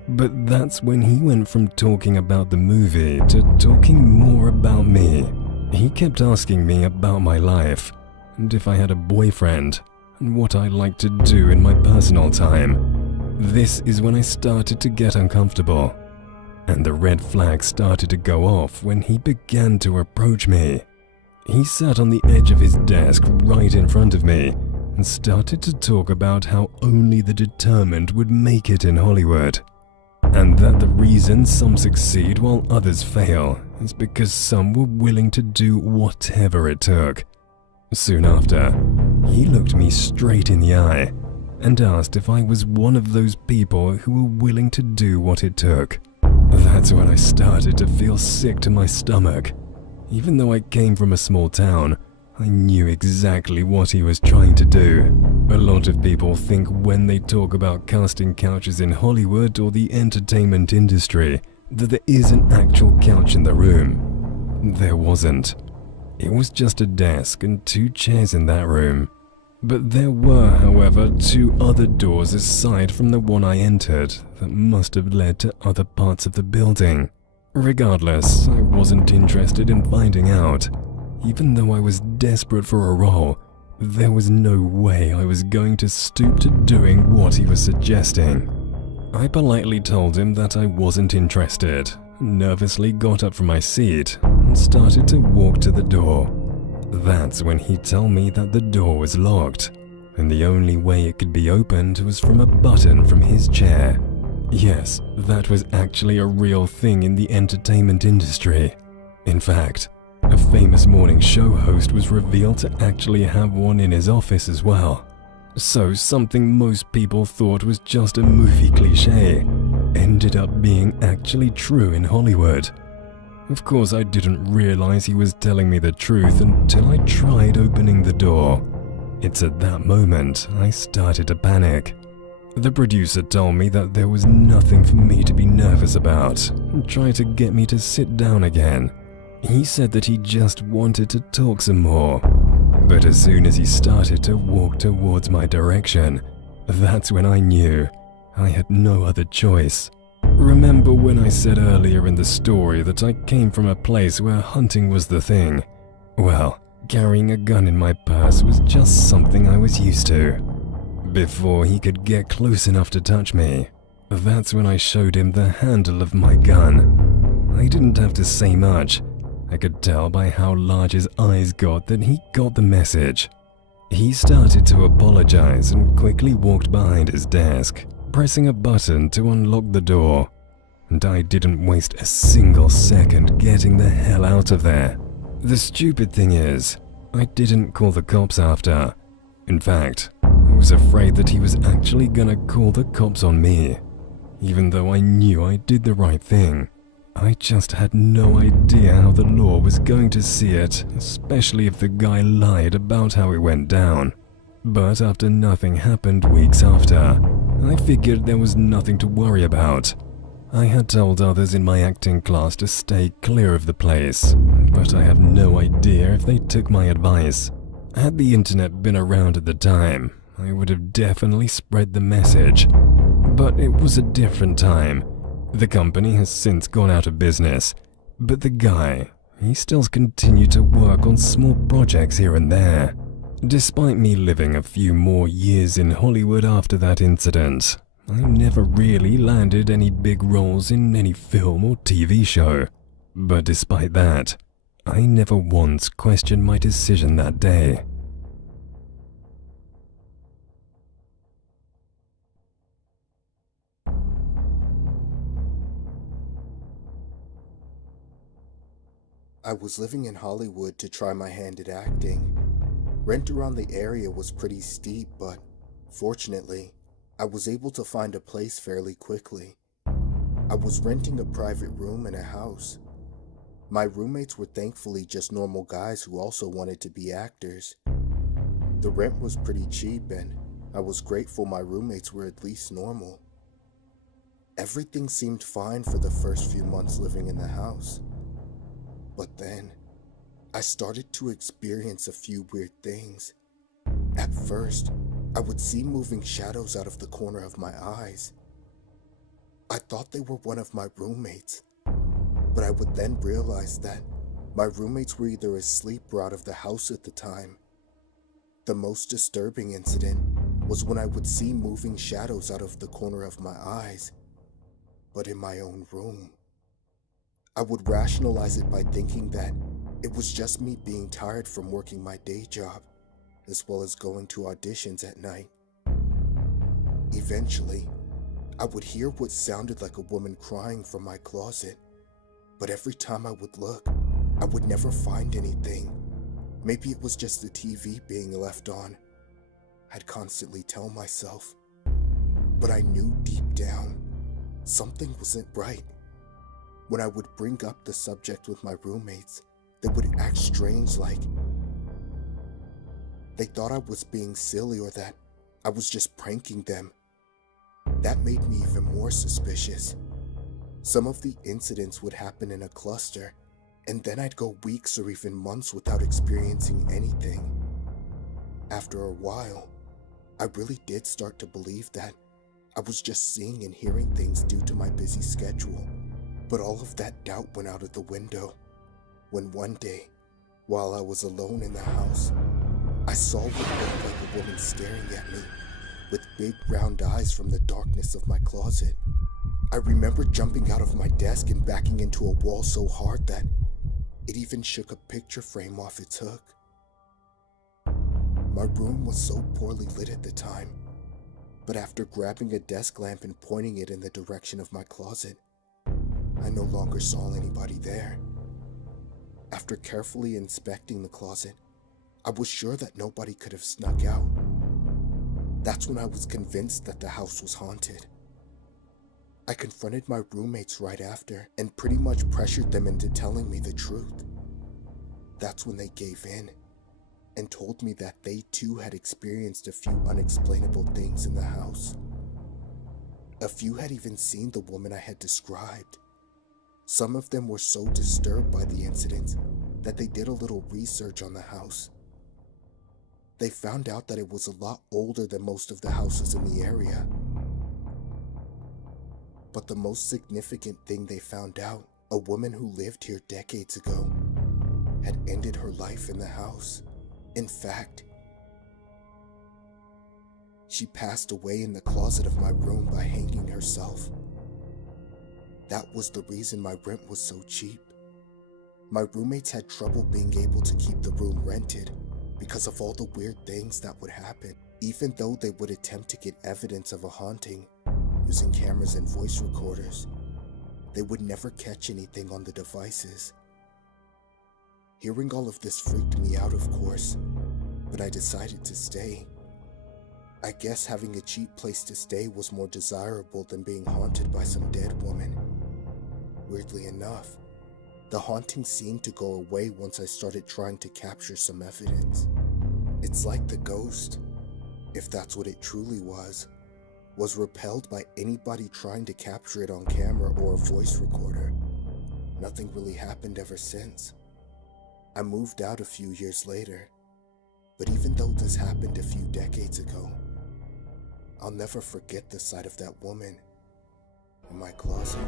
But that's when he went from talking about the movie to talking more about me. He kept asking me about my life, and if I had a boyfriend, and what I liked to do in my personal time. This is when I started to get uncomfortable, and the red flag started to go off when he began to approach me. He sat on the edge of his desk right in front of me and started to talk about how only the determined would make it in Hollywood, and that the reason some succeed while others fail is because some were willing to do whatever it took. Soon after, he looked me straight in the eye and asked if I was one of those people who were willing to do what it took. That's when I started to feel sick to my stomach. Even though I came from a small town, I knew exactly what he was trying to do. A lot of people think when they talk about casting couches in Hollywood or the entertainment industry that there is an actual couch in the room. There wasn't. It was just a desk and 2 chairs in that room. But there were, however, 2 other doors aside from the one I entered that must have led to other parts of the building. Regardless, I wasn't interested in finding out. Even though I was desperate for a role, there was no way I was going to stoop to doing what he was suggesting. I politely told him that I wasn't interested, nervously got up from my seat, and started to walk to the door. That's when he told me that the door was locked, and the only way it could be opened was from a button from his chair. Yes, that was actually a real thing in the entertainment industry. In fact, a famous morning show host was revealed to actually have one in his office as well. So something most people thought was just a movie cliché ended up being actually true in Hollywood. Of course, I didn't realize he was telling me the truth until I tried opening the door. It's at that moment I started to panic. The producer told me that there was nothing for me to be nervous about and tried to get me to sit down again. He said that he just wanted to talk some more. But as soon as he started to walk towards my direction, that's when I knew I had no other choice. Remember when I said earlier in the story that I came from a place where hunting was the thing? Well, carrying a gun in my purse was just something I was used to. Before he could get close enough to touch me, that's when I showed him the handle of my gun. I didn't have to say much. I could tell by how large his eyes got that he got the message. He started to apologize and quickly walked behind his desk, pressing a button to unlock the door. And I didn't waste a single second getting the hell out of there. The stupid thing is, I didn't call the cops after. In fact, I was afraid that he was actually gonna call the cops on me. Even though I knew I did the right thing, I just had no idea how the law was going to see it, especially if the guy lied about how it went down. But after nothing happened weeks after, I figured there was nothing to worry about. I had told others in my acting class to stay clear of the place, but I have no idea if they took my advice. Had the internet been around at the time, I would have definitely spread the message. But it was a different time. The company has since gone out of business, but the guy, he still continued to work on small projects here and there. Despite me living a few more years in Hollywood after that incident, I never really landed any big roles in any film or TV show. But despite that, I never once questioned my decision that day. I was living in Hollywood to try my hand at acting. Rent around the area was pretty steep, but fortunately, I was able to find a place fairly quickly. I was renting a private room in a house. My roommates were thankfully just normal guys who also wanted to be actors. The rent was pretty cheap and I was grateful my roommates were at least normal. Everything seemed fine for the first few months living in the house. But then, I started to experience a few weird things. At first, I would see moving shadows out of the corner of my eyes. I thought they were one of my roommates, but I would then realize that my roommates were either asleep or out of the house at the time. The most disturbing incident was when I would see moving shadows out of the corner of my eyes, but in my own room. I would rationalize it by thinking that it was just me being tired from working my day job, as well as going to auditions at night. Eventually, I would hear what sounded like a woman crying from my closet, but every time I would look, I would never find anything. Maybe it was just the TV being left on. I'd constantly tell myself, but I knew deep down, something wasn't right. When I would bring up the subject with my roommates, they would act strange, like they thought I was being silly or that I was just pranking them. That made me even more suspicious. Some of the incidents would happen in a cluster, and then I'd go weeks or even months without experiencing anything. After a while, I really did start to believe that I was just seeing and hearing things due to my busy schedule. But all of that doubt went out of the window when one day, while I was alone in the house, I saw what looked like a woman staring at me with big round eyes from the darkness of my closet. I remember jumping out of my desk and backing into a wall so hard that it even shook a picture frame off its hook. My room was so poorly lit at the time, but after grabbing a desk lamp and pointing it in the direction of my closet, I no longer saw anybody there. After carefully inspecting the closet, I was sure that nobody could have snuck out. That's when I was convinced that the house was haunted. I confronted my roommates right after and pretty much pressured them into telling me the truth. That's when they gave in and told me that they too had experienced a few unexplainable things in the house. A few had even seen the woman I had described. Some of them were so disturbed by the incident that they did a little research on the house. They found out that it was a lot older than most of the houses in the area. But the most significant thing they found out, a woman who lived here decades ago had ended her life in the house. In fact, she passed away in the closet of my room by hanging herself. That was the reason my rent was so cheap. My roommates had trouble being able to keep the room rented because of all the weird things that would happen. Even though they would attempt to get evidence of a haunting using cameras and voice recorders, they would never catch anything on the devices. Hearing all of this freaked me out, of course, but I decided to stay. I guess having a cheap place to stay was more desirable than being haunted by some dead woman. Weirdly enough, the haunting seemed to go away once I started trying to capture some evidence. It's like the ghost, if that's what it truly was repelled by anybody trying to capture it on camera or a voice recorder. Nothing really happened ever since. I moved out a few years later, but even though this happened a few decades ago, I'll never forget the sight of that woman in my closet.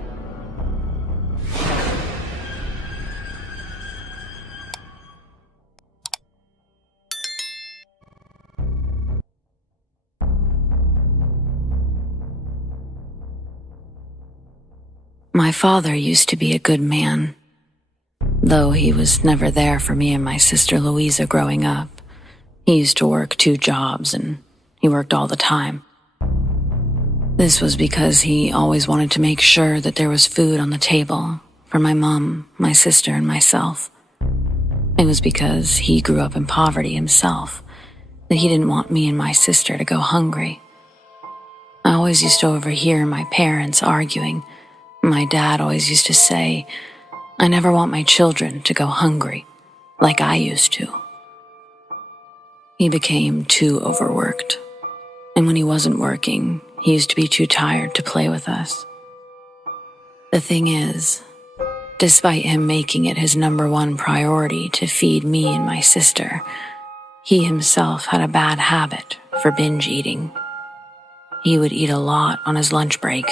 My father used to be a good man, though he was never there for me and my sister Louisa growing up. He used to work 2 jobs and he worked all the time. This was because he always wanted to make sure that there was food on the table for my mom, my sister, and myself. It was because he grew up in poverty himself that he didn't want me and my sister to go hungry. I always used to overhear my parents arguing. My dad always used to say, "I never want my children to go hungry, like I used to." He became too overworked, and when he wasn't working, he used to be too tired to play with us. The thing is, despite him making it his #1 priority to feed me and my sister, he himself had a bad habit for binge eating. He would eat a lot on his lunch break,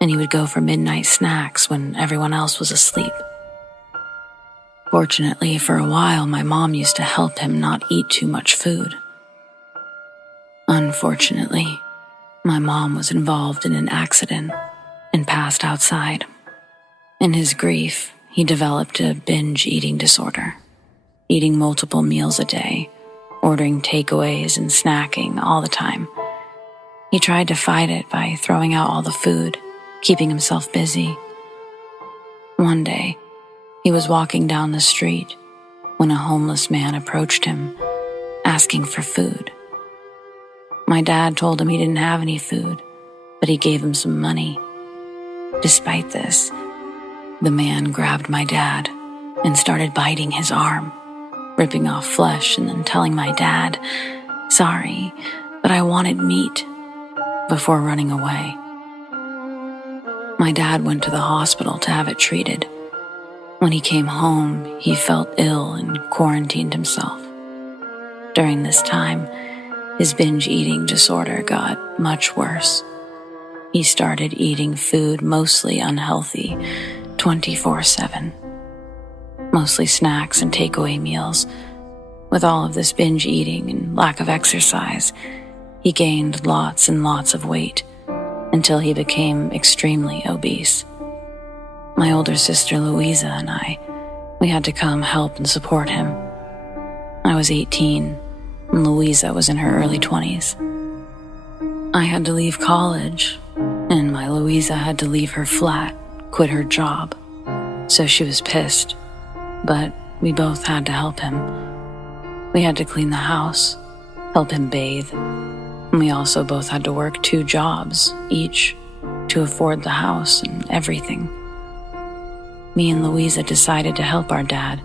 and he would go for midnight snacks when everyone else was asleep. Fortunately, for a while, my mom used to help him not eat too much food. Unfortunately, my mom was involved in an accident and passed outside. In his grief, he developed a binge eating disorder, eating multiple meals a day, ordering takeaways and snacking all the time. He tried to fight it by throwing out all the food, keeping himself busy. One day, he was walking down the street when a homeless man approached him, asking for food. My dad told him he didn't have any food, but he gave him some money. Despite this, the man grabbed my dad and started biting his arm, ripping off flesh and then telling my dad, "Sorry, but I wanted meat," before running away. My dad went to the hospital to have it treated. When he came home, he felt ill and quarantined himself. During this time, his binge eating disorder got much worse. He started eating food mostly unhealthy, 24/7. Mostly snacks and takeaway meals. With all of this binge eating and lack of exercise, he gained lots and lots of weight until he became extremely obese. My older sister Louisa and we had to come help and support him. I was 18, and Louisa was in her early 20s. I had to leave college, and my Louisa had to leave her flat, quit her job. So she was pissed, but we both had to help him. We had to clean the house, help him bathe, and we also both had to work 2 jobs each to afford the house and everything. Me and Louisa decided to help our dad.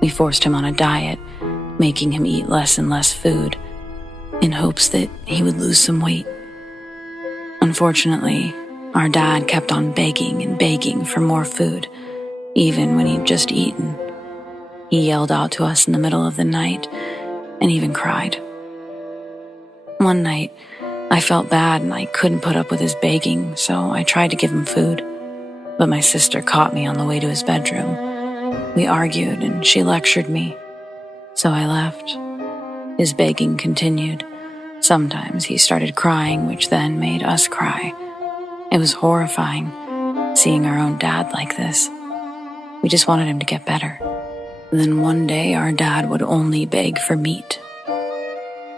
We forced him on a diet, making him eat less and less food, in hopes that he would lose some weight. Unfortunately, our dad kept on begging and begging for more food, even when he'd just eaten. He yelled out to us in the middle of the night and even cried. One night, I felt bad and I couldn't put up with his begging, so I tried to give him food. But my sister caught me on the way to his bedroom. We argued and she lectured me, so I left. His begging continued. Sometimes he started crying, which then made us cry. It was horrifying, seeing our own dad like this. We just wanted him to get better. Then one day, our dad would only beg for meat.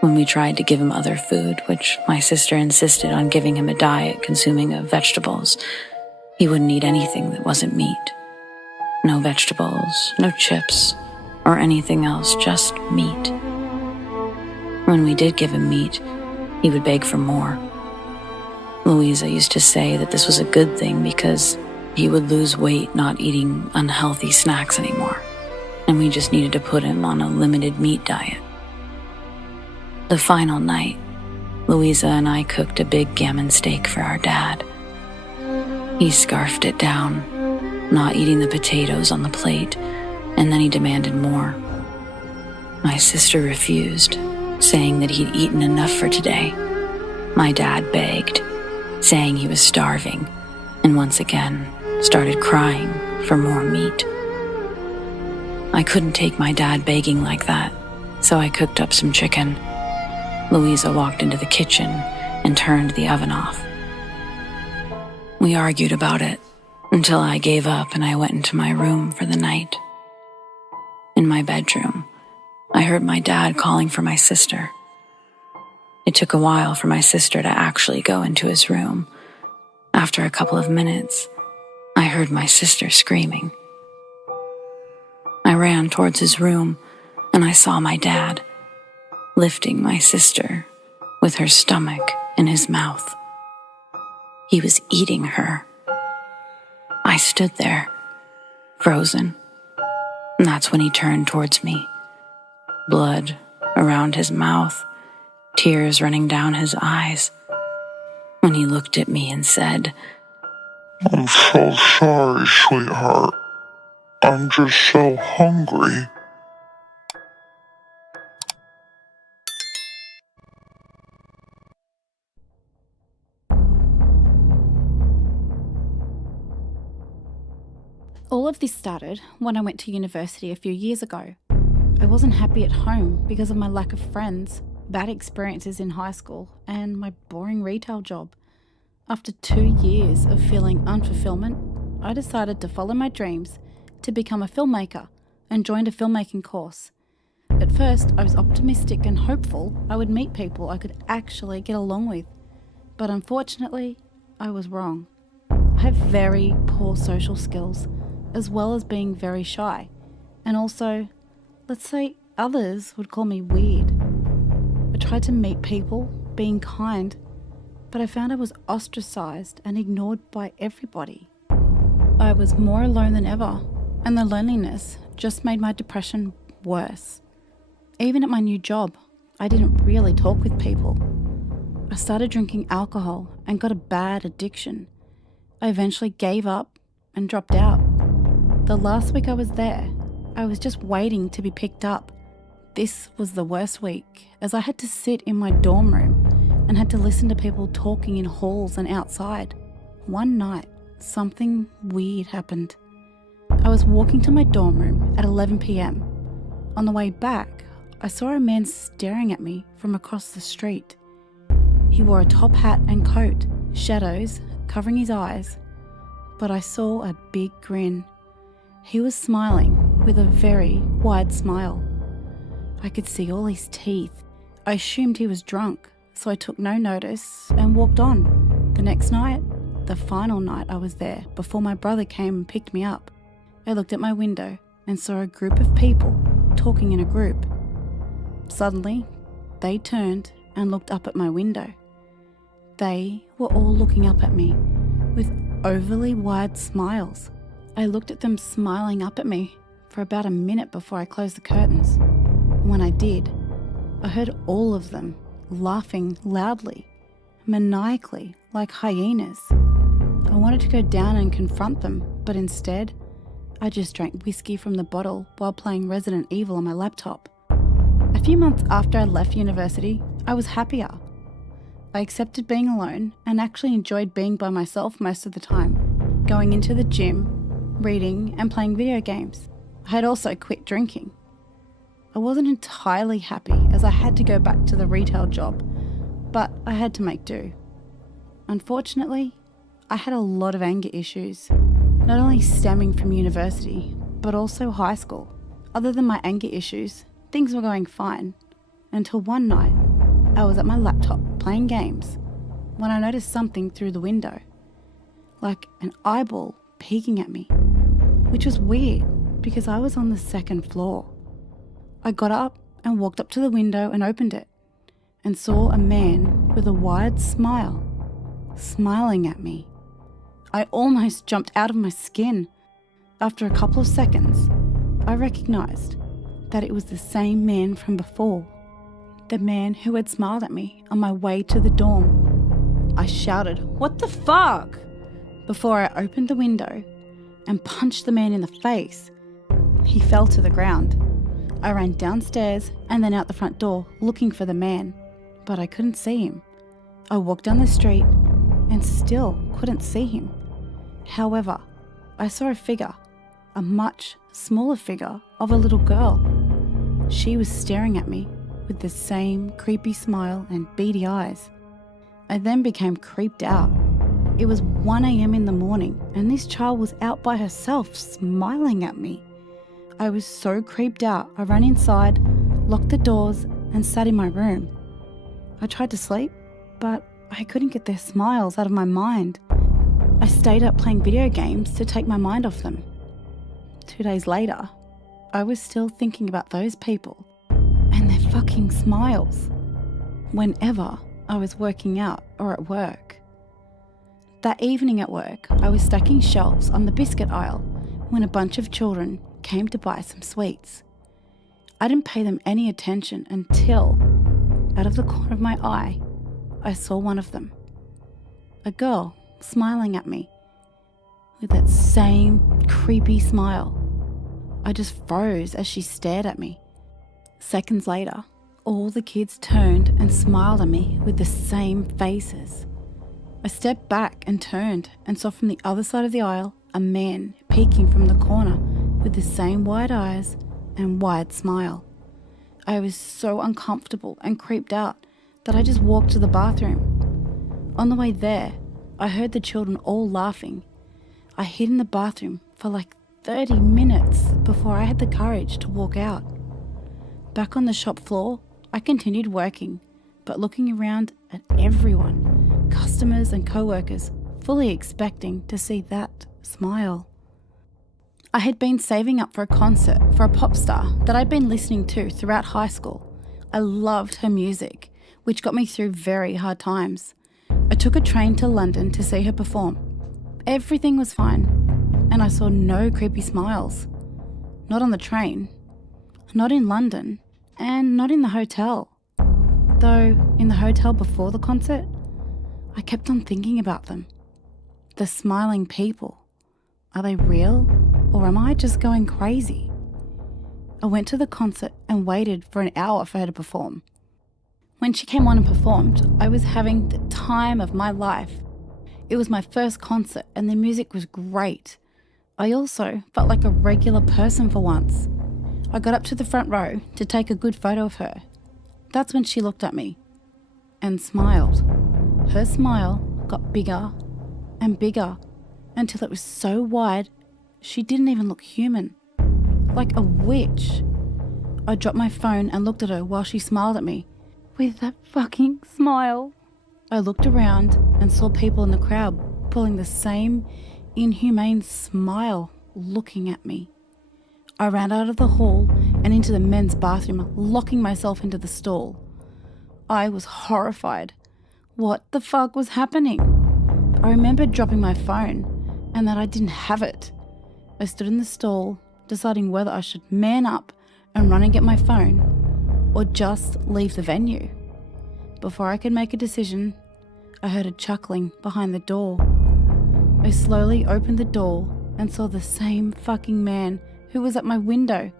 When we tried to give him other food, which my sister insisted on giving him a diet consuming of vegetables, he wouldn't eat anything that wasn't meat. No vegetables, no chips, or anything else, just meat. When we did give him meat, he would beg for more. Louisa used to say that this was a good thing because he would lose weight not eating unhealthy snacks anymore, and we just needed to put him on a limited meat diet. The final night, Louisa and I cooked a big gammon steak for our dad. He scarfed it down, not eating the potatoes on the plate, and then he demanded more. My sister refused, saying that he'd eaten enough for today. My dad begged, saying he was starving, and once again started crying for more meat. I couldn't take my dad begging like that, so I cooked up some chicken. Louisa walked into the kitchen and turned the oven off. We argued about it until I gave up and I went into my room for the night. In my bedroom, I heard my dad calling for my sister. It took a while for my sister to actually go into his room. After a couple of minutes, I heard my sister screaming. I ran towards his room and I saw my dad lifting my sister with her stomach in his mouth. He was eating her. I stood there, frozen, and that's when he turned towards me. Blood around his mouth, tears running down his eyes. When he looked at me and said, "I'm so sorry, sweetheart. I'm just so hungry." All of this started when I went to university a few years ago. I wasn't happy at home because of my lack of friends, bad experiences in high school, and my boring retail job. After 2 years of feeling unfulfillment, I decided to follow my dreams to become a filmmaker and joined a filmmaking course. At first, I was optimistic and hopeful I would meet people I could actually get along with, but unfortunately, I was wrong. I have very poor social skills, as well as being very shy, and also, let's say others would call me weird. I tried to meet people, being kind, but I found I was ostracized and ignored by everybody. I was more alone than ever, and the loneliness just made my depression worse. Even at my new job, I didn't really talk with people. I started drinking alcohol and got a bad addiction. I eventually gave up and dropped out. The last week I was there, I was just waiting to be picked up. This was the worst week, as I had to sit in my dorm room and had to listen to people talking in halls and outside. One night, something weird happened. I was walking to my dorm room at 11 p.m. On the way back, I saw a man staring at me from across the street. He wore a top hat and coat, shadows covering his eyes, but I saw a big grin. He was smiling with a very wide smile. I could see all his teeth. I assumed he was drunk, so I took no notice and walked on. The next night, the final night I was there before my brother came and picked me up, I looked at my window and saw a group of people talking in a group. Suddenly, they turned and looked up at my window. They were all looking up at me with overly wide smiles. I looked at them smiling up at me for about a minute before I closed the curtains. When I did, I heard all of them laughing loudly, maniacally, like hyenas. I wanted to go down and confront them, but instead, I just drank whiskey from the bottle while playing Resident Evil on my laptop. A few months after I left university, I was happier. I accepted being alone and actually enjoyed being by myself most of the time, going into the gym, reading and playing video games. I had also quit drinking. I wasn't entirely happy as I had to go back to the retail job, but I had to make do. Unfortunately, I had a lot of anger issues, not only stemming from university, but also high school. Other than my anger issues, things were going fine, until one night, I was at my laptop playing games when I noticed something through the window, like an eyeball peeking at me, which was weird because I was on the second floor. I got up and walked up to the window and opened it, and saw a man with a wide smile, smiling at me. I almost jumped out of my skin. After a couple of seconds, I recognized that it was the same man from before, the man who had smiled at me on my way to the dorm. I shouted, "What the fuck?" before I opened the window and punched the man in the face. He fell to the ground. I ran downstairs and then out the front door looking for the man, but I couldn't see him. I walked down the street and still couldn't see him. However, I saw a figure, a much smaller figure of a little girl. She was staring at me with the same creepy smile and beady eyes. I then became creeped out. It was 1 a.m. in the morning and this child was out by herself smiling at me. I was so creeped out, I ran inside, locked the doors and sat in my room. I tried to sleep, but I couldn't get their smiles out of my mind. I stayed up playing video games to take my mind off them. 2 days later, I was still thinking about those people and their fucking smiles whenever I was working out or at work. That evening at work, I was stacking shelves on the biscuit aisle when a bunch of children came to buy some sweets. I didn't pay them any attention until, out of the corner of my eye, I saw one of them. A girl smiling at me with that same creepy smile. I just froze as she stared at me. Seconds later, all the kids turned and smiled at me with the same faces. I stepped back and turned and saw from the other side of the aisle a man peeking from the corner with the same wide eyes and wide smile. I was so uncomfortable and creeped out that I just walked to the bathroom. On the way there, I heard the children all laughing. I hid in the bathroom for like 30 minutes before I had the courage to walk out. Back on the shop floor, I continued working, but looking around at everyone, customers and co-workers, fully expecting to see that smile. I had been saving up for a concert for a pop star that I'd been listening to throughout high school. I loved her music, which got me through very hard times. I took a train to London to see her perform. Everything was fine, and I saw no creepy smiles. Not on the train, not in London, and not in the hotel. Though in the hotel before the concert, I kept on thinking about them. The smiling people. Are they real, or am I just going crazy? I went to the concert and waited for an hour for her to perform. When she came on and performed, I was having the time of my life. It was my first concert and the music was great. I also felt like a regular person for once. I got up to the front row to take a good photo of her. That's when she looked at me and smiled. Her smile got bigger and bigger until it was so wide she didn't even look human, like a witch. I dropped my phone and looked at her while she smiled at me with that fucking smile. I looked around and saw people in the crowd pulling the same inhumane smile looking at me. I ran out of the hall and into the men's bathroom, locking myself into the stall. I was horrified. What the fuck was happening? I remembered dropping my phone and that I didn't have it. I stood in the stall, deciding whether I should man up and run and get my phone or just leave the venue. Before I could make a decision, I heard a chuckling behind the door. I slowly opened the door and saw the same fucking man who was at my window,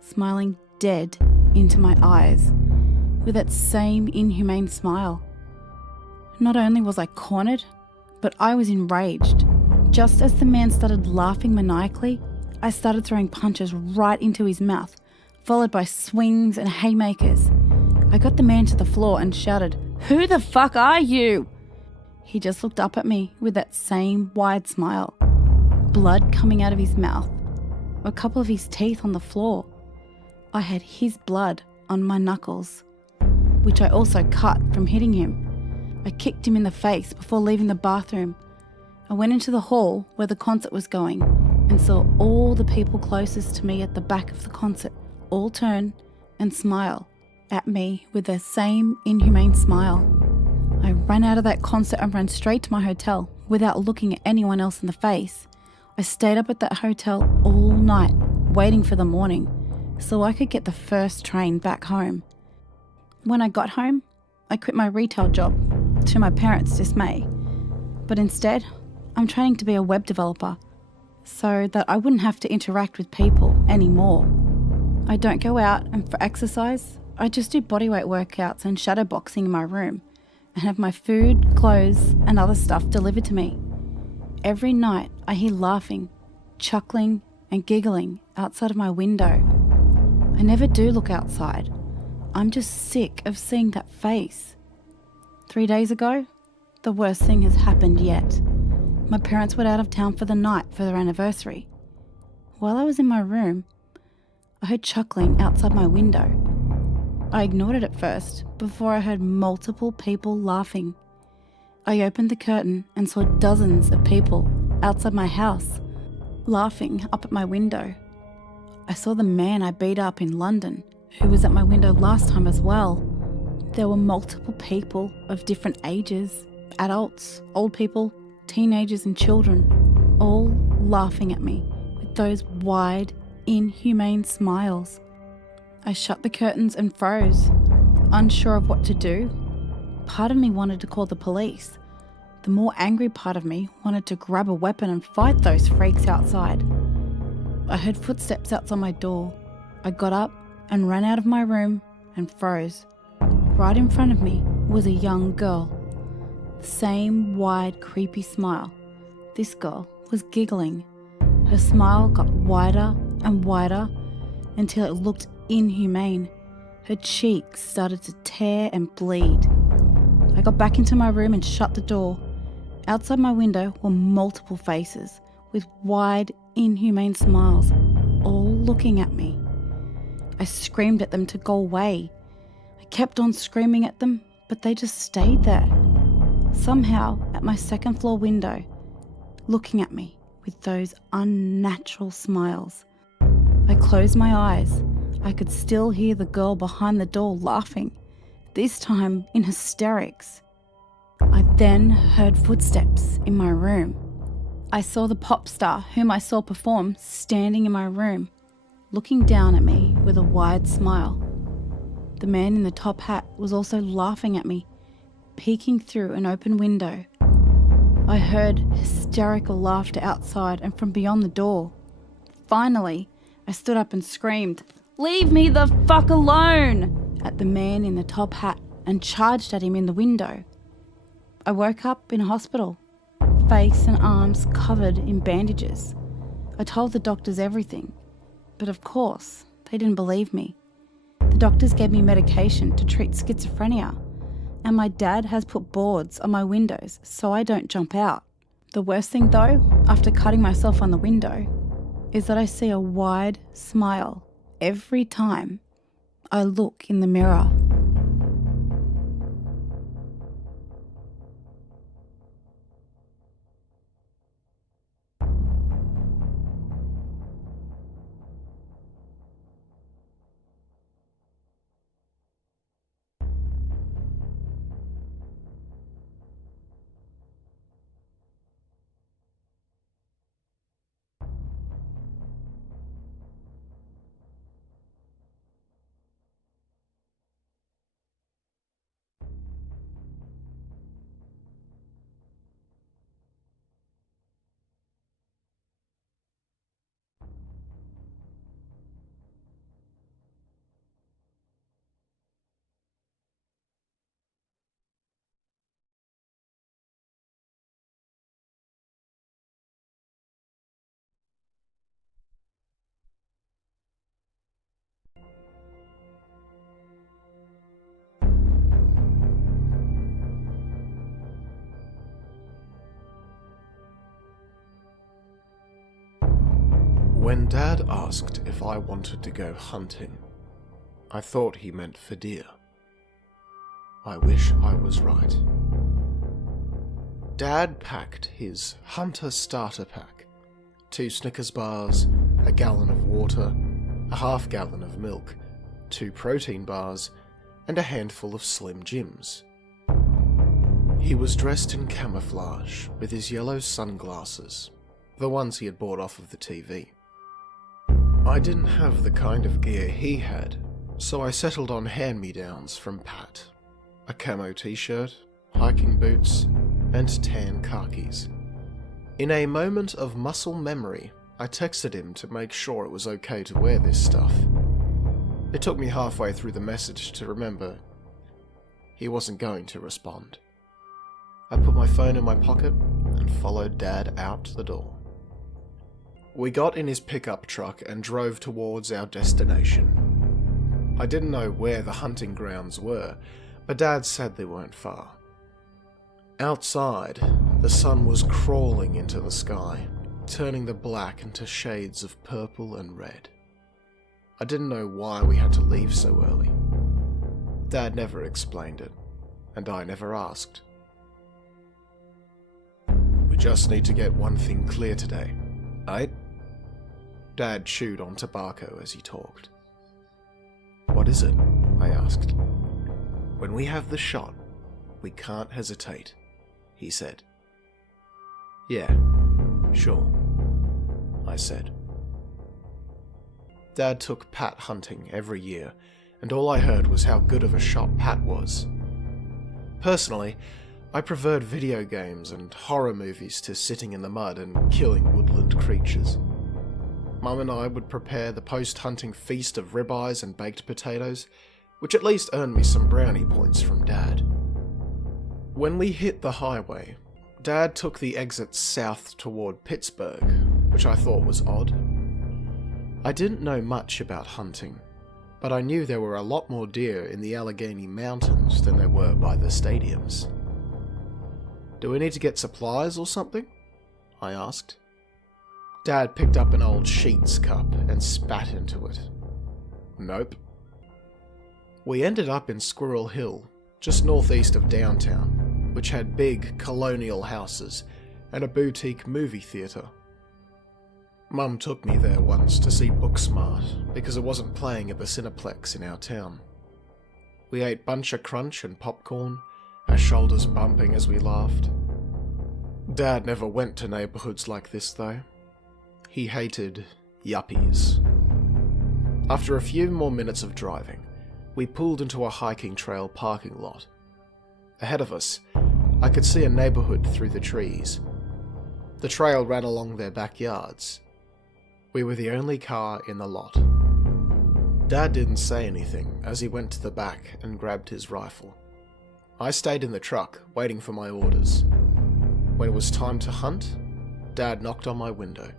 smiling dead into my eyes with that same inhumane smile. Not only was I cornered, but I was enraged. Just as the man started laughing maniacally, I started throwing punches right into his mouth, followed by swings and haymakers. I got the man to the floor and shouted, "Who the fuck are you?" He just looked up at me with that same wide smile, blood coming out of his mouth, a couple of his teeth on the floor. I had his blood on my knuckles, which I also cut from hitting him. I kicked him in the face before leaving the bathroom. I went into the hall where the concert was going and saw all the people closest to me at the back of the concert all turn and smile at me with their same inhumane smile. I ran out of that concert and ran straight to my hotel without looking at anyone else in the face. I stayed up at that hotel all night waiting for the morning so I could get the first train back home. When I got home, I quit my retail job, to my parents' dismay. But instead, I'm training to be a web developer so that I wouldn't have to interact with people anymore. I don't go out, and for exercise, I just do bodyweight workouts and shadow boxing in my room and have my food, clothes, and other stuff delivered to me. Every night, I hear laughing, chuckling, and giggling outside of my window. I never do look outside. I'm just sick of seeing that face. 3 days ago, the worst thing has happened yet. My parents went out of town for the night for their anniversary. While I was in my room, I heard chuckling outside my window. I ignored it at first before I heard multiple people laughing. I opened the curtain and saw dozens of people outside my house laughing up at my window. I saw the man I beat up in London, who was at my window last time as well. There were multiple people of different ages, adults, old people, teenagers and children, all laughing at me with those wide, inhumane smiles. I shut the curtains and froze, unsure of what to do. Part of me wanted to call the police. The more angry part of me wanted to grab a weapon and fight those freaks outside. I heard footsteps outside my door. I got up and ran out of my room and froze. Right in front of me was a young girl. The same wide, creepy smile. This girl was giggling. Her smile got wider and wider until it looked inhumane. Her cheeks started to tear and bleed. I got back into my room and shut the door. Outside my window were multiple faces with wide, inhumane smiles, all looking at me. I screamed at them to go away. I kept on screaming at them, but they just stayed there. Somehow, at my second floor window, looking at me with those unnatural smiles. I closed my eyes. I could still hear the girl behind the door laughing, this time in hysterics. I then heard footsteps in my room. I saw the pop star whom I saw perform standing in my room, looking down at me with a wide smile. The man in the top hat was also laughing at me, peeking through an open window. I heard hysterical laughter outside and from beyond the door. Finally, I stood up and screamed, "Leave me the fuck alone!" at the man in the top hat and charged at him in the window. I woke up in a hospital, face and arms covered in bandages. I told the doctors everything, but of course, they didn't believe me. The doctors gave me medication to treat schizophrenia, and my dad has put boards on my windows so I don't jump out. The worst thing though, after cutting myself on the window, is that I see a wide smile every time I look in the mirror. When Dad asked if I wanted to go hunting, I thought he meant for deer. I wish I was right. Dad packed his hunter starter pack, 2 Snickers bars, a gallon of water, a half gallon of milk, 2 protein bars, and a handful of Slim Jims. He was dressed in camouflage with his yellow sunglasses, the ones he had bought off of the TV. I didn't have the kind of gear he had, so I settled on hand-me-downs from Pat. A camo t-shirt, hiking boots, and tan khakis. In a moment of muscle memory, I texted him to make sure it was okay to wear this stuff. It took me halfway through the message to remember he wasn't going to respond. I put my phone in my pocket and followed Dad out the door. We got in his pickup truck and drove towards our destination. I didn't know where the hunting grounds were, but Dad said they weren't far. Outside, the sun was crawling into the sky, turning the black into shades of purple and red. I didn't know why we had to leave so early. Dad never explained it, and I never asked. We just need to get one thing clear today, right? Dad chewed on tobacco as he talked. What is it? I asked. When we have the shot, we can't hesitate, he said. Yeah, sure, I said. Dad took Pat hunting every year, and all I heard was how good of a shot Pat was. Personally, I preferred video games and horror movies to sitting in the mud and killing woodland creatures. Mum and I would prepare the post-hunting feast of ribeyes and baked potatoes, which at least earned me some brownie points from Dad. When we hit the highway, Dad took the exit south toward Pittsburgh, which I thought was odd. I didn't know much about hunting, but I knew there were a lot more deer in the Allegheny Mountains than there were by the stadiums. Do we need to get supplies or something? I asked. Dad picked up an old Sheets cup and spat into it. Nope. We ended up in Squirrel Hill, just northeast of downtown, which had big colonial houses and a boutique movie theatre. Mum took me there once to see Booksmart because it wasn't playing at the Cineplex in our town. We ate Bunch of Crunch and popcorn, our shoulders bumping as we laughed. Dad never went to neighbourhoods like this though. He hated yuppies. After a few more minutes of driving, we pulled into a hiking trail parking lot. Ahead of us, I could see a neighbourhood through the trees. The trail ran along their backyards. We were the only car in the lot. Dad didn't say anything as he went to the back and grabbed his rifle. I stayed in the truck, waiting for my orders. When it was time to hunt, Dad knocked on my window.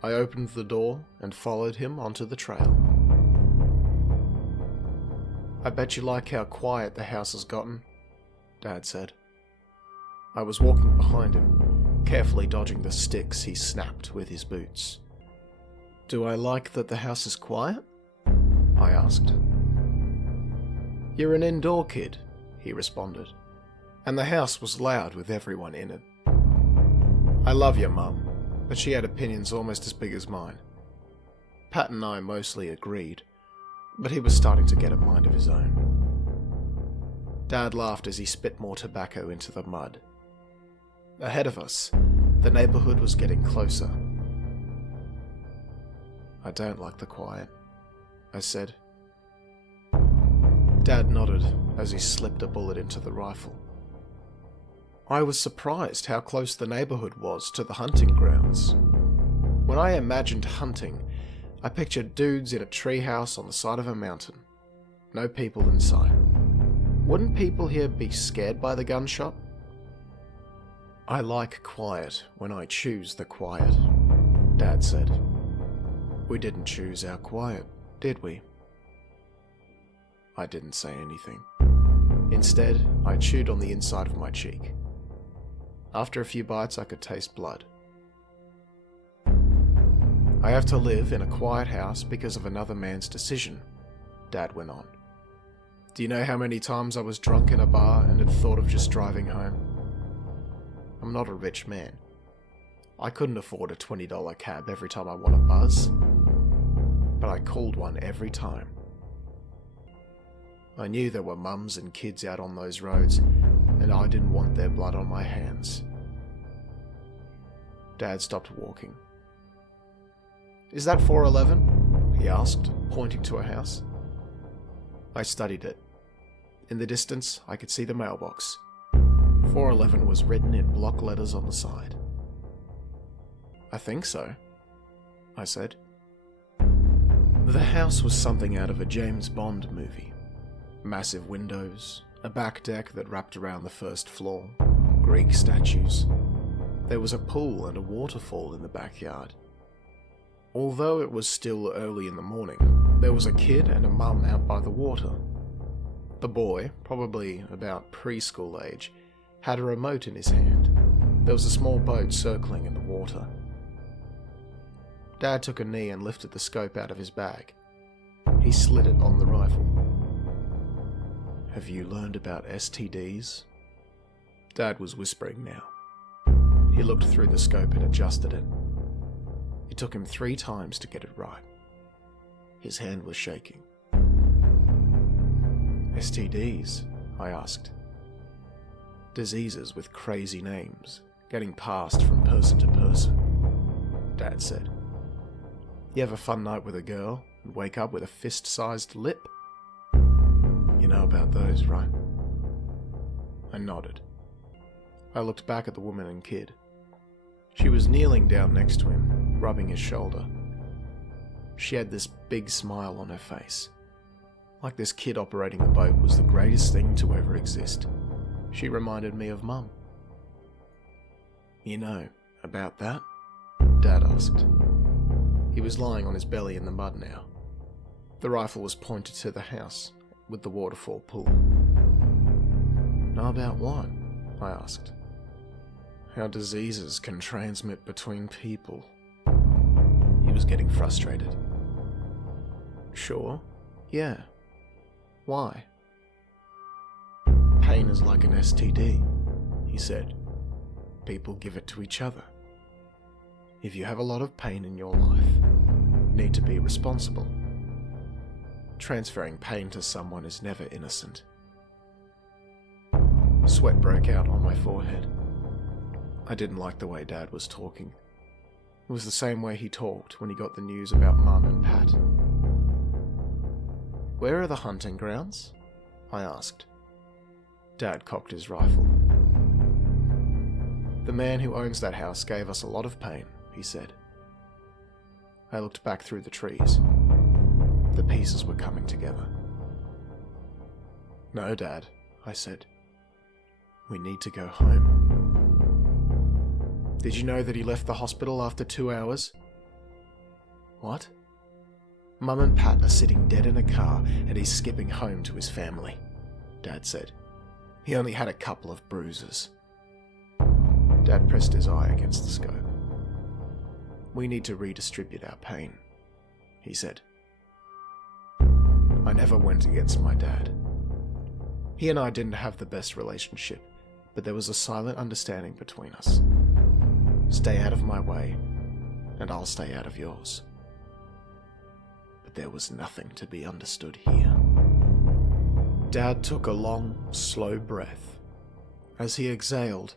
I opened the door and followed him onto the trail. I bet you like how quiet the house has gotten, Dad said. I was walking behind him, carefully dodging the sticks he snapped with his boots. Do I like that the house is quiet? I asked. You're an indoor kid, he responded, and the house was loud with everyone in it. I love your mum, but she had opinions almost as big as mine. Pat and I mostly agreed, but he was starting to get a mind of his own. Dad laughed as he spit more tobacco into the mud. Ahead of us, the neighbourhood was getting closer. I don't like the quiet, I said. Dad nodded as he slipped a bullet into the rifle. I was surprised how close the neighbourhood was to the hunting grounds. When I imagined hunting, I pictured dudes in a treehouse on the side of a mountain. No people in sight. Wouldn't people here be scared by the gunshot? I like quiet when I choose the quiet, Dad said. We didn't choose our quiet, did we? I didn't say anything. Instead, I chewed on the inside of my cheek. After a few bites, I could taste blood. I have to live in a quiet house because of another man's decision, Dad went on. Do you know how many times I was drunk in a bar and had thought of just driving home? I'm not a rich man. I couldn't afford a $20 cab every time I want a buzz, but I called one every time. I knew there were mums and kids out on those roads, and I didn't want their blood on my hands. Dad stopped walking. Is that 411? He asked, pointing to a house. I studied it. In the distance, I could see the mailbox. 411 was written in block letters on the side. I think so, I said. The house was something out of a James Bond movie. Massive windows, a back deck that wrapped around the first floor, Greek statues. There was a pool and a waterfall in the backyard. Although it was still early in the morning, there was a kid and a mum out by the water. The boy, probably about preschool age, had a remote in his hand. There was a small boat circling in the water. Dad took a knee and lifted the scope out of his bag. He slid it on the rifle. Have you learned about STDs? Dad was whispering now. He looked through the scope and adjusted it. It took him 3 times to get it right. His hand was shaking. STDs? I asked. Diseases with crazy names, getting passed from person to person, Dad said. You have a fun night with a girl and wake up with a fist-sized lip? You know about those, right? I nodded. I looked back at the woman and kid. She was kneeling down next to him, rubbing his shoulder. She had this big smile on her face. Like this kid operating the boat was the greatest thing to ever exist. She reminded me of Mum. You know about that? Dad asked. He was lying on his belly in the mud now. The rifle was pointed to the house, with the waterfall pool. Know about what? I asked. How diseases can transmit between people. He was getting frustrated. Sure, yeah. Why? Pain is like an STD, he said. People give it to each other. If you have a lot of pain in your life, you need to be responsible. Transferring pain to someone is never innocent. Sweat broke out on my forehead. I didn't like the way Dad was talking. It was the same way he talked when he got the news about Mum and Pat. Where are the hunting grounds? I asked. Dad cocked his rifle. The man who owns that house gave us a lot of pain, he said. I looked back through the trees. The pieces were coming together. No, Dad, I said. We need to go home. Did you know that he left the hospital after 2 hours? What? Mum and Pat are sitting dead in a car and he's skipping home to his family, Dad said. He only had a couple of bruises. Dad pressed his eye against the scope. We need to redistribute our pain, he said. I never went against my dad. He and I didn't have the best relationship, but there was a silent understanding between us. Stay out of my way, and I'll stay out of yours. But there was nothing to be understood here. Dad took a long, slow breath. As he exhaled,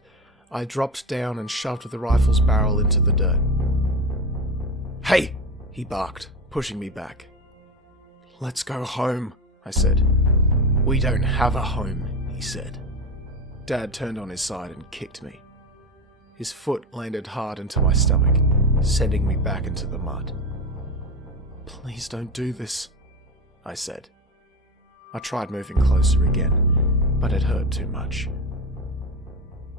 I dropped down and shoved the rifle's barrel into the dirt. Hey! He barked, pushing me back. Let's go home, I said. We don't have a home, he said. Dad turned on his side and kicked me. His foot landed hard into my stomach, sending me back into the mud. Please don't do this, I said. I tried moving closer again, but it hurt too much.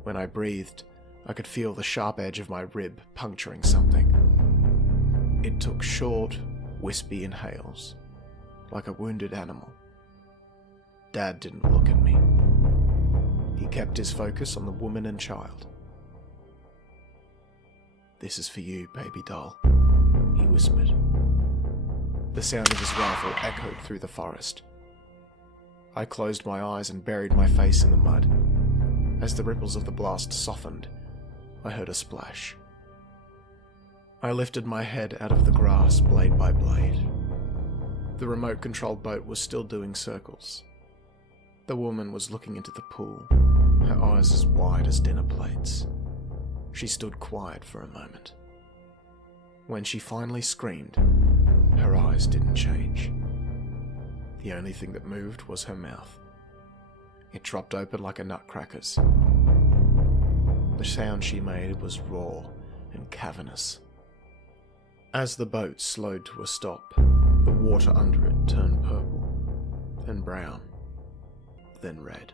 When I breathed, I could feel the sharp edge of my rib puncturing something. It took short, wispy inhales, like a wounded animal. Dad didn't look at me. He kept his focus on the woman and child. This is for you, baby doll, he whispered. The sound of his rifle echoed through the forest. I closed my eyes and buried my face in the mud. As the ripples of the blast softened, I heard a splash. I lifted my head out of the grass blade by blade. The remote-controlled boat was still doing circles. The woman was looking into the pool, her eyes as wide as dinner plates. She stood quiet for a moment. When she finally screamed, her eyes didn't change. The only thing that moved was her mouth. It dropped open like a nutcracker's. The sound she made was raw and cavernous. As the boat slowed to a stop, the water under it turned purple, then brown, then red.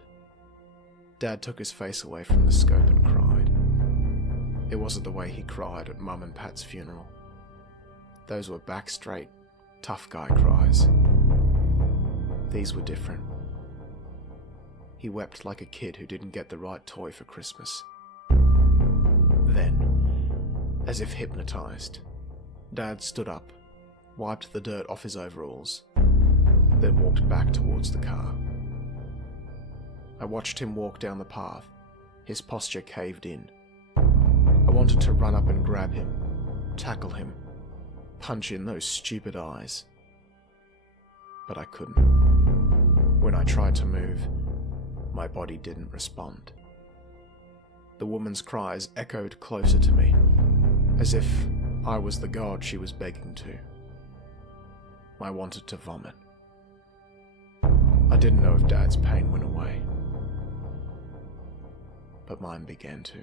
Dad took his face away from the scope and cried. It wasn't the way he cried at Mum and Pat's funeral. Those were back straight, tough guy cries. These were different. He wept like a kid who didn't get the right toy for Christmas. Then, as if hypnotized, Dad stood up, wiped the dirt off his overalls, then walked back towards the car. I watched him walk down the path, his posture caved in. I wanted to run up and grab him, tackle him, punch in those stupid eyes. But I couldn't. When I tried to move, my body didn't respond. The woman's cries echoed closer to me, as if I was the god she was begging to. I wanted to vomit. I didn't know if Dad's pain went away, but mine began to.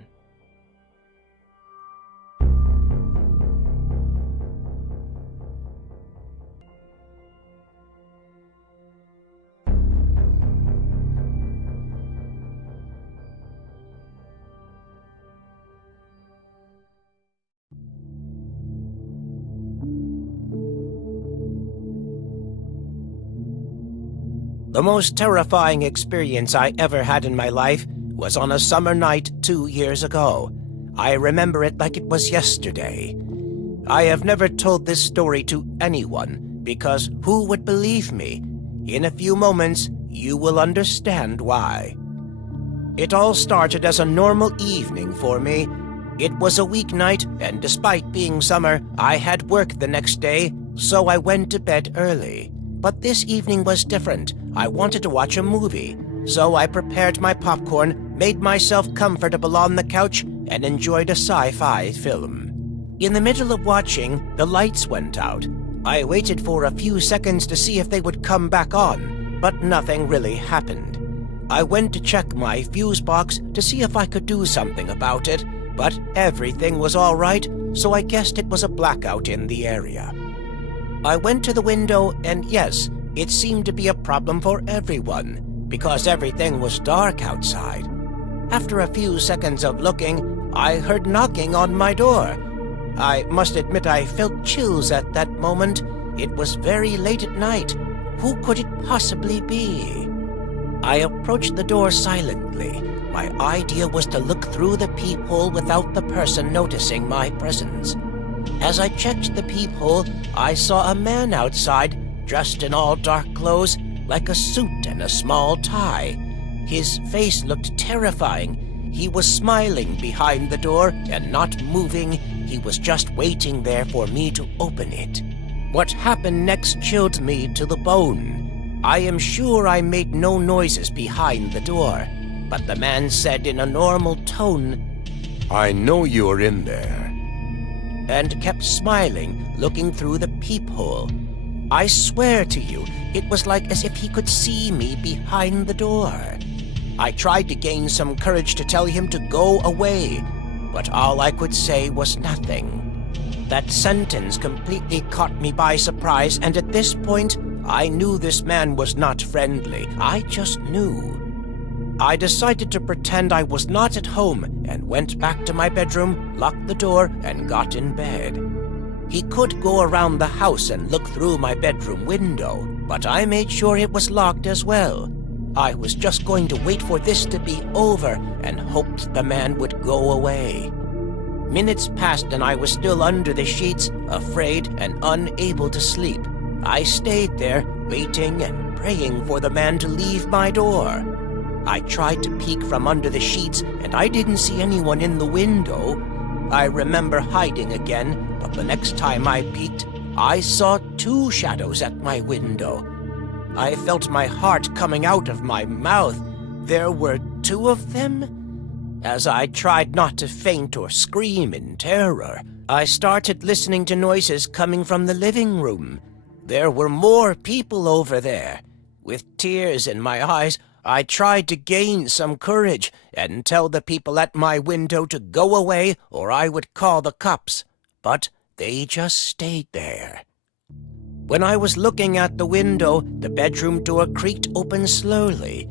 The most terrifying experience I ever had in my life was on a summer night 2 years ago. I remember it like it was yesterday. I have never told this story to anyone because who would believe me? In a few moments, you will understand why. It all started as a normal evening for me. It was a weeknight, and despite being summer, I had work the next day, so I went to bed early. But this evening was different. I wanted to watch a movie, so I prepared my popcorn, made myself comfortable on the couch, and enjoyed a sci-fi film. In the middle of watching, the lights went out. I waited for a few seconds to see if they would come back on, but nothing really happened. I went to check my fuse box to see if I could do something about it, but everything was all right, so I guessed it was a blackout in the area. I went to the window, and yes, it seemed to be a problem for everyone, because everything was dark outside. After a few seconds of looking, I heard knocking on my door. I must admit I felt chills at that moment. It was very late at night. Who could it possibly be? I approached the door silently. My idea was to look through the peephole without the person noticing my presence. As I checked the peephole, I saw a man outside, dressed in all dark clothes, like a suit and a small tie. His face looked terrifying. He was smiling behind the door and not moving. He was just waiting there for me to open it. What happened next chilled me to the bone. I am sure I made no noises behind the door, but the man said in a normal tone, "I know you're in there," and kept smiling, looking through the peephole. I swear to you, it was like as if he could see me behind the door. I tried to gain some courage to tell him to go away, but all I could say was nothing. That sentence completely caught me by surprise, and at this point, I knew this man was not friendly. I just knew. I decided to pretend I was not at home and went back to my bedroom, locked the door, and got in bed. He could go around the house and look through my bedroom window, but I made sure it was locked as well. I was just going to wait for this to be over and hoped the man would go away. Minutes passed and I was still under the sheets, afraid and unable to sleep. I stayed there, waiting and praying for the man to leave my door. I tried to peek from under the sheets, and I didn't see anyone in the window. I remember hiding again, but the next time I peeked, I saw 2 shadows at my window. I felt my heart coming out of my mouth. There were 2 of them. As I tried not to faint or scream in terror, I started listening to noises coming from the living room. There were more people over there. With tears in my eyes, I tried to gain some courage and tell the people at my window to go away or I would call the cops, but they just stayed there. When I was looking at the window, the bedroom door creaked open slowly.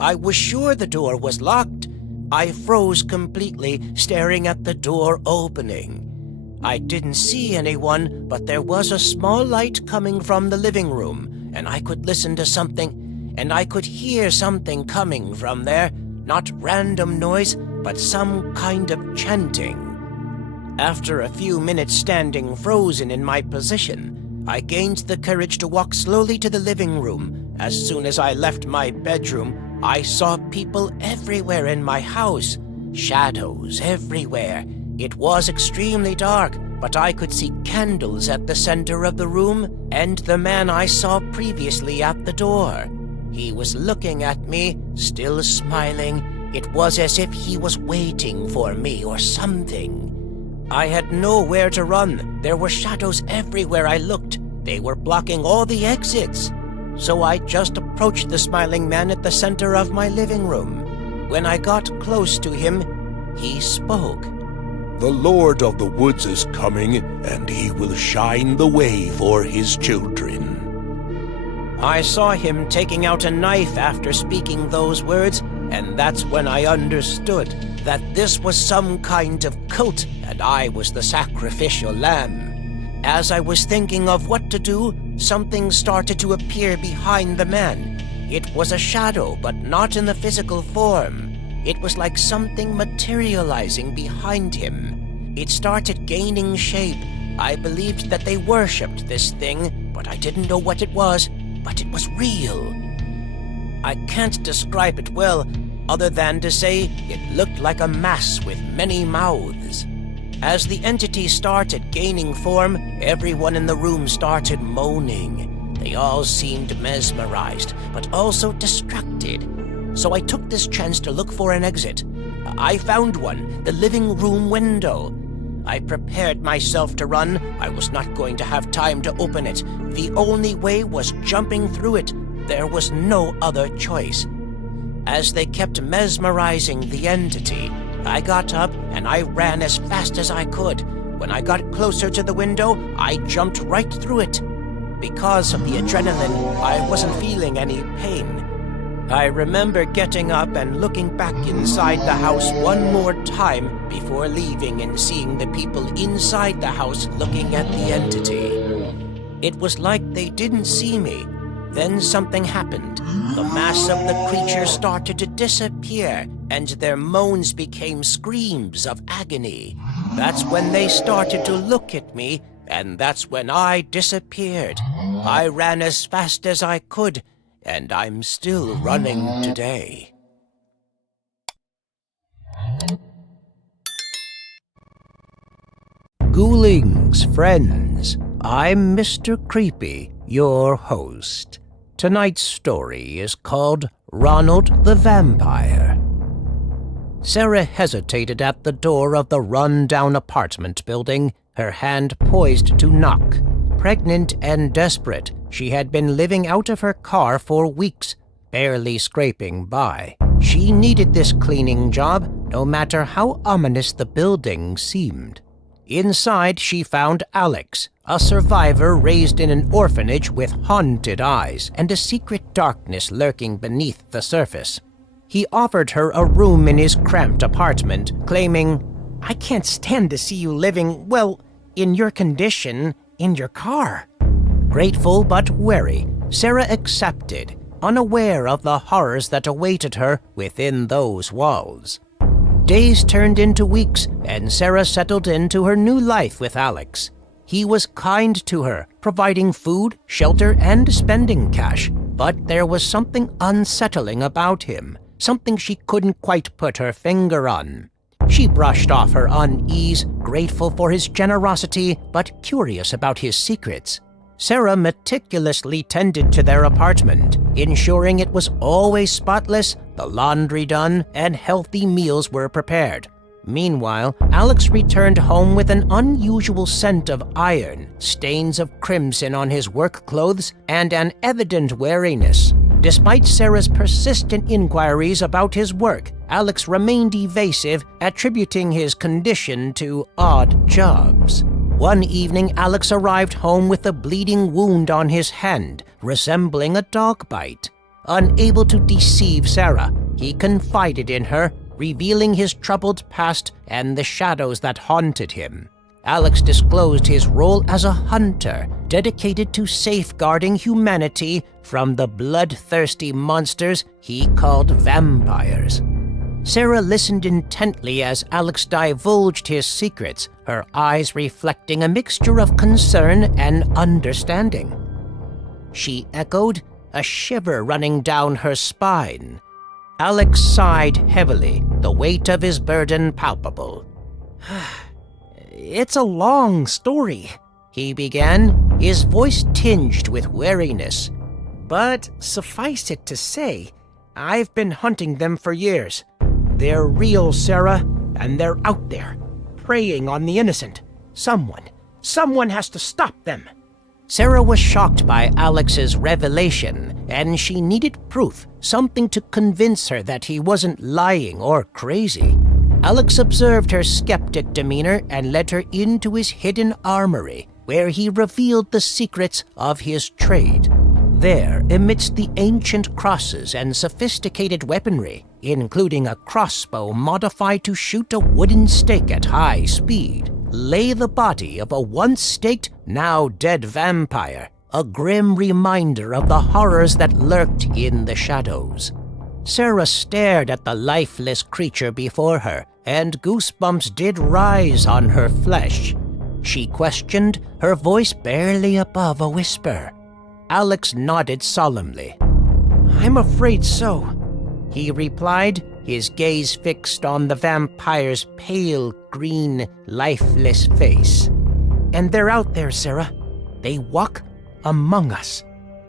I was sure the door was locked. I froze completely, staring at the door opening. I didn't see anyone, but there was a small light coming from the living room, and I could listen to something. And I could hear something coming from there, not random noise, but some kind of chanting. After a few minutes standing frozen in my position, I gained the courage to walk slowly to the living room. As soon as I left my bedroom, I saw people everywhere in my house, shadows everywhere. It was extremely dark, but I could see candles at the center of the room and the man I saw previously at the door. He was looking at me, still smiling. It was as if he was waiting for me or something. I had nowhere to run. There were shadows everywhere I looked. They were blocking all the exits. So I just approached the smiling man at the center of my living room. When I got close to him, he spoke. "The Lord of the Woods is coming, and he will shine the way for his children." I saw him taking out a knife after speaking those words, and that's when I understood that this was some kind of cult and I was the sacrificial lamb. As I was thinking of what to do, something started to appear behind the man. It was a shadow, but not in the physical form. It was like something materializing behind him. It started gaining shape. I believed that they worshipped this thing, but I didn't know what it was. But it was real. I can't describe it well, other than to say it looked like a mass with many mouths. As the entity started gaining form, everyone in the room started moaning. They all seemed mesmerized, but also distracted. So I took this chance to look for an exit. I found one, the living room window. I prepared myself to run. I was not going to have time to open it. The only way was jumping through it. There was no other choice. As they kept mesmerizing the entity, I got up and I ran as fast as I could. When I got closer to the window, I jumped right through it. Because of the adrenaline, I wasn't feeling any pain. I remember getting up and looking back inside the house one more time before leaving and seeing the people inside the house looking at the entity. It was like they didn't see me. Then something happened. The mass of the creature started to disappear, and their moans became screams of agony. That's when they started to look at me, and that's when I disappeared. I ran as fast as I could, and I'm still running today. Ghoulings, friends, I'm Mr. Creepy, your host. Tonight's story is called Ronald the Vampire. Sarah hesitated at the door of the run-down apartment building, her hand poised to knock. Pregnant and desperate, she had been living out of her car for weeks, barely scraping by. She needed this cleaning job, no matter how ominous the building seemed. Inside, she found Alex, a survivor raised in an orphanage with haunted eyes and a secret darkness lurking beneath the surface. He offered her a room in his cramped apartment, claiming, "I can't stand to see you living, well, in your condition, in your car." Grateful but wary, Sarah accepted, unaware of the horrors that awaited her within those walls. Days turned into weeks, and Sarah settled into her new life with Alex. He was kind to her, providing food, shelter, and spending cash. But there was something unsettling about him, something she couldn't quite put her finger on. She brushed off her unease, grateful for his generosity, but curious about his secrets. Sarah meticulously tended to their apartment, ensuring it was always spotless, the laundry done, and healthy meals were prepared. Meanwhile, Alex returned home with an unusual scent of iron, stains of crimson on his work clothes, and an evident wariness. Despite Sarah's persistent inquiries about his work, Alex remained evasive, attributing his condition to odd jobs. One evening, Alex arrived home with a bleeding wound on his hand, resembling a dog bite. Unable to deceive Sarah, he confided in her, revealing his troubled past and the shadows that haunted him. Alex disclosed his role as a hunter, dedicated to safeguarding humanity from the bloodthirsty monsters he called vampires. Sarah listened intently as Alex divulged his secrets, her eyes reflecting a mixture of concern and understanding. She echoed, a shiver running down her spine. Alex sighed heavily, the weight of his burden palpable. "It's a long story," he began, his voice tinged with weariness. "But suffice it to say, I've been hunting them for years. They're real, Sarah, and they're out there, preying on the innocent. Someone has to stop them." Sarah was shocked by Alex's revelation, and she needed proof, something to convince her that he wasn't lying or crazy. Alex observed her skeptic demeanor and led her into his hidden armory, where he revealed the secrets of his trade. There, amidst the ancient crosses and sophisticated weaponry, including a crossbow modified to shoot a wooden stake at high speed, lay the body of a once staked, now dead vampire, a grim reminder of the horrors that lurked in the shadows. Sarah stared at the lifeless creature before her, and goosebumps did rise on her flesh. She questioned, her voice barely above a whisper. Alex nodded solemnly. "I'm afraid so," he replied, his gaze fixed on the vampire's pale green, lifeless face. "And they're out there, Sarah. They walk among us."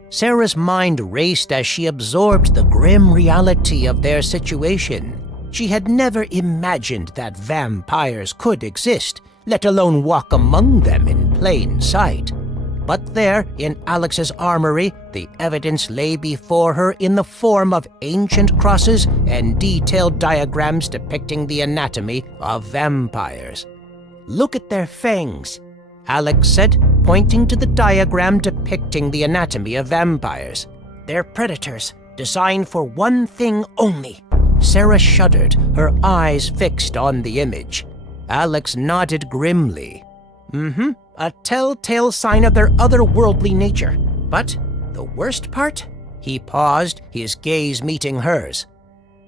Sarah's mind raced as she absorbed the grim reality of their situation. She had never imagined that vampires could exist, let alone walk among them in plain sight. But there, in Alex's armory, the evidence lay before her in the form of ancient crosses and detailed diagrams depicting the anatomy of vampires. "Look at their fangs," Alex said, pointing to the diagram depicting the anatomy of vampires. "They're predators, designed for one thing only." Sarah shuddered, her eyes fixed on the image. Alex nodded grimly. A telltale sign of their otherworldly nature. But the worst part? He paused, his gaze meeting hers.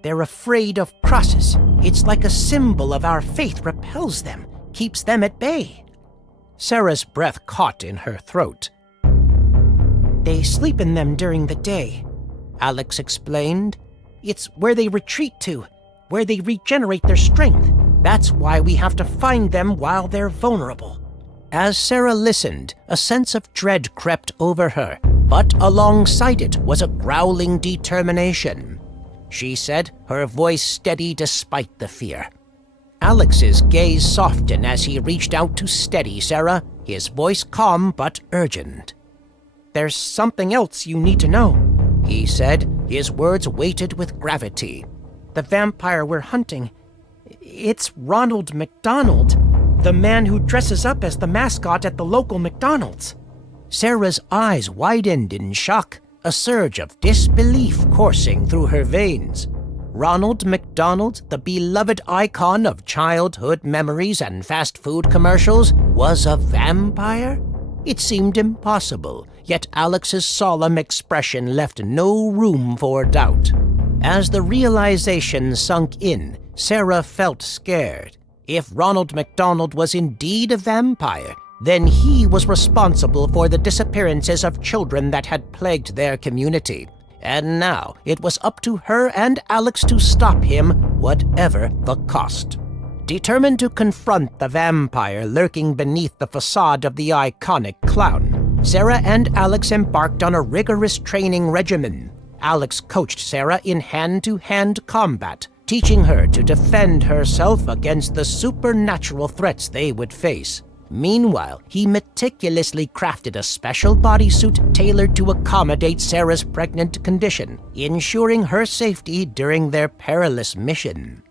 "They're afraid of crosses. It's like a symbol of our faith repels them, keeps them at bay." Sarah's breath caught in her throat. "They sleep in them during the day," Alex explained. "It's where they retreat to, where they regenerate their strength. That's why we have to find them while they're vulnerable." As Sarah listened, a sense of dread crept over her, but alongside it was a growling determination. She said, her voice steady despite the fear. Alex's gaze softened as he reached out to steady Sarah, his voice calm but urgent. "There's something else you need to know," he said, his words weighted with gravity. "The vampire we're hunting, it's Ronald McDonald. The man who dresses up as the mascot at the local McDonald's." Sarah's eyes widened in shock, a surge of disbelief coursing through her veins. Ronald McDonald, the beloved icon of childhood memories and fast food commercials, was a vampire? It seemed impossible, yet Alex's solemn expression left no room for doubt. As the realization sunk in, Sarah felt scared. If Ronald McDonald was indeed a vampire, then he was responsible for the disappearances of children that had plagued their community. And now it was up to her and Alex to stop him, whatever the cost. Determined to confront the vampire lurking beneath the facade of the iconic clown, Sarah and Alex embarked on a rigorous training regimen. Alex coached Sarah in hand-to-hand combat, teaching her to defend herself against the supernatural threats they would face. Meanwhile, he meticulously crafted a special bodysuit tailored to accommodate Sarah's pregnant condition, ensuring her safety during their perilous mission.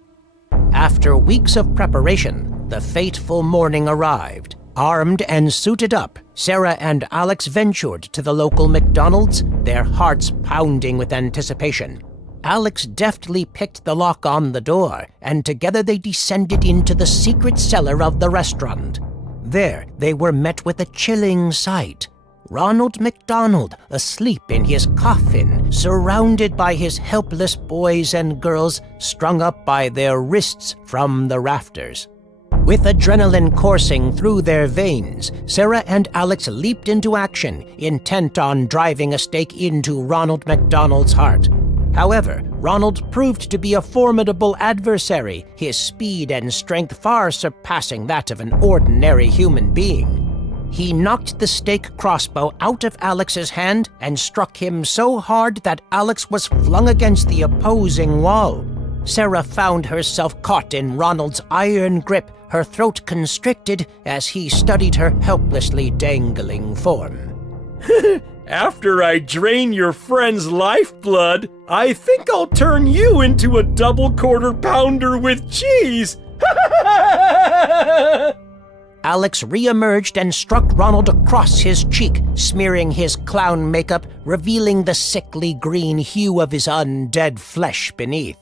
After weeks of preparation, the fateful morning arrived. Armed and suited up, Sarah and Alex ventured to the local McDonald's, their hearts pounding with anticipation. Alex deftly picked the lock on the door, and together they descended into the secret cellar of the restaurant. There, they were met with a chilling sight. Ronald McDonald, asleep in his coffin, surrounded by his helpless boys and girls strung up by their wrists from the rafters. With adrenaline coursing through their veins, Sarah and Alex leaped into action, intent on driving a stake into Ronald McDonald's heart. However, Ronald proved to be a formidable adversary, his speed and strength far surpassing that of an ordinary human being. He knocked the stake crossbow out of Alex's hand and struck him so hard that Alex was flung against the opposing wall. Sarah found herself caught in Ronald's iron grip, her throat constricted as he studied her helplessly dangling form. After I drain your friend's lifeblood, I think I'll turn you into a double quarter pounder with cheese. Alex re-emerged and struck Ronald across his cheek, smearing his clown makeup, revealing the sickly green hue of his undead flesh beneath.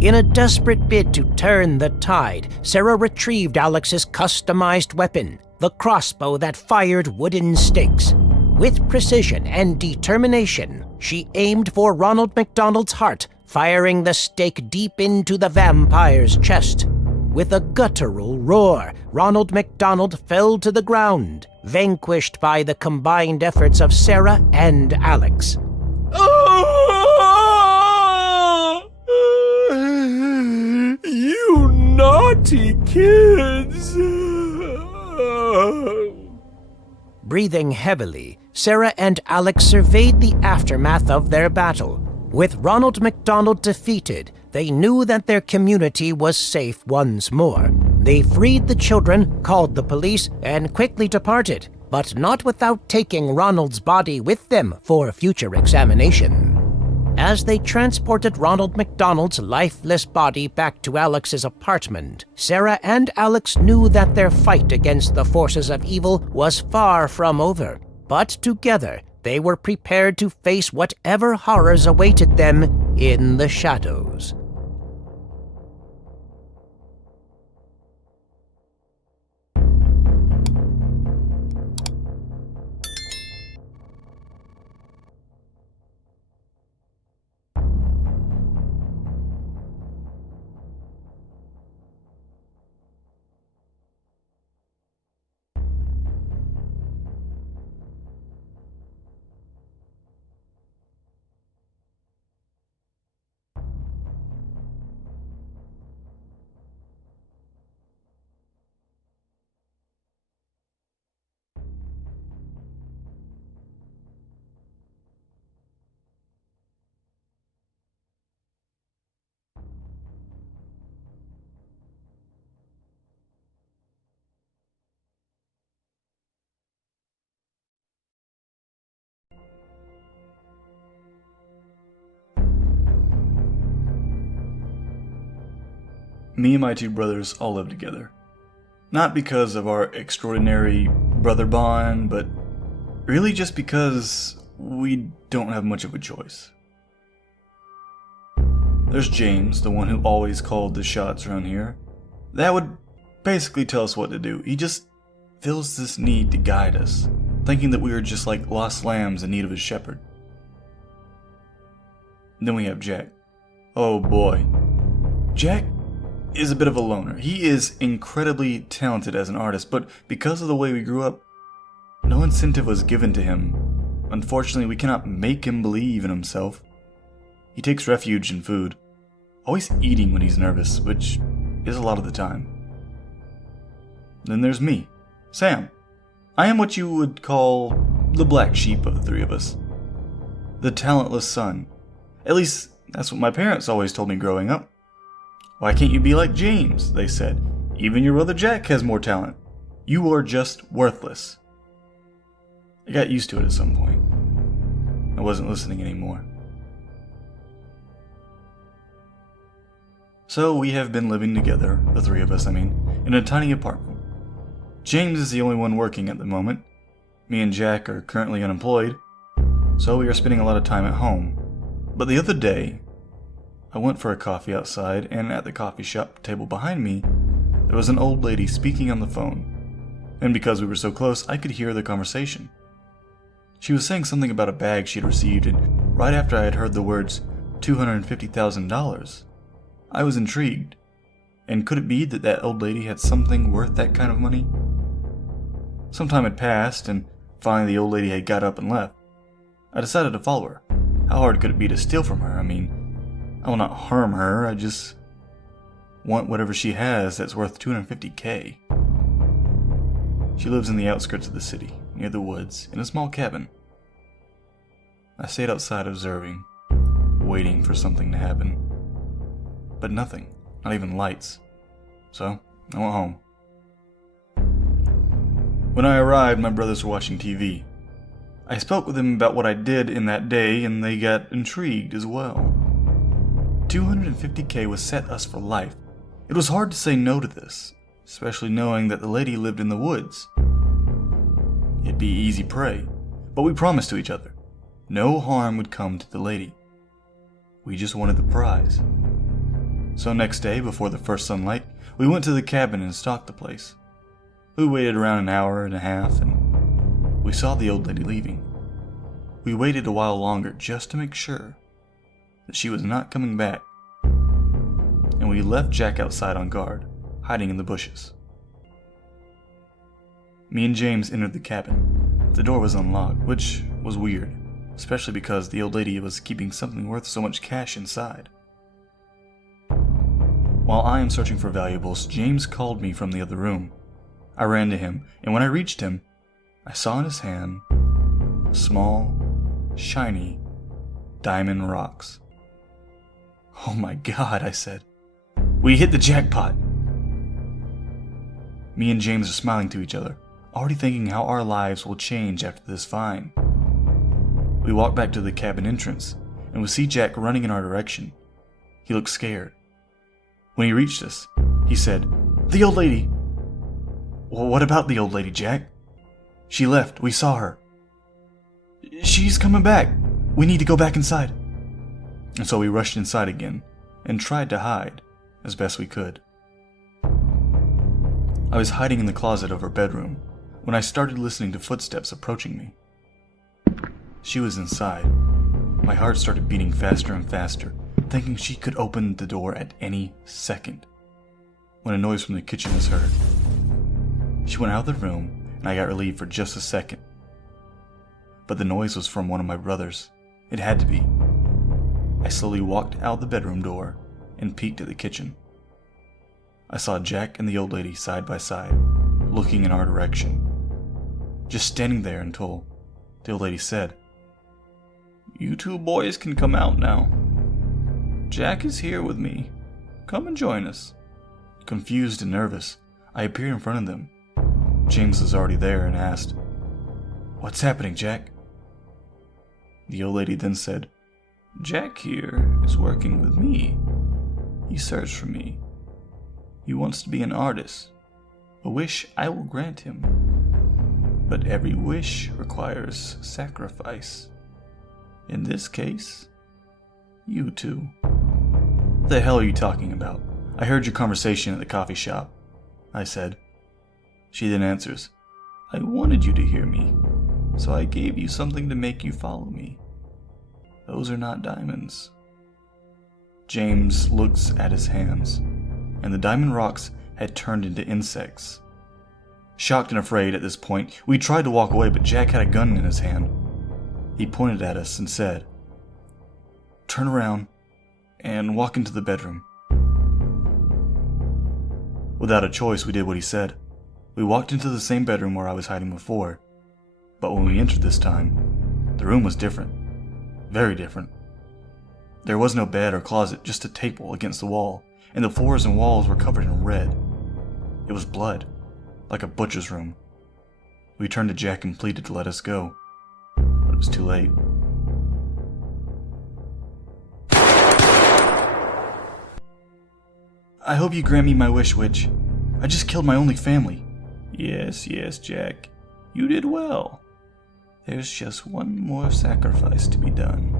In a desperate bid to turn the tide, Sarah retrieved Alex's customized weapon, the crossbow that fired wooden stakes. With precision and determination, she aimed for Ronald McDonald's heart, firing the stake deep into the vampire's chest. With a guttural roar, Ronald McDonald fell to the ground, vanquished by the combined efforts of Sarah and Alex. You naughty kids! Breathing heavily, Sarah and Alex surveyed the aftermath of their battle. With Ronald McDonald defeated, they knew that their community was safe once more. They freed the children, called the police, and quickly departed, but not without taking Ronald's body with them for future examination. As they transported Ronald McDonald's lifeless body back to Alex's apartment, Sarah and Alex knew that their fight against the forces of evil was far from over. But together, they were prepared to face whatever horrors awaited them in the shadows. Me and my two brothers all live together. Not because of our extraordinary brother bond, but really just because we don't have much of a choice. There's James, the one who always called the shots around here. That would basically tell us what to do. He just feels this need to guide us, thinking that we are just like lost lambs in need of a shepherd. And then we have Jack. Oh boy. Jack is a bit of a loner. He is incredibly talented as an artist, but because of the way we grew up, no incentive was given to him. Unfortunately, we cannot make him believe in himself. He takes refuge in food, always eating when he's nervous, which is a lot of the time. Then there's me, Sam. I am what you would call the black sheep of the three of us. The talentless son. At least, that's what my parents always told me growing up. Why can't you be like James, they said. Even your brother Jack has more talent. You are just worthless. I got used to it at some point. I wasn't listening anymore. So we have been living together, the three of us, in a tiny apartment. James is the only one working at the moment. Me and Jack are currently unemployed, so we are spending a lot of time at home. But the other day, I went for a coffee outside, and at the coffee shop table behind me, there was an old lady speaking on the phone. And because we were so close, I could hear the conversation. She was saying something about a bag she had received, and right after I had heard the words $250,000, I was intrigued. And could it be that that old lady had something worth that kind of money? Some time had passed, and finally the old lady had got up and left. I decided to follow her. How hard could it be to steal from her? I will not harm her, I just want whatever she has that's worth $250K. She lives in the outskirts of the city, near the woods, in a small cabin. I stayed outside observing, waiting for something to happen. But nothing, not even lights. So, I went home. When I arrived, my brothers were watching TV. I spoke with them about what I did in that day, and they got intrigued as well. $250K was set us for life. It was hard to say no to this, especially knowing that the lady lived in the woods. It'd be easy prey, but we promised to each other. No harm would come to the lady. We just wanted the prize. So next day, before the first sunlight, we went to the cabin and stalked the place. We waited around an hour and a half, and we saw the old lady leaving. We waited a while longer just to make sure that she was not coming back, and we left Jack outside on guard, hiding in the bushes. Me and James entered the cabin. The door was unlocked, which was weird, especially because the old lady was keeping something worth so much cash inside. While I am searching for valuables, James called me from the other room. I ran to him, and when I reached him, I saw in his hand small, shiny diamond rocks. "Oh my God," I said. "We hit the jackpot!" Me and James are smiling to each other, already thinking how our lives will change after this find. We walk back to the cabin entrance, and we see Jack running in our direction. He looked scared. When he reached us, he said, "The old lady!" "Well, what about the old lady, Jack?" "She left. We saw her." "She's coming back. We need to go back inside." And so we rushed inside again and tried to hide as best we could. I was hiding in the closet of her bedroom when I started listening to footsteps approaching me. She was inside. My heart started beating faster and faster, thinking she could open the door at any second, when a noise from the kitchen was heard. She went out of the room, and I got relieved for just a second. But the noise was from one of my brothers. It had to be. I slowly walked out the bedroom door and peeked at the kitchen. I saw Jack and the old lady side by side, looking in our direction. Just standing there until the old lady said, "You two boys can come out now. Jack is here with me. Come and join us." Confused and nervous, I appeared in front of them. James was already there and asked, "What's happening, Jack?" The old lady then said, "Jack here is working with me. He searched for me. He wants to be an artist. A wish I will grant him. But every wish requires sacrifice. In this case, you two." "What the hell are you talking about? I heard your conversation at the coffee shop," I said. She then answers, "I wanted you to hear me, so I gave you something to make you follow me. Those are not diamonds." James looks at his hands. and the diamond rocks had turned into insects. Shocked and afraid at this point, we tried to walk away, but Jack had a gun in his hand. He pointed at us and said, "Turn around and walk into the bedroom." Without a choice, we did what he said. We walked into the same bedroom where I was hiding before, but when we entered this time, the room was different. Very different. There was no bed or closet, just a table against the wall, and the floors and walls were covered in red. It was blood, like a butcher's room. We turned to Jack and pleaded to let us go, but it was too late. "I hope you grant me my wish, witch. I just killed my only family." "Yes, yes, Jack. You did well. There's just one more sacrifice to be done."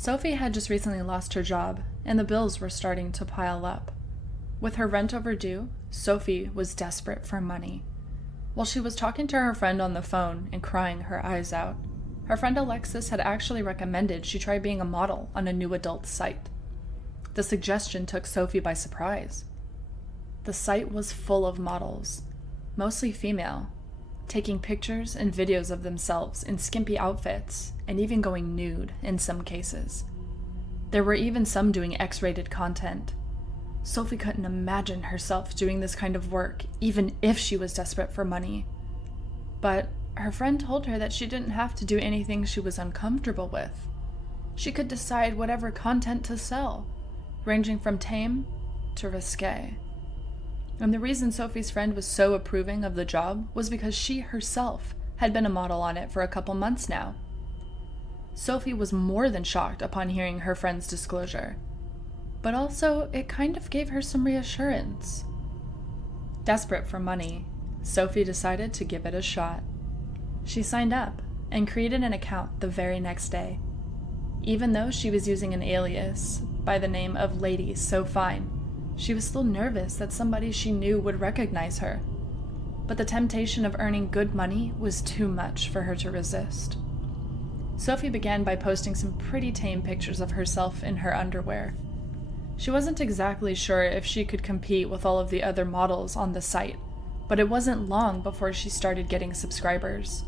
Sophie had just recently lost her job, and the bills were starting to pile up. With her rent overdue, Sophie was desperate for money. While she was talking to her friend on the phone and crying her eyes out, her friend Alexis had actually recommended she try being a model on a new adult site. The suggestion took Sophie by surprise. The site was full of models, mostly female, taking pictures and videos of themselves in skimpy outfits, and even going nude in some cases. There were even some doing X-rated content. Sophie couldn't imagine herself doing this kind of work, even if she was desperate for money. But her friend told her that she didn't have to do anything she was uncomfortable with. She could decide whatever content to sell, ranging from tame to risque. And the reason Sophie's friend was so approving of the job was because she herself had been a model on it for a couple months now. Sophie was more than shocked upon hearing her friend's disclosure, but also it kind of gave her some reassurance. Desperate for money, Sophie decided to give it a shot. She signed up and created an account the very next day. Even though she was using an alias by the name of Lady So Fine, she was still nervous that somebody she knew would recognize her. But the temptation of earning good money was too much for her to resist. Sophie began by posting some pretty tame pictures of herself in her underwear. She wasn't exactly sure if she could compete with all of the other models on the site, but it wasn't long before she started getting subscribers.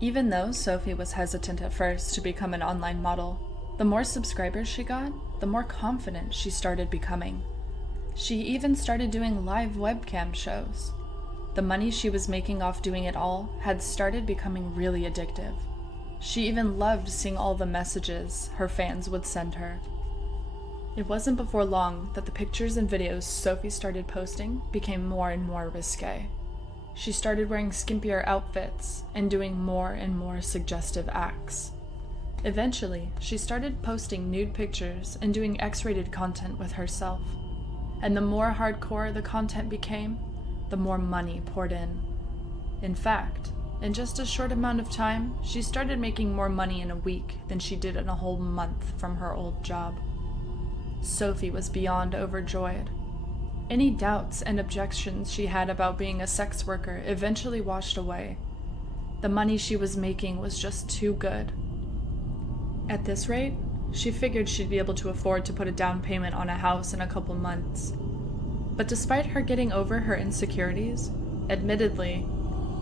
Even though Sophie was hesitant at first to become an online model, the more subscribers she got, the more confident she started becoming. She even started doing live webcam shows. The money she was making off doing it all had started becoming really addictive. She even loved seeing all the messages her fans would send her. It wasn't before long that the pictures and videos Sophie started posting became more and more risque. She started wearing skimpier outfits and doing more and more suggestive acts. Eventually, she started posting nude pictures and doing X-rated content with herself. And the more hardcore the content became, the more money poured in. In fact, in just a short amount of time, she started making more money in a week than she did in a whole month from her old job. Sophie was beyond overjoyed. Any doubts and objections she had about being a sex worker eventually washed away. The money she was making was just too good. At this rate, she figured she'd be able to afford to put a down payment on a house in a couple months. But despite her getting over her insecurities, admittedly,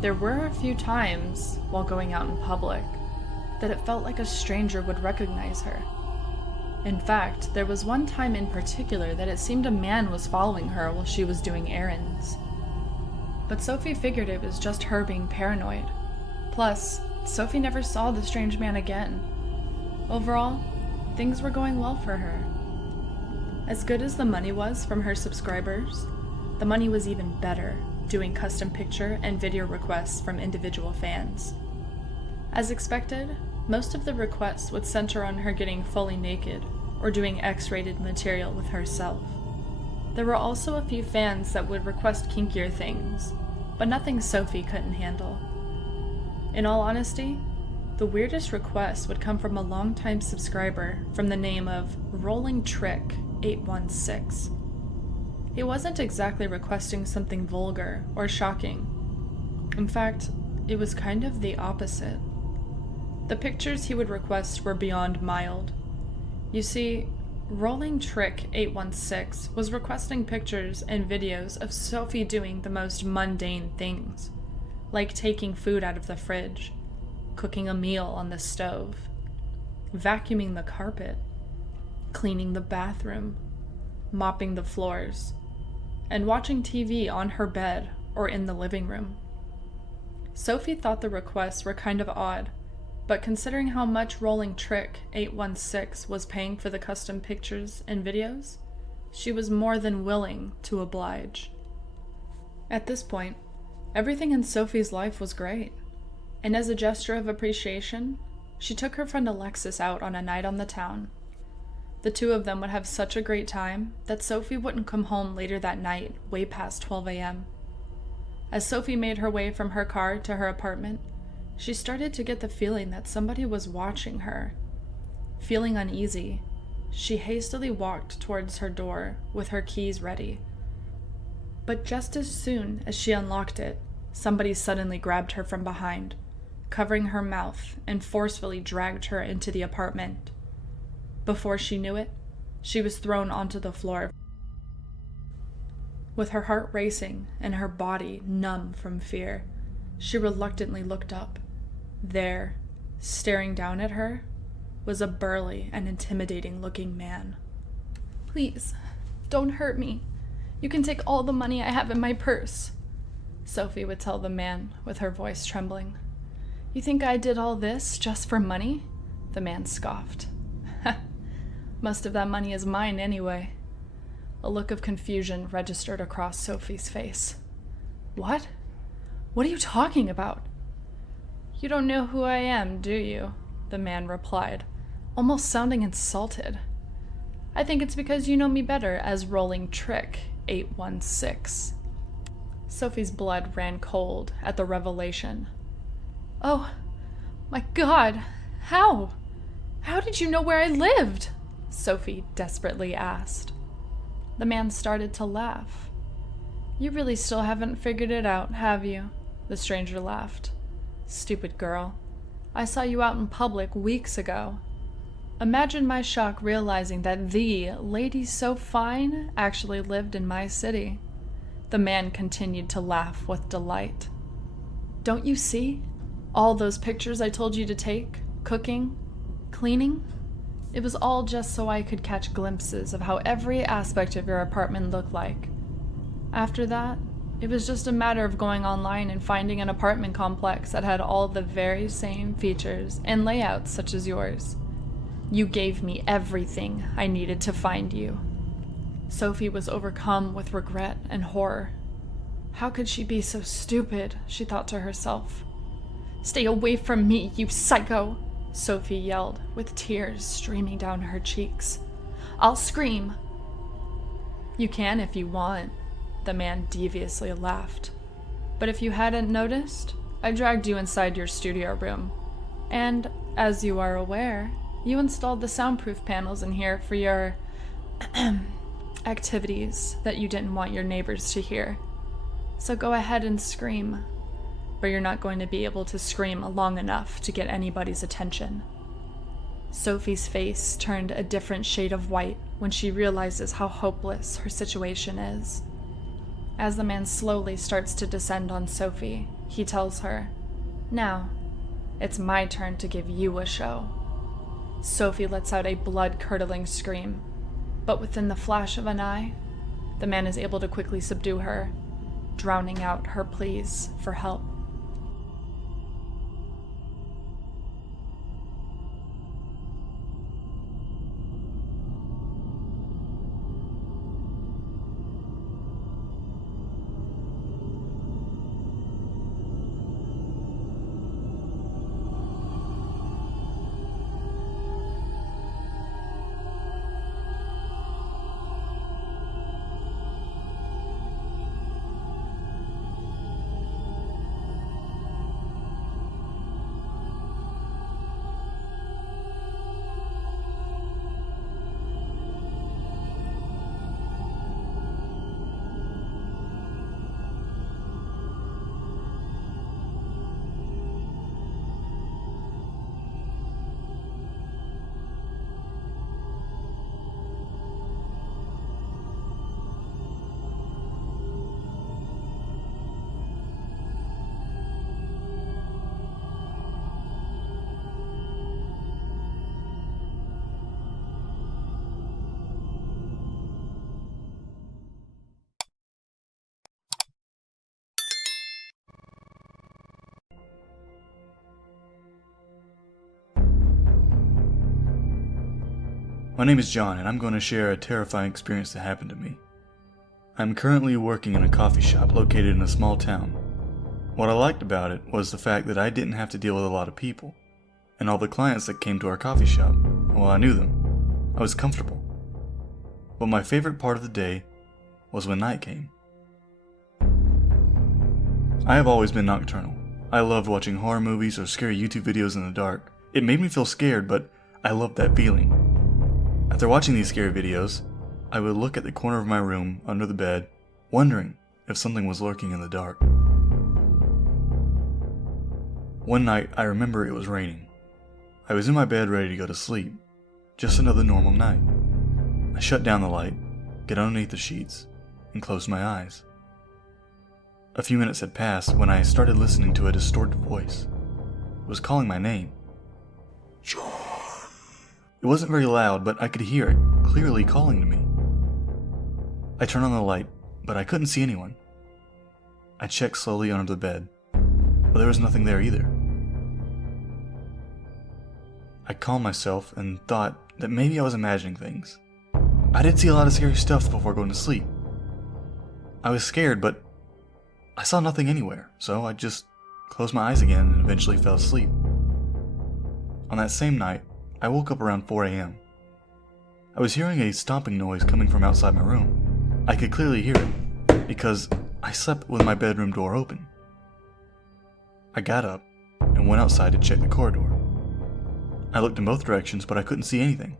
there were a few times, while going out in public, that it felt like a stranger would recognize her. In fact, there was one time in particular that it seemed a man was following her while she was doing errands. But Sophie figured it was just her being paranoid. Plus, Sophie never saw the strange man again. Overall, things were going well for her. As good as the money was from her subscribers, the money was even better doing custom picture and video requests from individual fans. As expected, most of the requests would center on her getting fully naked, or doing X-rated material with herself. There were also a few fans that would request kinkier things, but nothing Sophie couldn't handle. In all honesty, the weirdest request would come from a longtime subscriber from the name of Rolling Trick 816. He wasn't exactly requesting something vulgar or shocking. In fact, it was kind of the opposite. The pictures he would request were beyond mild. You see, Rolling Trick 816 was requesting pictures and videos of Sophie doing the most mundane things, like taking food out of the fridge, cooking a meal on the stove, vacuuming the carpet, cleaning the bathroom, mopping the floors, and watching TV on her bed or in the living room. Sophie thought the requests were kind of odd, but considering how much Rolling Trick 816 was paying for the custom pictures and videos, she was more than willing to oblige. At this point, everything in Sophie's life was great, and as a gesture of appreciation, she took her friend Alexis out on a night on the town. The two of them would have such a great time that Sophie wouldn't come home later that night, way past 12 a.m. As Sophie made her way from her car to her apartment, she started to get the feeling that somebody was watching her. Feeling uneasy, she hastily walked towards her door with her keys ready. But just as soon as she unlocked it, somebody suddenly grabbed her from behind, covering her mouth and forcefully dragged her into the apartment. Before she knew it, she was thrown onto the floor. With her heart racing and her body numb from fear, she reluctantly looked up. There, staring down at her, was a burly and intimidating-looking man. "Please, don't hurt me. You can take all the money I have in my purse," Sophie would tell the man with her voice trembling. "You think I did all this just for money?" The man scoffed. "Most of that money is mine anyway." A look of confusion registered across Sophie's face. "What? What are you talking about?" "You don't know who I am, do you?" the man replied, almost sounding insulted. "I think it's because you know me better as Rolling Trick 816. Sophie's blood ran cold at the revelation. "Oh, my God! How? How did you know where I lived?" Sophie desperately asked. The man started to laugh. "You really still haven't figured it out, have you?" The stranger laughed. "Stupid girl. I saw you out in public weeks ago. Imagine my shock realizing that the lady so fine actually lived in my city." The man continued to laugh with delight. "Don't you see? All those pictures I told you to take, cooking, cleaning? It was all just so I could catch glimpses of how every aspect of your apartment looked like. After that, it was just a matter of going online and finding an apartment complex that had all the very same features and layouts such as yours. You gave me everything I needed to find you." Sophie was overcome with regret and horror. How could she be so stupid, she thought to herself. "Stay away from me, you psycho!" Sophie yelled, with tears streaming down her cheeks. "I'll scream." "You can if you want," the man deviously laughed. "But if you hadn't noticed, I dragged you inside your studio room. And, as you are aware, you installed the soundproof panels in here for your activities that you didn't want your neighbors to hear. So go ahead and scream. But you're not going to be able to scream long enough to get anybody's attention." Sophie's face turned a different shade of white when she realizes how hopeless her situation is. As the man slowly starts to descend on Sophie, he tells her, "Now, it's my turn to give you a show." Sophie lets out a blood-curdling scream, but within the flash of an eye, the man is able to quickly subdue her, drowning out her pleas for help. My name is John, and I'm going to share a terrifying experience that happened to me. I'm currently working in a coffee shop located in a small town. What I liked about it was the fact that I didn't have to deal with a lot of people, and all the clients that came to our coffee shop, well, I knew them. I was comfortable. But my favorite part of the day was when night came. I have always been nocturnal. I loved watching horror movies or scary YouTube videos in the dark. It made me feel scared, but I loved that feeling. After watching these scary videos, I would look at the corner of my room under the bed, wondering if something was lurking in the dark. One night, I remember it was raining. I was in my bed ready to go to sleep. Just another normal night. I shut down the light, get underneath the sheets, and closed my eyes. A few minutes had passed when I started listening to a distorted voice. It was calling my name. John. It wasn't very loud, but I could hear it clearly calling to me. I turned on the light, but I couldn't see anyone. I checked slowly under the bed, but there was nothing there either. I calmed myself and thought that maybe I was imagining things. I did see a lot of scary stuff before going to sleep. I was scared, but I saw nothing anywhere, so I just closed my eyes again and eventually fell asleep. On that same night, I woke up around 4 a.m. I was hearing a stomping noise coming from outside my room. I could clearly hear it, because I slept with my bedroom door open. I got up and went outside to check the corridor. I looked in both directions, but I couldn't see anything,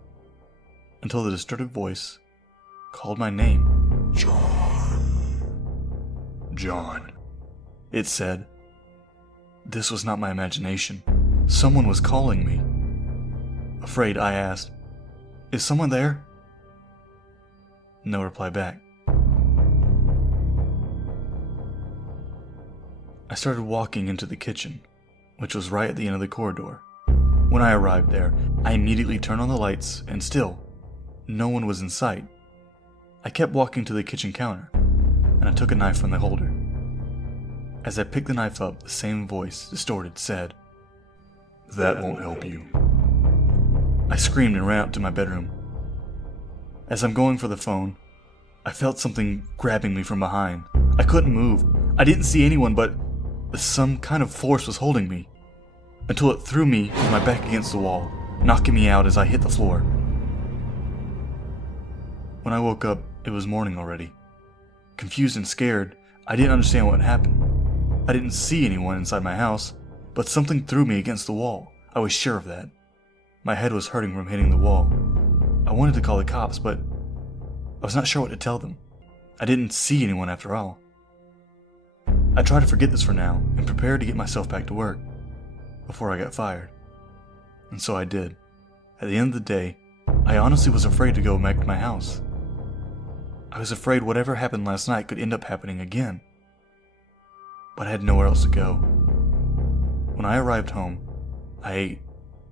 until the distorted voice called my name. John. John. It said. This was not my imagination. Someone was calling me. Afraid, I asked, "Is someone there?" No reply back. I started walking into the kitchen, which was right at the end of the corridor. When I arrived there, I immediately turned on the lights, and still, no one was in sight. I kept walking to the kitchen counter, and I took a knife from the holder. As I picked the knife up, the same voice, distorted, said, "That won't help you." I screamed and ran up to my bedroom. As I'm going for the phone, I felt something grabbing me from behind. I couldn't move. I didn't see anyone, but some kind of force was holding me, until it threw me with my back against the wall, knocking me out as I hit the floor. When I woke up, it was morning already. Confused and scared, I didn't understand what had happened. I didn't see anyone inside my house, but something threw me against the wall. I was sure of that. My head was hurting from hitting the wall. I wanted to call the cops, but I was not sure what to tell them. I didn't see anyone after all. I tried to forget this for now and prepared to get myself back to work before I got fired. And so I did. At the end of the day, I honestly was afraid to go back to my house. I was afraid whatever happened last night could end up happening again. But I had nowhere else to go. When I arrived home, I ate,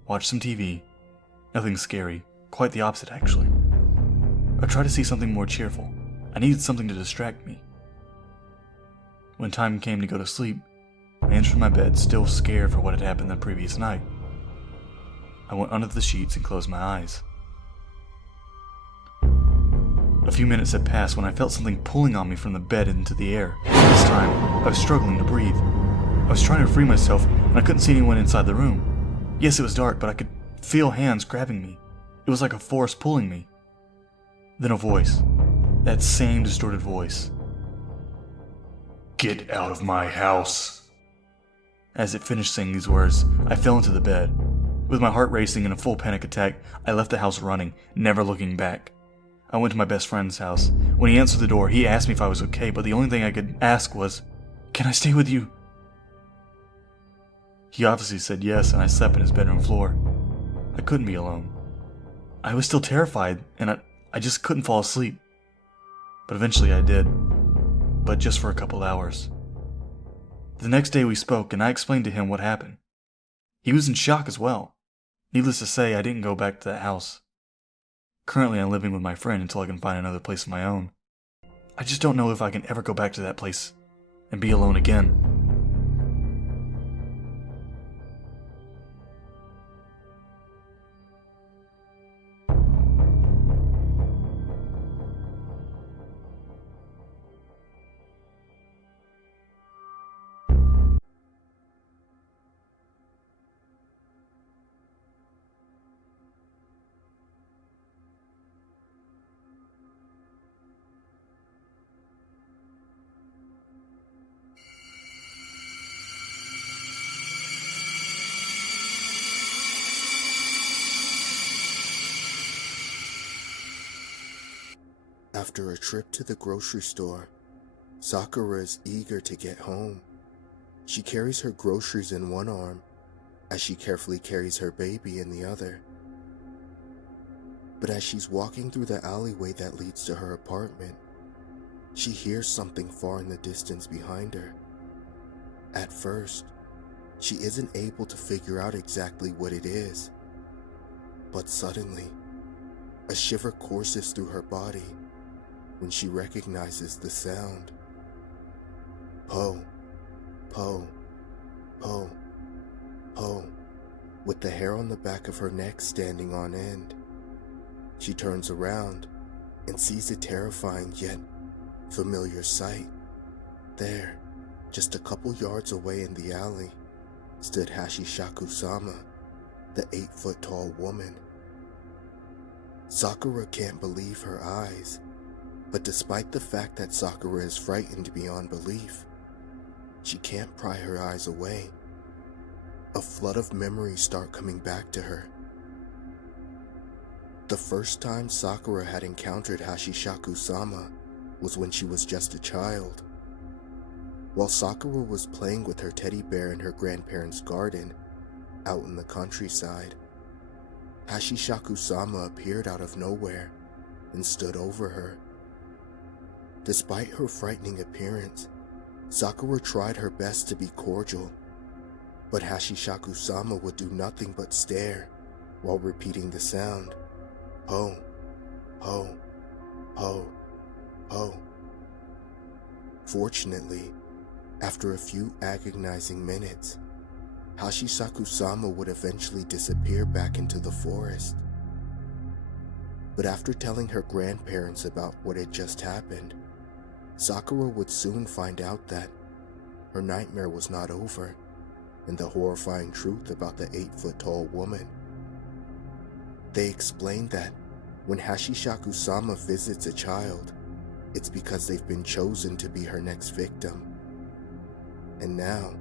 watched some TV, nothing scary, quite the opposite actually. I tried to see something more cheerful. I needed something to distract me. When time came to go to sleep, I entered my bed still scared for what had happened the previous night. I went under the sheets and closed my eyes. A few minutes had passed when I felt something pulling on me from the bed into the air. This time, I was struggling to breathe. I was trying to free myself, and I couldn't see anyone inside the room. Yes, it was dark, but I could feel hands grabbing me. It was like a force pulling me. Then a voice. That same distorted voice. "Get out of my house." As it finished saying these words, I fell into the bed. With my heart racing in a full panic attack, I left the house running, never looking back. I went to my best friend's house. When he answered the door, he asked me if I was okay, but the only thing I could ask was, "Can I stay with you?" He obviously said yes, and I slept in his bedroom floor. I couldn't be alone. I was still terrified, and I just couldn't fall asleep. But eventually I did. But just for a couple hours. The next day we spoke, and I explained to him what happened. He was in shock as well. Needless to say, I didn't go back to that house. Currently, I'm living with my friend until I can find another place of my own. I just don't know if I can ever go back to that place and be alone again. After a trip to the grocery store, Sakura is eager to get home. She carries her groceries in one arm as she carefully carries her baby in the other. But as she's walking through the alleyway that leads to her apartment, she hears something far in the distance behind her. At first, she isn't able to figure out exactly what it is. But suddenly, a shiver courses through her body when she recognizes the sound. Po, po, po, po, with the hair on the back of her neck standing on end. She turns around and sees a terrifying yet familiar sight. There, just a couple yards away in the alley, stood Hashishaku-sama, the 8-foot-tall woman. Sakura can't believe her eyes, but despite the fact that Sakura is frightened beyond belief, she can't pry her eyes away. A flood of memories start coming back to her. The first time Sakura had encountered Hashishaku-sama was when she was just a child. While Sakura was playing with her teddy bear in her grandparents' garden, out in the countryside, Hashishaku-sama appeared out of nowhere and stood over her. Despite her frightening appearance, Sakura tried her best to be cordial, but Hashishaku-sama would do nothing but stare while repeating the sound, ho, ho, ho, ho. Fortunately, after a few agonizing minutes, Hashishaku-sama would eventually disappear back into the forest. But after telling her grandparents about what had just happened, Sakura would soon find out that her nightmare was not over, and the horrifying truth about the 8-foot-tall woman. They explained that when Hashishaku-sama visits a child, it's because they've been chosen to be her next victim. And now,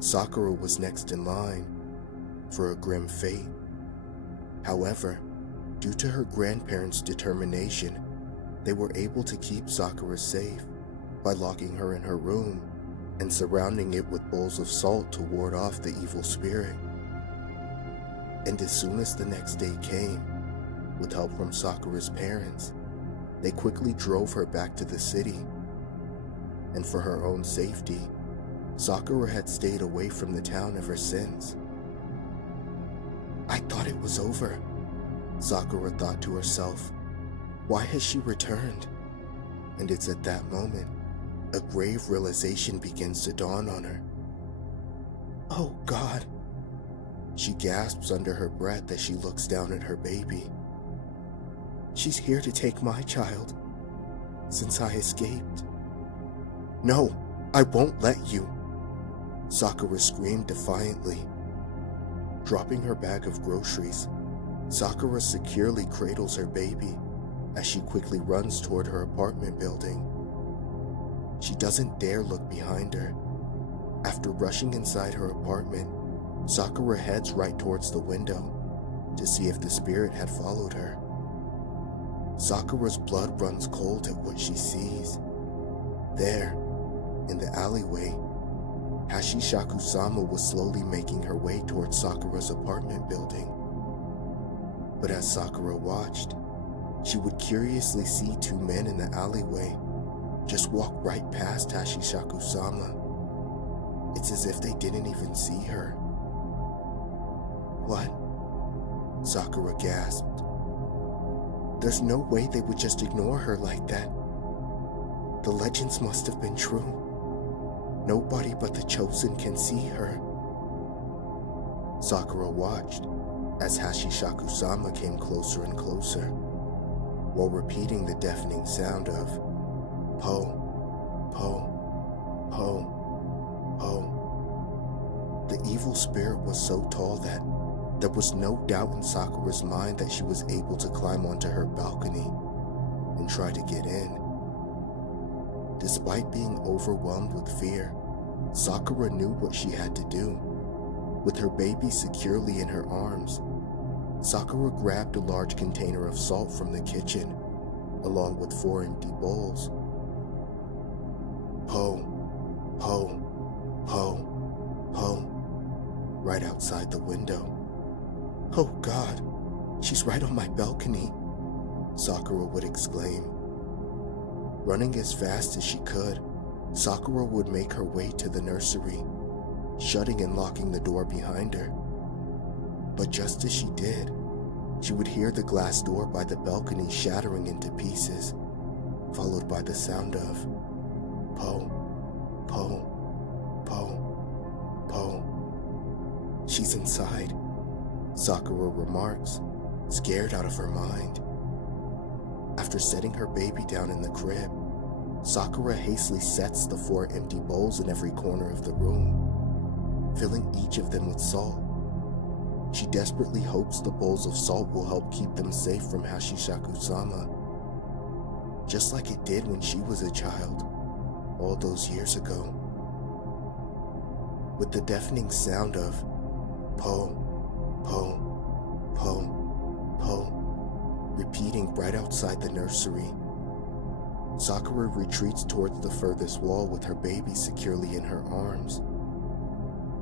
Sakura was next in line for a grim fate. However, due to her grandparents' determination, they were able to keep Sakura safe by locking her in her room and surrounding it with bowls of salt to ward off the evil spirit. And as soon as the next day came, with help from Sakura's parents, they quickly drove her back to the city. And for her own safety, Sakura had stayed away from the town ever since. I thought it was over, Sakura thought to herself. Why has she returned? And it's at that moment, a grave realization begins to dawn on her. Oh God! She gasps under her breath as she looks down at her baby. She's here to take my child, since I escaped. No, I won't let you, Sakura screamed defiantly. Dropping her bag of groceries, Sakura securely cradles her baby as she quickly runs toward her apartment building. She doesn't dare look behind her. After rushing inside her apartment, Sakura heads right towards the window to see if the spirit had followed her. Sakura's blood runs cold at what she sees. There, in the alleyway, Hashishaku-sama was slowly making her way towards Sakura's apartment building. But as Sakura watched, she would curiously see two men in the alleyway just walk right past Hashishaku-sama. It's as if they didn't even see her. What? Sakura gasped. There's no way they would just ignore her like that. The legends must have been true. Nobody but the chosen can see her. Sakura watched as Hashishaku-sama came closer and closer, while repeating the deafening sound of po, po, po, po. The evil spirit was so tall that there was no doubt in Sakura's mind that she was able to climb onto her balcony and try to get in. Despite being overwhelmed with fear, Sakura knew what she had to do. With her baby securely in her arms, Sakura grabbed a large container of salt from the kitchen along with 4 empty bowls. Poe, Poe, Poe, Poe, right outside the window. "Oh God, she's right on my balcony," Sakura would exclaim. Running as fast as she could, Sakura would make her way to the nursery, shutting and locking the door behind her. But just as she did, she would hear the glass door by the balcony shattering into pieces, followed by the sound of Poe, Poe, Poe, Poe. "She's inside," Sakura remarks, scared out of her mind. After setting her baby down in the crib, Sakura hastily sets the 4 empty bowls in every corner of the room, filling each of them with salt. She desperately hopes the bowls of salt will help keep them safe from Hashishaku-sama, just like it did when she was a child, all those years ago. With the deafening sound of Poe, Poe, Poe, Poe repeating right outside the nursery, Sakura retreats towards the furthest wall with her baby securely in her arms.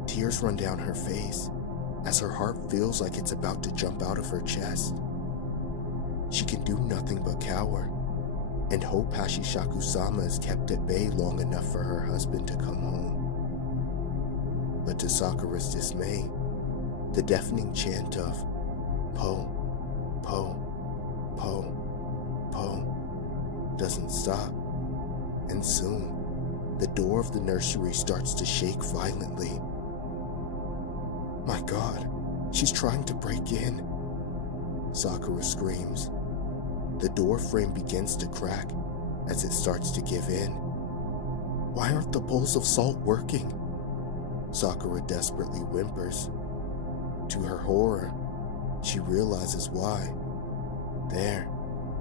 Tears run down her face as her heart feels like it's about to jump out of her chest. She can do nothing but cower and hope Hashishaku-sama is kept at bay long enough for her husband to come home. But to Sakura's dismay, the deafening chant of Poe, Poe, Poe, Poe doesn't stop, and soon the door of the nursery starts to shake violently. "My God, she's trying to break in," Sakura screams. The door frame begins to crack as it starts to give in. "Why aren't the bowls of salt working?" Sakura desperately whimpers. To her horror, she realizes why. There,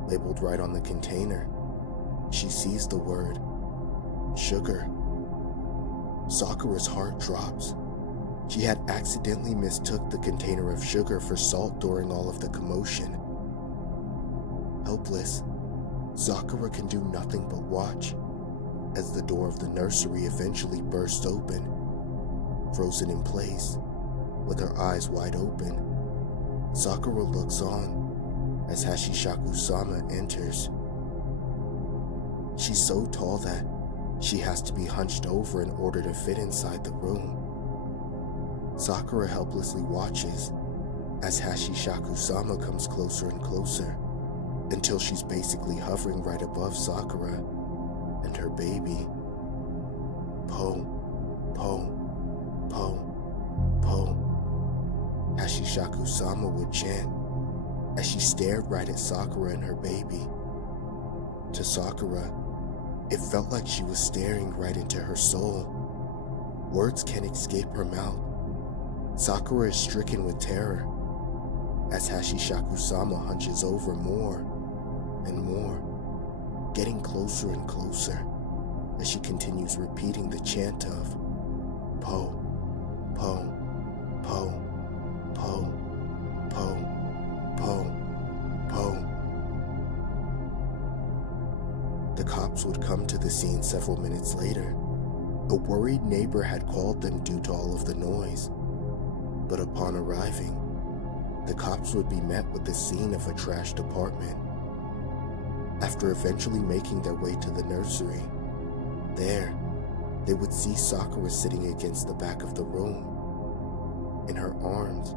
labeled right on the container, she sees the word sugar. Sakura's heart drops. She had accidentally mistook the container of sugar for salt during all of the commotion. Helpless, Sakura can do nothing but watch as the door of the nursery eventually bursts open. Frozen in place, with her eyes wide open, Sakura looks on as Hashishaku-sama enters. She's so tall that she has to be hunched over in order to fit inside the room. Sakura helplessly watches as Hashishaku-sama comes closer and closer until she's basically hovering right above Sakura and her baby. Poe, Poe, Poe, Poe, Hashishaku-sama would chant as she stared right at Sakura and her baby. To Sakura, it felt like she was staring right into her soul. Words can't escape her mouth. Sakura is stricken with terror as Hashishaku-sama hunches over more and more, getting closer and closer as she continues repeating the chant of Poe, Poe, Poe, Poe, Poe, Poe, Poe. The cops would come to the scene several minutes later. A worried neighbor had called them due to all of the noise. But upon arriving, the cops would be met with the scene of a trashed apartment. After eventually making their way to the nursery, there, they would see Sakura sitting against the back of the room. In her arms,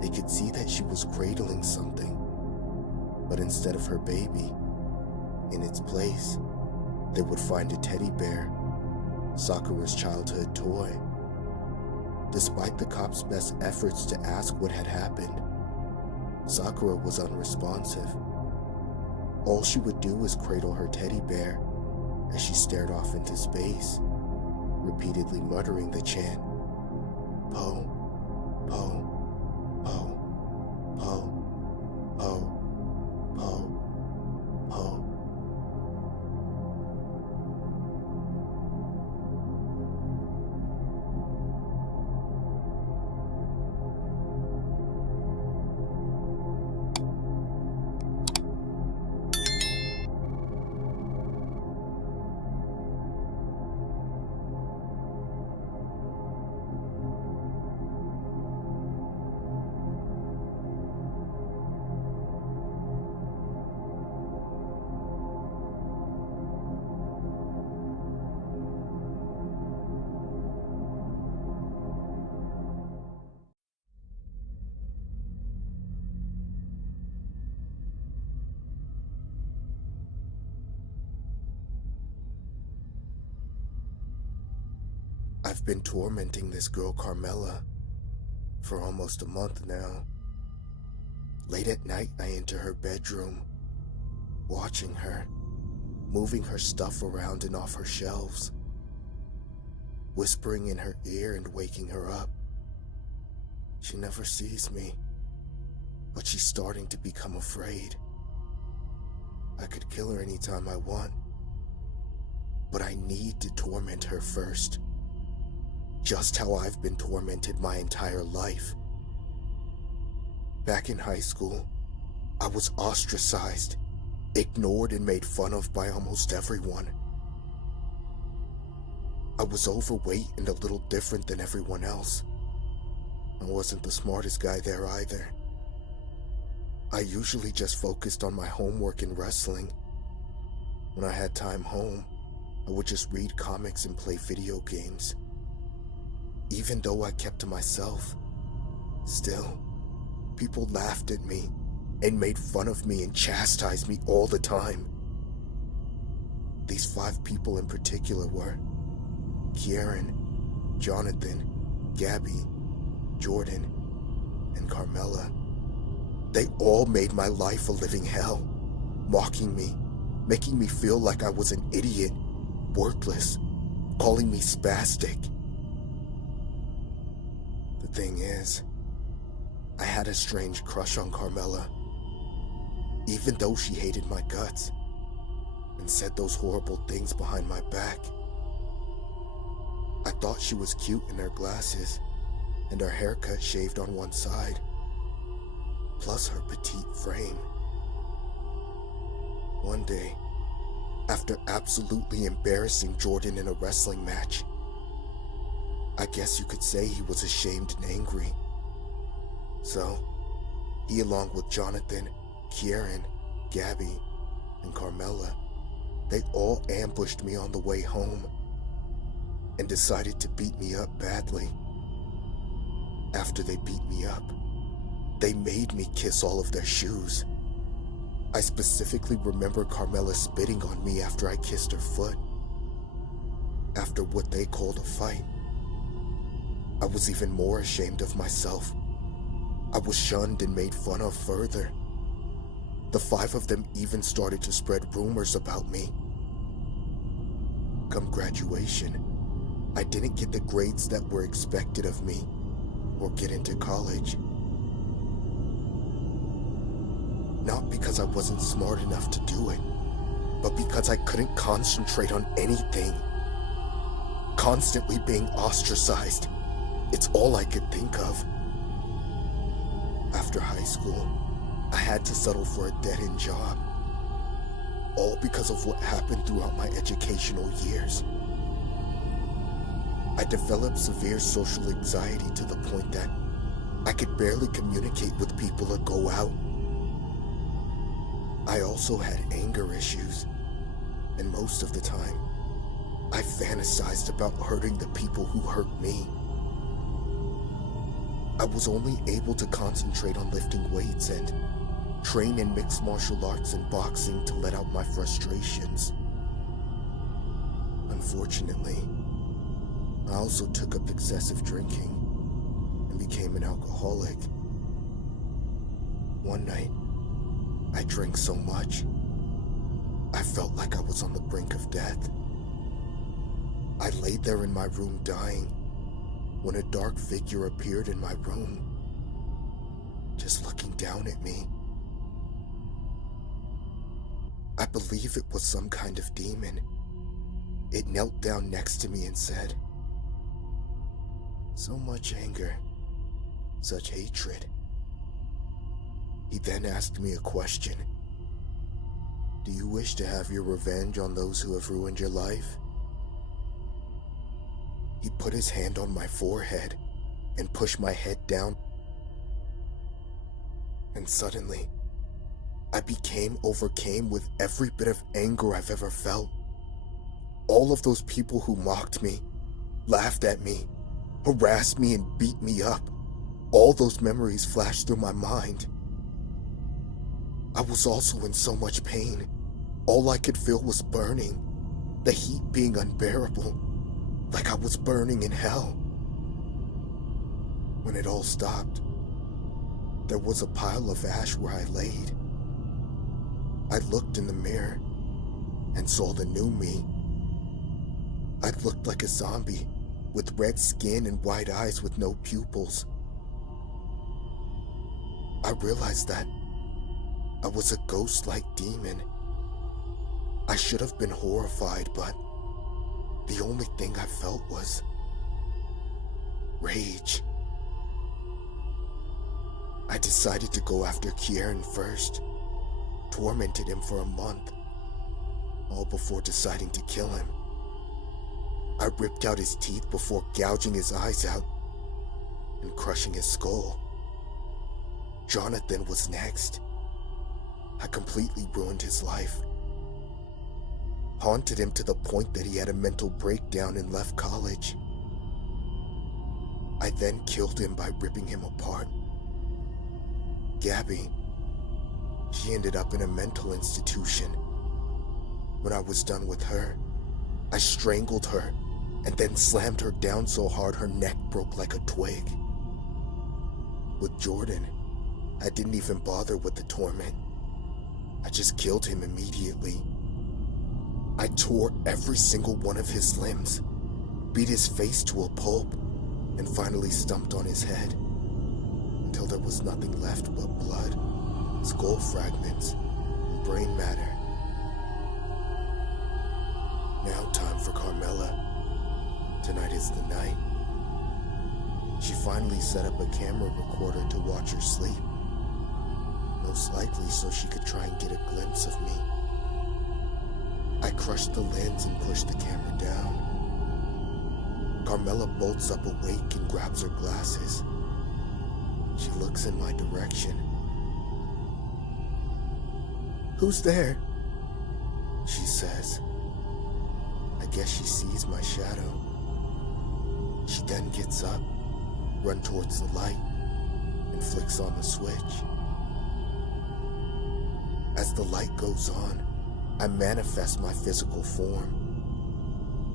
they could see that she was cradling something. But instead of her baby, in its place, they would find a teddy bear, Sakura's childhood toy. Despite the cops' best efforts to ask what had happened, Sakura was unresponsive. All she would do was cradle her teddy bear as she stared off into space, repeatedly muttering the chant, Poe, Poe, Poe, Poe, Poe, Poe, Poe. I've been tormenting this girl Carmela for almost a month now. Late at night, I enter her bedroom, watching her, moving her stuff around and off her shelves, whispering in her ear and waking her up. She never sees me, but she's starting to become afraid. I could kill her anytime I want, but I need to torment her first. Just how I've been tormented my entire life. Back in high school, I was ostracized, ignored, and made fun of by almost everyone. I was overweight and a little different than everyone else. I wasn't the smartest guy there either. I usually just focused on my homework and wrestling. When I had time home, I would just read comics and play video games. Even though I kept to myself, still, people laughed at me and made fun of me and chastised me all the time. These 5 people in particular were Kieran, Jonathan, Gabby, Jordan, and Carmela. They all made my life a living hell, mocking me, making me feel like I was an idiot, worthless, calling me spastic. The thing is, I had a strange crush on Carmela, even though she hated my guts and said those horrible things behind my back. I thought she was cute in her glasses and her haircut shaved on one side, plus her petite frame. One day, after absolutely embarrassing Jordan in a wrestling match, I guess you could say he was ashamed and angry. So, he, along with Jonathan, Kieran, Gabby, and Carmela, they all ambushed me on the way home and decided to beat me up badly. After they beat me up, they made me kiss all of their shoes. I specifically remember Carmela spitting on me after I kissed her foot. After what they called a fight, I was even more ashamed of myself. I was shunned and made fun of further. The 5 of them even started to spread rumors about me. Come graduation, I didn't get the grades that were expected of me or get into college. Not because I wasn't smart enough to do it, but because I couldn't concentrate on anything. Constantly being ostracized, it's all I could think of. After high school, I had to settle for a dead-end job, all because of what happened throughout my educational years. I developed severe social anxiety to the point that I could barely communicate with people or go out. I also had anger issues, and most of the time, I fantasized about hurting the people who hurt me. I was only able to concentrate on lifting weights and train in mixed martial arts and boxing to let out my frustrations. Unfortunately, I also took up excessive drinking and became an alcoholic. One night, I drank so much, I felt like I was on the brink of death. I laid there in my room dying when a dark figure appeared in my room, just looking down at me. I believe it was some kind of demon. It knelt down next to me and said, "So much anger, such hatred." He then asked me a question. "Do you wish to have your revenge on those who have ruined your life?" He put his hand on my forehead and pushed my head down. And suddenly, I became overcome with every bit of anger I've ever felt. All of those people who mocked me, laughed at me, harassed me, and beat me up, all those memories flashed through my mind. I was also in so much pain. All I could feel was burning, the heat being unbearable. like I was burning in hell. When it all stopped, there was a pile of ash where I laid. I looked in the mirror and saw the new me. I looked like a zombie, with red skin and white eyes with no pupils. I realized that I was a ghost-like demon. I should have been horrified, but the only thing I felt was rage. I decided to go after Kieran first, tormented him for a month, all before deciding to kill him. I ripped out his teeth before gouging his eyes out and crushing his skull. Jonathan was next. I completely ruined his life. Haunted him to the point that he had a mental breakdown and left college. I then killed him by ripping him apart. Gabby, she ended up in a mental institution. When I was done with her, I strangled her and then slammed her down so hard her neck broke like a twig. With Jordan, I didn't even bother with the torment. I just killed him immediately. I tore every single one of his limbs, beat his face to a pulp, and finally stomped on his head until there was nothing left but blood, skull fragments, and brain matter. Now time for Carmela. Tonight is the night. She finally set up a camera recorder to watch her sleep, most likely so she could try and get a glimpse of me. I crushed the lens and pushed the camera down. Carmela bolts up awake and grabs her glasses. She looks in my direction. "Who's there?" she says. I guess she sees my shadow. She then gets up, runs towards the light, and flicks on the switch. As the light goes on, I manifest my physical form,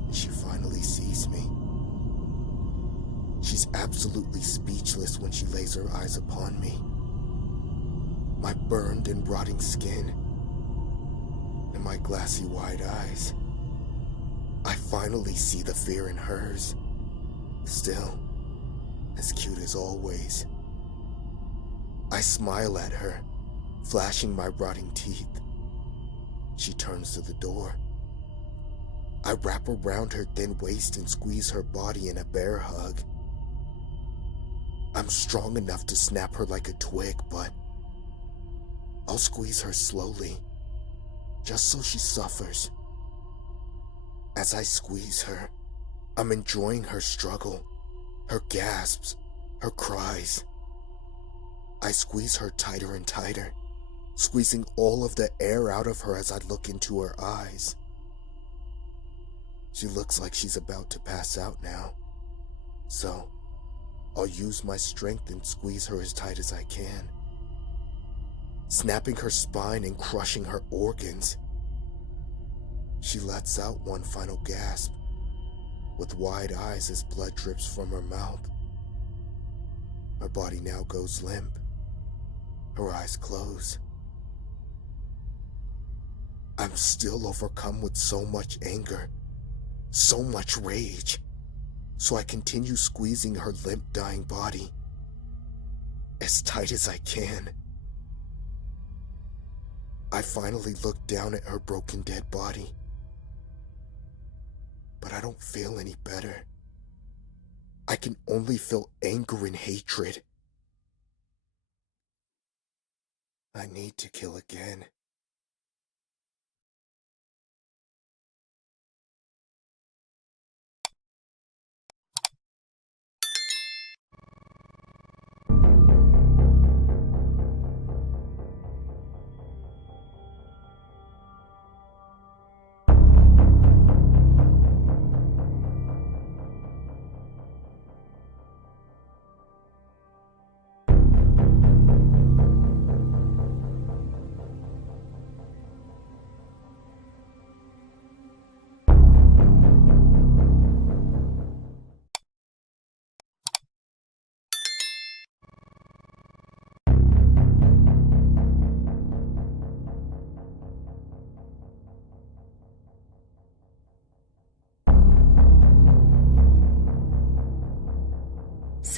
and she finally sees me. She's absolutely speechless when she lays her eyes upon me. My burned and rotting skin, and my glassy white eyes. I finally see the fear in hers. Still, as cute as always. I smile at her, flashing my rotting teeth. She turns to the door. I wrap around her thin waist and squeeze her body in a bear hug. I'm strong enough to snap her like a twig, but I'll squeeze her slowly, just so she suffers. As I squeeze her, I'm enjoying her struggle, her gasps, her cries. I squeeze her tighter and tighter, squeezing all of the air out of her as I look into her eyes. She looks like she's about to pass out now, so I'll use my strength and squeeze her as tight as I can, snapping her spine and crushing her organs. She lets out one final gasp, with wide eyes as blood drips from her mouth. Her body now goes limp. Her eyes close. I'm still overcome with so much anger, so much rage, so I continue squeezing her limp, dying body as tight as I can. I finally look down at her broken, dead body, but I don't feel any better. I can only feel anger and hatred. I need to kill again.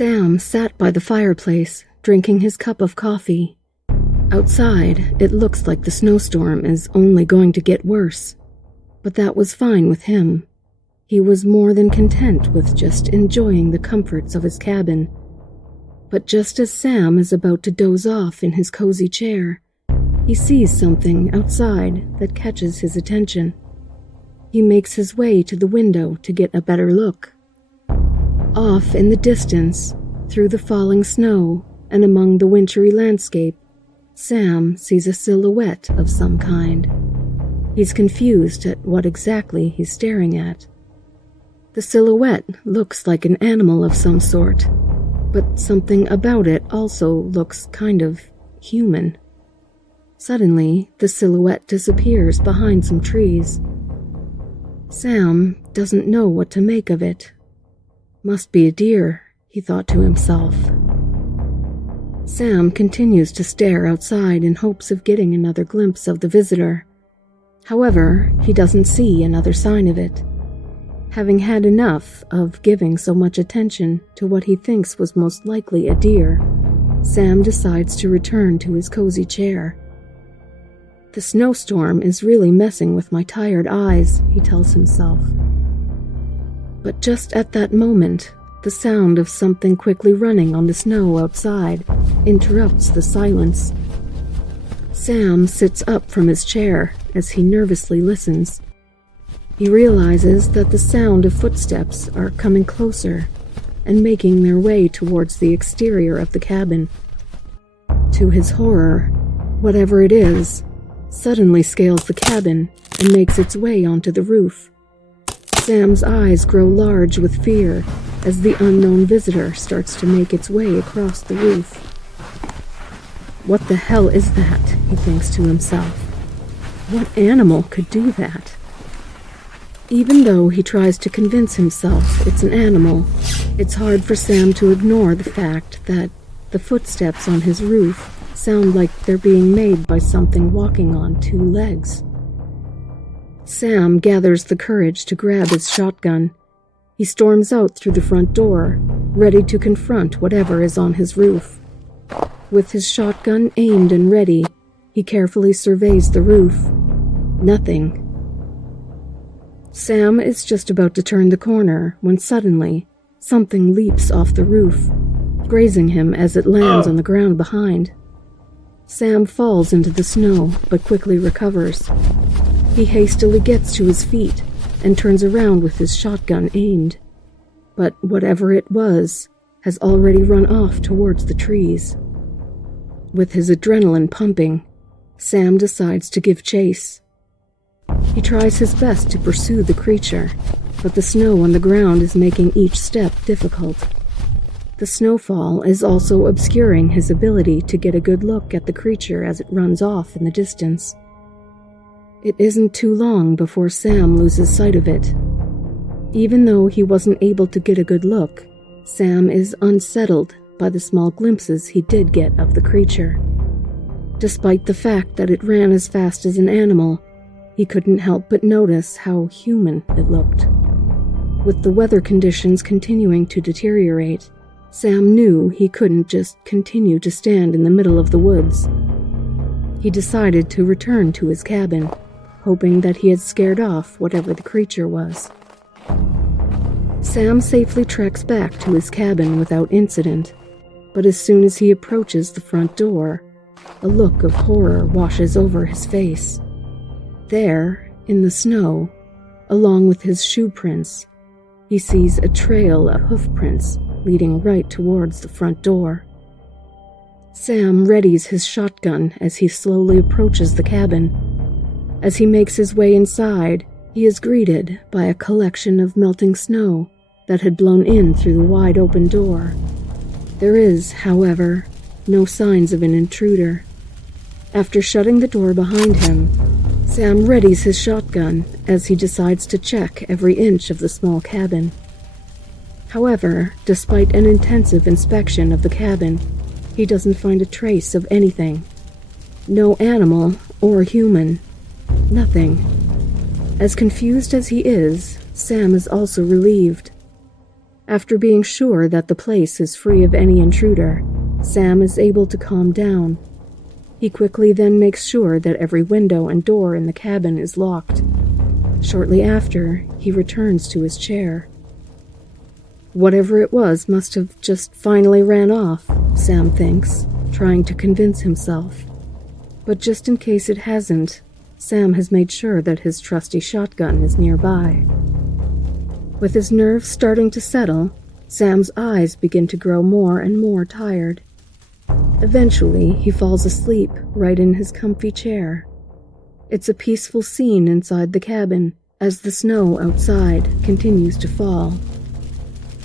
Sam sat by the fireplace, drinking his cup of coffee. Outside, it looks like the snowstorm is only going to get worse. But that was fine with him. He was more than content with just enjoying the comforts of his cabin. But just as Sam is about to doze off in his cozy chair, he sees something outside that catches his attention. He makes his way to the window to get a better look. Off in the distance, through the falling snow and among the wintry landscape, Sam sees a silhouette of some kind. He's confused at what exactly he's staring at. The silhouette looks like an animal of some sort, but something about it also looks kind of human. Suddenly, the silhouette disappears behind some trees. Sam doesn't know what to make of it. Must be a deer, he thought to himself. Sam continues to stare outside in hopes of getting another glimpse of the visitor. However, he doesn't see another sign of it. Having had enough of giving so much attention to what he thinks was most likely a deer, Sam decides to return to his cozy chair. The snowstorm is really messing with my tired eyes, he tells himself. But just at that moment, the sound of something quickly running on the snow outside interrupts the silence. Sam sits up from his chair as he nervously listens. He realizes that the sound of footsteps are coming closer and making their way towards the exterior of the cabin. To his horror, whatever it is, suddenly scales the cabin and makes its way onto the roof. Sam's eyes grow large with fear as the unknown visitor starts to make its way across the roof. What the hell is that? He thinks to himself. What animal could do that? Even though he tries to convince himself it's an animal, it's hard for Sam to ignore the fact that the footsteps on his roof sound like they're being made by something walking on two legs. Sam gathers the courage to grab his shotgun. He storms out through the front door, ready to confront whatever is on his roof. With his shotgun aimed and ready, he carefully surveys the roof. Nothing. Sam is just about to turn the corner when suddenly something leaps off the roof, grazing him as it lands on the ground behind. Sam falls into the snow, but quickly recovers. He hastily gets to his feet and turns around with his shotgun aimed. But whatever it was has already run off towards the trees. With his adrenaline pumping, Sam decides to give chase. He tries his best to pursue the creature, but the snow on the ground is making each step difficult. The snowfall is also obscuring his ability to get a good look at the creature as it runs off in the distance. It isn't too long before Sam loses sight of it. Even though he wasn't able to get a good look, Sam is unsettled by the small glimpses he did get of the creature. Despite the fact that it ran as fast as an animal, he couldn't help but notice how human it looked. With the weather conditions continuing to deteriorate, Sam knew he couldn't just continue to stand in the middle of the woods. He decided to return to his cabin, hoping that he had scared off whatever the creature was. Sam safely treks back to his cabin without incident, but as soon as he approaches the front door, a look of horror washes over his face. There, in the snow, along with his shoe prints, he sees a trail of hoof prints leading right towards the front door. Sam readies his shotgun as he slowly approaches the cabin. As he makes his way inside, he is greeted by a collection of melting snow that had blown in through the wide open door. There is, however, no signs of an intruder. After shutting the door behind him, Sam readies his shotgun as he decides to check every inch of the small cabin. However, despite an intensive inspection of the cabin, he doesn't find a trace of anything. No animal or human. Nothing. As confused as he is, Sam is also relieved. After being sure that the place is free of any intruder, Sam is able to calm down. He quickly then makes sure that every window and door in the cabin is locked. Shortly after, he returns to his chair. Whatever it was must have just finally ran off, Sam thinks, trying to convince himself. But just in case it hasn't, Sam has made sure that his trusty shotgun is nearby. With his nerves starting to settle, Sam's eyes begin to grow more and more tired. Eventually, he falls asleep right in his comfy chair. It's a peaceful scene inside the cabin as the snow outside continues to fall.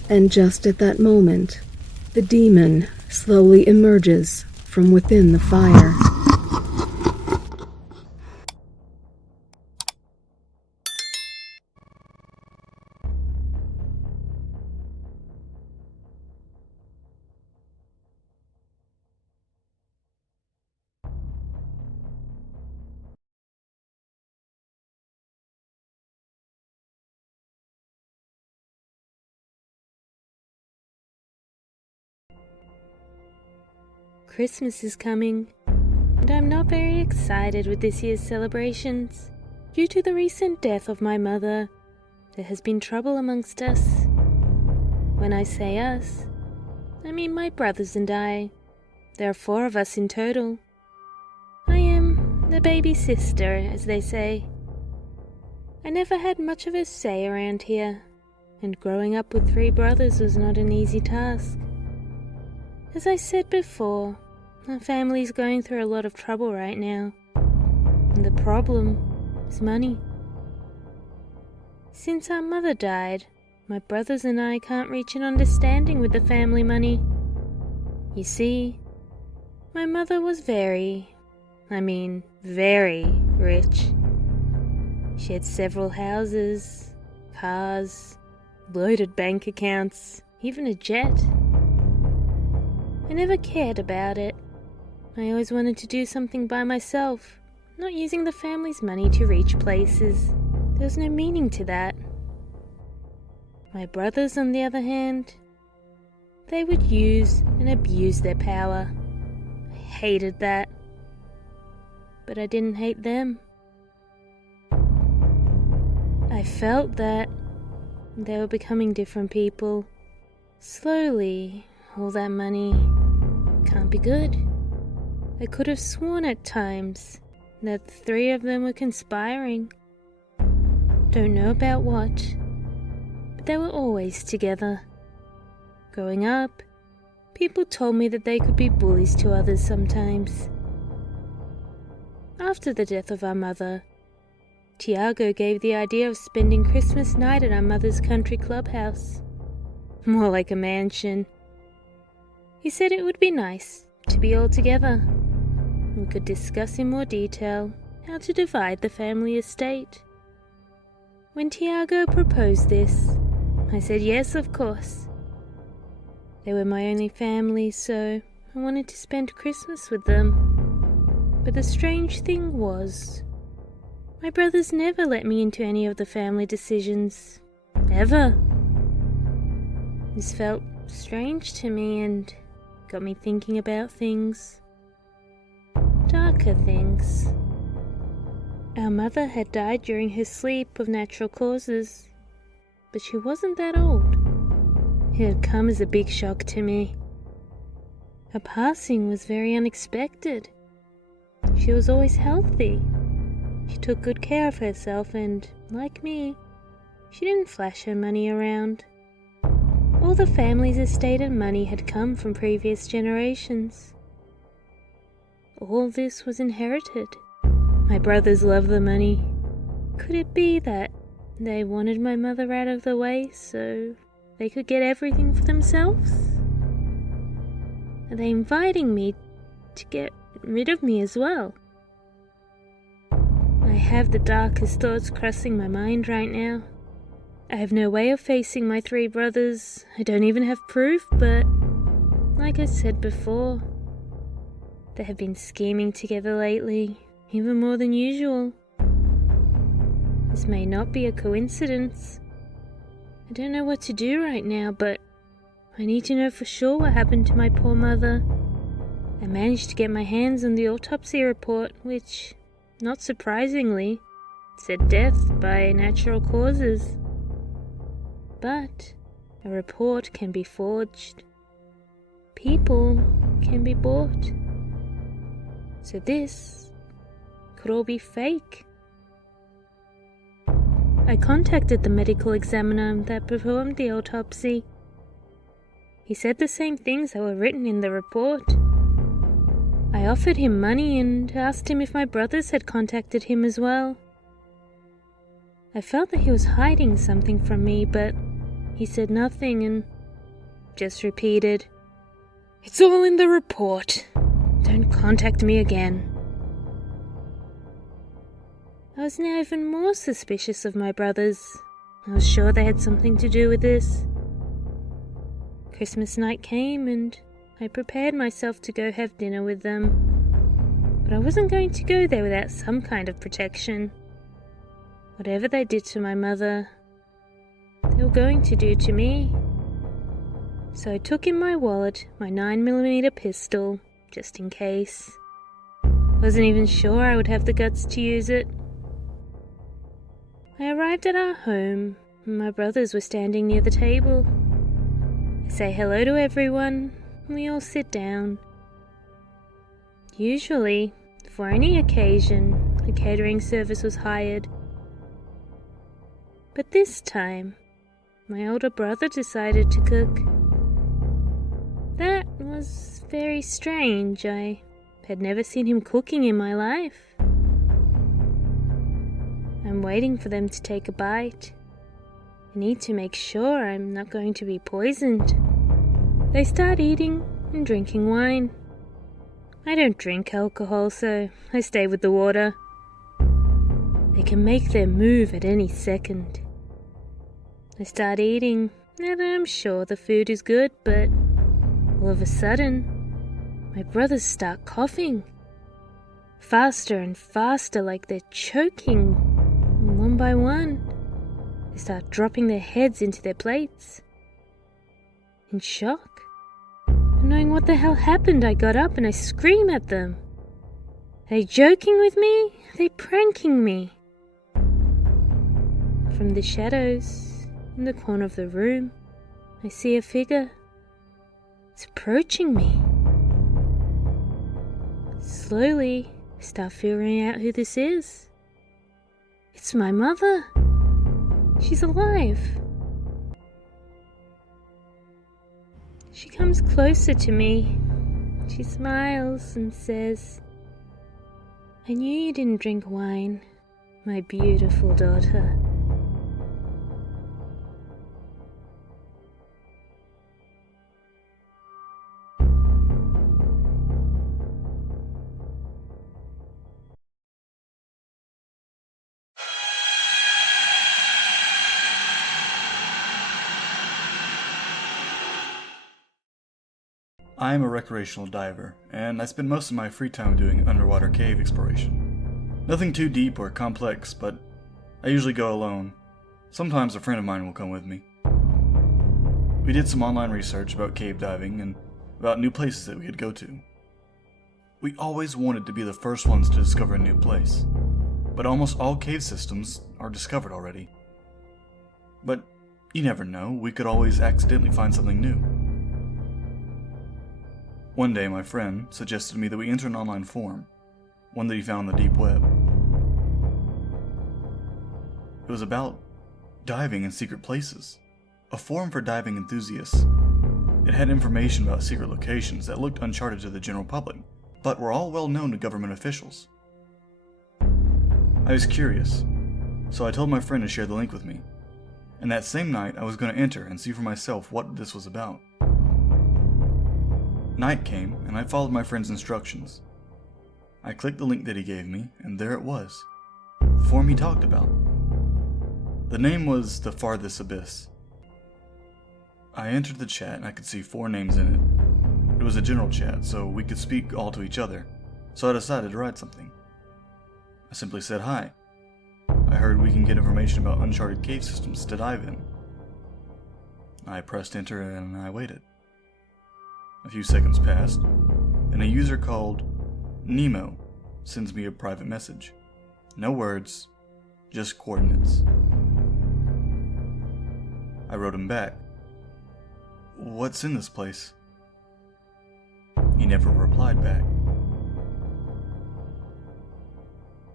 And just at that moment, the demon slowly emerges from within the fire. Christmas is coming, and I'm not very excited with this year's celebrations. Due to the recent death of my mother, there has been trouble amongst us. When I say us, I mean my brothers and I. There are 4 of us in total. I am the baby sister, as they say. I never had much of a say around here, and growing up with 3 brothers was not an easy task. As I said before, our family's going through a lot of trouble right now, and the problem is money. Since our mother died, my brothers and I can't reach an understanding with the family money. You see, my mother was very rich. She had several houses, cars, loaded bank accounts, even a jet. I never cared about it. I always wanted to do something by myself, not using the family's money to reach places. There was no meaning to that. My brothers, on the other hand, they would use and abuse their power. I hated that. But I didn't hate them. I felt that they were becoming different people. Slowly, all that money can't be good. I could have sworn at times that the 3 of them were conspiring. Don't know about what, but they were always together. Growing up, people told me that they could be bullies to others sometimes. After the death of our mother, Tiago gave the idea of spending Christmas night at our mother's country clubhouse. More like a mansion. He said it would be nice to be all together. We could discuss in more detail how to divide the family estate. When Tiago proposed this, I said yes, of course. They were my only family, so I wanted to spend Christmas with them. But the strange thing was, my brothers never let me into any of the family decisions. Ever. This felt strange to me and got me thinking about things. Darker things. Our mother had died during her sleep of natural causes, but she wasn't that old. It had come as a big shock to me. Her passing was very unexpected. She was always healthy. She took good care of herself and, like me, she didn't flash her money around. All the family's estate and money had come from previous generations. All this was inherited. My brothers loved the money. Could it be that they wanted my mother out of the way so they could get everything for themselves? Are they inviting me to get rid of me as well? I have the darkest thoughts crossing my mind right now. I have no way of facing my 3 brothers. I don't even have proof, but like I said before, they have been scheming together lately, even more than usual. This may not be a coincidence. I don't know what to do right now, but I need to know for sure what happened to my poor mother. I managed to get my hands on the autopsy report, which, not surprisingly, said death by natural causes. But a report can be forged. People can be bought. So this could all be fake. I contacted the medical examiner that performed the autopsy. He said the same things that were written in the report. I offered him money and asked him if my brothers had contacted him as well. I felt that he was hiding something from me, but he said nothing and just repeated, "It's all in the report. Don't contact me again." I was now even more suspicious of my brothers. I was sure they had something to do with this. Christmas night came and I prepared myself to go have dinner with them. But I wasn't going to go there without some kind of protection. Whatever they did to my mother, they were going to do to me. So I took in my wallet my 9mm pistol, just in case. Wasn't even sure I would have the guts to use it. I arrived at our home, and my brothers were standing near the table. I say hello to everyone, and we all sit down. Usually, for any occasion, a catering service was hired. But this time, my older brother decided to cook. That was very strange. I had never seen him cooking in my life. I'm waiting for them to take a bite. I need to make sure I'm not going to be poisoned. They start eating and drinking wine. I don't drink alcohol, so I stay with the water. They can make their move at any second. I start eating, and I'm sure the food is good, but all of a sudden, my brothers start coughing. Faster and faster, like they're choking. And one by one, they start dropping their heads into their plates. In shock, and knowing what the hell happened, I got up and I scream at them. Are they joking with me? Are they pranking me? From the shadows, in the corner of the room, I see a figure. It's approaching me. Slowly, I start figuring out who this is. It's my mother. She's alive. She comes closer to me. She smiles and says, "I knew you didn't drink wine, my beautiful daughter." I am a recreational diver, and I spend most of my free time doing underwater cave exploration. Nothing too deep or complex, but I usually go alone. Sometimes a friend of mine will come with me. We did some online research about cave diving and about new places that we could go to. We always wanted to be the first ones to discover a new place, but almost all cave systems are discovered already. But you never know, we could always accidentally find something new. One day, my friend suggested to me that we enter an online forum, one that he found on the deep web. It was about diving in secret places, a forum for diving enthusiasts. It had information about secret locations that looked uncharted to the general public, but were all well known to government officials. I was curious, so I told my friend to share the link with me, and that same night I was going to enter and see for myself what this was about. Night came, and I followed my friend's instructions. I clicked the link that he gave me, and there it was. The forum he talked about. The name was The Farthest Abyss. I entered the chat and I could see 4 names in it. It was a general chat, so we could speak all to each other, so I decided to write something. I simply said hi. I heard we can get information about uncharted cave systems to dive in. I pressed enter and I waited. A few seconds passed, and a user called Nemo sends me a private message. No words, just coordinates. I wrote him back. "What's in this place?" He never replied back.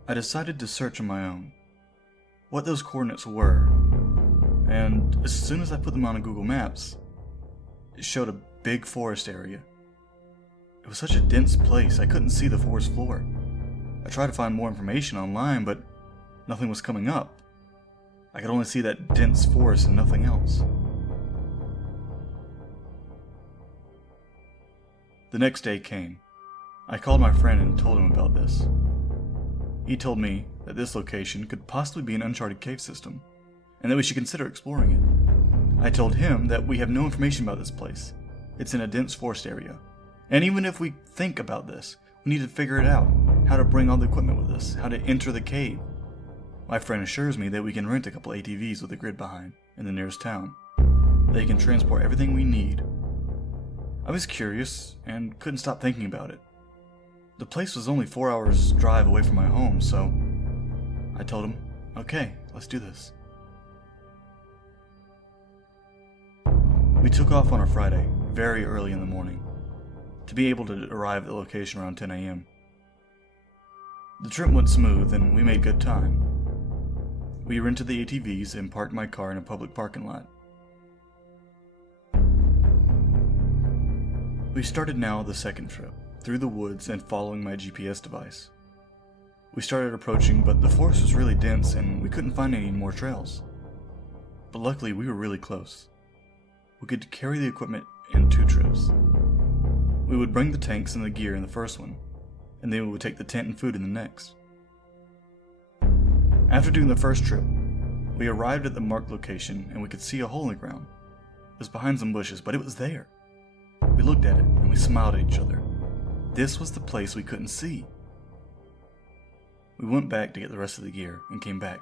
I decided to search on my own what those coordinates were, and as soon as I put them on Google Maps, it showed a big forest area. It was such a dense place, I couldn't see the forest floor. I tried to find more information online, but nothing was coming up. I could only see that dense forest and nothing else. The next day came. I called my friend and told him about this. He told me that this location could possibly be an uncharted cave system, and that we should consider exploring it. I told him that we have no information about this place. It's in a dense forest area. And even if we think about this, we need to figure it out. How to bring all the equipment with us, how to enter the cave. My friend assures me that we can rent a couple ATVs with a grid behind in the nearest town. They can transport everything we need. I was curious and couldn't stop thinking about it. The place was only 4 hours drive away from my home, so I told him, okay, let's do this. We took off on a Friday, very early in the morning, to be able to arrive at the location around 10 a.m. The trip went smooth and we made good time. We rented the ATVs and parked my car in a public parking lot. We started now the second trip, through the woods and following my GPS device. We started approaching, but the forest was really dense and we couldn't find any more trails. But luckily we were really close. We could carry the equipment in 2 trips. We would bring the tanks and the gear in the first one, and then we would take the tent and food in the next. After doing the first trip, we arrived at the marked location and we could see a hole in the ground. It was behind some bushes, but it was there. We looked at it and we smiled at each other. This was the place we couldn't see. We went back to get the rest of the gear and came back.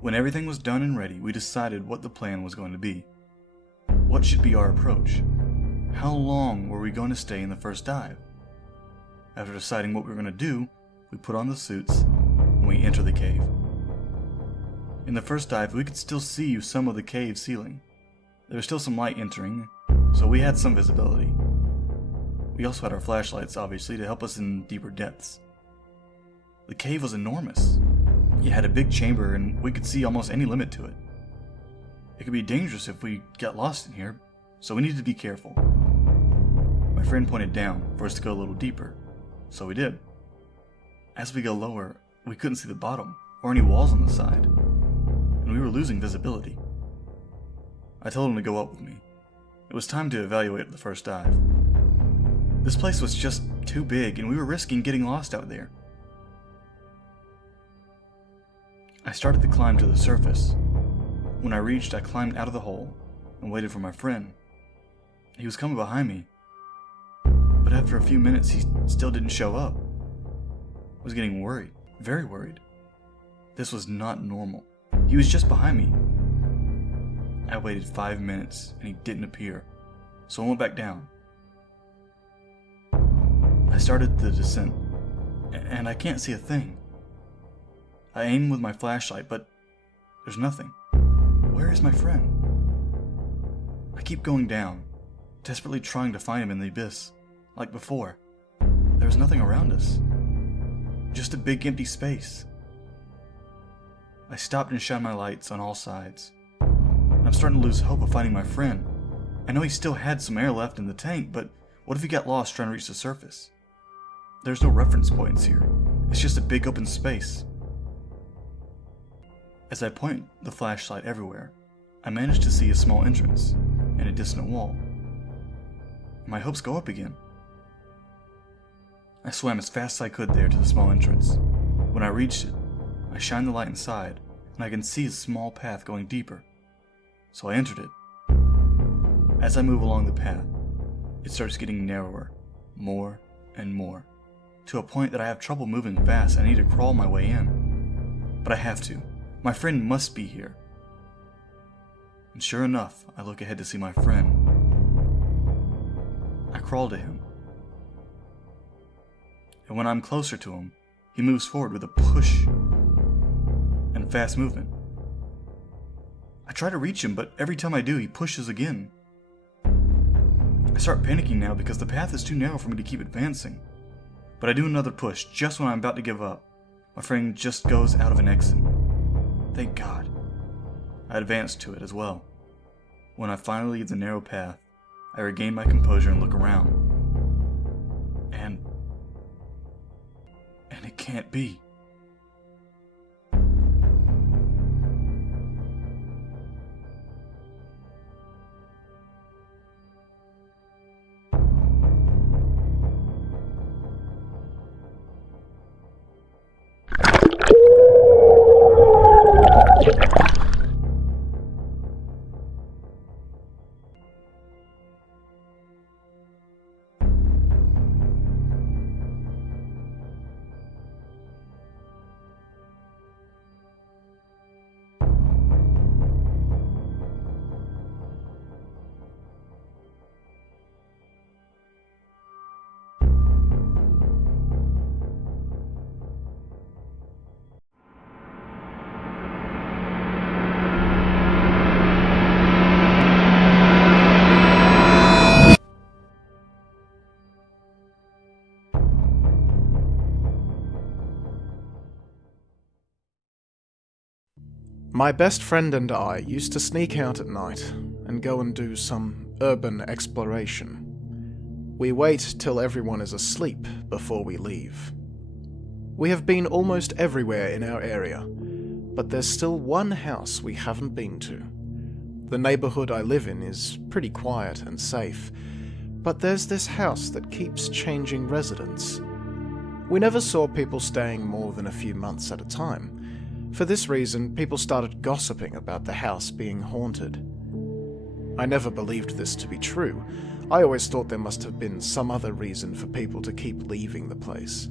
When everything was done and ready, we decided what the plan was going to be. What should be our approach? How long were we going to stay in the first dive? After deciding what we were going to do, we put on the suits and we entered the cave. In the first dive, we could still see some of the cave ceiling. There was still some light entering, so we had some visibility. We also had our flashlights, obviously, to help us in deeper depths. The cave was enormous. It had a big chamber and we could see almost any limit to it. It could be dangerous if we got lost in here, so we needed to be careful. My friend pointed down for us to go a little deeper, so we did. As we go lower, we couldn't see the bottom or any walls on the side, and we were losing visibility. I told him to go up with me. It was time to evaluate the first dive. This place was just too big and we were risking getting lost out there. I started the climb to the surface. When I reached, I climbed out of the hole and waited for my friend. He was coming behind me, but after a few minutes he still didn't show up. I was getting worried, very worried. This was not normal. He was just behind me. I waited 5 minutes and he didn't appear, so I went back down. I started the descent, and I can't see a thing. I aim with my flashlight, but there's nothing. Where is my friend? I keep going down, desperately trying to find him in the abyss, like before. There was nothing around us. Just a big empty space. I stopped and shined my lights on all sides. I'm starting to lose hope of finding my friend. I know he still had some air left in the tank, but what if he got lost trying to reach the surface? There's no reference points here. It's just a big open space. As I point the flashlight everywhere, I manage to see a small entrance and a distant wall. My hopes go up again. I swam as fast as I could there to the small entrance. When I reached it, I shine the light inside, and I can see a small path going deeper. So I entered it. As I move along the path, it starts getting narrower, more and more, to a point that I have trouble moving fast and I need to crawl my way in. But I have to. My friend must be here. And sure enough, I look ahead to see my friend. I crawl to him. And when I'm closer to him, he moves forward with a push and fast movement. I try to reach him, but every time I do, he pushes again. I start panicking now because the path is too narrow for me to keep advancing. But I do another push just when I'm about to give up. My friend just goes out of an exit. Thank God. I advance to it as well. When I finally leave the narrow path, I regain my composure and look around. And it can't be. My best friend and I used to sneak out at night and go and do some urban exploration. We wait till everyone is asleep before we leave. We have been almost everywhere in our area, but there's still one house we haven't been to. The neighborhood I live in is pretty quiet and safe, but there's this house that keeps changing residents. We never saw people staying more than a few months at a time. For this reason, people started gossiping about the house being haunted. I never believed this to be true. I always thought there must have been some other reason for people to keep leaving the place.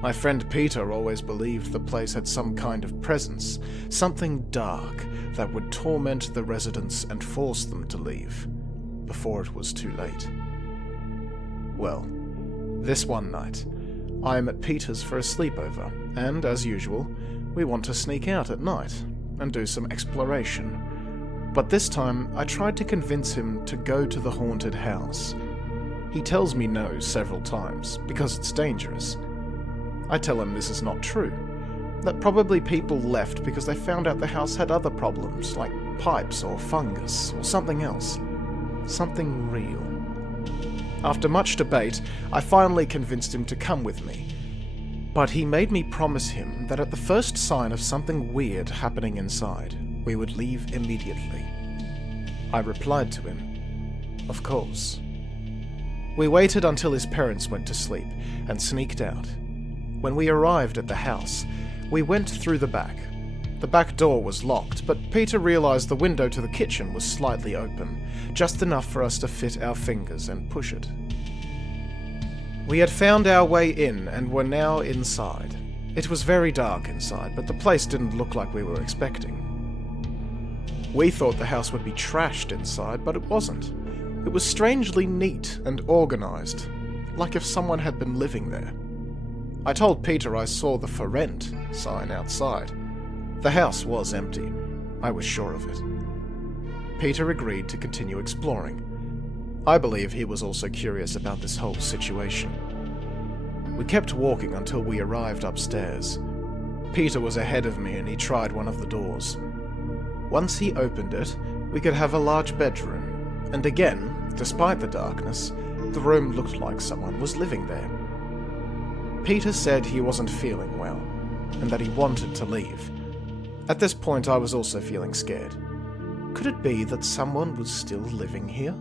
My friend Peter always believed the place had some kind of presence, something dark that would torment the residents and force them to leave, before it was too late. Well, this one night, I am at Peter's for a sleepover, and as usual, we want to sneak out at night and do some exploration. But this time, I tried to convince him to go to the haunted house. He tells me no several times, because it's dangerous. I tell him this is not true, that probably people left because they found out the house had other problems, like pipes or fungus or something else. Something real. After much debate, I finally convinced him to come with me. But he made me promise him that at the first sign of something weird happening inside, we would leave immediately. I replied to him, of course. We waited until his parents went to sleep and sneaked out. When we arrived at the house, we went through the back. The back door was locked, but Peter realized the window to the kitchen was slightly open, just enough for us to fit our fingers and push it. We had found our way in and were now inside. It was very dark inside, but the place didn't look like we were expecting. We thought the house would be trashed inside, but it wasn't. It was strangely neat and organized, like if someone had been living there. I told Peter I saw the "For Rent" sign outside. The house was empty. I was sure of it. Peter agreed to continue exploring. I believe he was also curious about this whole situation. We kept walking until we arrived upstairs. Peter was ahead of me and he tried one of the doors. Once he opened it, we could have a large bedroom, and again, despite the darkness, the room looked like someone was living there. Peter said he wasn't feeling well, and that he wanted to leave. At this point, I was also feeling scared. Could it be that someone was still living here?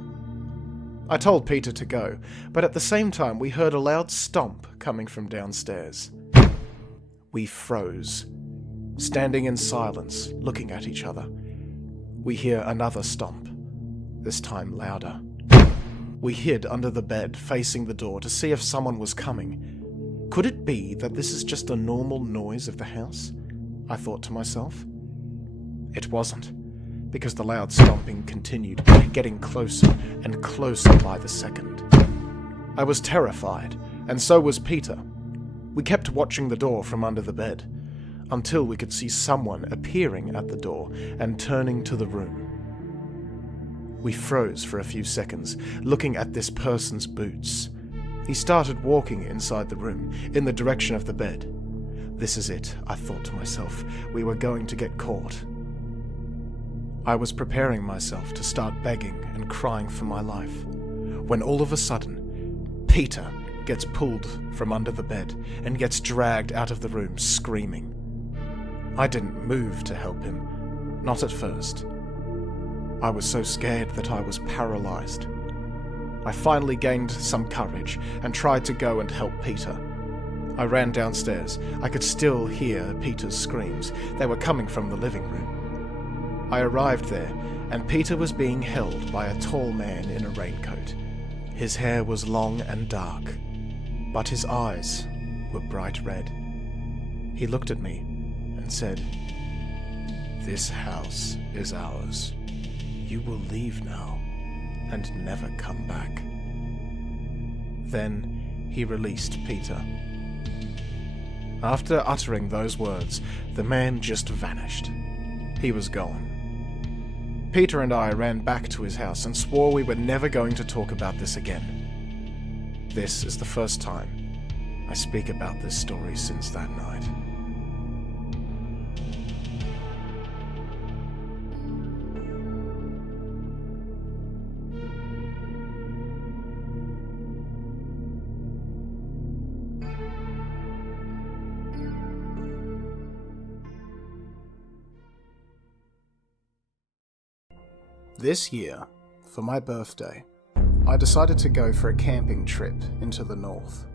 I told Peter to go, but at the same time we heard a loud stomp coming from downstairs. We froze, standing in silence, looking at each other. We hear another stomp, this time louder. We hid under the bed, facing the door, to see if someone was coming. Could it be that this is just a normal noise of the house? I thought to myself. It wasn't. because the loud stomping continued, getting closer and closer by the second. I was terrified, and so was Peter. We kept watching the door from under the bed, until we could see someone appearing at the door and turning to the room. We froze for a few seconds, looking at this person's boots. He started walking inside the room, in the direction of the bed. This is it, I thought to myself. We were going to get caught. I was preparing myself to start begging and crying for my life, when all of a sudden, Peter gets pulled from under the bed and gets dragged out of the room screaming. I didn't move to help him, not at first. I was so scared that I was paralyzed. I finally gained some courage and tried to go and help Peter. I ran downstairs. I could still hear Peter's screams. They were coming from the living room. I arrived there, and Peter was being held by a tall man in a raincoat. His hair was long and dark, but his eyes were bright red. He looked at me and said, "This house is ours. You will leave now and never come back." Then he released Peter. After uttering those words, the man just vanished. He was gone. Peter and I ran back to his house and swore we were never going to talk about this again. This is the first time I speak about this story since that night. This year, for my birthday, I decided to go for a camping trip into the north.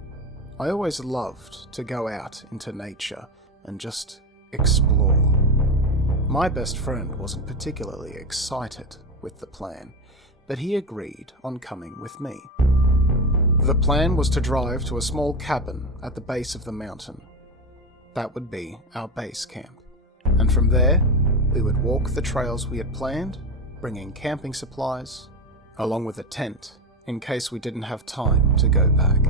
I always loved to go out into nature and just explore. My best friend wasn't particularly excited with the plan, but he agreed on coming with me. The plan was to drive to a small cabin at the base of the mountain. That would be our base camp, and from there, we would walk the trails we had planned, bringing camping supplies, along with a tent, in case we didn't have time to go back.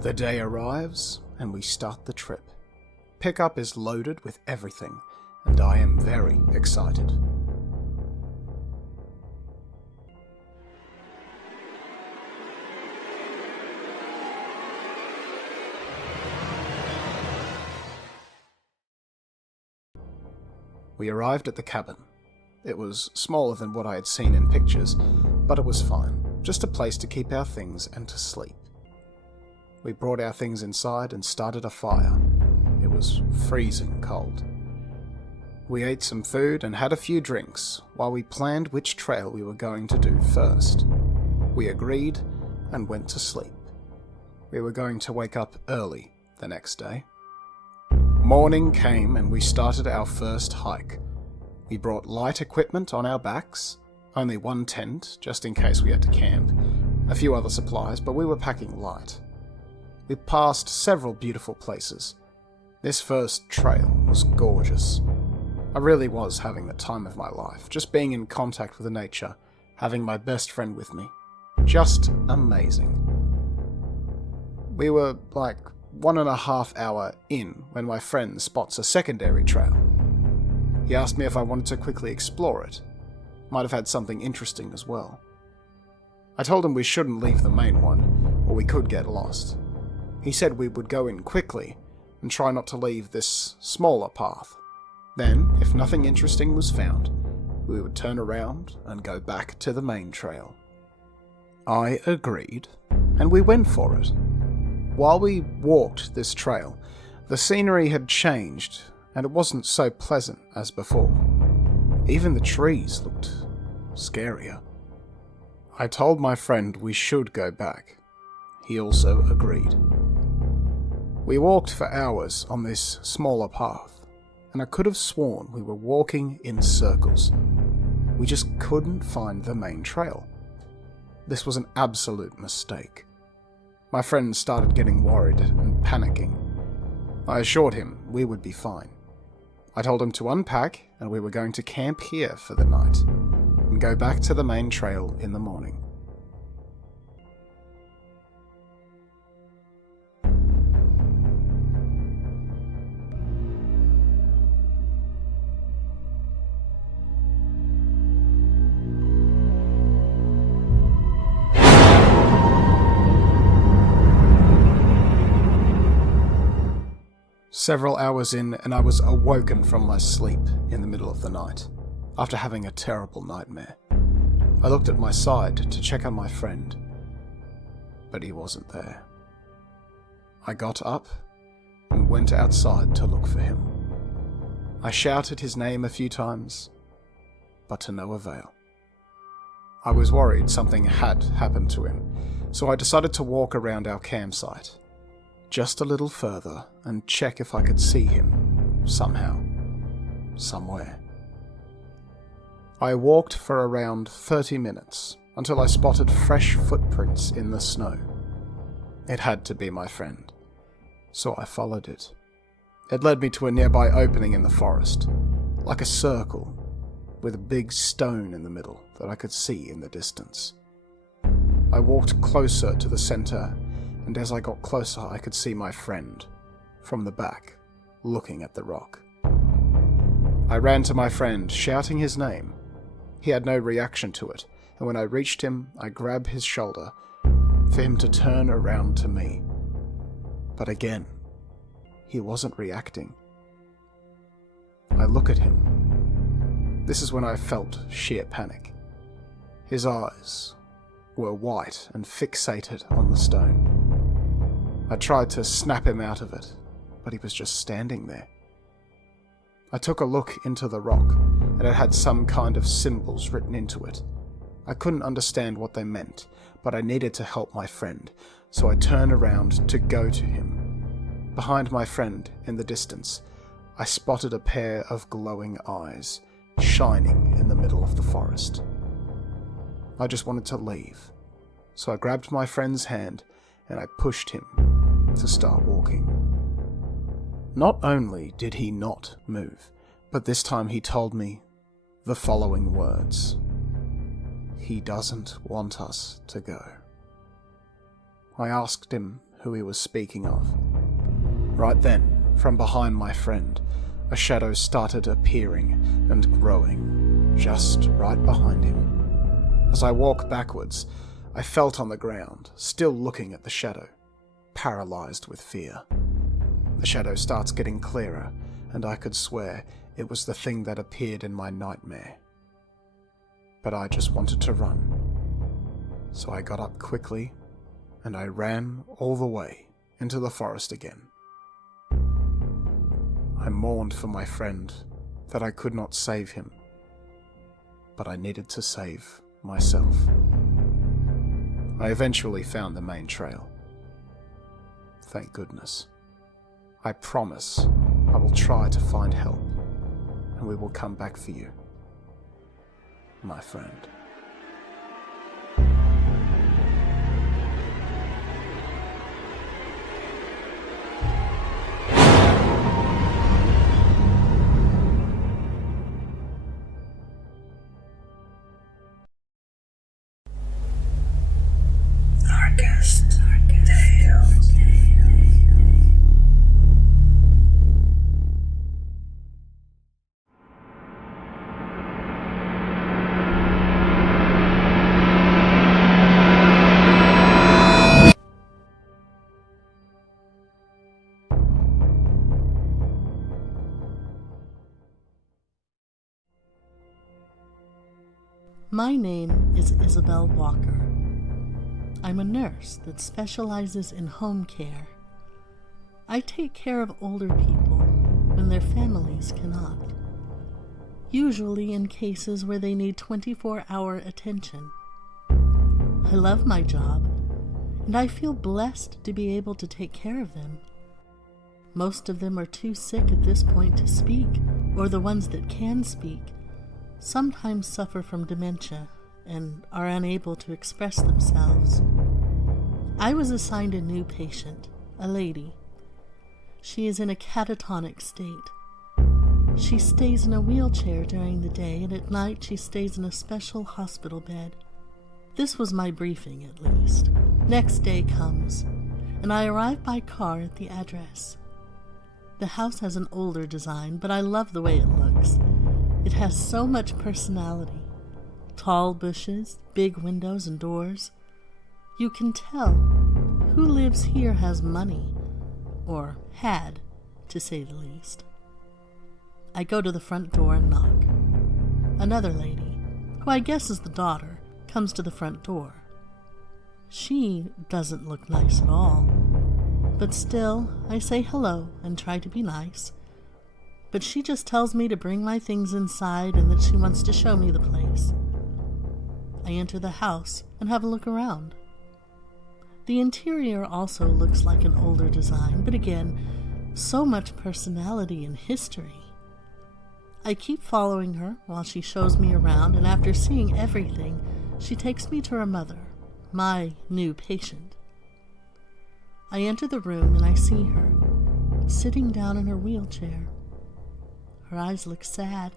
The day arrives, and we start the trip. Pickup is loaded with everything, and I am very excited. We arrived at the cabin. It was smaller than what I had seen in pictures, but it was fine. Just a place to keep our things and to sleep. We brought our things inside and started a fire. It was freezing cold. We ate some food and had a few drinks while we planned which trail we were going to do first. We agreed and went to sleep. We were going to wake up early the next day. Morning came and we started our first hike. We brought light equipment on our backs, only one tent, just in case we had to camp, a few other supplies, but we were packing light. We passed several beautiful places. This first trail was gorgeous. I really was having the time of my life, just being in contact with the nature, having my best friend with me. Just amazing. We were like 1.5 hours in when my friend spots a secondary trail. He asked me if I wanted to quickly explore it. Might have had something interesting as well. I told him we shouldn't leave the main one, or we could get lost. He said we would go in quickly and try not to leave this smaller path. Then, if nothing interesting was found, we would turn around and go back to the main trail. I agreed, and we went for it. While we walked this trail, the scenery had changed, and it wasn't so pleasant as before. Even the trees looked scarier. I told my friend we should go back. He also agreed. We walked for hours on this smaller path, and I could have sworn we were walking in circles. We just couldn't find the main trail. This was an absolute mistake. My friend started getting worried and panicking. I assured him we would be fine. I told him to unpack and we were going to camp here for the night and go back to the main trail in the morning. Several hours in, and I was awoken from my sleep in the middle of the night, after having a terrible nightmare. I looked at my side to check on my friend, but he wasn't there. I got up and went outside to look for him. I shouted his name a few times, but to no avail. I was worried something had happened to him, so I decided to walk around our campsite just a little further and check if I could see him somehow, somewhere. I walked for around 30 minutes until I spotted fresh footprints in the snow. It had to be my friend, so I followed it. It led me to a nearby opening in the forest, like a circle with a big stone in the middle that I could see in the distance. I walked closer to the center, and as I got closer I could see my friend, from the back, looking at the rock. I ran to my friend, shouting his name. He had no reaction to it, and when I reached him, I grabbed his shoulder for him to turn around to me. But again, he wasn't reacting. I look at him. This is when I felt sheer panic. His eyes were white and fixated on the stone. I tried to snap him out of it, but he was just standing there. I took a look into the rock, and it had some kind of symbols written into it. I couldn't understand what they meant, but I needed to help my friend, so I turned around to go to him. Behind my friend, in the distance, I spotted a pair of glowing eyes, shining in the middle of the forest. I just wanted to leave, so I grabbed my friend's hand and I pushed him to start walking. Not only did he not move, but this time he told me the following words. He doesn't want us to go. I asked him who he was speaking of. Right then, from behind my friend, a shadow started appearing and growing, just right behind him. As I walked backwards, I felt on the ground, still looking at the shadow, paralyzed with fear. The shadow starts getting clearer, and I could swear it was the thing that appeared in my nightmare. But I just wanted to run. So I got up quickly, and I ran all the way into the forest again. I mourned for my friend, that I could not save him, but I needed to save myself. I eventually found the main trail. Thank goodness. I promise I will try to find help, and we will come back for you, my friend. My name is Isabel Walker. I'm a nurse that specializes in home care. I take care of older people when their families cannot, usually in cases where they need 24-hour attention. I love my job, and I feel blessed to be able to take care of them. Most of them are too sick at this point to speak, or the ones that can speak sometimes suffer from dementia and are unable to express themselves. I was assigned a new patient, a lady. She is in a catatonic state. She stays in a wheelchair during the day, and at night she stays in a special hospital bed. This was my briefing, at least. Next day comes, and I arrive by car at the address. The house has an older design, but I love the way it looks. It has so much personality. Tall bushes, big windows and doors. You can tell who lives here has money, or had, to say the least. I go to the front door and knock. Another lady, who I guess is the daughter, comes to the front door. She doesn't look nice at all, but still, I say hello and try to be nice. But she just tells me to bring my things inside and that she wants to show me the place. I enter the house and have a look around. The interior also looks like an older design, but again, so much personality and history. I keep following her while she shows me around, and after seeing everything, she takes me to her mother, my new patient. I enter the room and I see her, sitting down in her wheelchair. Her eyes look sad.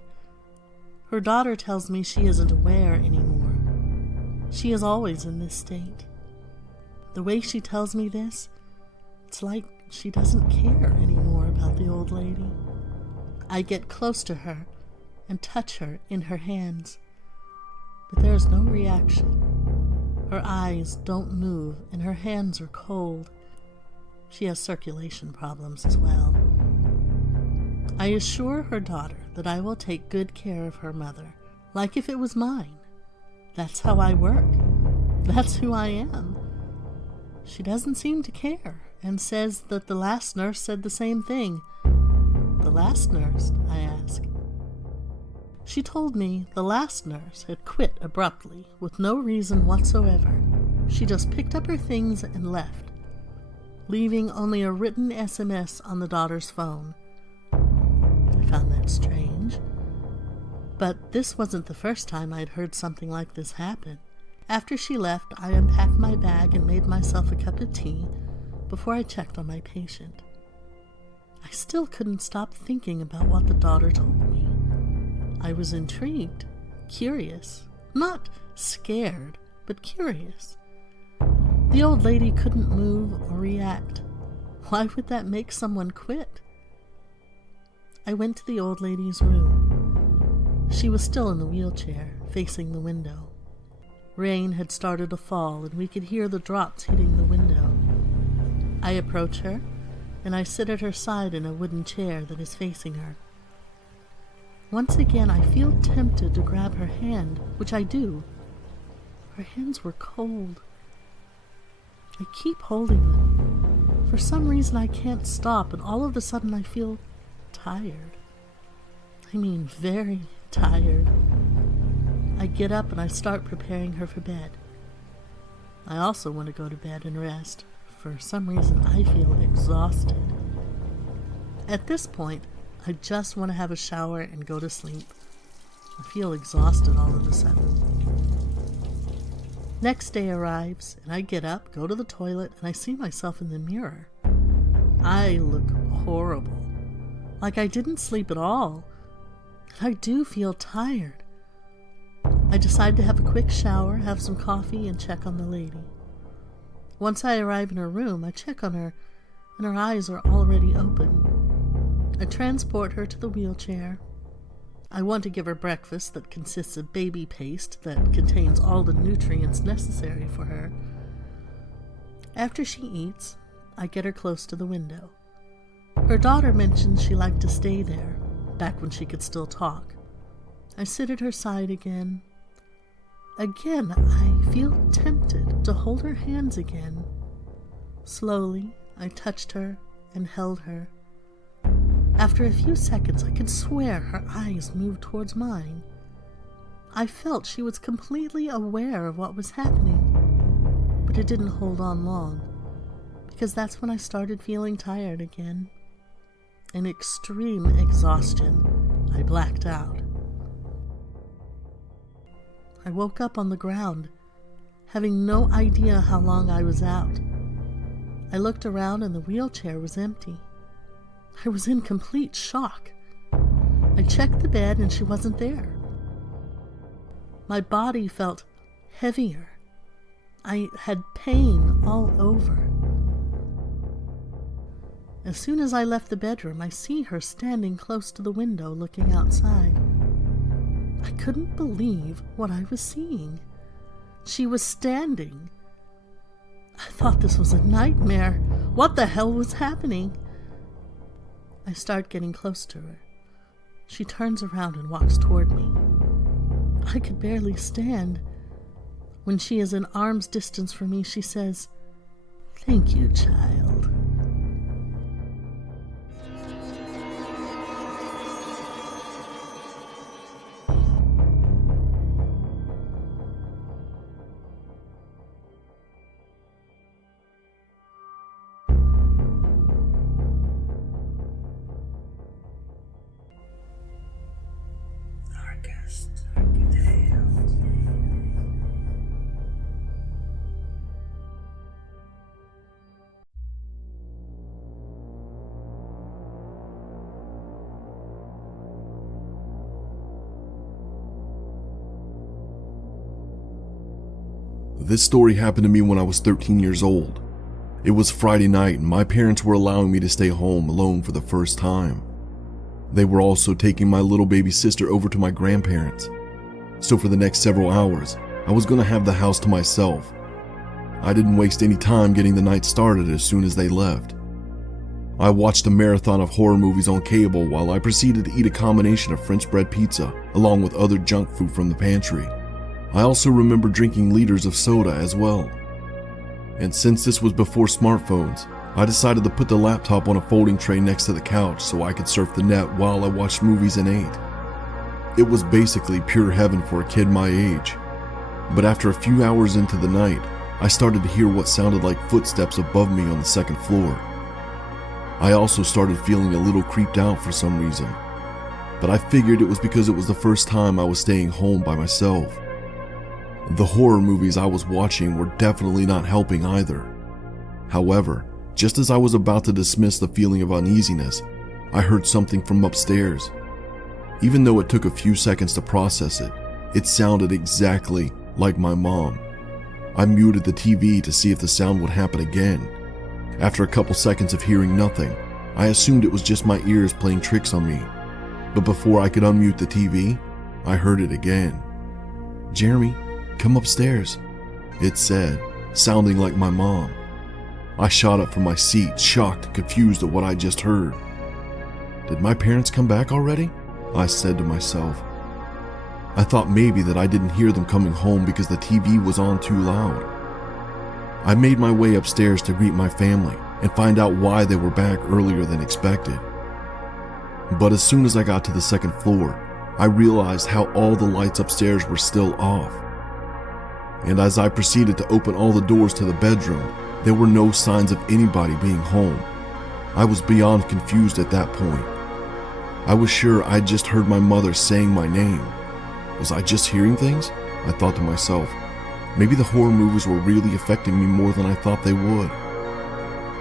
Her daughter tells me she isn't aware anymore. She is always in this state. The way she tells me this, it's like she doesn't care anymore about the old lady. I get close to her and touch her in her hands, but there is no reaction. Her eyes don't move and her hands are cold. She has circulation problems as well. I assure her daughter that I will take good care of her mother, like if it was mine. That's how I work. That's who I am. She doesn't seem to care and says that the last nurse said the same thing. The last nurse? I ask. She told me the last nurse had quit abruptly with no reason whatsoever. She just picked up her things and left, leaving only a written SMS on the daughter's phone. I found that strange. But this wasn't the first time I'd heard something like this happen. After she left, I unpacked my bag and made myself a cup of tea before I checked on my patient. I still couldn't stop thinking about what the daughter told me. I was intrigued, curious, not scared, but curious. The old lady couldn't move or react. Why would that make someone quit? I went to the old lady's room. She was still in the wheelchair, facing the window. Rain had started to fall, and we could hear the drops hitting the window. I approach her, and I sit at her side in a wooden chair that is facing her. Once again, I feel tempted to grab her hand, which I do. Her hands were cold. I keep holding them. For some reason, I can't stop, and all of a sudden, I feel tired. I mean, very tired. I get up and I start preparing her for bed. I also want to go to bed and rest. For some reason, I feel exhausted. At this point, I just want to have a shower and go to sleep. I feel exhausted all of a sudden. Next day arrives, and I get up, go to the toilet, and I see myself in the mirror. I look horrible. Like I didn't sleep at all. I do feel tired. I decide to have a quick shower, have some coffee, and check on the lady. Once I arrive in her room, I check on her, and her eyes are already open. I transport her to the wheelchair. I want to give her breakfast that consists of baby paste that contains all the nutrients necessary for her. After she eats, I get her close to the window. Her daughter mentions she liked to stay there, back when she could still talk. I sit at her side again. Again, I feel tempted to hold her hands again. Slowly, I touched her and held her. After a few seconds, I could swear her eyes moved towards mine. I felt she was completely aware of what was happening, but it didn't hold on long, because that's when I started feeling tired again. In extreme exhaustion, I blacked out. I woke up on the ground, having no idea how long I was out. I looked around and the wheelchair was empty. I was in complete shock. I checked the bed and she wasn't there. My body felt heavier. I had pain all over. As soon as I left the bedroom, I see her standing close to the window looking outside. I couldn't believe what I was seeing. She was standing. I thought this was a nightmare. What the hell was happening? I start getting close to her. She turns around and walks toward me. I could barely stand. When she is an arm's distance from me, she says, "Thank you, child." This story happened to me when I was 13 years old. It was Friday night and my parents were allowing me to stay home alone for the first time. They were also taking my little baby sister over to my grandparents. So for the next several hours, I was going to have the house to myself. I didn't waste any time getting the night started as soon as they left. I watched a marathon of horror movies on cable while I proceeded to eat a combination of French bread pizza along with other junk food from the pantry. I also remember drinking liters of soda as well. And since this was before smartphones, I decided to put the laptop on a folding tray next to the couch so I could surf the net while I watched movies and ate. It was basically pure heaven for a kid my age. But after a few hours into the night, I started to hear what sounded like footsteps above me on the second floor. I also started feeling a little creeped out for some reason, but I figured it was because it was the first time I was staying home by myself. The horror movies I was watching were definitely not helping either. However, just as I was about to dismiss the feeling of uneasiness, I heard something from upstairs. Even though it took a few seconds to process it, it sounded exactly like my mom. I muted the TV to see if the sound would happen again. After a couple seconds of hearing nothing, I assumed it was just my ears playing tricks on me. But before I could unmute the TV, I heard it again. "Jeremy, come upstairs," it said, sounding like my mom. I shot up from my seat, shocked and confused at what I just heard. "Did my parents come back already?" I said to myself. I thought maybe that I didn't hear them coming home because the TV was on too loud. I made my way upstairs to greet my family and find out why they were back earlier than expected. But as soon as I got to the second floor, I realized how all the lights upstairs were still off. And as I proceeded to open all the doors to the bedroom, there were no signs of anybody being home. I was beyond confused at that point. I was sure I'd just heard my mother saying my name. Was I just hearing things? I thought to myself. Maybe the horror movies were really affecting me more than I thought they would.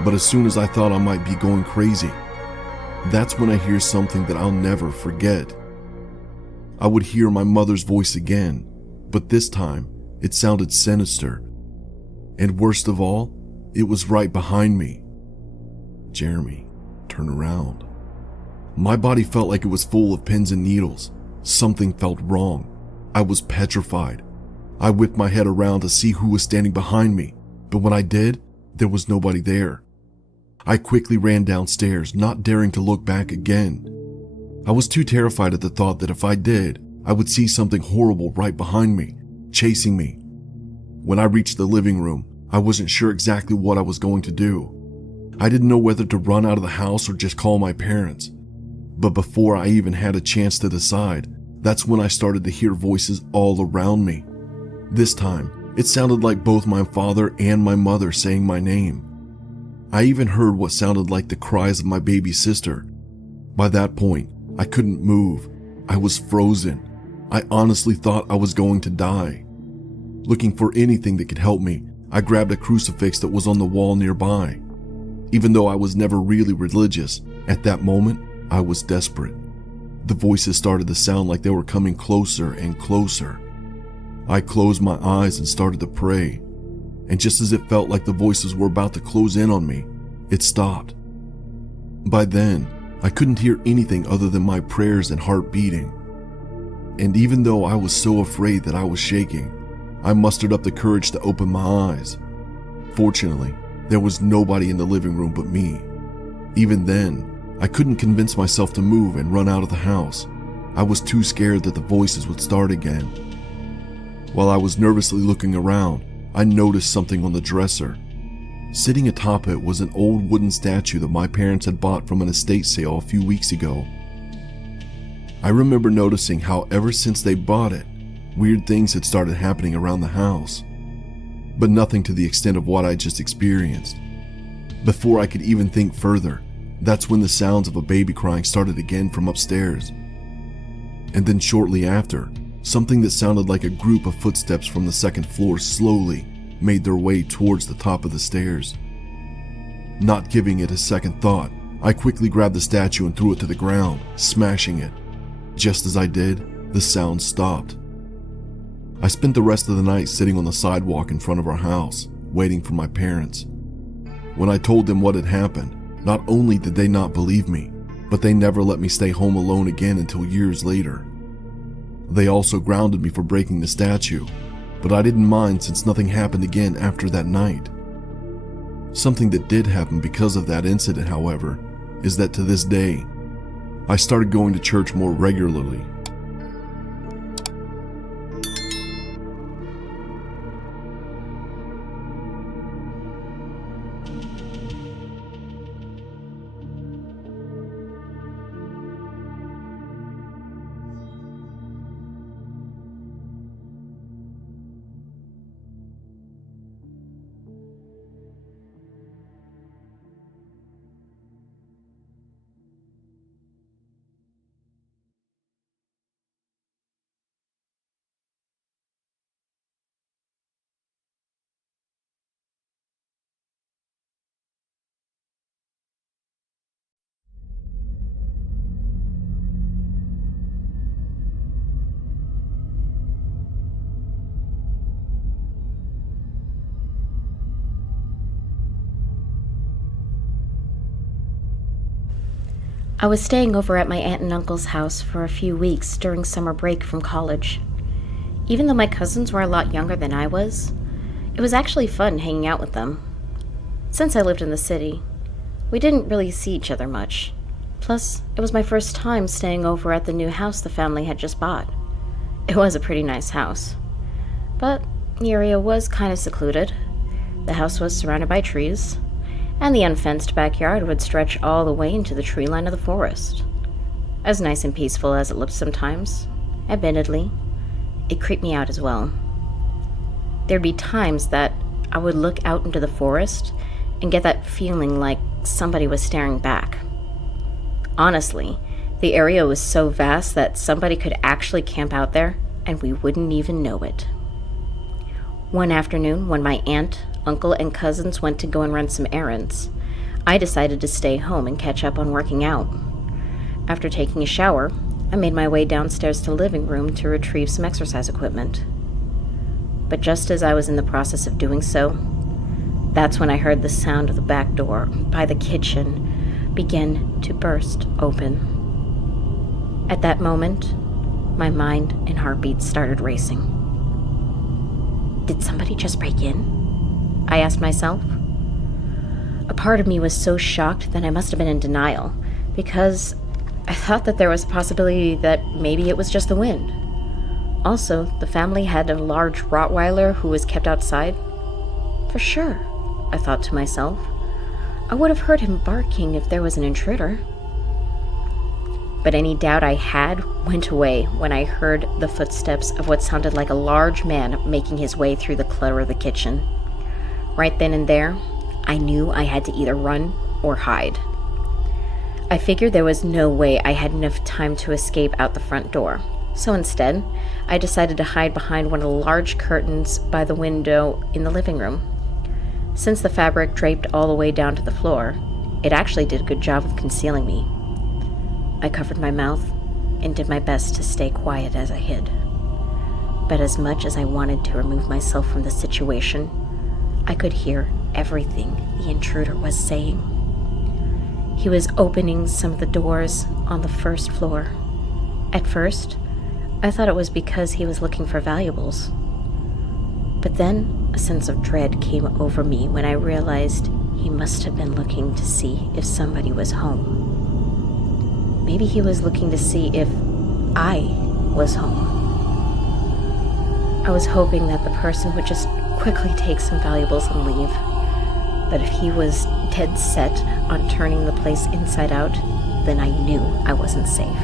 But as soon as I thought I might be going crazy, that's when I hear something that I'll never forget. I would hear my mother's voice again, but this time it sounded sinister. And worst of all, it was right behind me. "Jeremy, turn around." My body felt like it was full of pins and needles. Something felt wrong. I was petrified. I whipped my head around to see who was standing behind me, but when I did, there was nobody there. I quickly ran downstairs, not daring to look back again. I was too terrified at the thought that if I did, I would see something horrible right behind me, chasing me. When I reached the living room, I wasn't sure exactly what I was going to do. I didn't know whether to run out of the house or just call my parents. But before I even had a chance to decide, that's when I started to hear voices all around me. This time, it sounded like both my father and my mother saying my name. I even heard what sounded like the cries of my baby sister. By that point, I couldn't move. I was frozen. I honestly thought I was going to die. Looking for anything that could help me, I grabbed a crucifix that was on the wall nearby. Even though I was never really religious, at that moment, I was desperate. The voices started to sound like they were coming closer and closer. I closed my eyes and started to pray, and just as it felt like the voices were about to close in on me, it stopped. By then, I couldn't hear anything other than my prayers and heart beating. And even though I was so afraid that I was shaking, I mustered up the courage to open my eyes. Fortunately, there was nobody in the living room but me. Even then, I couldn't convince myself to move and run out of the house. I was too scared that the voices would start again. While I was nervously looking around, I noticed something on the dresser. Sitting atop it was an old wooden statue that my parents had bought from an estate sale a few weeks ago. I remember noticing how ever since they bought it, weird things had started happening around the house, but nothing to the extent of what I just experienced. Before I could even think further, that's when the sounds of a baby crying started again from upstairs. And then shortly after, something that sounded like a group of footsteps from the second floor slowly made their way towards the top of the stairs. Not giving it a second thought, I quickly grabbed the statue and threw it to the ground, smashing it. Just as I did, the sound stopped. I spent the rest of the night sitting on the sidewalk in front of our house, waiting for my parents. When I told them what had happened, not only did they not believe me, but they never let me stay home alone again until years later. They also grounded me for breaking the statue, but I didn't mind since nothing happened again after that night. Something that did happen because of that incident, however, is that to this day, I started going to church more regularly. I was staying over at my aunt and uncle's house for a few weeks during summer break from college. Even though my cousins were a lot younger than I was, it was actually fun hanging out with them. Since I lived in the city, we didn't really see each other much. Plus, it was my first time staying over at the new house the family had just bought. It was a pretty nice house, but the area was kind of secluded. The house was surrounded by trees, and the unfenced backyard would stretch all the way into the tree line of the forest. As nice and peaceful as it looked sometimes, admittedly, it creeped me out as well. There'd be times that I would look out into the forest and get that feeling like somebody was staring back. Honestly, the area was so vast that somebody could actually camp out there and we wouldn't even know it. One afternoon, when my aunt, uncle, and cousins went to go and run some errands, I decided to stay home and catch up on working out. After taking a shower, I made my way downstairs to the living room to retrieve some exercise equipment. But just as I was in the process of doing so, that's when I heard the sound of the back door by the kitchen begin to burst open. At that moment, my mind and heartbeats started racing. Did somebody just break in? I asked myself. A part of me was so shocked that I must have been in denial, because I thought that there was a possibility that maybe it was just the wind. Also, the family had a large Rottweiler who was kept outside. For sure, I thought to myself. I would have heard him barking if there was an intruder. But any doubt I had went away when I heard the footsteps of what sounded like a large man making his way through the clutter of the kitchen. Right then and there, I knew I had to either run or hide. I figured there was no way I had enough time to escape out the front door, so instead, I decided to hide behind one of the large curtains by the window in the living room. Since the fabric draped all the way down to the floor, it actually did a good job of concealing me. I covered my mouth, and did my best to stay quiet as I hid. But as much as I wanted to remove myself from the situation, I could hear everything the intruder was saying. He was opening some of the doors on the first floor. At first, I thought it was because he was looking for valuables. But then a sense of dread came over me when I realized he must have been looking to see if somebody was home. Maybe he was looking to see if I was home. I was hoping that the person would just quickly take some valuables and leave. But if he was dead set on turning the place inside out, then I knew I wasn't safe.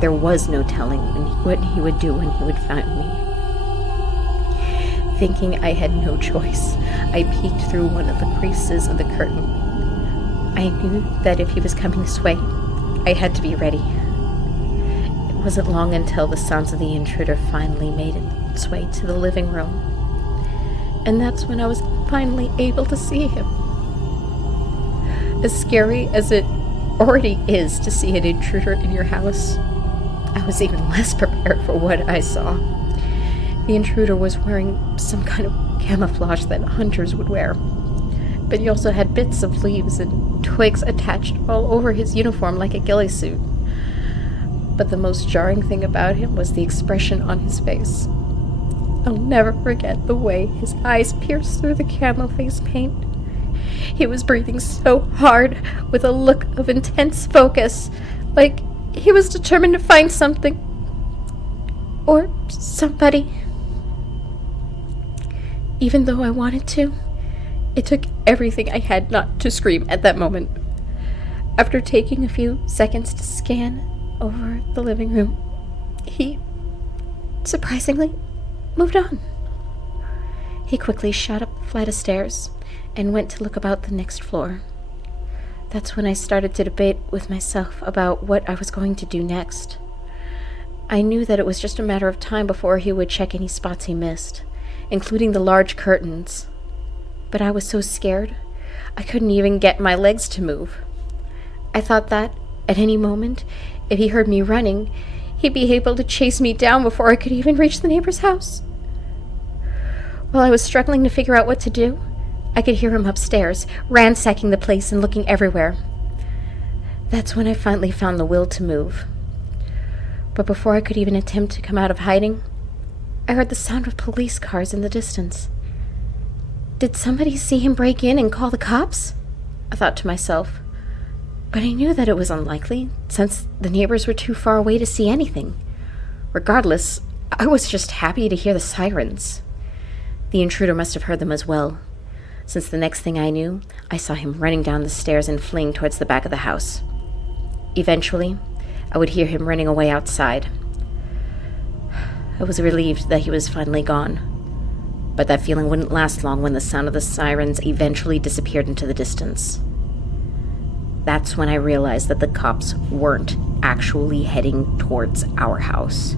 There was no telling what he would do when he would find me. Thinking I had no choice, I peeked through one of the creases of the curtain. I knew that if he was coming this way, I had to be ready. It wasn't long until the sounds of the intruder finally made its way to the living room. And that's when I was finally able to see him. As scary as it already is to see an intruder in your house, I was even less prepared for what I saw. The intruder was wearing some kind of camouflage that hunters would wear, but he also had bits of leaves and twigs attached all over his uniform like a ghillie suit. But the most jarring thing about him was the expression on his face. I'll never forget the way his eyes pierced through the camo face paint. He was breathing so hard, with a look of intense focus, like he was determined to find something. Or somebody. Even though I wanted to, it took everything I had not to scream at that moment. After taking a few seconds to scan over the living room, he, surprisingly, moved on. He quickly shot up the flight of stairs and went to look about the next floor. That's when I started to debate with myself about what I was going to do next. I knew that it was just a matter of time before he would check any spots he missed, including the large curtains. But I was so scared, I couldn't even get my legs to move. I thought that, at any moment, if he heard me running, he'd be able to chase me down before I could even reach the neighbor's house. While I was struggling to figure out what to do, I could hear him upstairs, ransacking the place and looking everywhere. That's when I finally found the will to move. But before I could even attempt to come out of hiding, I heard the sound of police cars in the distance. Did somebody see him break in and call the cops? I thought to myself. But I knew that it was unlikely, since the neighbors were too far away to see anything. Regardless, I was just happy to hear the sirens. The intruder must have heard them as well, since the next thing I knew, I saw him running down the stairs and fleeing towards the back of the house. Eventually, I would hear him running away outside. I was relieved that he was finally gone, but that feeling wouldn't last long when the sound of the sirens eventually disappeared into the distance. That's when I realized that the cops weren't actually heading towards our house.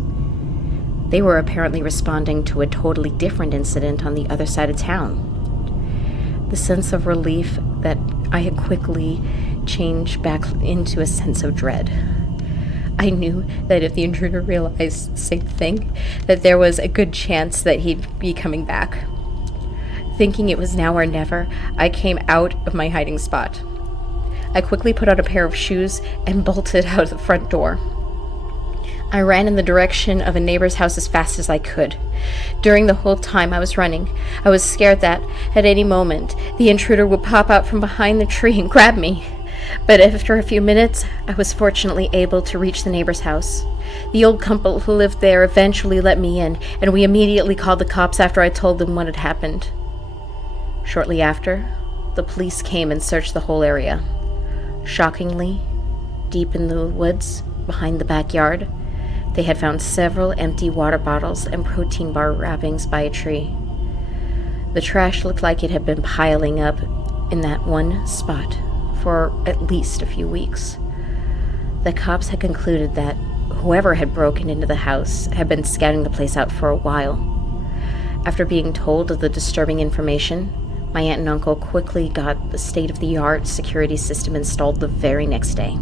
They were apparently responding to a totally different incident on the other side of town. The sense of relief that I had quickly changed back into a sense of dread. I knew that if the intruder realized the same thing, that there was a good chance that he'd be coming back. Thinking it was now or never, I came out of my hiding spot. I quickly put on a pair of shoes and bolted out of the front door. I ran in the direction of a neighbor's house as fast as I could. During the whole time I was running, I was scared that, at any moment, the intruder would pop out from behind the tree and grab me. But after a few minutes, I was fortunately able to reach the neighbor's house. The old couple who lived there eventually let me in, and we immediately called the cops after I told them what had happened. Shortly after, the police came and searched the whole area. Shockingly, deep in the woods, behind the backyard, they had found several empty water bottles and protein bar wrappings by a tree. The trash looked like it had been piling up in that one spot for at least a few weeks. The cops had concluded that whoever had broken into the house had been scouting the place out for a while. After being told of the disturbing information, my aunt and uncle quickly got the state-of-the-art security system installed the very next day.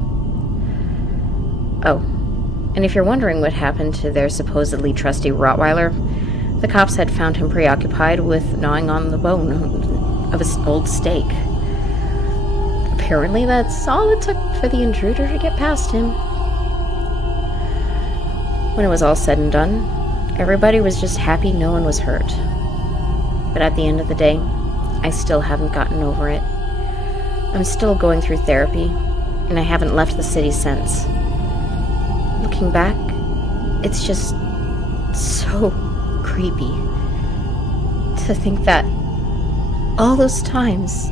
Oh, And if you're wondering what happened to their supposedly trusty Rottweiler, the cops had found him preoccupied with gnawing on the bone of an old steak. Apparently that's all it took for the intruder to get past him. When it was all said and done, everybody was just happy no one was hurt. But at the end of the day, I still haven't gotten over it. I'm still going through therapy, and I haven't left the city since. Looking back, it's just so creepy to think that all those times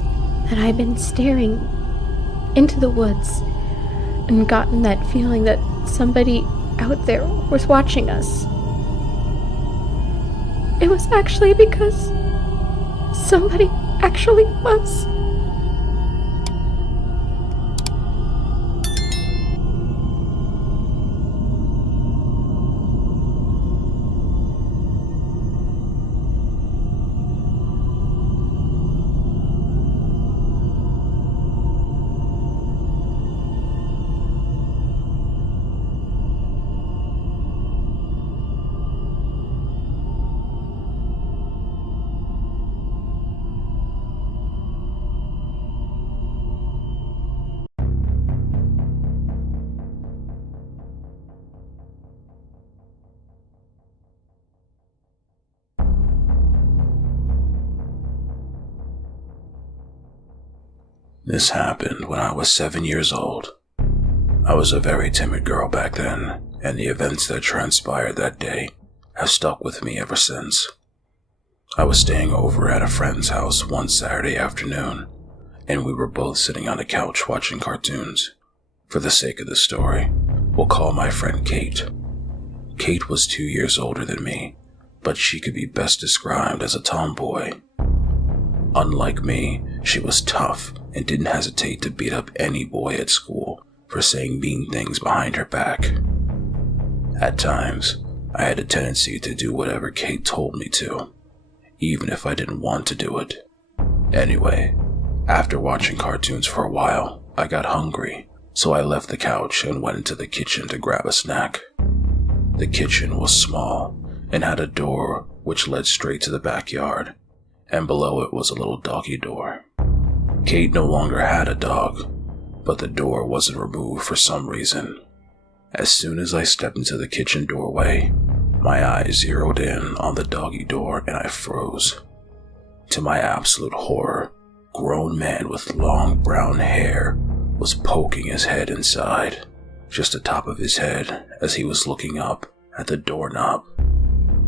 that I've been staring into the woods and gotten that feeling that somebody out there was watching us, it was actually because somebody actually was. This happened when I was 7 years old. I was a very timid girl back then, and the events that transpired that day have stuck with me ever since. I was staying over at a friend's house one Saturday afternoon, and we were both sitting on a couch watching cartoons. For the sake of the story, we'll call my friend Kate. Kate was 2 years older than me, but she could be best described as a tomboy. Unlike me, she was tough and didn't hesitate to beat up any boy at school for saying mean things behind her back. At times, I had a tendency to do whatever Kate told me to, even if I didn't want to do it. Anyway, after watching cartoons for a while, I got hungry, so I left the couch and went into the kitchen to grab a snack. The kitchen was small and had a door which led straight to the backyard, and below it was a little doggy door. Kate no longer had a dog, but the door wasn't removed for some reason. As soon as I stepped into the kitchen doorway, my eyes zeroed in on the doggy door and I froze. To my absolute horror, a grown man with long brown hair was poking his head inside, just the top of his head as he was looking up at the doorknob,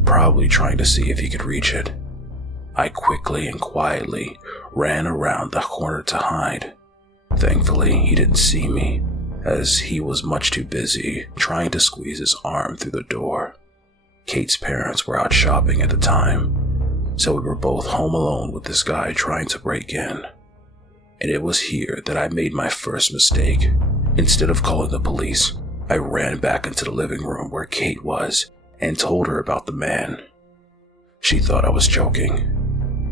probably trying to see if he could reach it. I quickly and quietly ran around the corner to hide. Thankfully, he didn't see me, as he was much too busy trying to squeeze his arm through the door. Kate's parents were out shopping at the time, so we were both home alone with this guy trying to break in. And it was here that I made my first mistake. Instead of calling the police, I ran back into the living room where Kate was and told her about the man. She thought I was joking,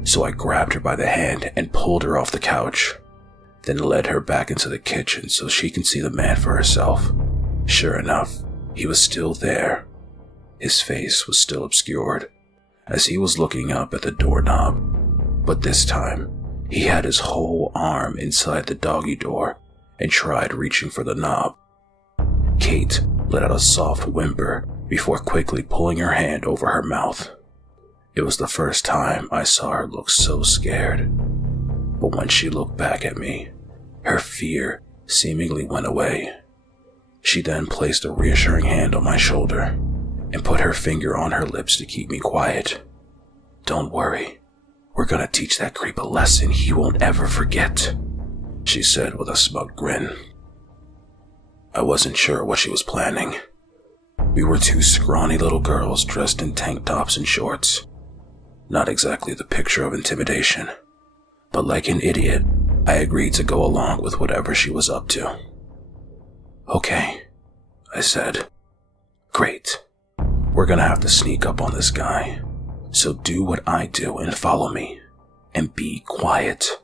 so I grabbed her by the hand and pulled her off the couch, then led her back into the kitchen so she can see the man for herself. Sure enough, he was still there. His face was still obscured, as he was looking up at the doorknob, but this time, he had his whole arm inside the doggy door and tried reaching for the knob. Kate let out a soft whimper before quickly pulling her hand over her mouth. It was the first time I saw her look so scared, but when she looked back at me, her fear seemingly went away. She then placed a reassuring hand on my shoulder and put her finger on her lips to keep me quiet. "Don't worry, we're gonna teach that creep a lesson he won't ever forget," she said with a smug grin. I wasn't sure what she was planning. We were two scrawny little girls dressed in tank tops and shorts. Not exactly the picture of intimidation, but like an idiot, I agreed to go along with whatever she was up to. "Okay," I said. "Great. We're gonna have to sneak up on this guy. So do what I do and follow me. And be quiet,"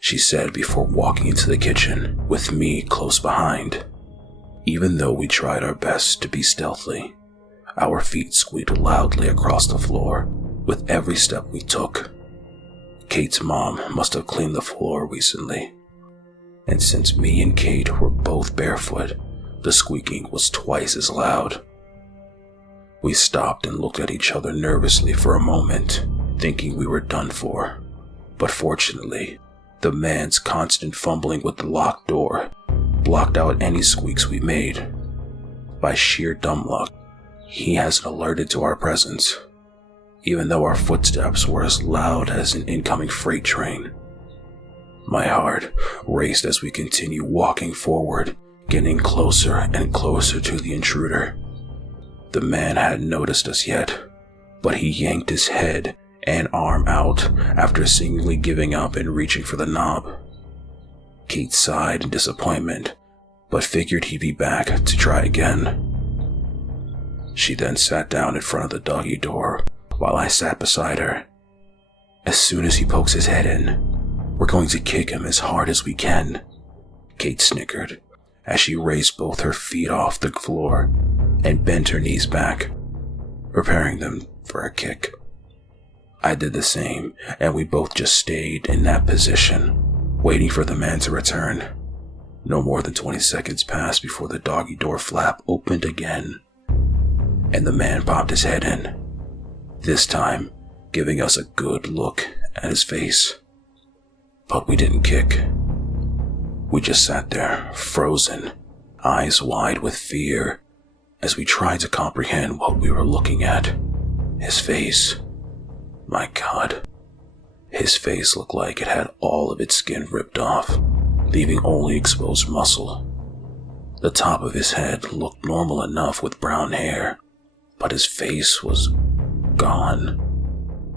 she said before walking into the kitchen with me close behind. Even though we tried our best to be stealthy, our feet squeaked loudly across the floor with every step we took. Kate's mom must have cleaned the floor recently, and since me and Kate were both barefoot, the squeaking was twice as loud. We stopped and looked at each other nervously for a moment, thinking we were done for. But fortunately, the man's constant fumbling with the locked door blocked out any squeaks we made. By sheer dumb luck, he hasn't alerted to our presence, even though our footsteps were as loud as an incoming freight train. My heart raced as we continued walking forward, getting closer and closer to the intruder. The man hadn't noticed us yet, but he yanked his head and arm out after seemingly giving up and reaching for the knob. Kate sighed in disappointment, but figured he'd be back to try again. She then sat down in front of the doggy door while I sat beside her. As soon as he pokes his head in, we're going to kick him as hard as we can, Kate snickered as she raised both her feet off the floor and bent her knees back, preparing them for a kick. I did the same, and we both just stayed in that position, waiting for the man to return. No more than 20 seconds passed before the doggy door flap opened again, and the man popped his head in, this time giving us a good look at his face. But we didn't kick. We just sat there, frozen, eyes wide with fear, as we tried to comprehend what we were looking at. His face. My God. His face looked like it had all of its skin ripped off, leaving only exposed muscle. The top of his head looked normal enough with brown hair, but his face was gone.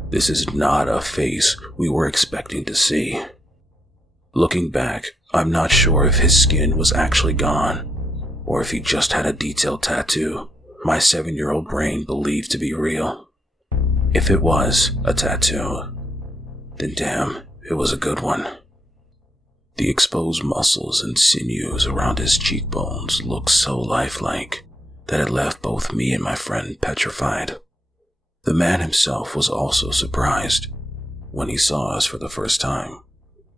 This is not a face we were expecting to see. Looking back, I'm not sure if his skin was actually gone, or if he just had a detailed tattoo my 7-year-old brain believed to be real. If it was a tattoo, then damn, it was a good one. The exposed muscles and sinews around his cheekbones looked so lifelike that it left both me and my friend petrified. The man himself was also surprised when he saw us for the first time.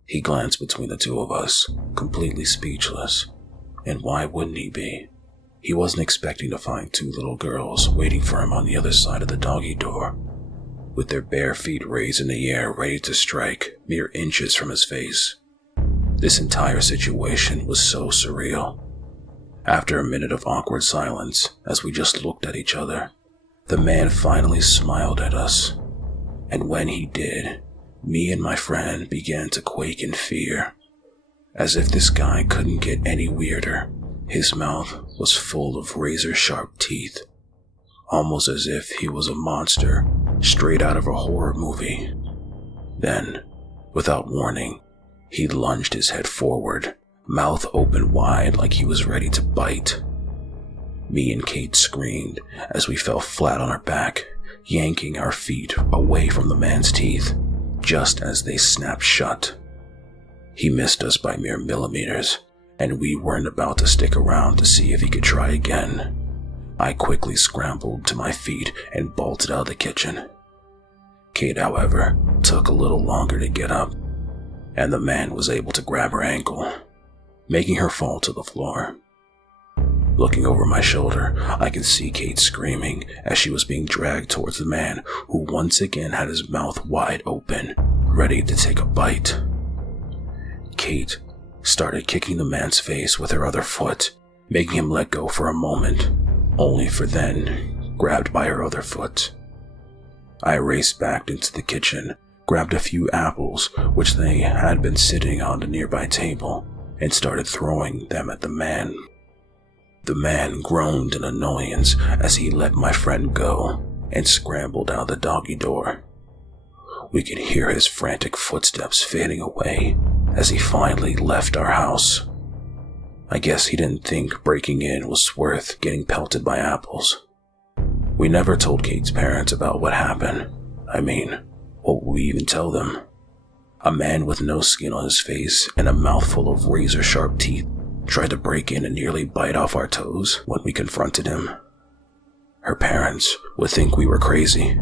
He glanced between the two of us, completely speechless. And why wouldn't he be? He wasn't expecting to find 2 little girls waiting for him on the other side of the doggy door, with their bare feet raised in the air ready to strike mere inches from his face. This entire situation was so surreal. After a minute of awkward silence, as we just looked at each other, the man finally smiled at us. And when he did, me and my friend began to quake in fear. As if this guy couldn't get any weirder, his mouth was full of razor-sharp teeth, almost as if he was a monster straight out of a horror movie. Then, without warning, he lunged his head forward, mouth open wide like he was ready to bite. Me and Kate screamed as we fell flat on our back, yanking our feet away from the man's teeth, just as they snapped shut. He missed us by mere millimeters, and we weren't about to stick around to see if he could try again. I quickly scrambled to my feet and bolted out of the kitchen. Kate, however, took a little longer to get up, and the man was able to grab her ankle, making her fall to the floor. Looking over my shoulder, I could see Kate screaming as she was being dragged towards the man, who once again had his mouth wide open, ready to take a bite. Kate started kicking the man's face with her other foot, making him let go for a moment, only for then grabbed by her other foot. I raced back into the kitchen, grabbed a few apples which they had been sitting on the nearby table, and started throwing them at the man. The man groaned in annoyance as he let my friend go and scrambled out the doggy door. We could hear his frantic footsteps fading away as he finally left our house. I guess he didn't think breaking in was worth getting pelted by apples. We never told Kate's parents about what happened. I mean, what would we even tell them? A man with no skin on his face and a mouthful of razor-sharp teeth tried to break in and nearly bite off our toes when we confronted him. Her parents would think we were crazy.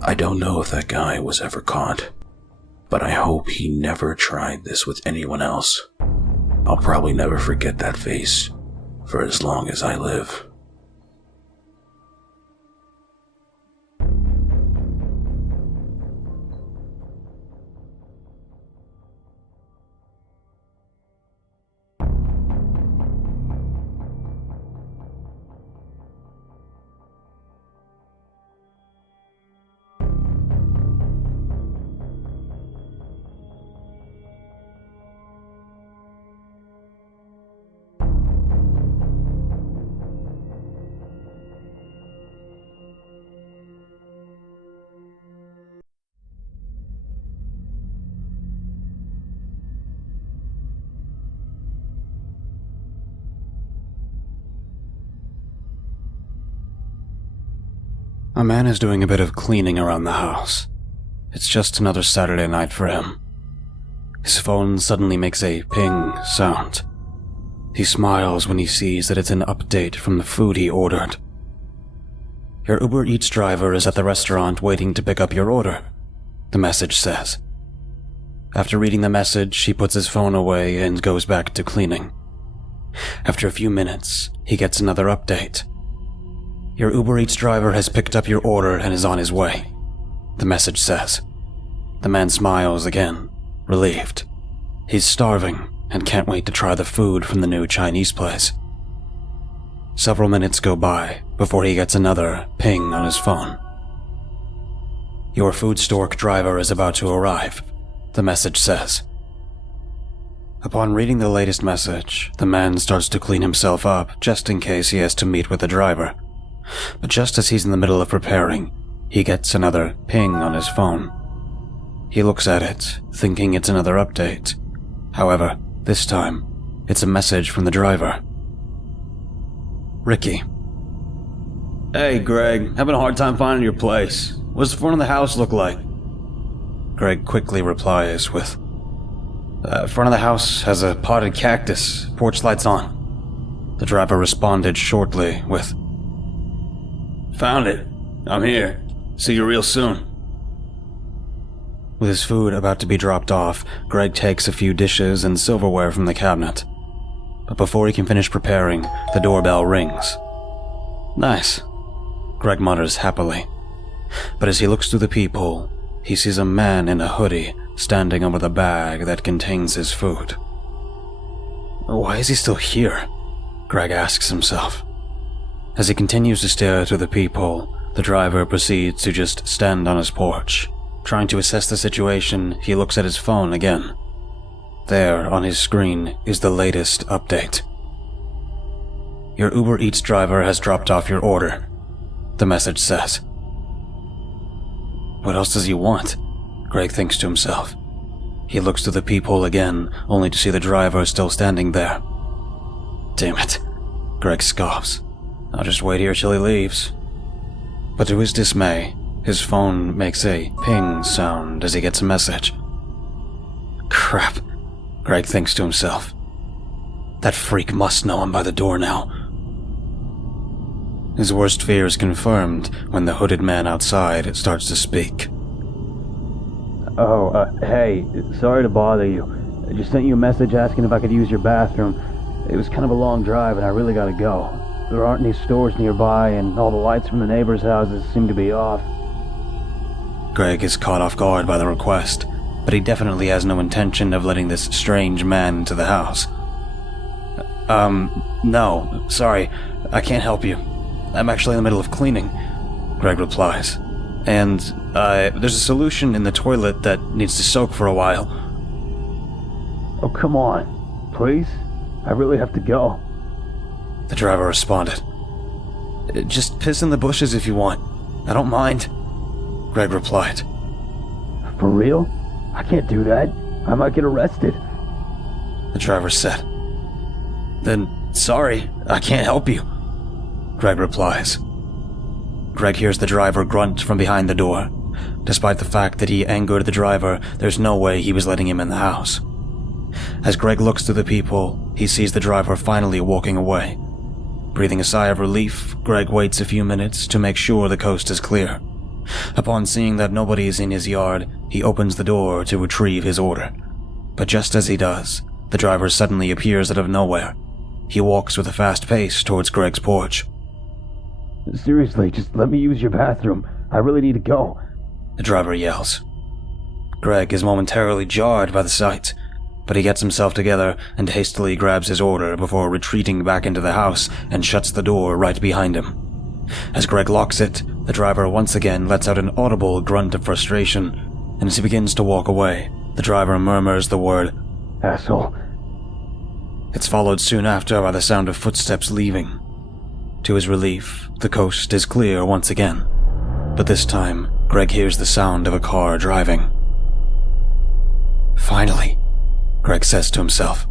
I don't know if that guy was ever caught, but I hope he never tried this with anyone else. I'll probably never forget that face for as long as I live. A man is doing a bit of cleaning around the house. It's just another Saturday night for him. His phone suddenly makes a ping sound. He smiles when he sees that it's an update from the food he ordered. Your Uber Eats driver is at the restaurant waiting to pick up your order, the message says. After reading the message, he puts his phone away and goes back to cleaning. After a few minutes, he gets another update. Your Uber Eats driver has picked up your order and is on his way, the message says. The man smiles again, relieved. He's starving and can't wait to try the food from the new Chinese place. Several minutes go by before he gets another ping on his phone. Your food stork driver is about to arrive, the message says. Upon reading the latest message, the man starts to clean himself up just in case he has to meet with the driver. But just as he's in the middle of preparing, he gets another ping on his phone. He looks at it, thinking it's another update. However, this time, it's a message from the driver. Ricky. Hey, Greg, having a hard time finding your place. What's the front of the house look like? Greg quickly replies with, front of the house has a potted cactus, porch lights on. The driver responded shortly with, Found it. I'm here. See you real soon. With his food about to be dropped off, Greg takes a few dishes and silverware from the cabinet. But before he can finish preparing, the doorbell rings. Nice, Greg mutters happily. But as he looks through the peephole, he sees a man in a hoodie standing over the bag that contains his food. Why is he still here? Greg asks himself. As he continues to stare through the peephole, the driver proceeds to just stand on his porch. Trying to assess the situation, he looks at his phone again. There, on his screen, is the latest update. Your Uber Eats driver has dropped off your order, the message says. What else does he want? Greg thinks to himself. He looks through the peephole again, only to see the driver still standing there. Damn it, Greg scoffs. I'll just wait here till he leaves. But to his dismay, his phone makes a ping sound as he gets a message. Crap, Greg thinks to himself. That freak must know I'm by the door now. His worst fear is confirmed when the hooded man outside starts to speak. Hey, sorry to bother you. I just sent you a message asking if I could use your bathroom. It was kind of a long drive and I really gotta go. There aren't any stores nearby, and all the lights from the neighbors' houses seem to be off. Greg is caught off guard by the request, but he definitely has no intention of letting this strange man into the house. No, sorry, I can't help you. I'm actually in the middle of cleaning, Greg replies. And, there's a solution in the toilet that needs to soak for a while. Oh, come on. Please? I really have to go. The driver responded. Just piss in the bushes if you want. I don't mind, Greg replied. For real? I can't do that. I might get arrested. The driver said. Then, sorry, I can't help you, Greg replies. Greg hears the driver grunt from behind the door. Despite the fact that he angered the driver, there's no way he was letting him in the house. As Greg looks to the people, he sees the driver finally walking away. Breathing a sigh of relief, Greg waits a few minutes to make sure the coast is clear. Upon seeing that nobody is in his yard, he opens the door to retrieve his order. But just as he does, the driver suddenly appears out of nowhere. He walks with a fast pace towards Greg's porch. Seriously, just let me use your bathroom. I really need to go, the driver yells. Greg is momentarily jarred by the sight, but he gets himself together and hastily grabs his order before retreating back into the house and shuts the door right behind him. As Greg locks it, the driver once again lets out an audible grunt of frustration, and as he begins to walk away, the driver murmurs the word, "Asshole." It's followed soon after by the sound of footsteps leaving. To his relief, the coast is clear once again, but this time, Greg hears the sound of a car driving. Finally, Greg says to himself.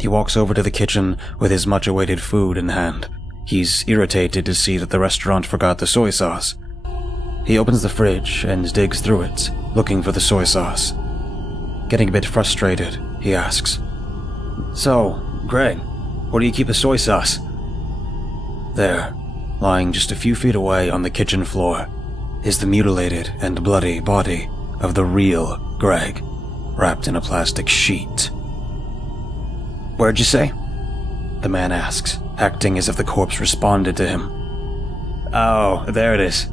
He walks over to the kitchen with his much-awaited food in hand. He's irritated to see that the restaurant forgot the soy sauce. He opens the fridge and digs through it, looking for the soy sauce. Getting a bit frustrated, he asks, "So, Greg, where do you keep the soy sauce?" There, lying just a few feet away on the kitchen floor, is the mutilated and bloody body of the real Greg, wrapped in a plastic sheet. "Where'd you say?" the man asks, acting as if the corpse responded to him. "Oh, there it is,"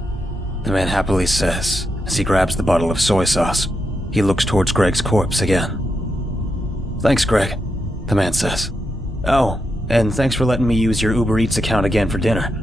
the man happily says as he grabs the bottle of soy sauce. He looks towards Greg's corpse again. "Thanks, Greg," the man says. "Oh, and thanks for letting me use your Uber Eats account again for dinner."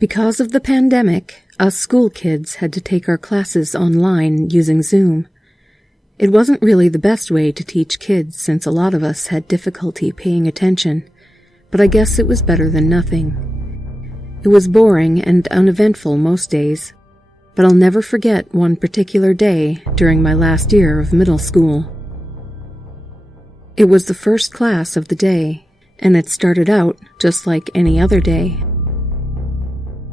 Because of the pandemic, us school kids had to take our classes online using Zoom. It wasn't really the best way to teach kids since a lot of us had difficulty paying attention, but I guess it was better than nothing. It was boring and uneventful most days, but I'll never forget one particular day during my last year of middle school. It was the first class of the day, and it started out just like any other day.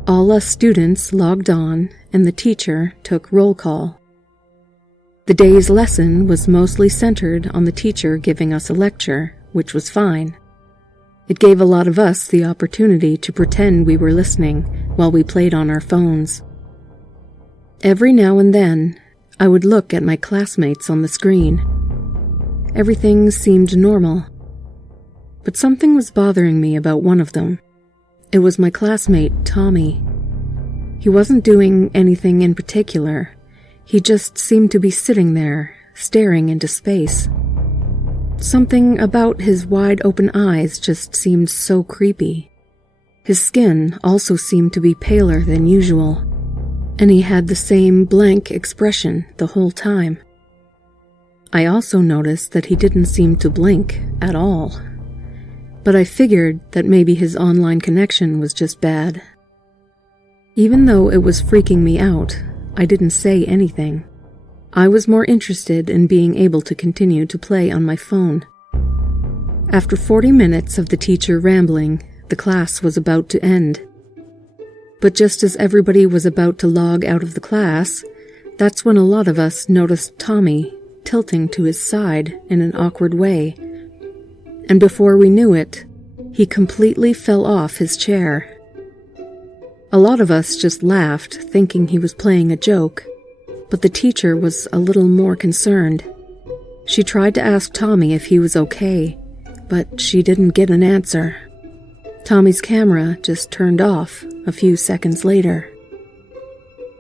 All us students logged on, and the teacher took roll call. The day's lesson was mostly centered on the teacher giving us a lecture, which was fine. It gave a lot of us the opportunity to pretend we were listening while we played on our phones. Every now and then, I would look at my classmates on the screen. Everything seemed normal, but something was bothering me about one of them. It was my classmate, Tommy. He wasn't doing anything in particular. He just seemed to be sitting there, staring into space. Something about his wide-open eyes just seemed so creepy. His skin also seemed to be paler than usual, and he had the same blank expression the whole time. I also noticed that he didn't seem to blink at all. But I figured that maybe his online connection was just bad. Even though it was freaking me out, I didn't say anything. I was more interested in being able to continue to play on my phone. After 40 minutes of the teacher rambling, the class was about to end. But just as everybody was about to log out of the class, that's when a lot of us noticed Tommy tilting to his side in an awkward way. And before we knew it, he completely fell off his chair. A lot of us just laughed, thinking he was playing a joke, but the teacher was a little more concerned. She tried to ask Tommy if he was okay, but she didn't get an answer. Tommy's camera just turned off a few seconds later.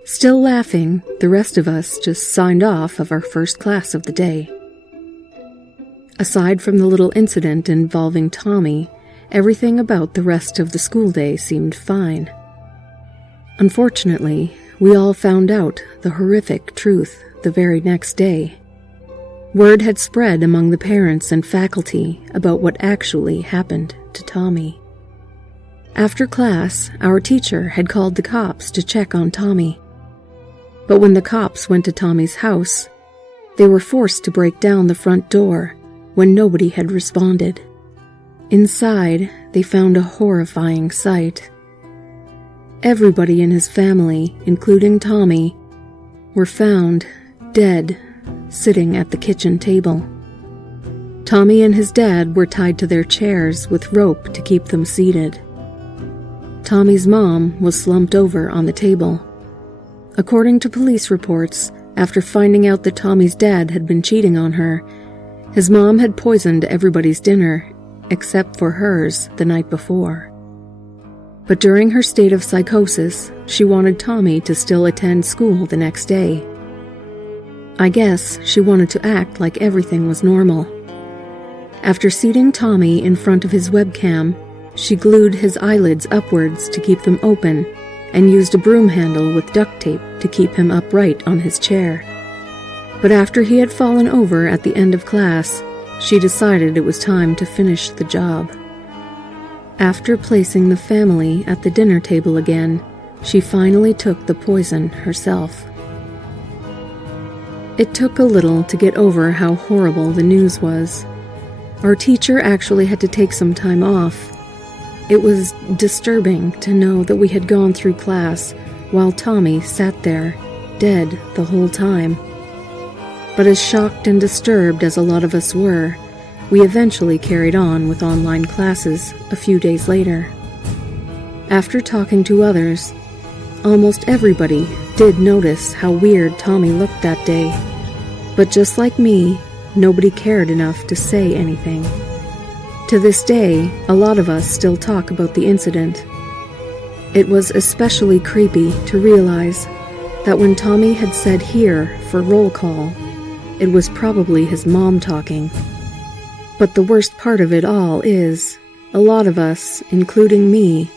Still laughing, the rest of us just signed off of our first class of the day. Aside from the little incident involving Tommy, everything about the rest of the school day seemed fine. Unfortunately, we all found out the horrific truth the very next day. Word had spread among the parents and faculty about what actually happened to Tommy. After class, our teacher had called the cops to check on Tommy. But when the cops went to Tommy's house, they were forced to break down the front door when nobody had responded. Inside, they found a horrifying sight. Everybody in his family, including Tommy, were found dead, sitting at the kitchen table. Tommy and his dad were tied to their chairs with rope to keep them seated. Tommy's mom was slumped over on the table. According to police reports, after finding out that Tommy's dad had been cheating on her, his mom had poisoned everybody's dinner, except for hers the night before. But during her state of psychosis, she wanted Tommy to still attend school the next day. I guess she wanted to act like everything was normal. After seating Tommy in front of his webcam, she glued his eyelids upwards to keep them open and used a broom handle with duct tape to keep him upright on his chair. But after he had fallen over at the end of class, she decided it was time to finish the job. After placing the family at the dinner table again, she finally took the poison herself. It took a little to get over how horrible the news was. Our teacher actually had to take some time off. It was disturbing to know that we had gone through class while Tommy sat there, dead the whole time. But as shocked and disturbed as a lot of us were, we eventually carried on with online classes a few days later. After talking to others, almost everybody did notice how weird Tommy looked that day. But just like me, nobody cared enough to say anything. To this day, a lot of us still talk about the incident. It was especially creepy to realize that when Tommy had said "here" for roll call, it was probably his mom talking. But the worst part of it all is, a lot of us, including me,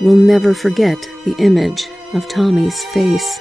will never forget the image of Tommy's face.